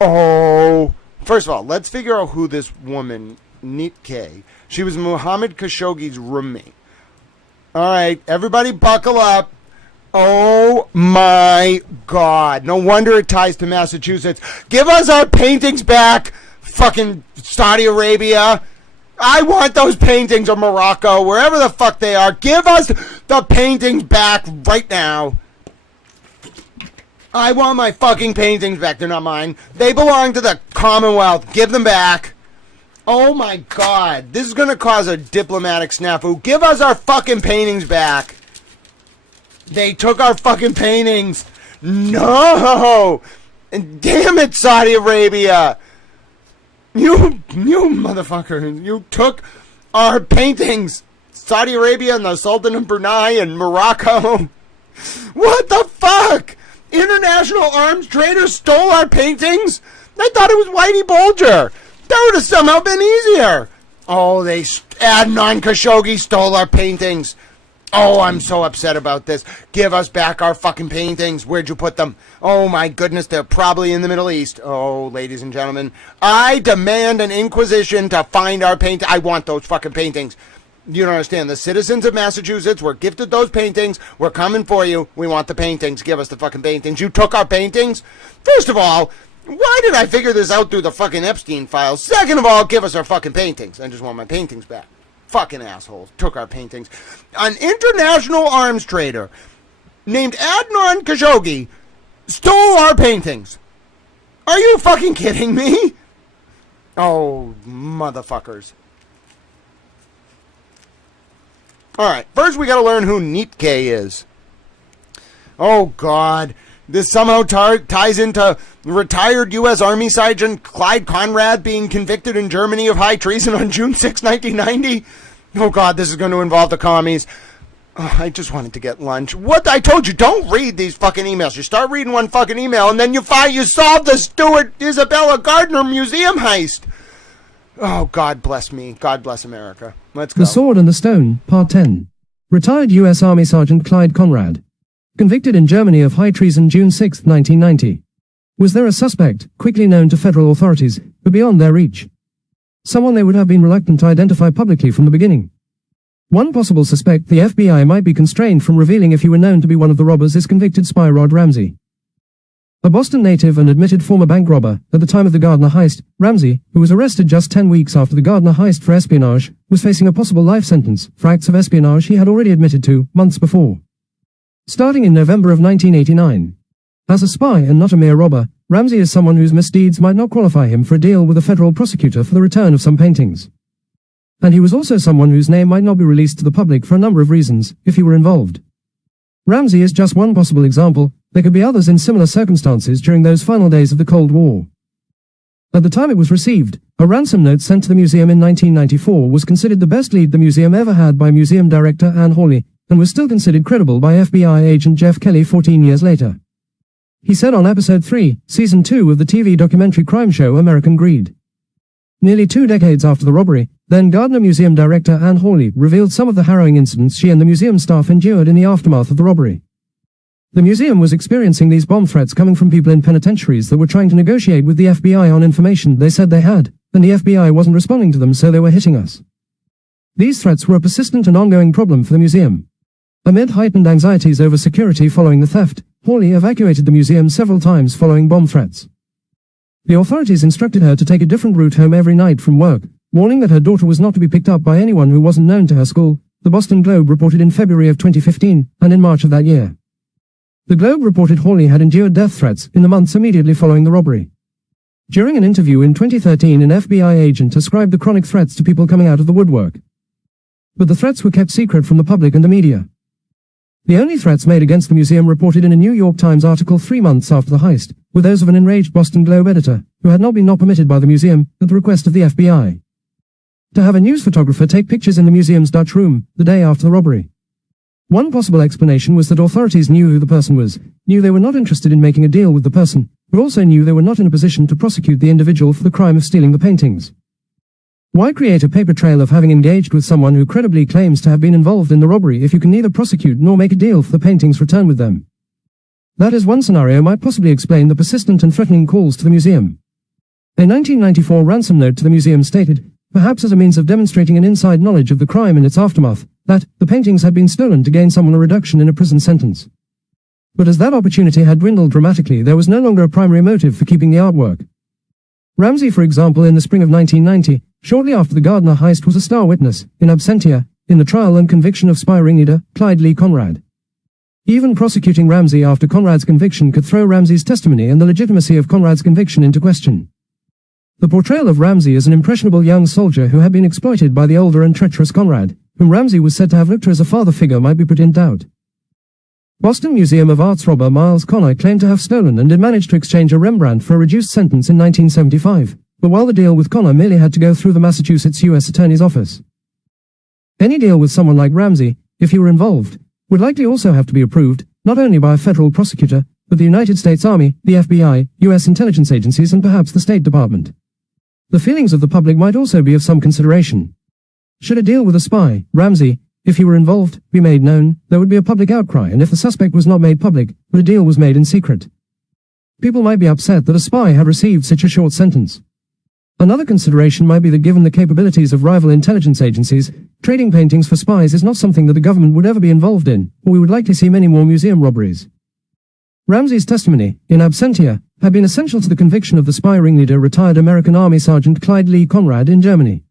Oh, first of all, let's figure out who this woman, Nitke. She was Mohammed Khashoggi's roommate. All right, everybody buckle up. Oh my God. No wonder it ties to Massachusetts. Give us our paintings back, fucking Saudi Arabia. I want those paintings of Morocco, wherever the fuck they are. Give us the paintings back right now. I want my fucking paintings back. They're not mine. They belong to the Commonwealth. Give them back. Oh my God. This is going to cause a diplomatic snafu. Give us our fucking paintings back. They took our fucking paintings. No. Damn it, Saudi Arabia. You motherfucker. You took our paintings. Saudi Arabia and the Sultan of Brunei and Morocco. What the fuck? International arms traders stole our paintings? I thought it was Whitey Bulger. That would have somehow been easier. Oh, Adnan Khashoggi stole our paintings. Oh, I'm so upset about this. Give us back our fucking paintings. Where'd you put them? Oh my goodness, they're probably in the Middle East. Oh, ladies and gentlemen, I demand an inquisition to find our paintings. I want those fucking paintings. You don't understand. The citizens of Massachusetts were gifted those paintings. We're coming for you. We want the paintings. Give us the fucking paintings. You took our paintings? First of all, why did I figure this out through the fucking Epstein files? Second of all, give us our fucking paintings. I just want my paintings back. Fucking assholes. Took our paintings. An international arms trader named Adnan Khashoggi stole our paintings. Are you fucking kidding me? Oh, motherfuckers. Alright, first we gotta learn who Nitke is. Oh, God. This somehow ties into retired U.S. Army Sergeant Clyde Conrad being convicted in Germany of high treason on June 6, 1990. Oh, God, this is going to involve the commies. Oh, I just wanted to get lunch. What? I told you, don't read these fucking emails. You start reading one fucking email, and then you solve the Stuart Isabella Gardner Museum heist. Oh, God bless me. God bless America. Let's go. The Sword and the Stone, Part 10. Retired U.S. Army Sergeant Clyde Conrad. Convicted in Germany of high treason June 6, 1990. Was there a suspect, quickly known to federal authorities, but beyond their reach? Someone they would have been reluctant to identify publicly from the beginning. One possible suspect the FBI might be constrained from revealing if he were known to be one of the robbers is convicted spy Rod Ramsey. A Boston native and admitted former bank robber, at the time of the Gardner heist, Ramsey, who was arrested just 10 weeks after the Gardner heist for espionage, was facing a possible life sentence for acts of espionage he had already admitted to, months before. Starting in November of 1989. As a spy and not a mere robber, Ramsey is someone whose misdeeds might not qualify him for a deal with a federal prosecutor for the return of some paintings. And he was also someone whose name might not be released to the public for a number of reasons, if he were involved. Ramsey is just one possible example. There could be others in similar circumstances during those final days of the Cold War. At the time it was received, a ransom note sent to the museum in 1994 was considered the best lead the museum ever had by museum director Anne Hawley, and was still considered credible by FBI agent Jeff Kelly 14 years later. He said on Episode 3, Season 2 of the TV documentary crime show American Greed. Nearly 2 decades after the robbery, then Gardner Museum director Anne Hawley revealed some of the harrowing incidents she and the museum staff endured in the aftermath of the robbery. The museum was experiencing these bomb threats coming from people in penitentiaries that were trying to negotiate with the FBI on information they said they had, and the FBI wasn't responding to them, so they were hitting us. These threats were a persistent and ongoing problem for the museum. Amid heightened anxieties over security following the theft, Hawley evacuated the museum several times following bomb threats. The authorities instructed her to take a different route home every night from work, warning that her daughter was not to be picked up by anyone who wasn't known to her school, the Boston Globe reported in February of 2015, and in March of that year. The Globe reported Hawley had endured death threats in the months immediately following the robbery. During an interview in 2013, an FBI agent ascribed the chronic threats to people coming out of the woodwork. But the threats were kept secret from the public and the media. The only threats made against the museum reported in a New York Times article 3 months after the heist were those of an enraged Boston Globe editor, who had not been permitted by the museum, at the request of the FBI, to have a news photographer take pictures in the museum's Dutch room the day after the robbery. One possible explanation was that authorities knew who the person was, knew they were not interested in making a deal with the person, but also knew they were not in a position to prosecute the individual for the crime of stealing the paintings. Why create a paper trail of having engaged with someone who credibly claims to have been involved in the robbery if you can neither prosecute nor make a deal for the paintings returned with them? That is one scenario might possibly explain the persistent and threatening calls to the museum. A 1994 ransom note to the museum stated, perhaps as a means of demonstrating an inside knowledge of the crime and its aftermath, that the paintings had been stolen to gain someone a reduction in a prison sentence. But as that opportunity had dwindled dramatically, there was no longer a primary motive for keeping the artwork. Ramsey, for example, in the spring of 1990, shortly after the Gardner heist, was a star witness, in absentia, in the trial and conviction of spy ringleader Clyde Lee Conrad. Even prosecuting Ramsey after Conrad's conviction could throw Ramsey's testimony and the legitimacy of Conrad's conviction into question. The portrayal of Ramsey as an impressionable young soldier who had been exploited by the older and treacherous Conrad, whom Ramsey was said to have looked to as a father figure, might be put in doubt. Boston Museum of Art's robber Miles Connor claimed to have stolen and did manage to exchange a Rembrandt for a reduced sentence in 1975, but while the deal with Connor merely had to go through the Massachusetts U.S. Attorney's Office. Any deal with someone like Ramsey, if he were involved, would likely also have to be approved, not only by a federal prosecutor, but the United States Army, the FBI, U.S. intelligence agencies, and perhaps the State Department. The feelings of the public might also be of some consideration. Should a deal with a spy, Ramsey, if he were involved, be made known, there would be a public outcry, and if the suspect was not made public, but a deal was made in secret, people might be upset that a spy had received such a short sentence. Another consideration might be that given the capabilities of rival intelligence agencies, trading paintings for spies is not something that the government would ever be involved in, or we would likely see many more museum robberies. Ramsey's testimony, in absentia, had been essential to the conviction of the spy ringleader retired American Army Sergeant Clyde Lee Conrad in Germany.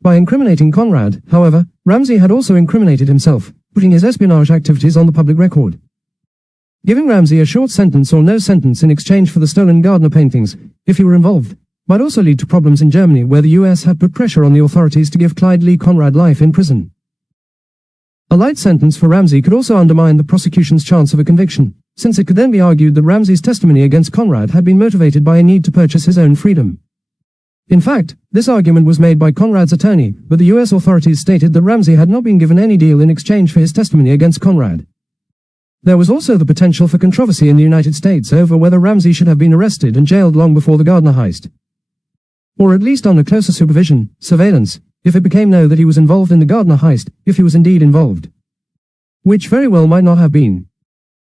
By incriminating Conrad, however, Ramsey had also incriminated himself, putting his espionage activities on the public record. Giving Ramsey a short sentence or no sentence in exchange for the stolen Gardner paintings, if he were involved, might also lead to problems in Germany, where the US had put pressure on the authorities to give Clyde Lee Conrad life in prison. A light sentence for Ramsey could also undermine the prosecution's chance of a conviction, since it could then be argued that Ramsey's testimony against Conrad had been motivated by a need to purchase his own freedom. In fact, this argument was made by Conrad's attorney, but the US authorities stated that Ramsey had not been given any deal in exchange for his testimony against Conrad. There was also the potential for controversy in the United States over whether Ramsey should have been arrested and jailed long before the Gardner heist, or at least under closer supervision, surveillance, if it became known that he was involved in the Gardner heist, if he was indeed involved. Which very well might not have been.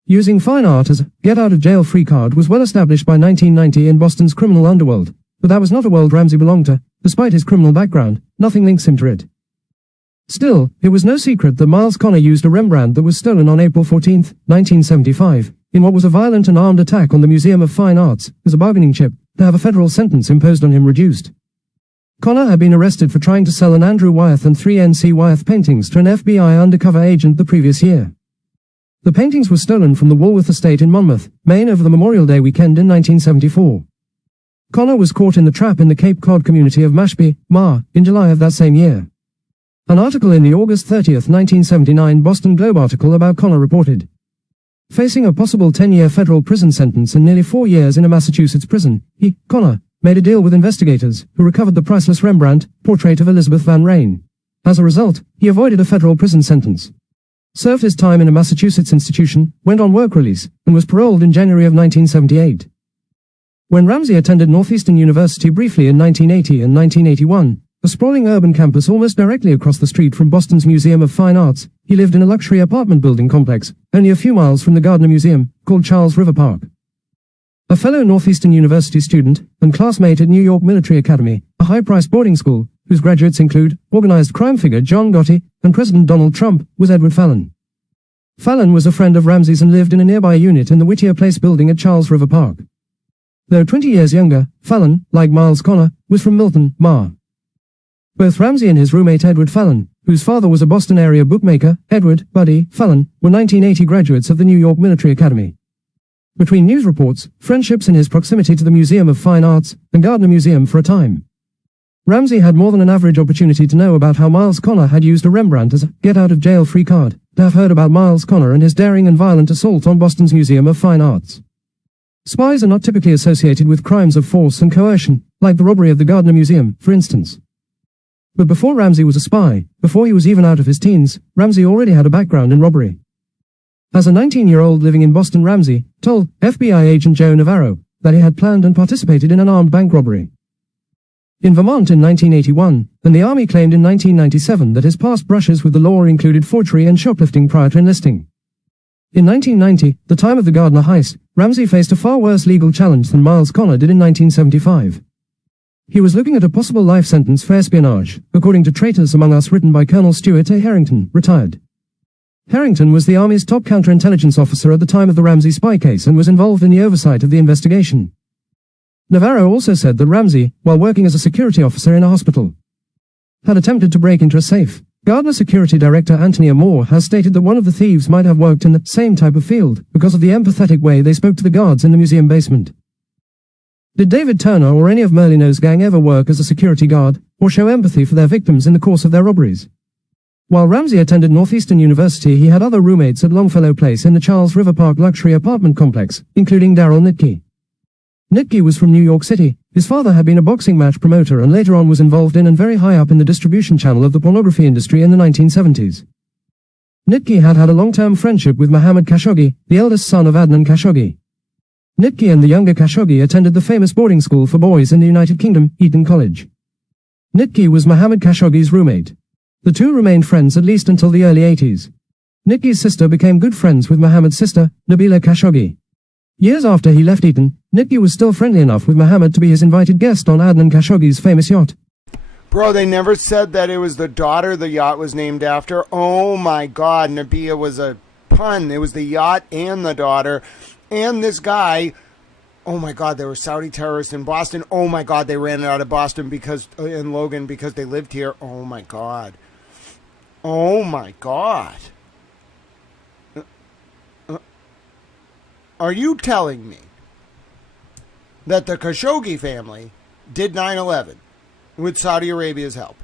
Using fine art as a get-out-of-jail-free card was well established by 1990 in Boston's criminal underworld, but that was not a world Ramsey belonged to. Despite his criminal background, nothing links him to it. Still, it was no secret that Miles Connor used a Rembrandt that was stolen on April 14, 1975, in what was a violent and armed attack on the Museum of Fine Arts, as a bargaining chip, to have a federal sentence imposed on him reduced. Connor had been arrested for trying to sell an Andrew Wyeth and 3 N.C. Wyeth paintings to an FBI undercover agent the previous year. The paintings were stolen from the Walworth estate in Monmouth, Maine over the Memorial Day weekend in 1974. Connor was caught in the trap in the Cape Cod community of Mashpee, Ma, in July of that same year. An article in the August 30, 1979 Boston Globe article about Connor reported, facing a possible 10-year federal prison sentence and nearly 4 years in a Massachusetts prison, he, Connor, made a deal with investigators, who recovered the priceless Rembrandt portrait of Elizabeth Van Ryn. As a result, he avoided a federal prison sentence, served his time in a Massachusetts institution, went on work release, and was paroled in January of 1978. When Ramsey attended Northeastern University briefly in 1980 and 1981, a sprawling urban campus almost directly across the street from Boston's Museum of Fine Arts, he lived in a luxury apartment building complex, only a few miles from the Gardner Museum, called Charles River Park. A fellow Northeastern University student, and classmate at New York Military Academy, a high-priced boarding school, whose graduates include organized crime figure John Gotti and President Donald Trump, was Edward Fallon. Fallon was a friend of Ramsey's and lived in a nearby unit in the Whittier Place building at Charles River Park. Though 20 years younger, Fallon, like Miles Connor, was from Milton, Ma. Both Ramsey and his roommate Edward Fallon, whose father was a Boston-area bookmaker, Edward, Buddy, Fallon, were 1980 graduates of the New York Military Academy. Between news reports, friendships and his proximity to the Museum of Fine Arts, and Gardner Museum for a time, Ramsey had more than an average opportunity to know about how Miles Connor had used a Rembrandt as a get-out-of-jail-free card, to have heard about Miles Connor and his daring and violent assault on Boston's Museum of Fine Arts. Spies are not typically associated with crimes of force and coercion, like the robbery of the Gardner Museum, for instance. But before Ramsey was a spy, before he was even out of his teens, Ramsey already had a background in robbery. As a 19-year-old living in Boston, Ramsey told FBI agent Joe Navarro that he had planned and participated in an armed bank robbery in Vermont in 1981, and the Army claimed in 1997 that his past brushes with the law included forgery and shoplifting prior to enlisting. In 1990, the time of the Gardner heist, Ramsey faced a far worse legal challenge than Miles Connor did in 1975. He was looking at a possible life sentence for espionage, according to Traitors Among Us written by Colonel Stuart A. Harrington, retired. Harrington was the Army's top counterintelligence officer at the time of the Ramsey spy case and was involved in the oversight of the investigation. Navarro also said that Ramsey, while working as a security officer in a hospital, had attempted to break into a safe. Gardner Security Director Antonia Moore has stated that one of the thieves might have worked in the same type of field because of the empathetic way they spoke to the guards in the museum basement. Did David Turner or any of Merlino's gang ever work as a security guard, or show empathy for their victims in the course of their robberies? While Ramsey attended Northeastern University, he had other roommates at Longfellow Place in the Charles River Park luxury apartment complex, including Darryl Nitke. Nitke was from New York City. His father had been a boxing match promoter and later on was involved in and very high up in the distribution channel of the pornography industry in the 1970s. Nitke had had a long-term friendship with Mohammed Khashoggi, the eldest son of Adnan Khashoggi. Nitke and the younger Khashoggi attended the famous boarding school for boys in the United Kingdom, Eton College. Nitke was Mohammed Khashoggi's roommate. The two remained friends at least until the early 80s. Nitke's sister became good friends with Mohammed's sister, Nabila Khashoggi. Years after he left Eton, Nitke was still friendly enough with Mohammed to be his invited guest on Adnan Khashoggi's famous yacht. Bro, they never said that it was the daughter the yacht was named after. Oh my god, Nabila was a pun. It was the yacht and the daughter. And this guy, oh my god, they were Saudi terrorists in Boston. Oh my god, they ran out of Boston in Logan because they lived here. Oh my god. Oh my god. Are you telling me that the Khashoggi family did 9/11 with Saudi Arabia's help?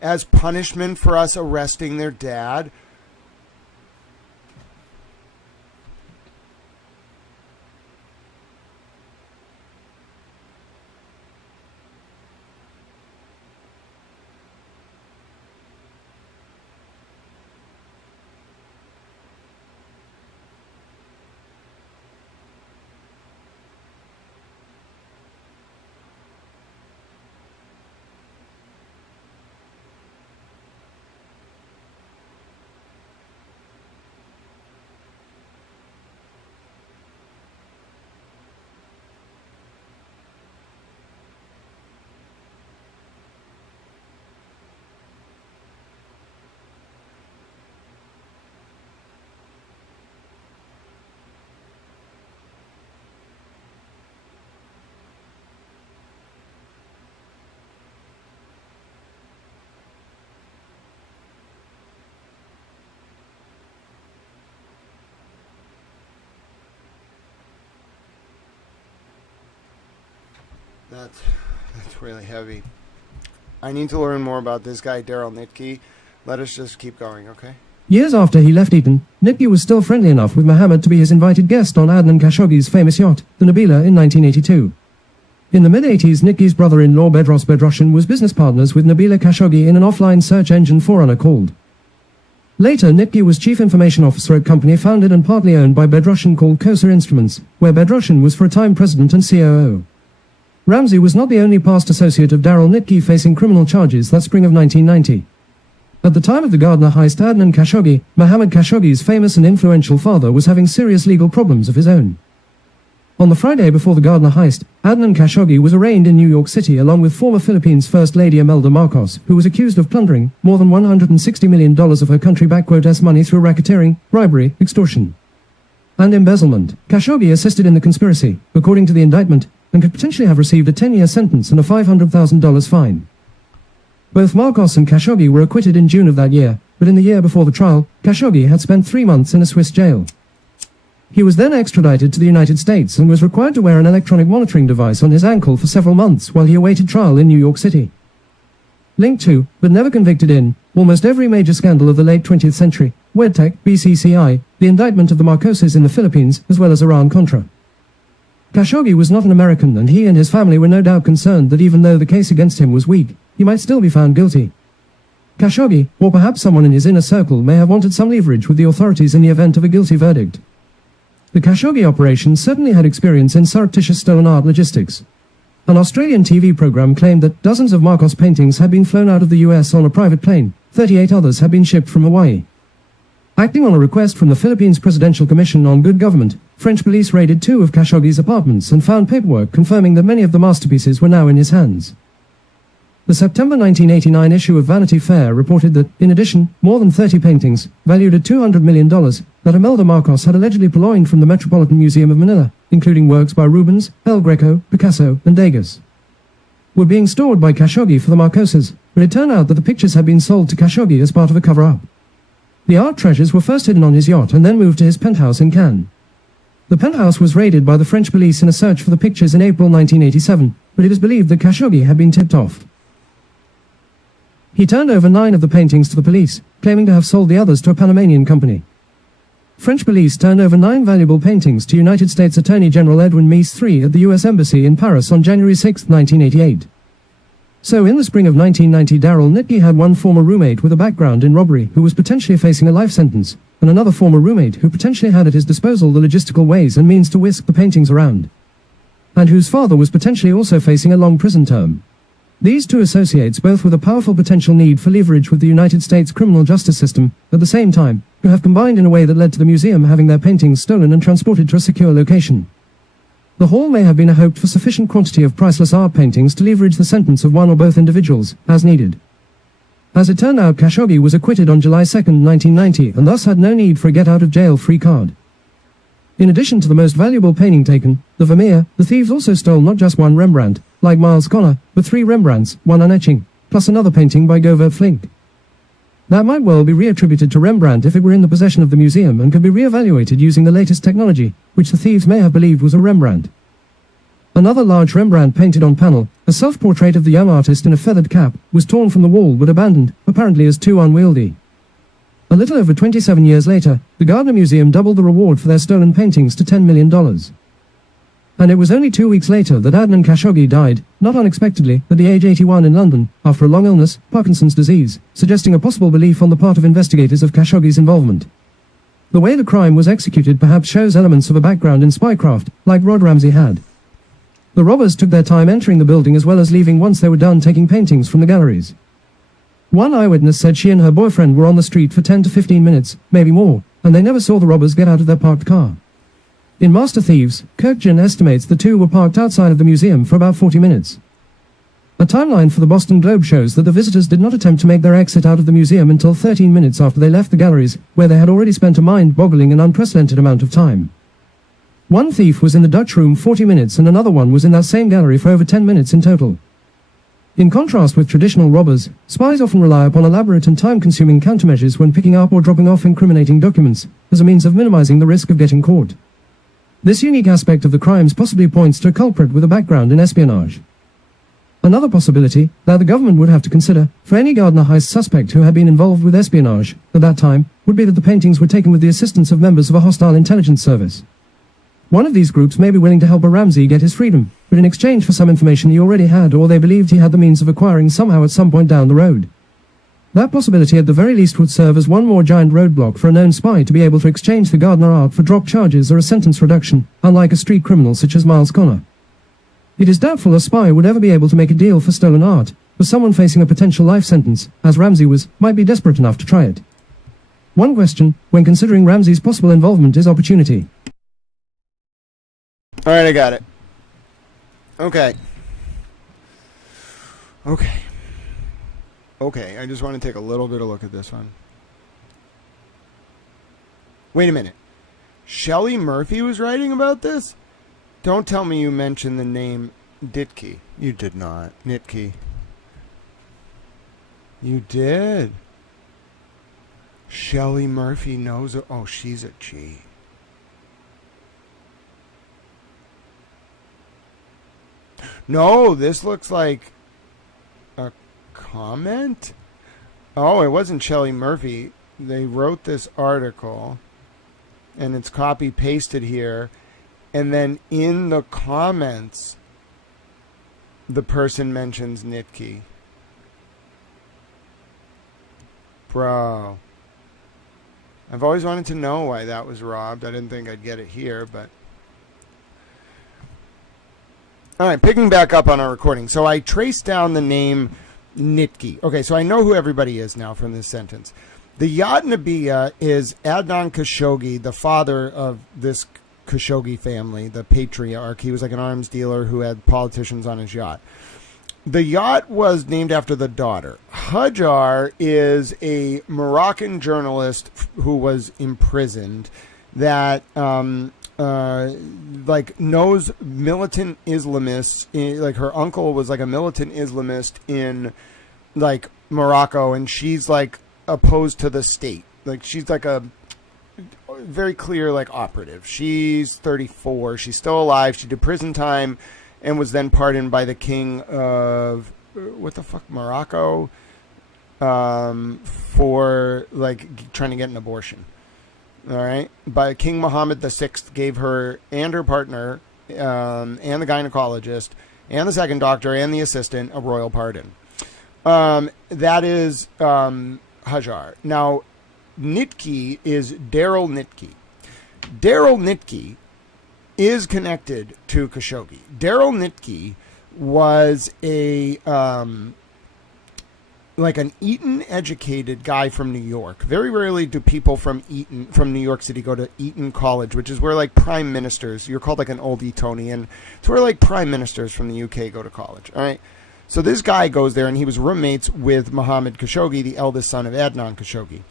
As punishment for us arresting their dad? That's really heavy. I need to learn more about this guy, Darryl Nitke. Let us just keep going, okay? Years after he left Eton, Nitke was still friendly enough with Mohammed to be his invited guest on Adnan Khashoggi's famous yacht, the Nabila, in 1982. In the mid-80s, Nitke's brother-in-law Bedros Bedrosian was business partners with Nabila Khashoggi in an offline search engine forerunner called. Later, Nitke was chief information officer at a company founded and partly owned by Bedrosian called Kosa Instruments, where Bedrosian was for a time president and COO. Ramsey was not the only past associate of Darryl Nitke facing criminal charges that spring of 1990. At the time of the Gardner heist, Adnan Khashoggi, Mohammed Khashoggi's famous and influential father, was having serious legal problems of his own. On the Friday before the Gardner heist, Adnan Khashoggi was arraigned in New York City along with former Philippines First Lady Imelda Marcos, who was accused of plundering more than $160 million of her country-backed money through racketeering, bribery, extortion, and embezzlement. Khashoggi assisted in the conspiracy, according to the indictment, and could potentially have received a 10-year sentence and a $500,000 fine. Both Marcos and Khashoggi were acquitted in June of that year, but in the year before the trial, Khashoggi had spent 3 months in a Swiss jail. He was then extradited to the United States and was required to wear an electronic monitoring device on his ankle for several months while he awaited trial in New York City. Linked to, but never convicted in, almost every major scandal of the late 20th century, WedTech, BCCI, the indictment of the Marcoses in the Philippines, as well as Iran-Contra. Khashoggi was not an American, and he and his family were no doubt concerned that even though the case against him was weak, he might still be found guilty. Khashoggi, or perhaps someone in his inner circle, may have wanted some leverage with the authorities in the event of a guilty verdict. The Khashoggi operation certainly had experience in surreptitious stolen art logistics. An Australian TV program claimed that dozens of Marcos paintings had been flown out of the US on a private plane, 38 others had been shipped from Hawaii. Acting on a request from the Philippines Presidential Commission on Good Government, French police raided 2 of Khashoggi's apartments and found paperwork confirming that many of the masterpieces were now in his hands. The September 1989 issue of Vanity Fair reported that, in addition, more than 30 paintings, valued at $200 million, that Imelda Marcos had allegedly purloined from the Metropolitan Museum of Manila, including works by Rubens, El Greco, Picasso, and Degas, were being stored by Khashoggi for the Marcoses, but it turned out that the pictures had been sold to Khashoggi as part of a cover-up. The art treasures were first hidden on his yacht and then moved to his penthouse in Cannes. The penthouse was raided by the French police in a search for the pictures in April 1987, but it is believed that Khashoggi had been tipped off. He turned over 9 of the paintings to the police, claiming to have sold the others to a Panamanian company. French police turned over 9 valuable paintings to United States Attorney General Edwin Meese III at the U.S. Embassy in Paris on January 6, 1988. So in the spring of 1990, Daryl Nitke had one former roommate with a background in robbery who was potentially facing a life sentence, and another former roommate who potentially had at his disposal the logistical ways and means to whisk the paintings around, and whose father was potentially also facing a long prison term. These 2 associates, both with a powerful potential need for leverage with the United States criminal justice system, at the same time, who have combined in a way that led to the museum having their paintings stolen and transported to a secure location. The haul may have been a hoped for sufficient quantity of priceless art paintings to leverage the sentence of one or both individuals, as needed. As it turned out, Khashoggi was acquitted on July 2, 1990, and thus had no need for a get-out-of-jail-free card. In addition to the most valuable painting taken, the Vermeer, the thieves also stole not just one Rembrandt, like Miles Connor, but 3 Rembrandts, 1 unetching, plus another painting by Govert Flinck. That might well be reattributed to Rembrandt if it were in the possession of the museum and could be re-evaluated using the latest technology, which the thieves may have believed was a Rembrandt. Another large Rembrandt painted on panel, a self-portrait of the young artist in a feathered cap, was torn from the wall but abandoned, apparently as too unwieldy. A little over 27 years later, the Gardner Museum doubled the reward for their stolen paintings to $10 million. And it was only 2 weeks later that Adnan Khashoggi died, not unexpectedly, at the age 81 in London, after a long illness, Parkinson's disease, suggesting a possible belief on the part of investigators of Khashoggi's involvement. The way the crime was executed perhaps shows elements of a background in spycraft, like Rod Ramsey had. The robbers took their time entering the building as well as leaving once they were done taking paintings from the galleries. One eyewitness said she and her boyfriend were on the street for 10 to 15 minutes, maybe more, and they never saw the robbers get out of their parked car. In Master Thieves, Kirkjian estimates the 2 were parked outside of the museum for about 40 minutes. A timeline for the Boston Globe shows that the visitors did not attempt to make their exit out of the museum until 13 minutes after they left the galleries, where they had already spent a mind-boggling and unprecedented amount of time. One thief was in the Dutch room 40 minutes and another one was in that same gallery for over 10 minutes in total. In contrast with traditional robbers, spies often rely upon elaborate and time-consuming countermeasures when picking up or dropping off incriminating documents, as a means of minimizing the risk of getting caught. This unique aspect of the crimes possibly points to a culprit with a background in espionage. Another possibility, that the government would have to consider, for any Gardner heist suspect who had been involved with espionage, at that time, would be that the paintings were taken with the assistance of members of a hostile intelligence service. One of these groups may be willing to help a Ramsey get his freedom, but in exchange for some information he already had or they believed he had the means of acquiring somehow at some point down the road. That possibility at the very least would serve as one more giant roadblock for a known spy to be able to exchange the Gardner art for drop charges or a sentence reduction, unlike a street criminal such as Miles Connor. It is doubtful a spy would ever be able to make a deal for stolen art, but someone facing a potential life sentence, as Ramsey was, might be desperate enough to try it. One question, when considering Ramsey's possible involvement, is opportunity. Alright, I got it. Okay, I just want to take a little bit of a look at this one. Wait a minute. Shelley Murphy was writing about this? Don't tell me you mentioned the name Ditke. You did not. Nitke. You did. Shelley Murphy knows... Oh, she's a G. No, this looks like a comment? Oh, it wasn't Shelley Murphy. They wrote this article, and it's copy-pasted here, And then in the comments, the person mentions Nitke. Bro. I've always wanted to know why that was robbed. I didn't think I'd get it here, but... All right, picking back up on our recording. So I traced down the name Nitke. Okay, so I know who everybody is now from this sentence. The Yadnabiya is Adnan Khashoggi, the father of this Khashoggi family, the patriarch. He was like an arms dealer who had politicians on his yacht. The yacht was named after the daughter. Hajar is a Moroccan journalist who was imprisoned that like knows militant Islamists. Like her uncle was like a militant Islamist in like Morocco, and she's like opposed to the state. Like she's like a very clear like operative. She's 34. She's still alive. She did prison time and was then pardoned by the king of what the fuck, Morocco, for like trying to get an abortion. All right, by King Mohammed VI gave her and her partner and the gynecologist and the second doctor and the assistant a royal pardon. That is Hajar. Now, Nitke is Daryl Nitke. Daryl Nitke is connected to Khashoggi. Daryl Nitke was a like an Eton-educated guy from New York. Very rarely do people from New York City, go to Eton College, which is where like prime ministers. You're called like an old Etonian. It's where like prime ministers from the UK go to college. All right. So this guy goes there, and he was roommates with Mohammed Khashoggi, the eldest son of Adnan Khashoggi.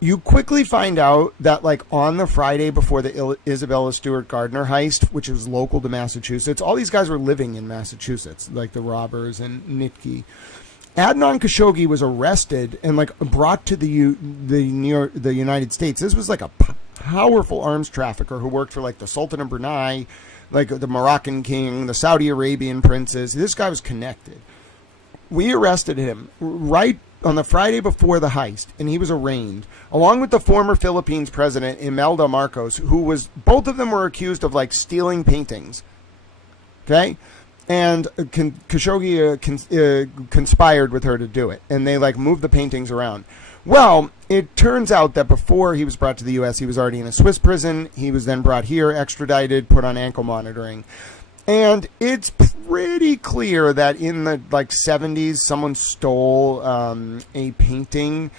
You quickly find out that, like, on the Friday before the Isabella Stewart Gardner heist, which was local to Massachusetts, all these guys were living in Massachusetts, like the robbers and Nitke. Adnan Khashoggi was arrested and, like, brought to the United States. This was, like, a powerful arms trafficker who worked for, like, the Sultan of Brunei, like the Moroccan king, the Saudi Arabian princes. This guy was connected. We arrested him right on the Friday before the heist, and he was arraigned, along with the former Philippines president, Imelda Marcos, who was, both of them were accused of, like, stealing paintings. Okay? And Khashoggi conspired with her to do it, and they, like, moved the paintings around. Well, it turns out that before he was brought to the U.S., he was already in a Swiss prison. He was then brought here, extradited, put on ankle monitoring. And it's pretty clear that in the like 70s, someone stole a painting.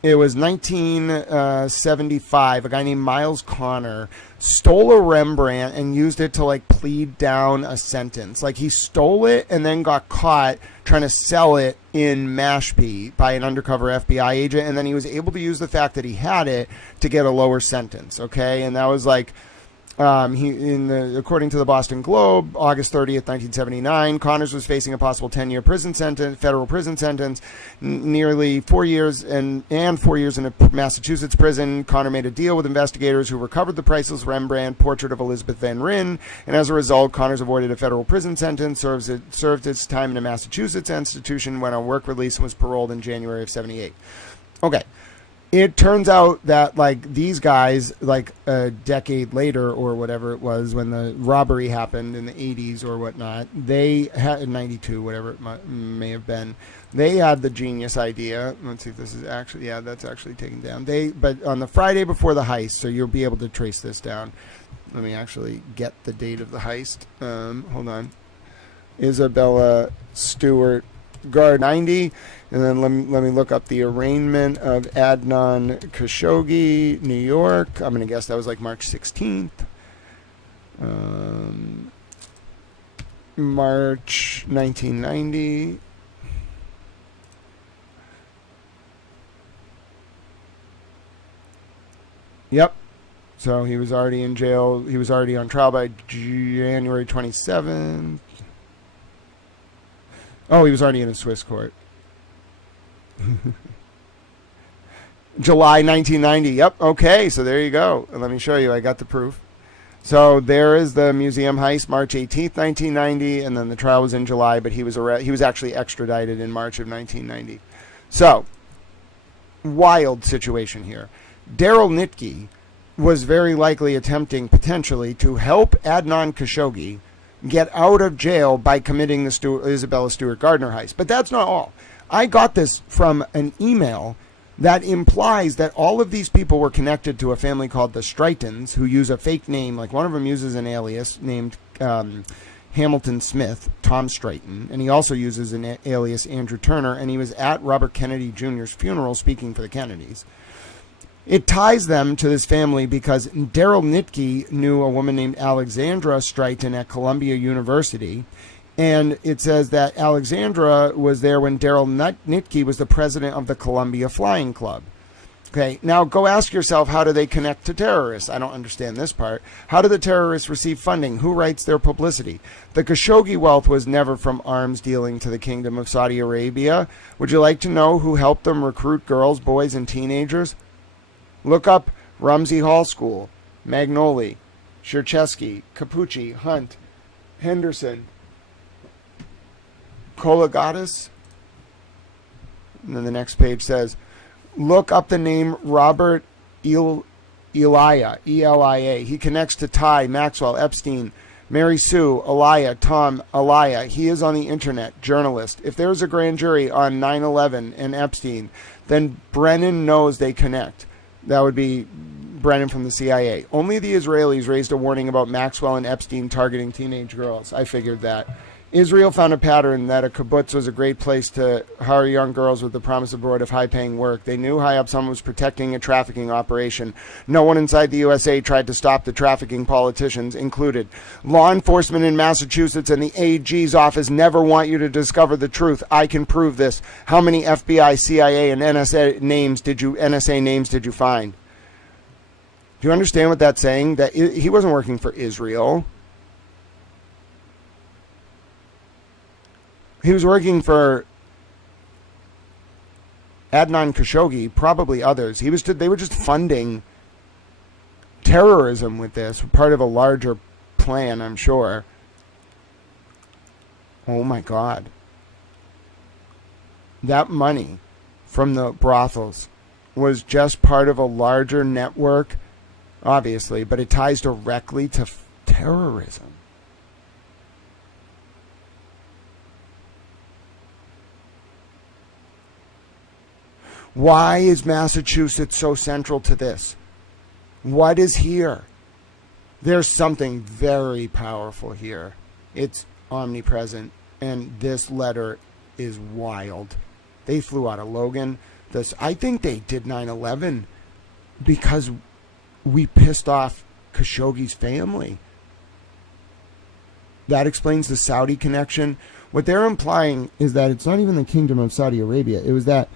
It was 1975. A guy named Miles Connor stole a Rembrandt and used it to like plead down a sentence. Like he stole it and then got caught trying to sell it in Mashpee by an undercover FBI agent. And then he was able to use the fact that he had it to get a lower sentence. Okay. And that was like, according to the Boston Globe, August 30th, 1979, Connors was facing a possible 10-year federal prison sentence, nearly 4 years and 4 years in a Massachusetts prison. Connor made a deal with investigators who recovered the priceless Rembrandt portrait of Elizabeth Van Ryn, and as a result, Connors avoided a federal prison sentence, served his time in a Massachusetts institution, went on work release, and was paroled in January of 78. Okay. It turns out that, like, these guys, like, a decade later or whatever it was when the robbery happened in the 80s or whatnot, they had, 92, whatever it may have been, they had the genius idea. Let's see if this is actually, yeah, that's actually taken down. But on the Friday before the heist, so you'll be able to trace this down. Let me actually get the date of the heist. Hold on. Isabella Stewart Guard 90. And then let me look up the arraignment of Adnan Khashoggi, New York. I'm going to guess that was like March 16th. March 1990. Yep. So he was already in jail. He was already on trial by January 27th. Oh, he was already in a Swiss court. July 1990. Yep. Okay. So there you go. Let me show you. I got the proof. So there is the museum heist, March 18th, 1990, and then the trial was in July, but he was actually extradited in March of 1990. So, wild situation here. Daryl Nitke was very likely attempting, potentially, to help Adnan Khashoggi get out of jail by committing the Isabella Stewart Gardner heist. But that's not all. I got this from an email that implies that all of these people were connected to a family called the Stoughtons, who use a fake name. Like, one of them uses an alias named Hamilton Smith, Tom Stoughton, and he also uses an alias Andrew Turner, and he was at Robert Kennedy Jr.'s funeral speaking for the Kennedys. It ties them to this family because Daryl Nitke knew a woman named Alexandra Stoughton at Columbia University. And it says that Alexandra was there when Daryl Nitke was the president of the Columbia Flying Club. Okay, now go ask yourself, how do they connect to terrorists? I don't understand this part. How do the terrorists receive funding? Who writes their publicity? The Khashoggi wealth was never from arms dealing to the Kingdom of Saudi Arabia. Would you like to know who helped them recruit girls, boys, and teenagers? Look up Rumsey Hall School, Magnoli, Cherchesky, Capucci, Hunt, Henderson, Kolagatis. And then the next page says, look up the name Robert Elia, E-L-I-A. He connects to Ty, Maxwell, Epstein, Mary Sue, Elia, Tom, Elia. He is on the internet, journalist. If there's a grand jury on 9/11 and Epstein, then Brennan knows they connect. That would be Brennan from the CIA. Only the Israelis raised a warning about Maxwell and Epstein targeting teenage girls. I figured that. Israel found a pattern that a kibbutz was a great place to hire young girls with the promise abroad of high-paying work. They knew high up someone was protecting a trafficking operation. No one inside the USA tried to stop the trafficking, politicians included. Law enforcement in Massachusetts and the AG's office never want you to discover the truth. I can prove this. How many FBI, CIA, and NSA names did you find? Do you understand what that's saying? That he wasn't working for Israel. He was working for Adnan Khashoggi, probably others. They were just funding terrorism with this, part of a larger plan, I'm sure. Oh my God. That money from the brothels was just part of a larger network, obviously, but it ties directly to terrorism. Why is Massachusetts so central to this? What is here? There's something very powerful here. It's omnipresent, and this letter is wild. They flew out of Logan. I think they did 9/11 because we pissed off Khashoggi's family. That explains the Saudi connection. What they're implying is that it's not even the Kingdom of Saudi Arabia. It was that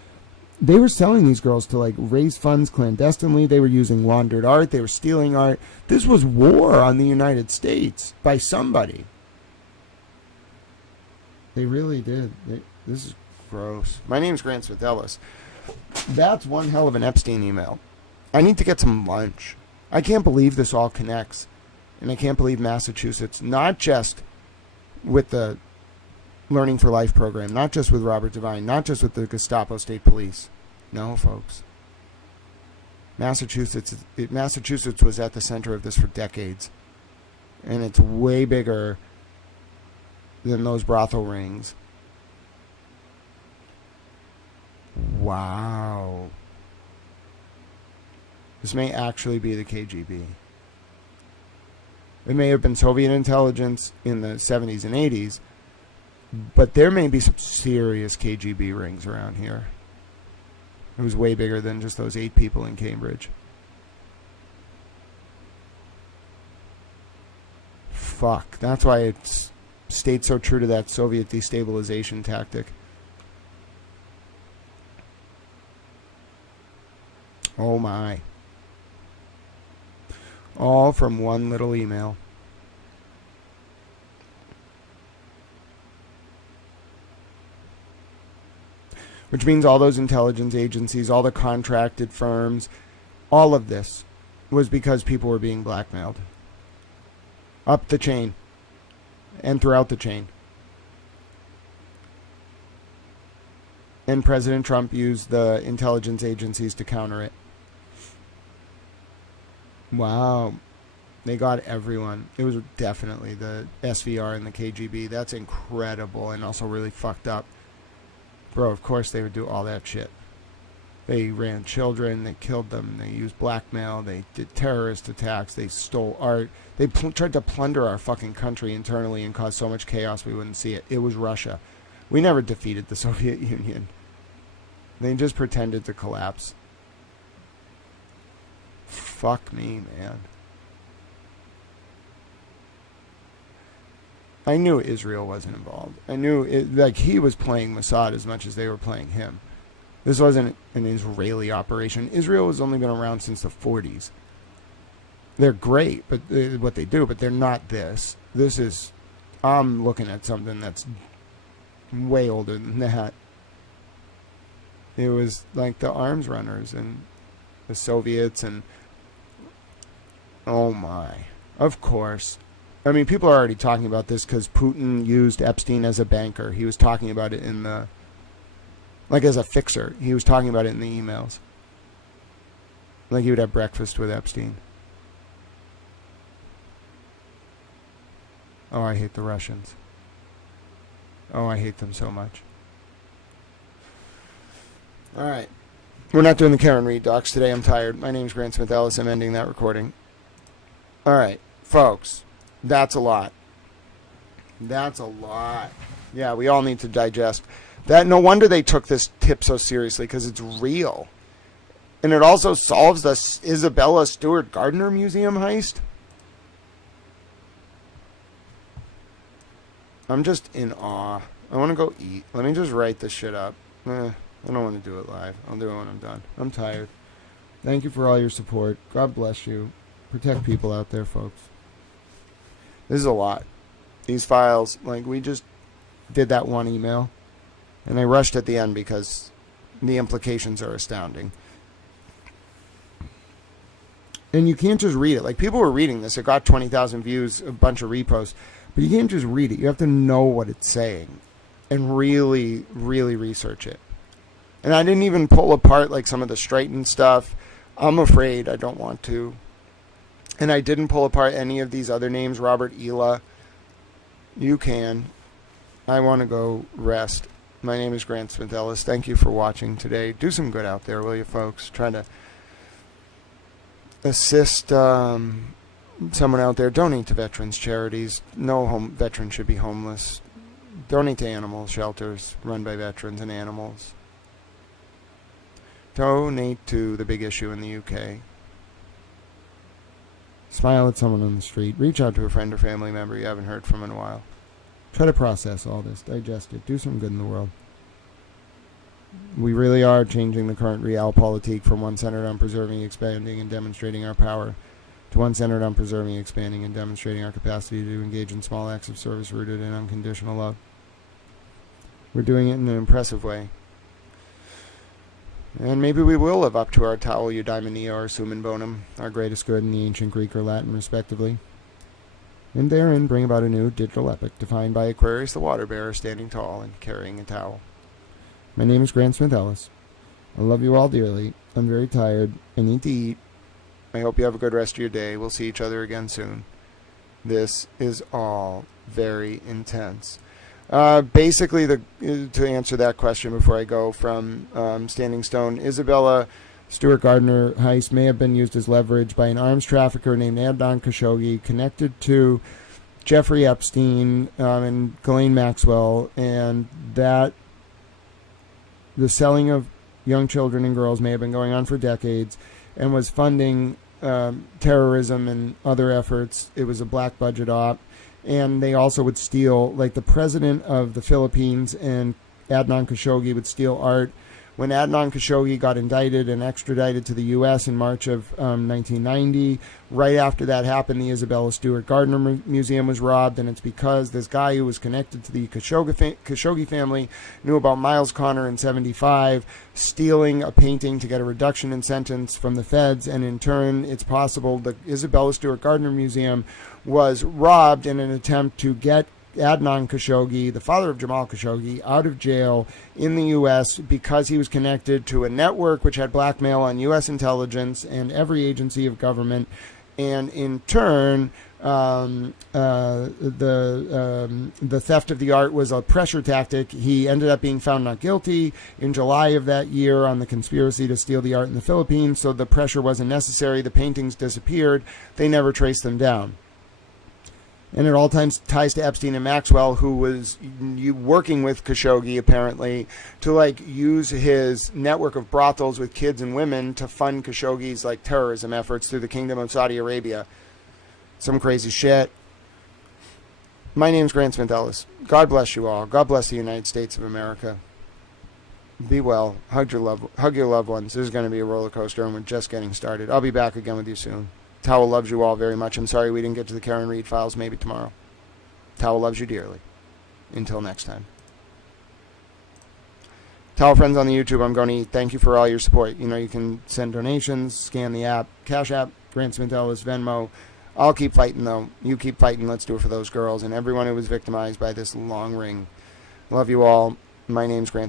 they were selling these girls to like raise funds clandestinely. They were using laundered art. They were stealing art. This was war on the United States by somebody. They really did. This is gross. My name's Grant Smith Ellis. That's one hell of an Epstein email. I need to get some lunch. I can't believe this all connects. And I can't believe Massachusetts, not just with the Learning for Life program, not just with Robert Devine, not just with the Gestapo State Police. No, folks. Massachusetts was at the center of this for decades. And it's way bigger than those brothel rings. Wow. This may actually be the KGB. It may have been Soviet intelligence in the 70s and 80s, but there may be some serious KGB rings around here. It was way bigger than just those 8 people in Cambridge. Fuck. That's why it stayed so true to that Soviet destabilization tactic. Oh my. All from one little email. Which means all those intelligence agencies, all the contracted firms, all of this was because people were being blackmailed. Up the chain. And throughout the chain. And President Trump used the intelligence agencies to counter it. Wow. They got everyone. It was definitely the SVR and the KGB. That's incredible and also really fucked up. Bro, of course they would do all that shit. They ran children. They killed them. They used blackmail. They did terrorist attacks. They stole art. They tried to plunder our fucking country internally and cause so much chaos we wouldn't see it. It was Russia. We never defeated the Soviet Union. They just pretended to collapse. Fuck me, man. I knew Israel wasn't involved. I knew he was playing Mossad as much as they were playing him. This wasn't an Israeli operation. Israel has only been around since the 40s. They're great, but what they do, but they're not this. This is, I'm looking at something that's way older than that. It was like the arms runners and the Soviets and, oh my, of course. I mean, people are already talking about this because Putin used Epstein as a banker. He was talking about it in the, like as a fixer. He was talking about it in the emails. Like he would have breakfast with Epstein. Oh, I hate the Russians. Oh, I hate them so much. All right. We're not doing the Karen Reed docs today. I'm tired. My name's Grant Smith Ellis. I'm ending that recording. All right, folks. That's a lot. That's a lot. Yeah, we all need to digest. That. No wonder they took this tip so seriously, because it's real. And it also solves the Isabella Stewart Gardner Museum heist. I'm just in awe. I want to go eat. Let me just write this shit up. I don't want to do it live. I'll do it when I'm done. I'm tired. Thank you for all your support. God bless you. Protect people out there, folks. This is a lot. These files, like, we just did that one email, and I rushed at the end because the implications are astounding. And you can't just read it. Like, people were reading this. It got 20,000 views, a bunch of reposts. But you can't just read it. You have to know what it's saying and really, really research it. And I didn't even pull apart, like, some of the Stoughton stuff. I'm afraid I don't want to. And I didn't pull apart any of these other names. Robert Ela. You can. I want to go rest. My name is Grant Smith Ellis. Thank you for watching today. Do some good out there, will you, folks? Try to assist someone out there. Donate to veterans charities. No veteran should be homeless. Donate to animal shelters run by veterans and animals. Donate to the big issue in the UK. Smile at someone on the street. Reach out to a friend or family member you haven't heard from in a while. Try to process all this. Digest it. Do some good in the world. We really are changing the current realpolitik from one centered on preserving, expanding, and demonstrating our power to one centered on preserving, expanding, and demonstrating our capacity to engage in small acts of service rooted in unconditional love. We're doing it in an impressive way. And maybe we will live up to our Tau Eudaimonia or Summum Bonum, our greatest good in the ancient Greek or Latin, respectively. And therein bring about a new digital epic, defined by Aquarius the water bearer standing tall and carrying a towel. My name is Grant Smith Ellis. I love you all dearly. I'm very tired. I need to eat. I hope you have a good rest of your day. We'll see each other again soon. This is all very intense. Basically, to answer that question before I go from Standing Stone, Isabella Stewart Gardner heist may have been used as leverage by an arms trafficker named Adnan Khashoggi, connected to Jeffrey Epstein and Ghislaine Maxwell, and that the selling of young children and girls may have been going on for decades and was funding terrorism and other efforts. It was a black budget op. And they also would steal, like the president of the Philippines and Adnan Khashoggi would steal art. When Adnan Khashoggi got indicted and extradited to the U.S. in March of 1990, right after that happened, the Isabella Stewart Gardner Museum was robbed, and it's because this guy who was connected to the Khashoggi family knew about Miles Connor in 1975, stealing a painting to get a reduction in sentence from the feds, and in turn, it's possible the Isabella Stewart Gardner Museum was robbed in an attempt to get Adnan Khashoggi, the father of Jamal Khashoggi, out of jail in the U.S. because he was connected to a network which had blackmail on U.S. intelligence and every agency of government and in turn, the theft of the art was a pressure tactic. He ended up being found not guilty in July of that year on the conspiracy to steal the art in the Philippines, so the pressure wasn't necessary. The paintings disappeared. They never traced them down. And it all ties to Epstein and Maxwell, who was working with Khashoggi, apparently, to, like, use his network of brothels with kids and women to fund Khashoggi's, like, terrorism efforts through the Kingdom of Saudi Arabia. Some crazy shit. My name's Grant Smith Ellis. God bless you all. God bless the United States of America. Be well. Hug your loved ones. This is going to be a roller coaster, and we're just getting started. I'll be back again with you soon. Towel loves you all very much. I'm sorry we didn't get to the Karen Reed files. Maybe tomorrow. Towel loves you dearly. Until next time. Towel friends on the YouTube, I'm going to eat. Thank you for all your support. You know, you can send donations, scan the app, Cash App, Grant Smith Ellis, Venmo. I'll keep fighting, though. You keep fighting. Let's do it for those girls and everyone who was victimized by this long ring. Love you all. My name's Grant.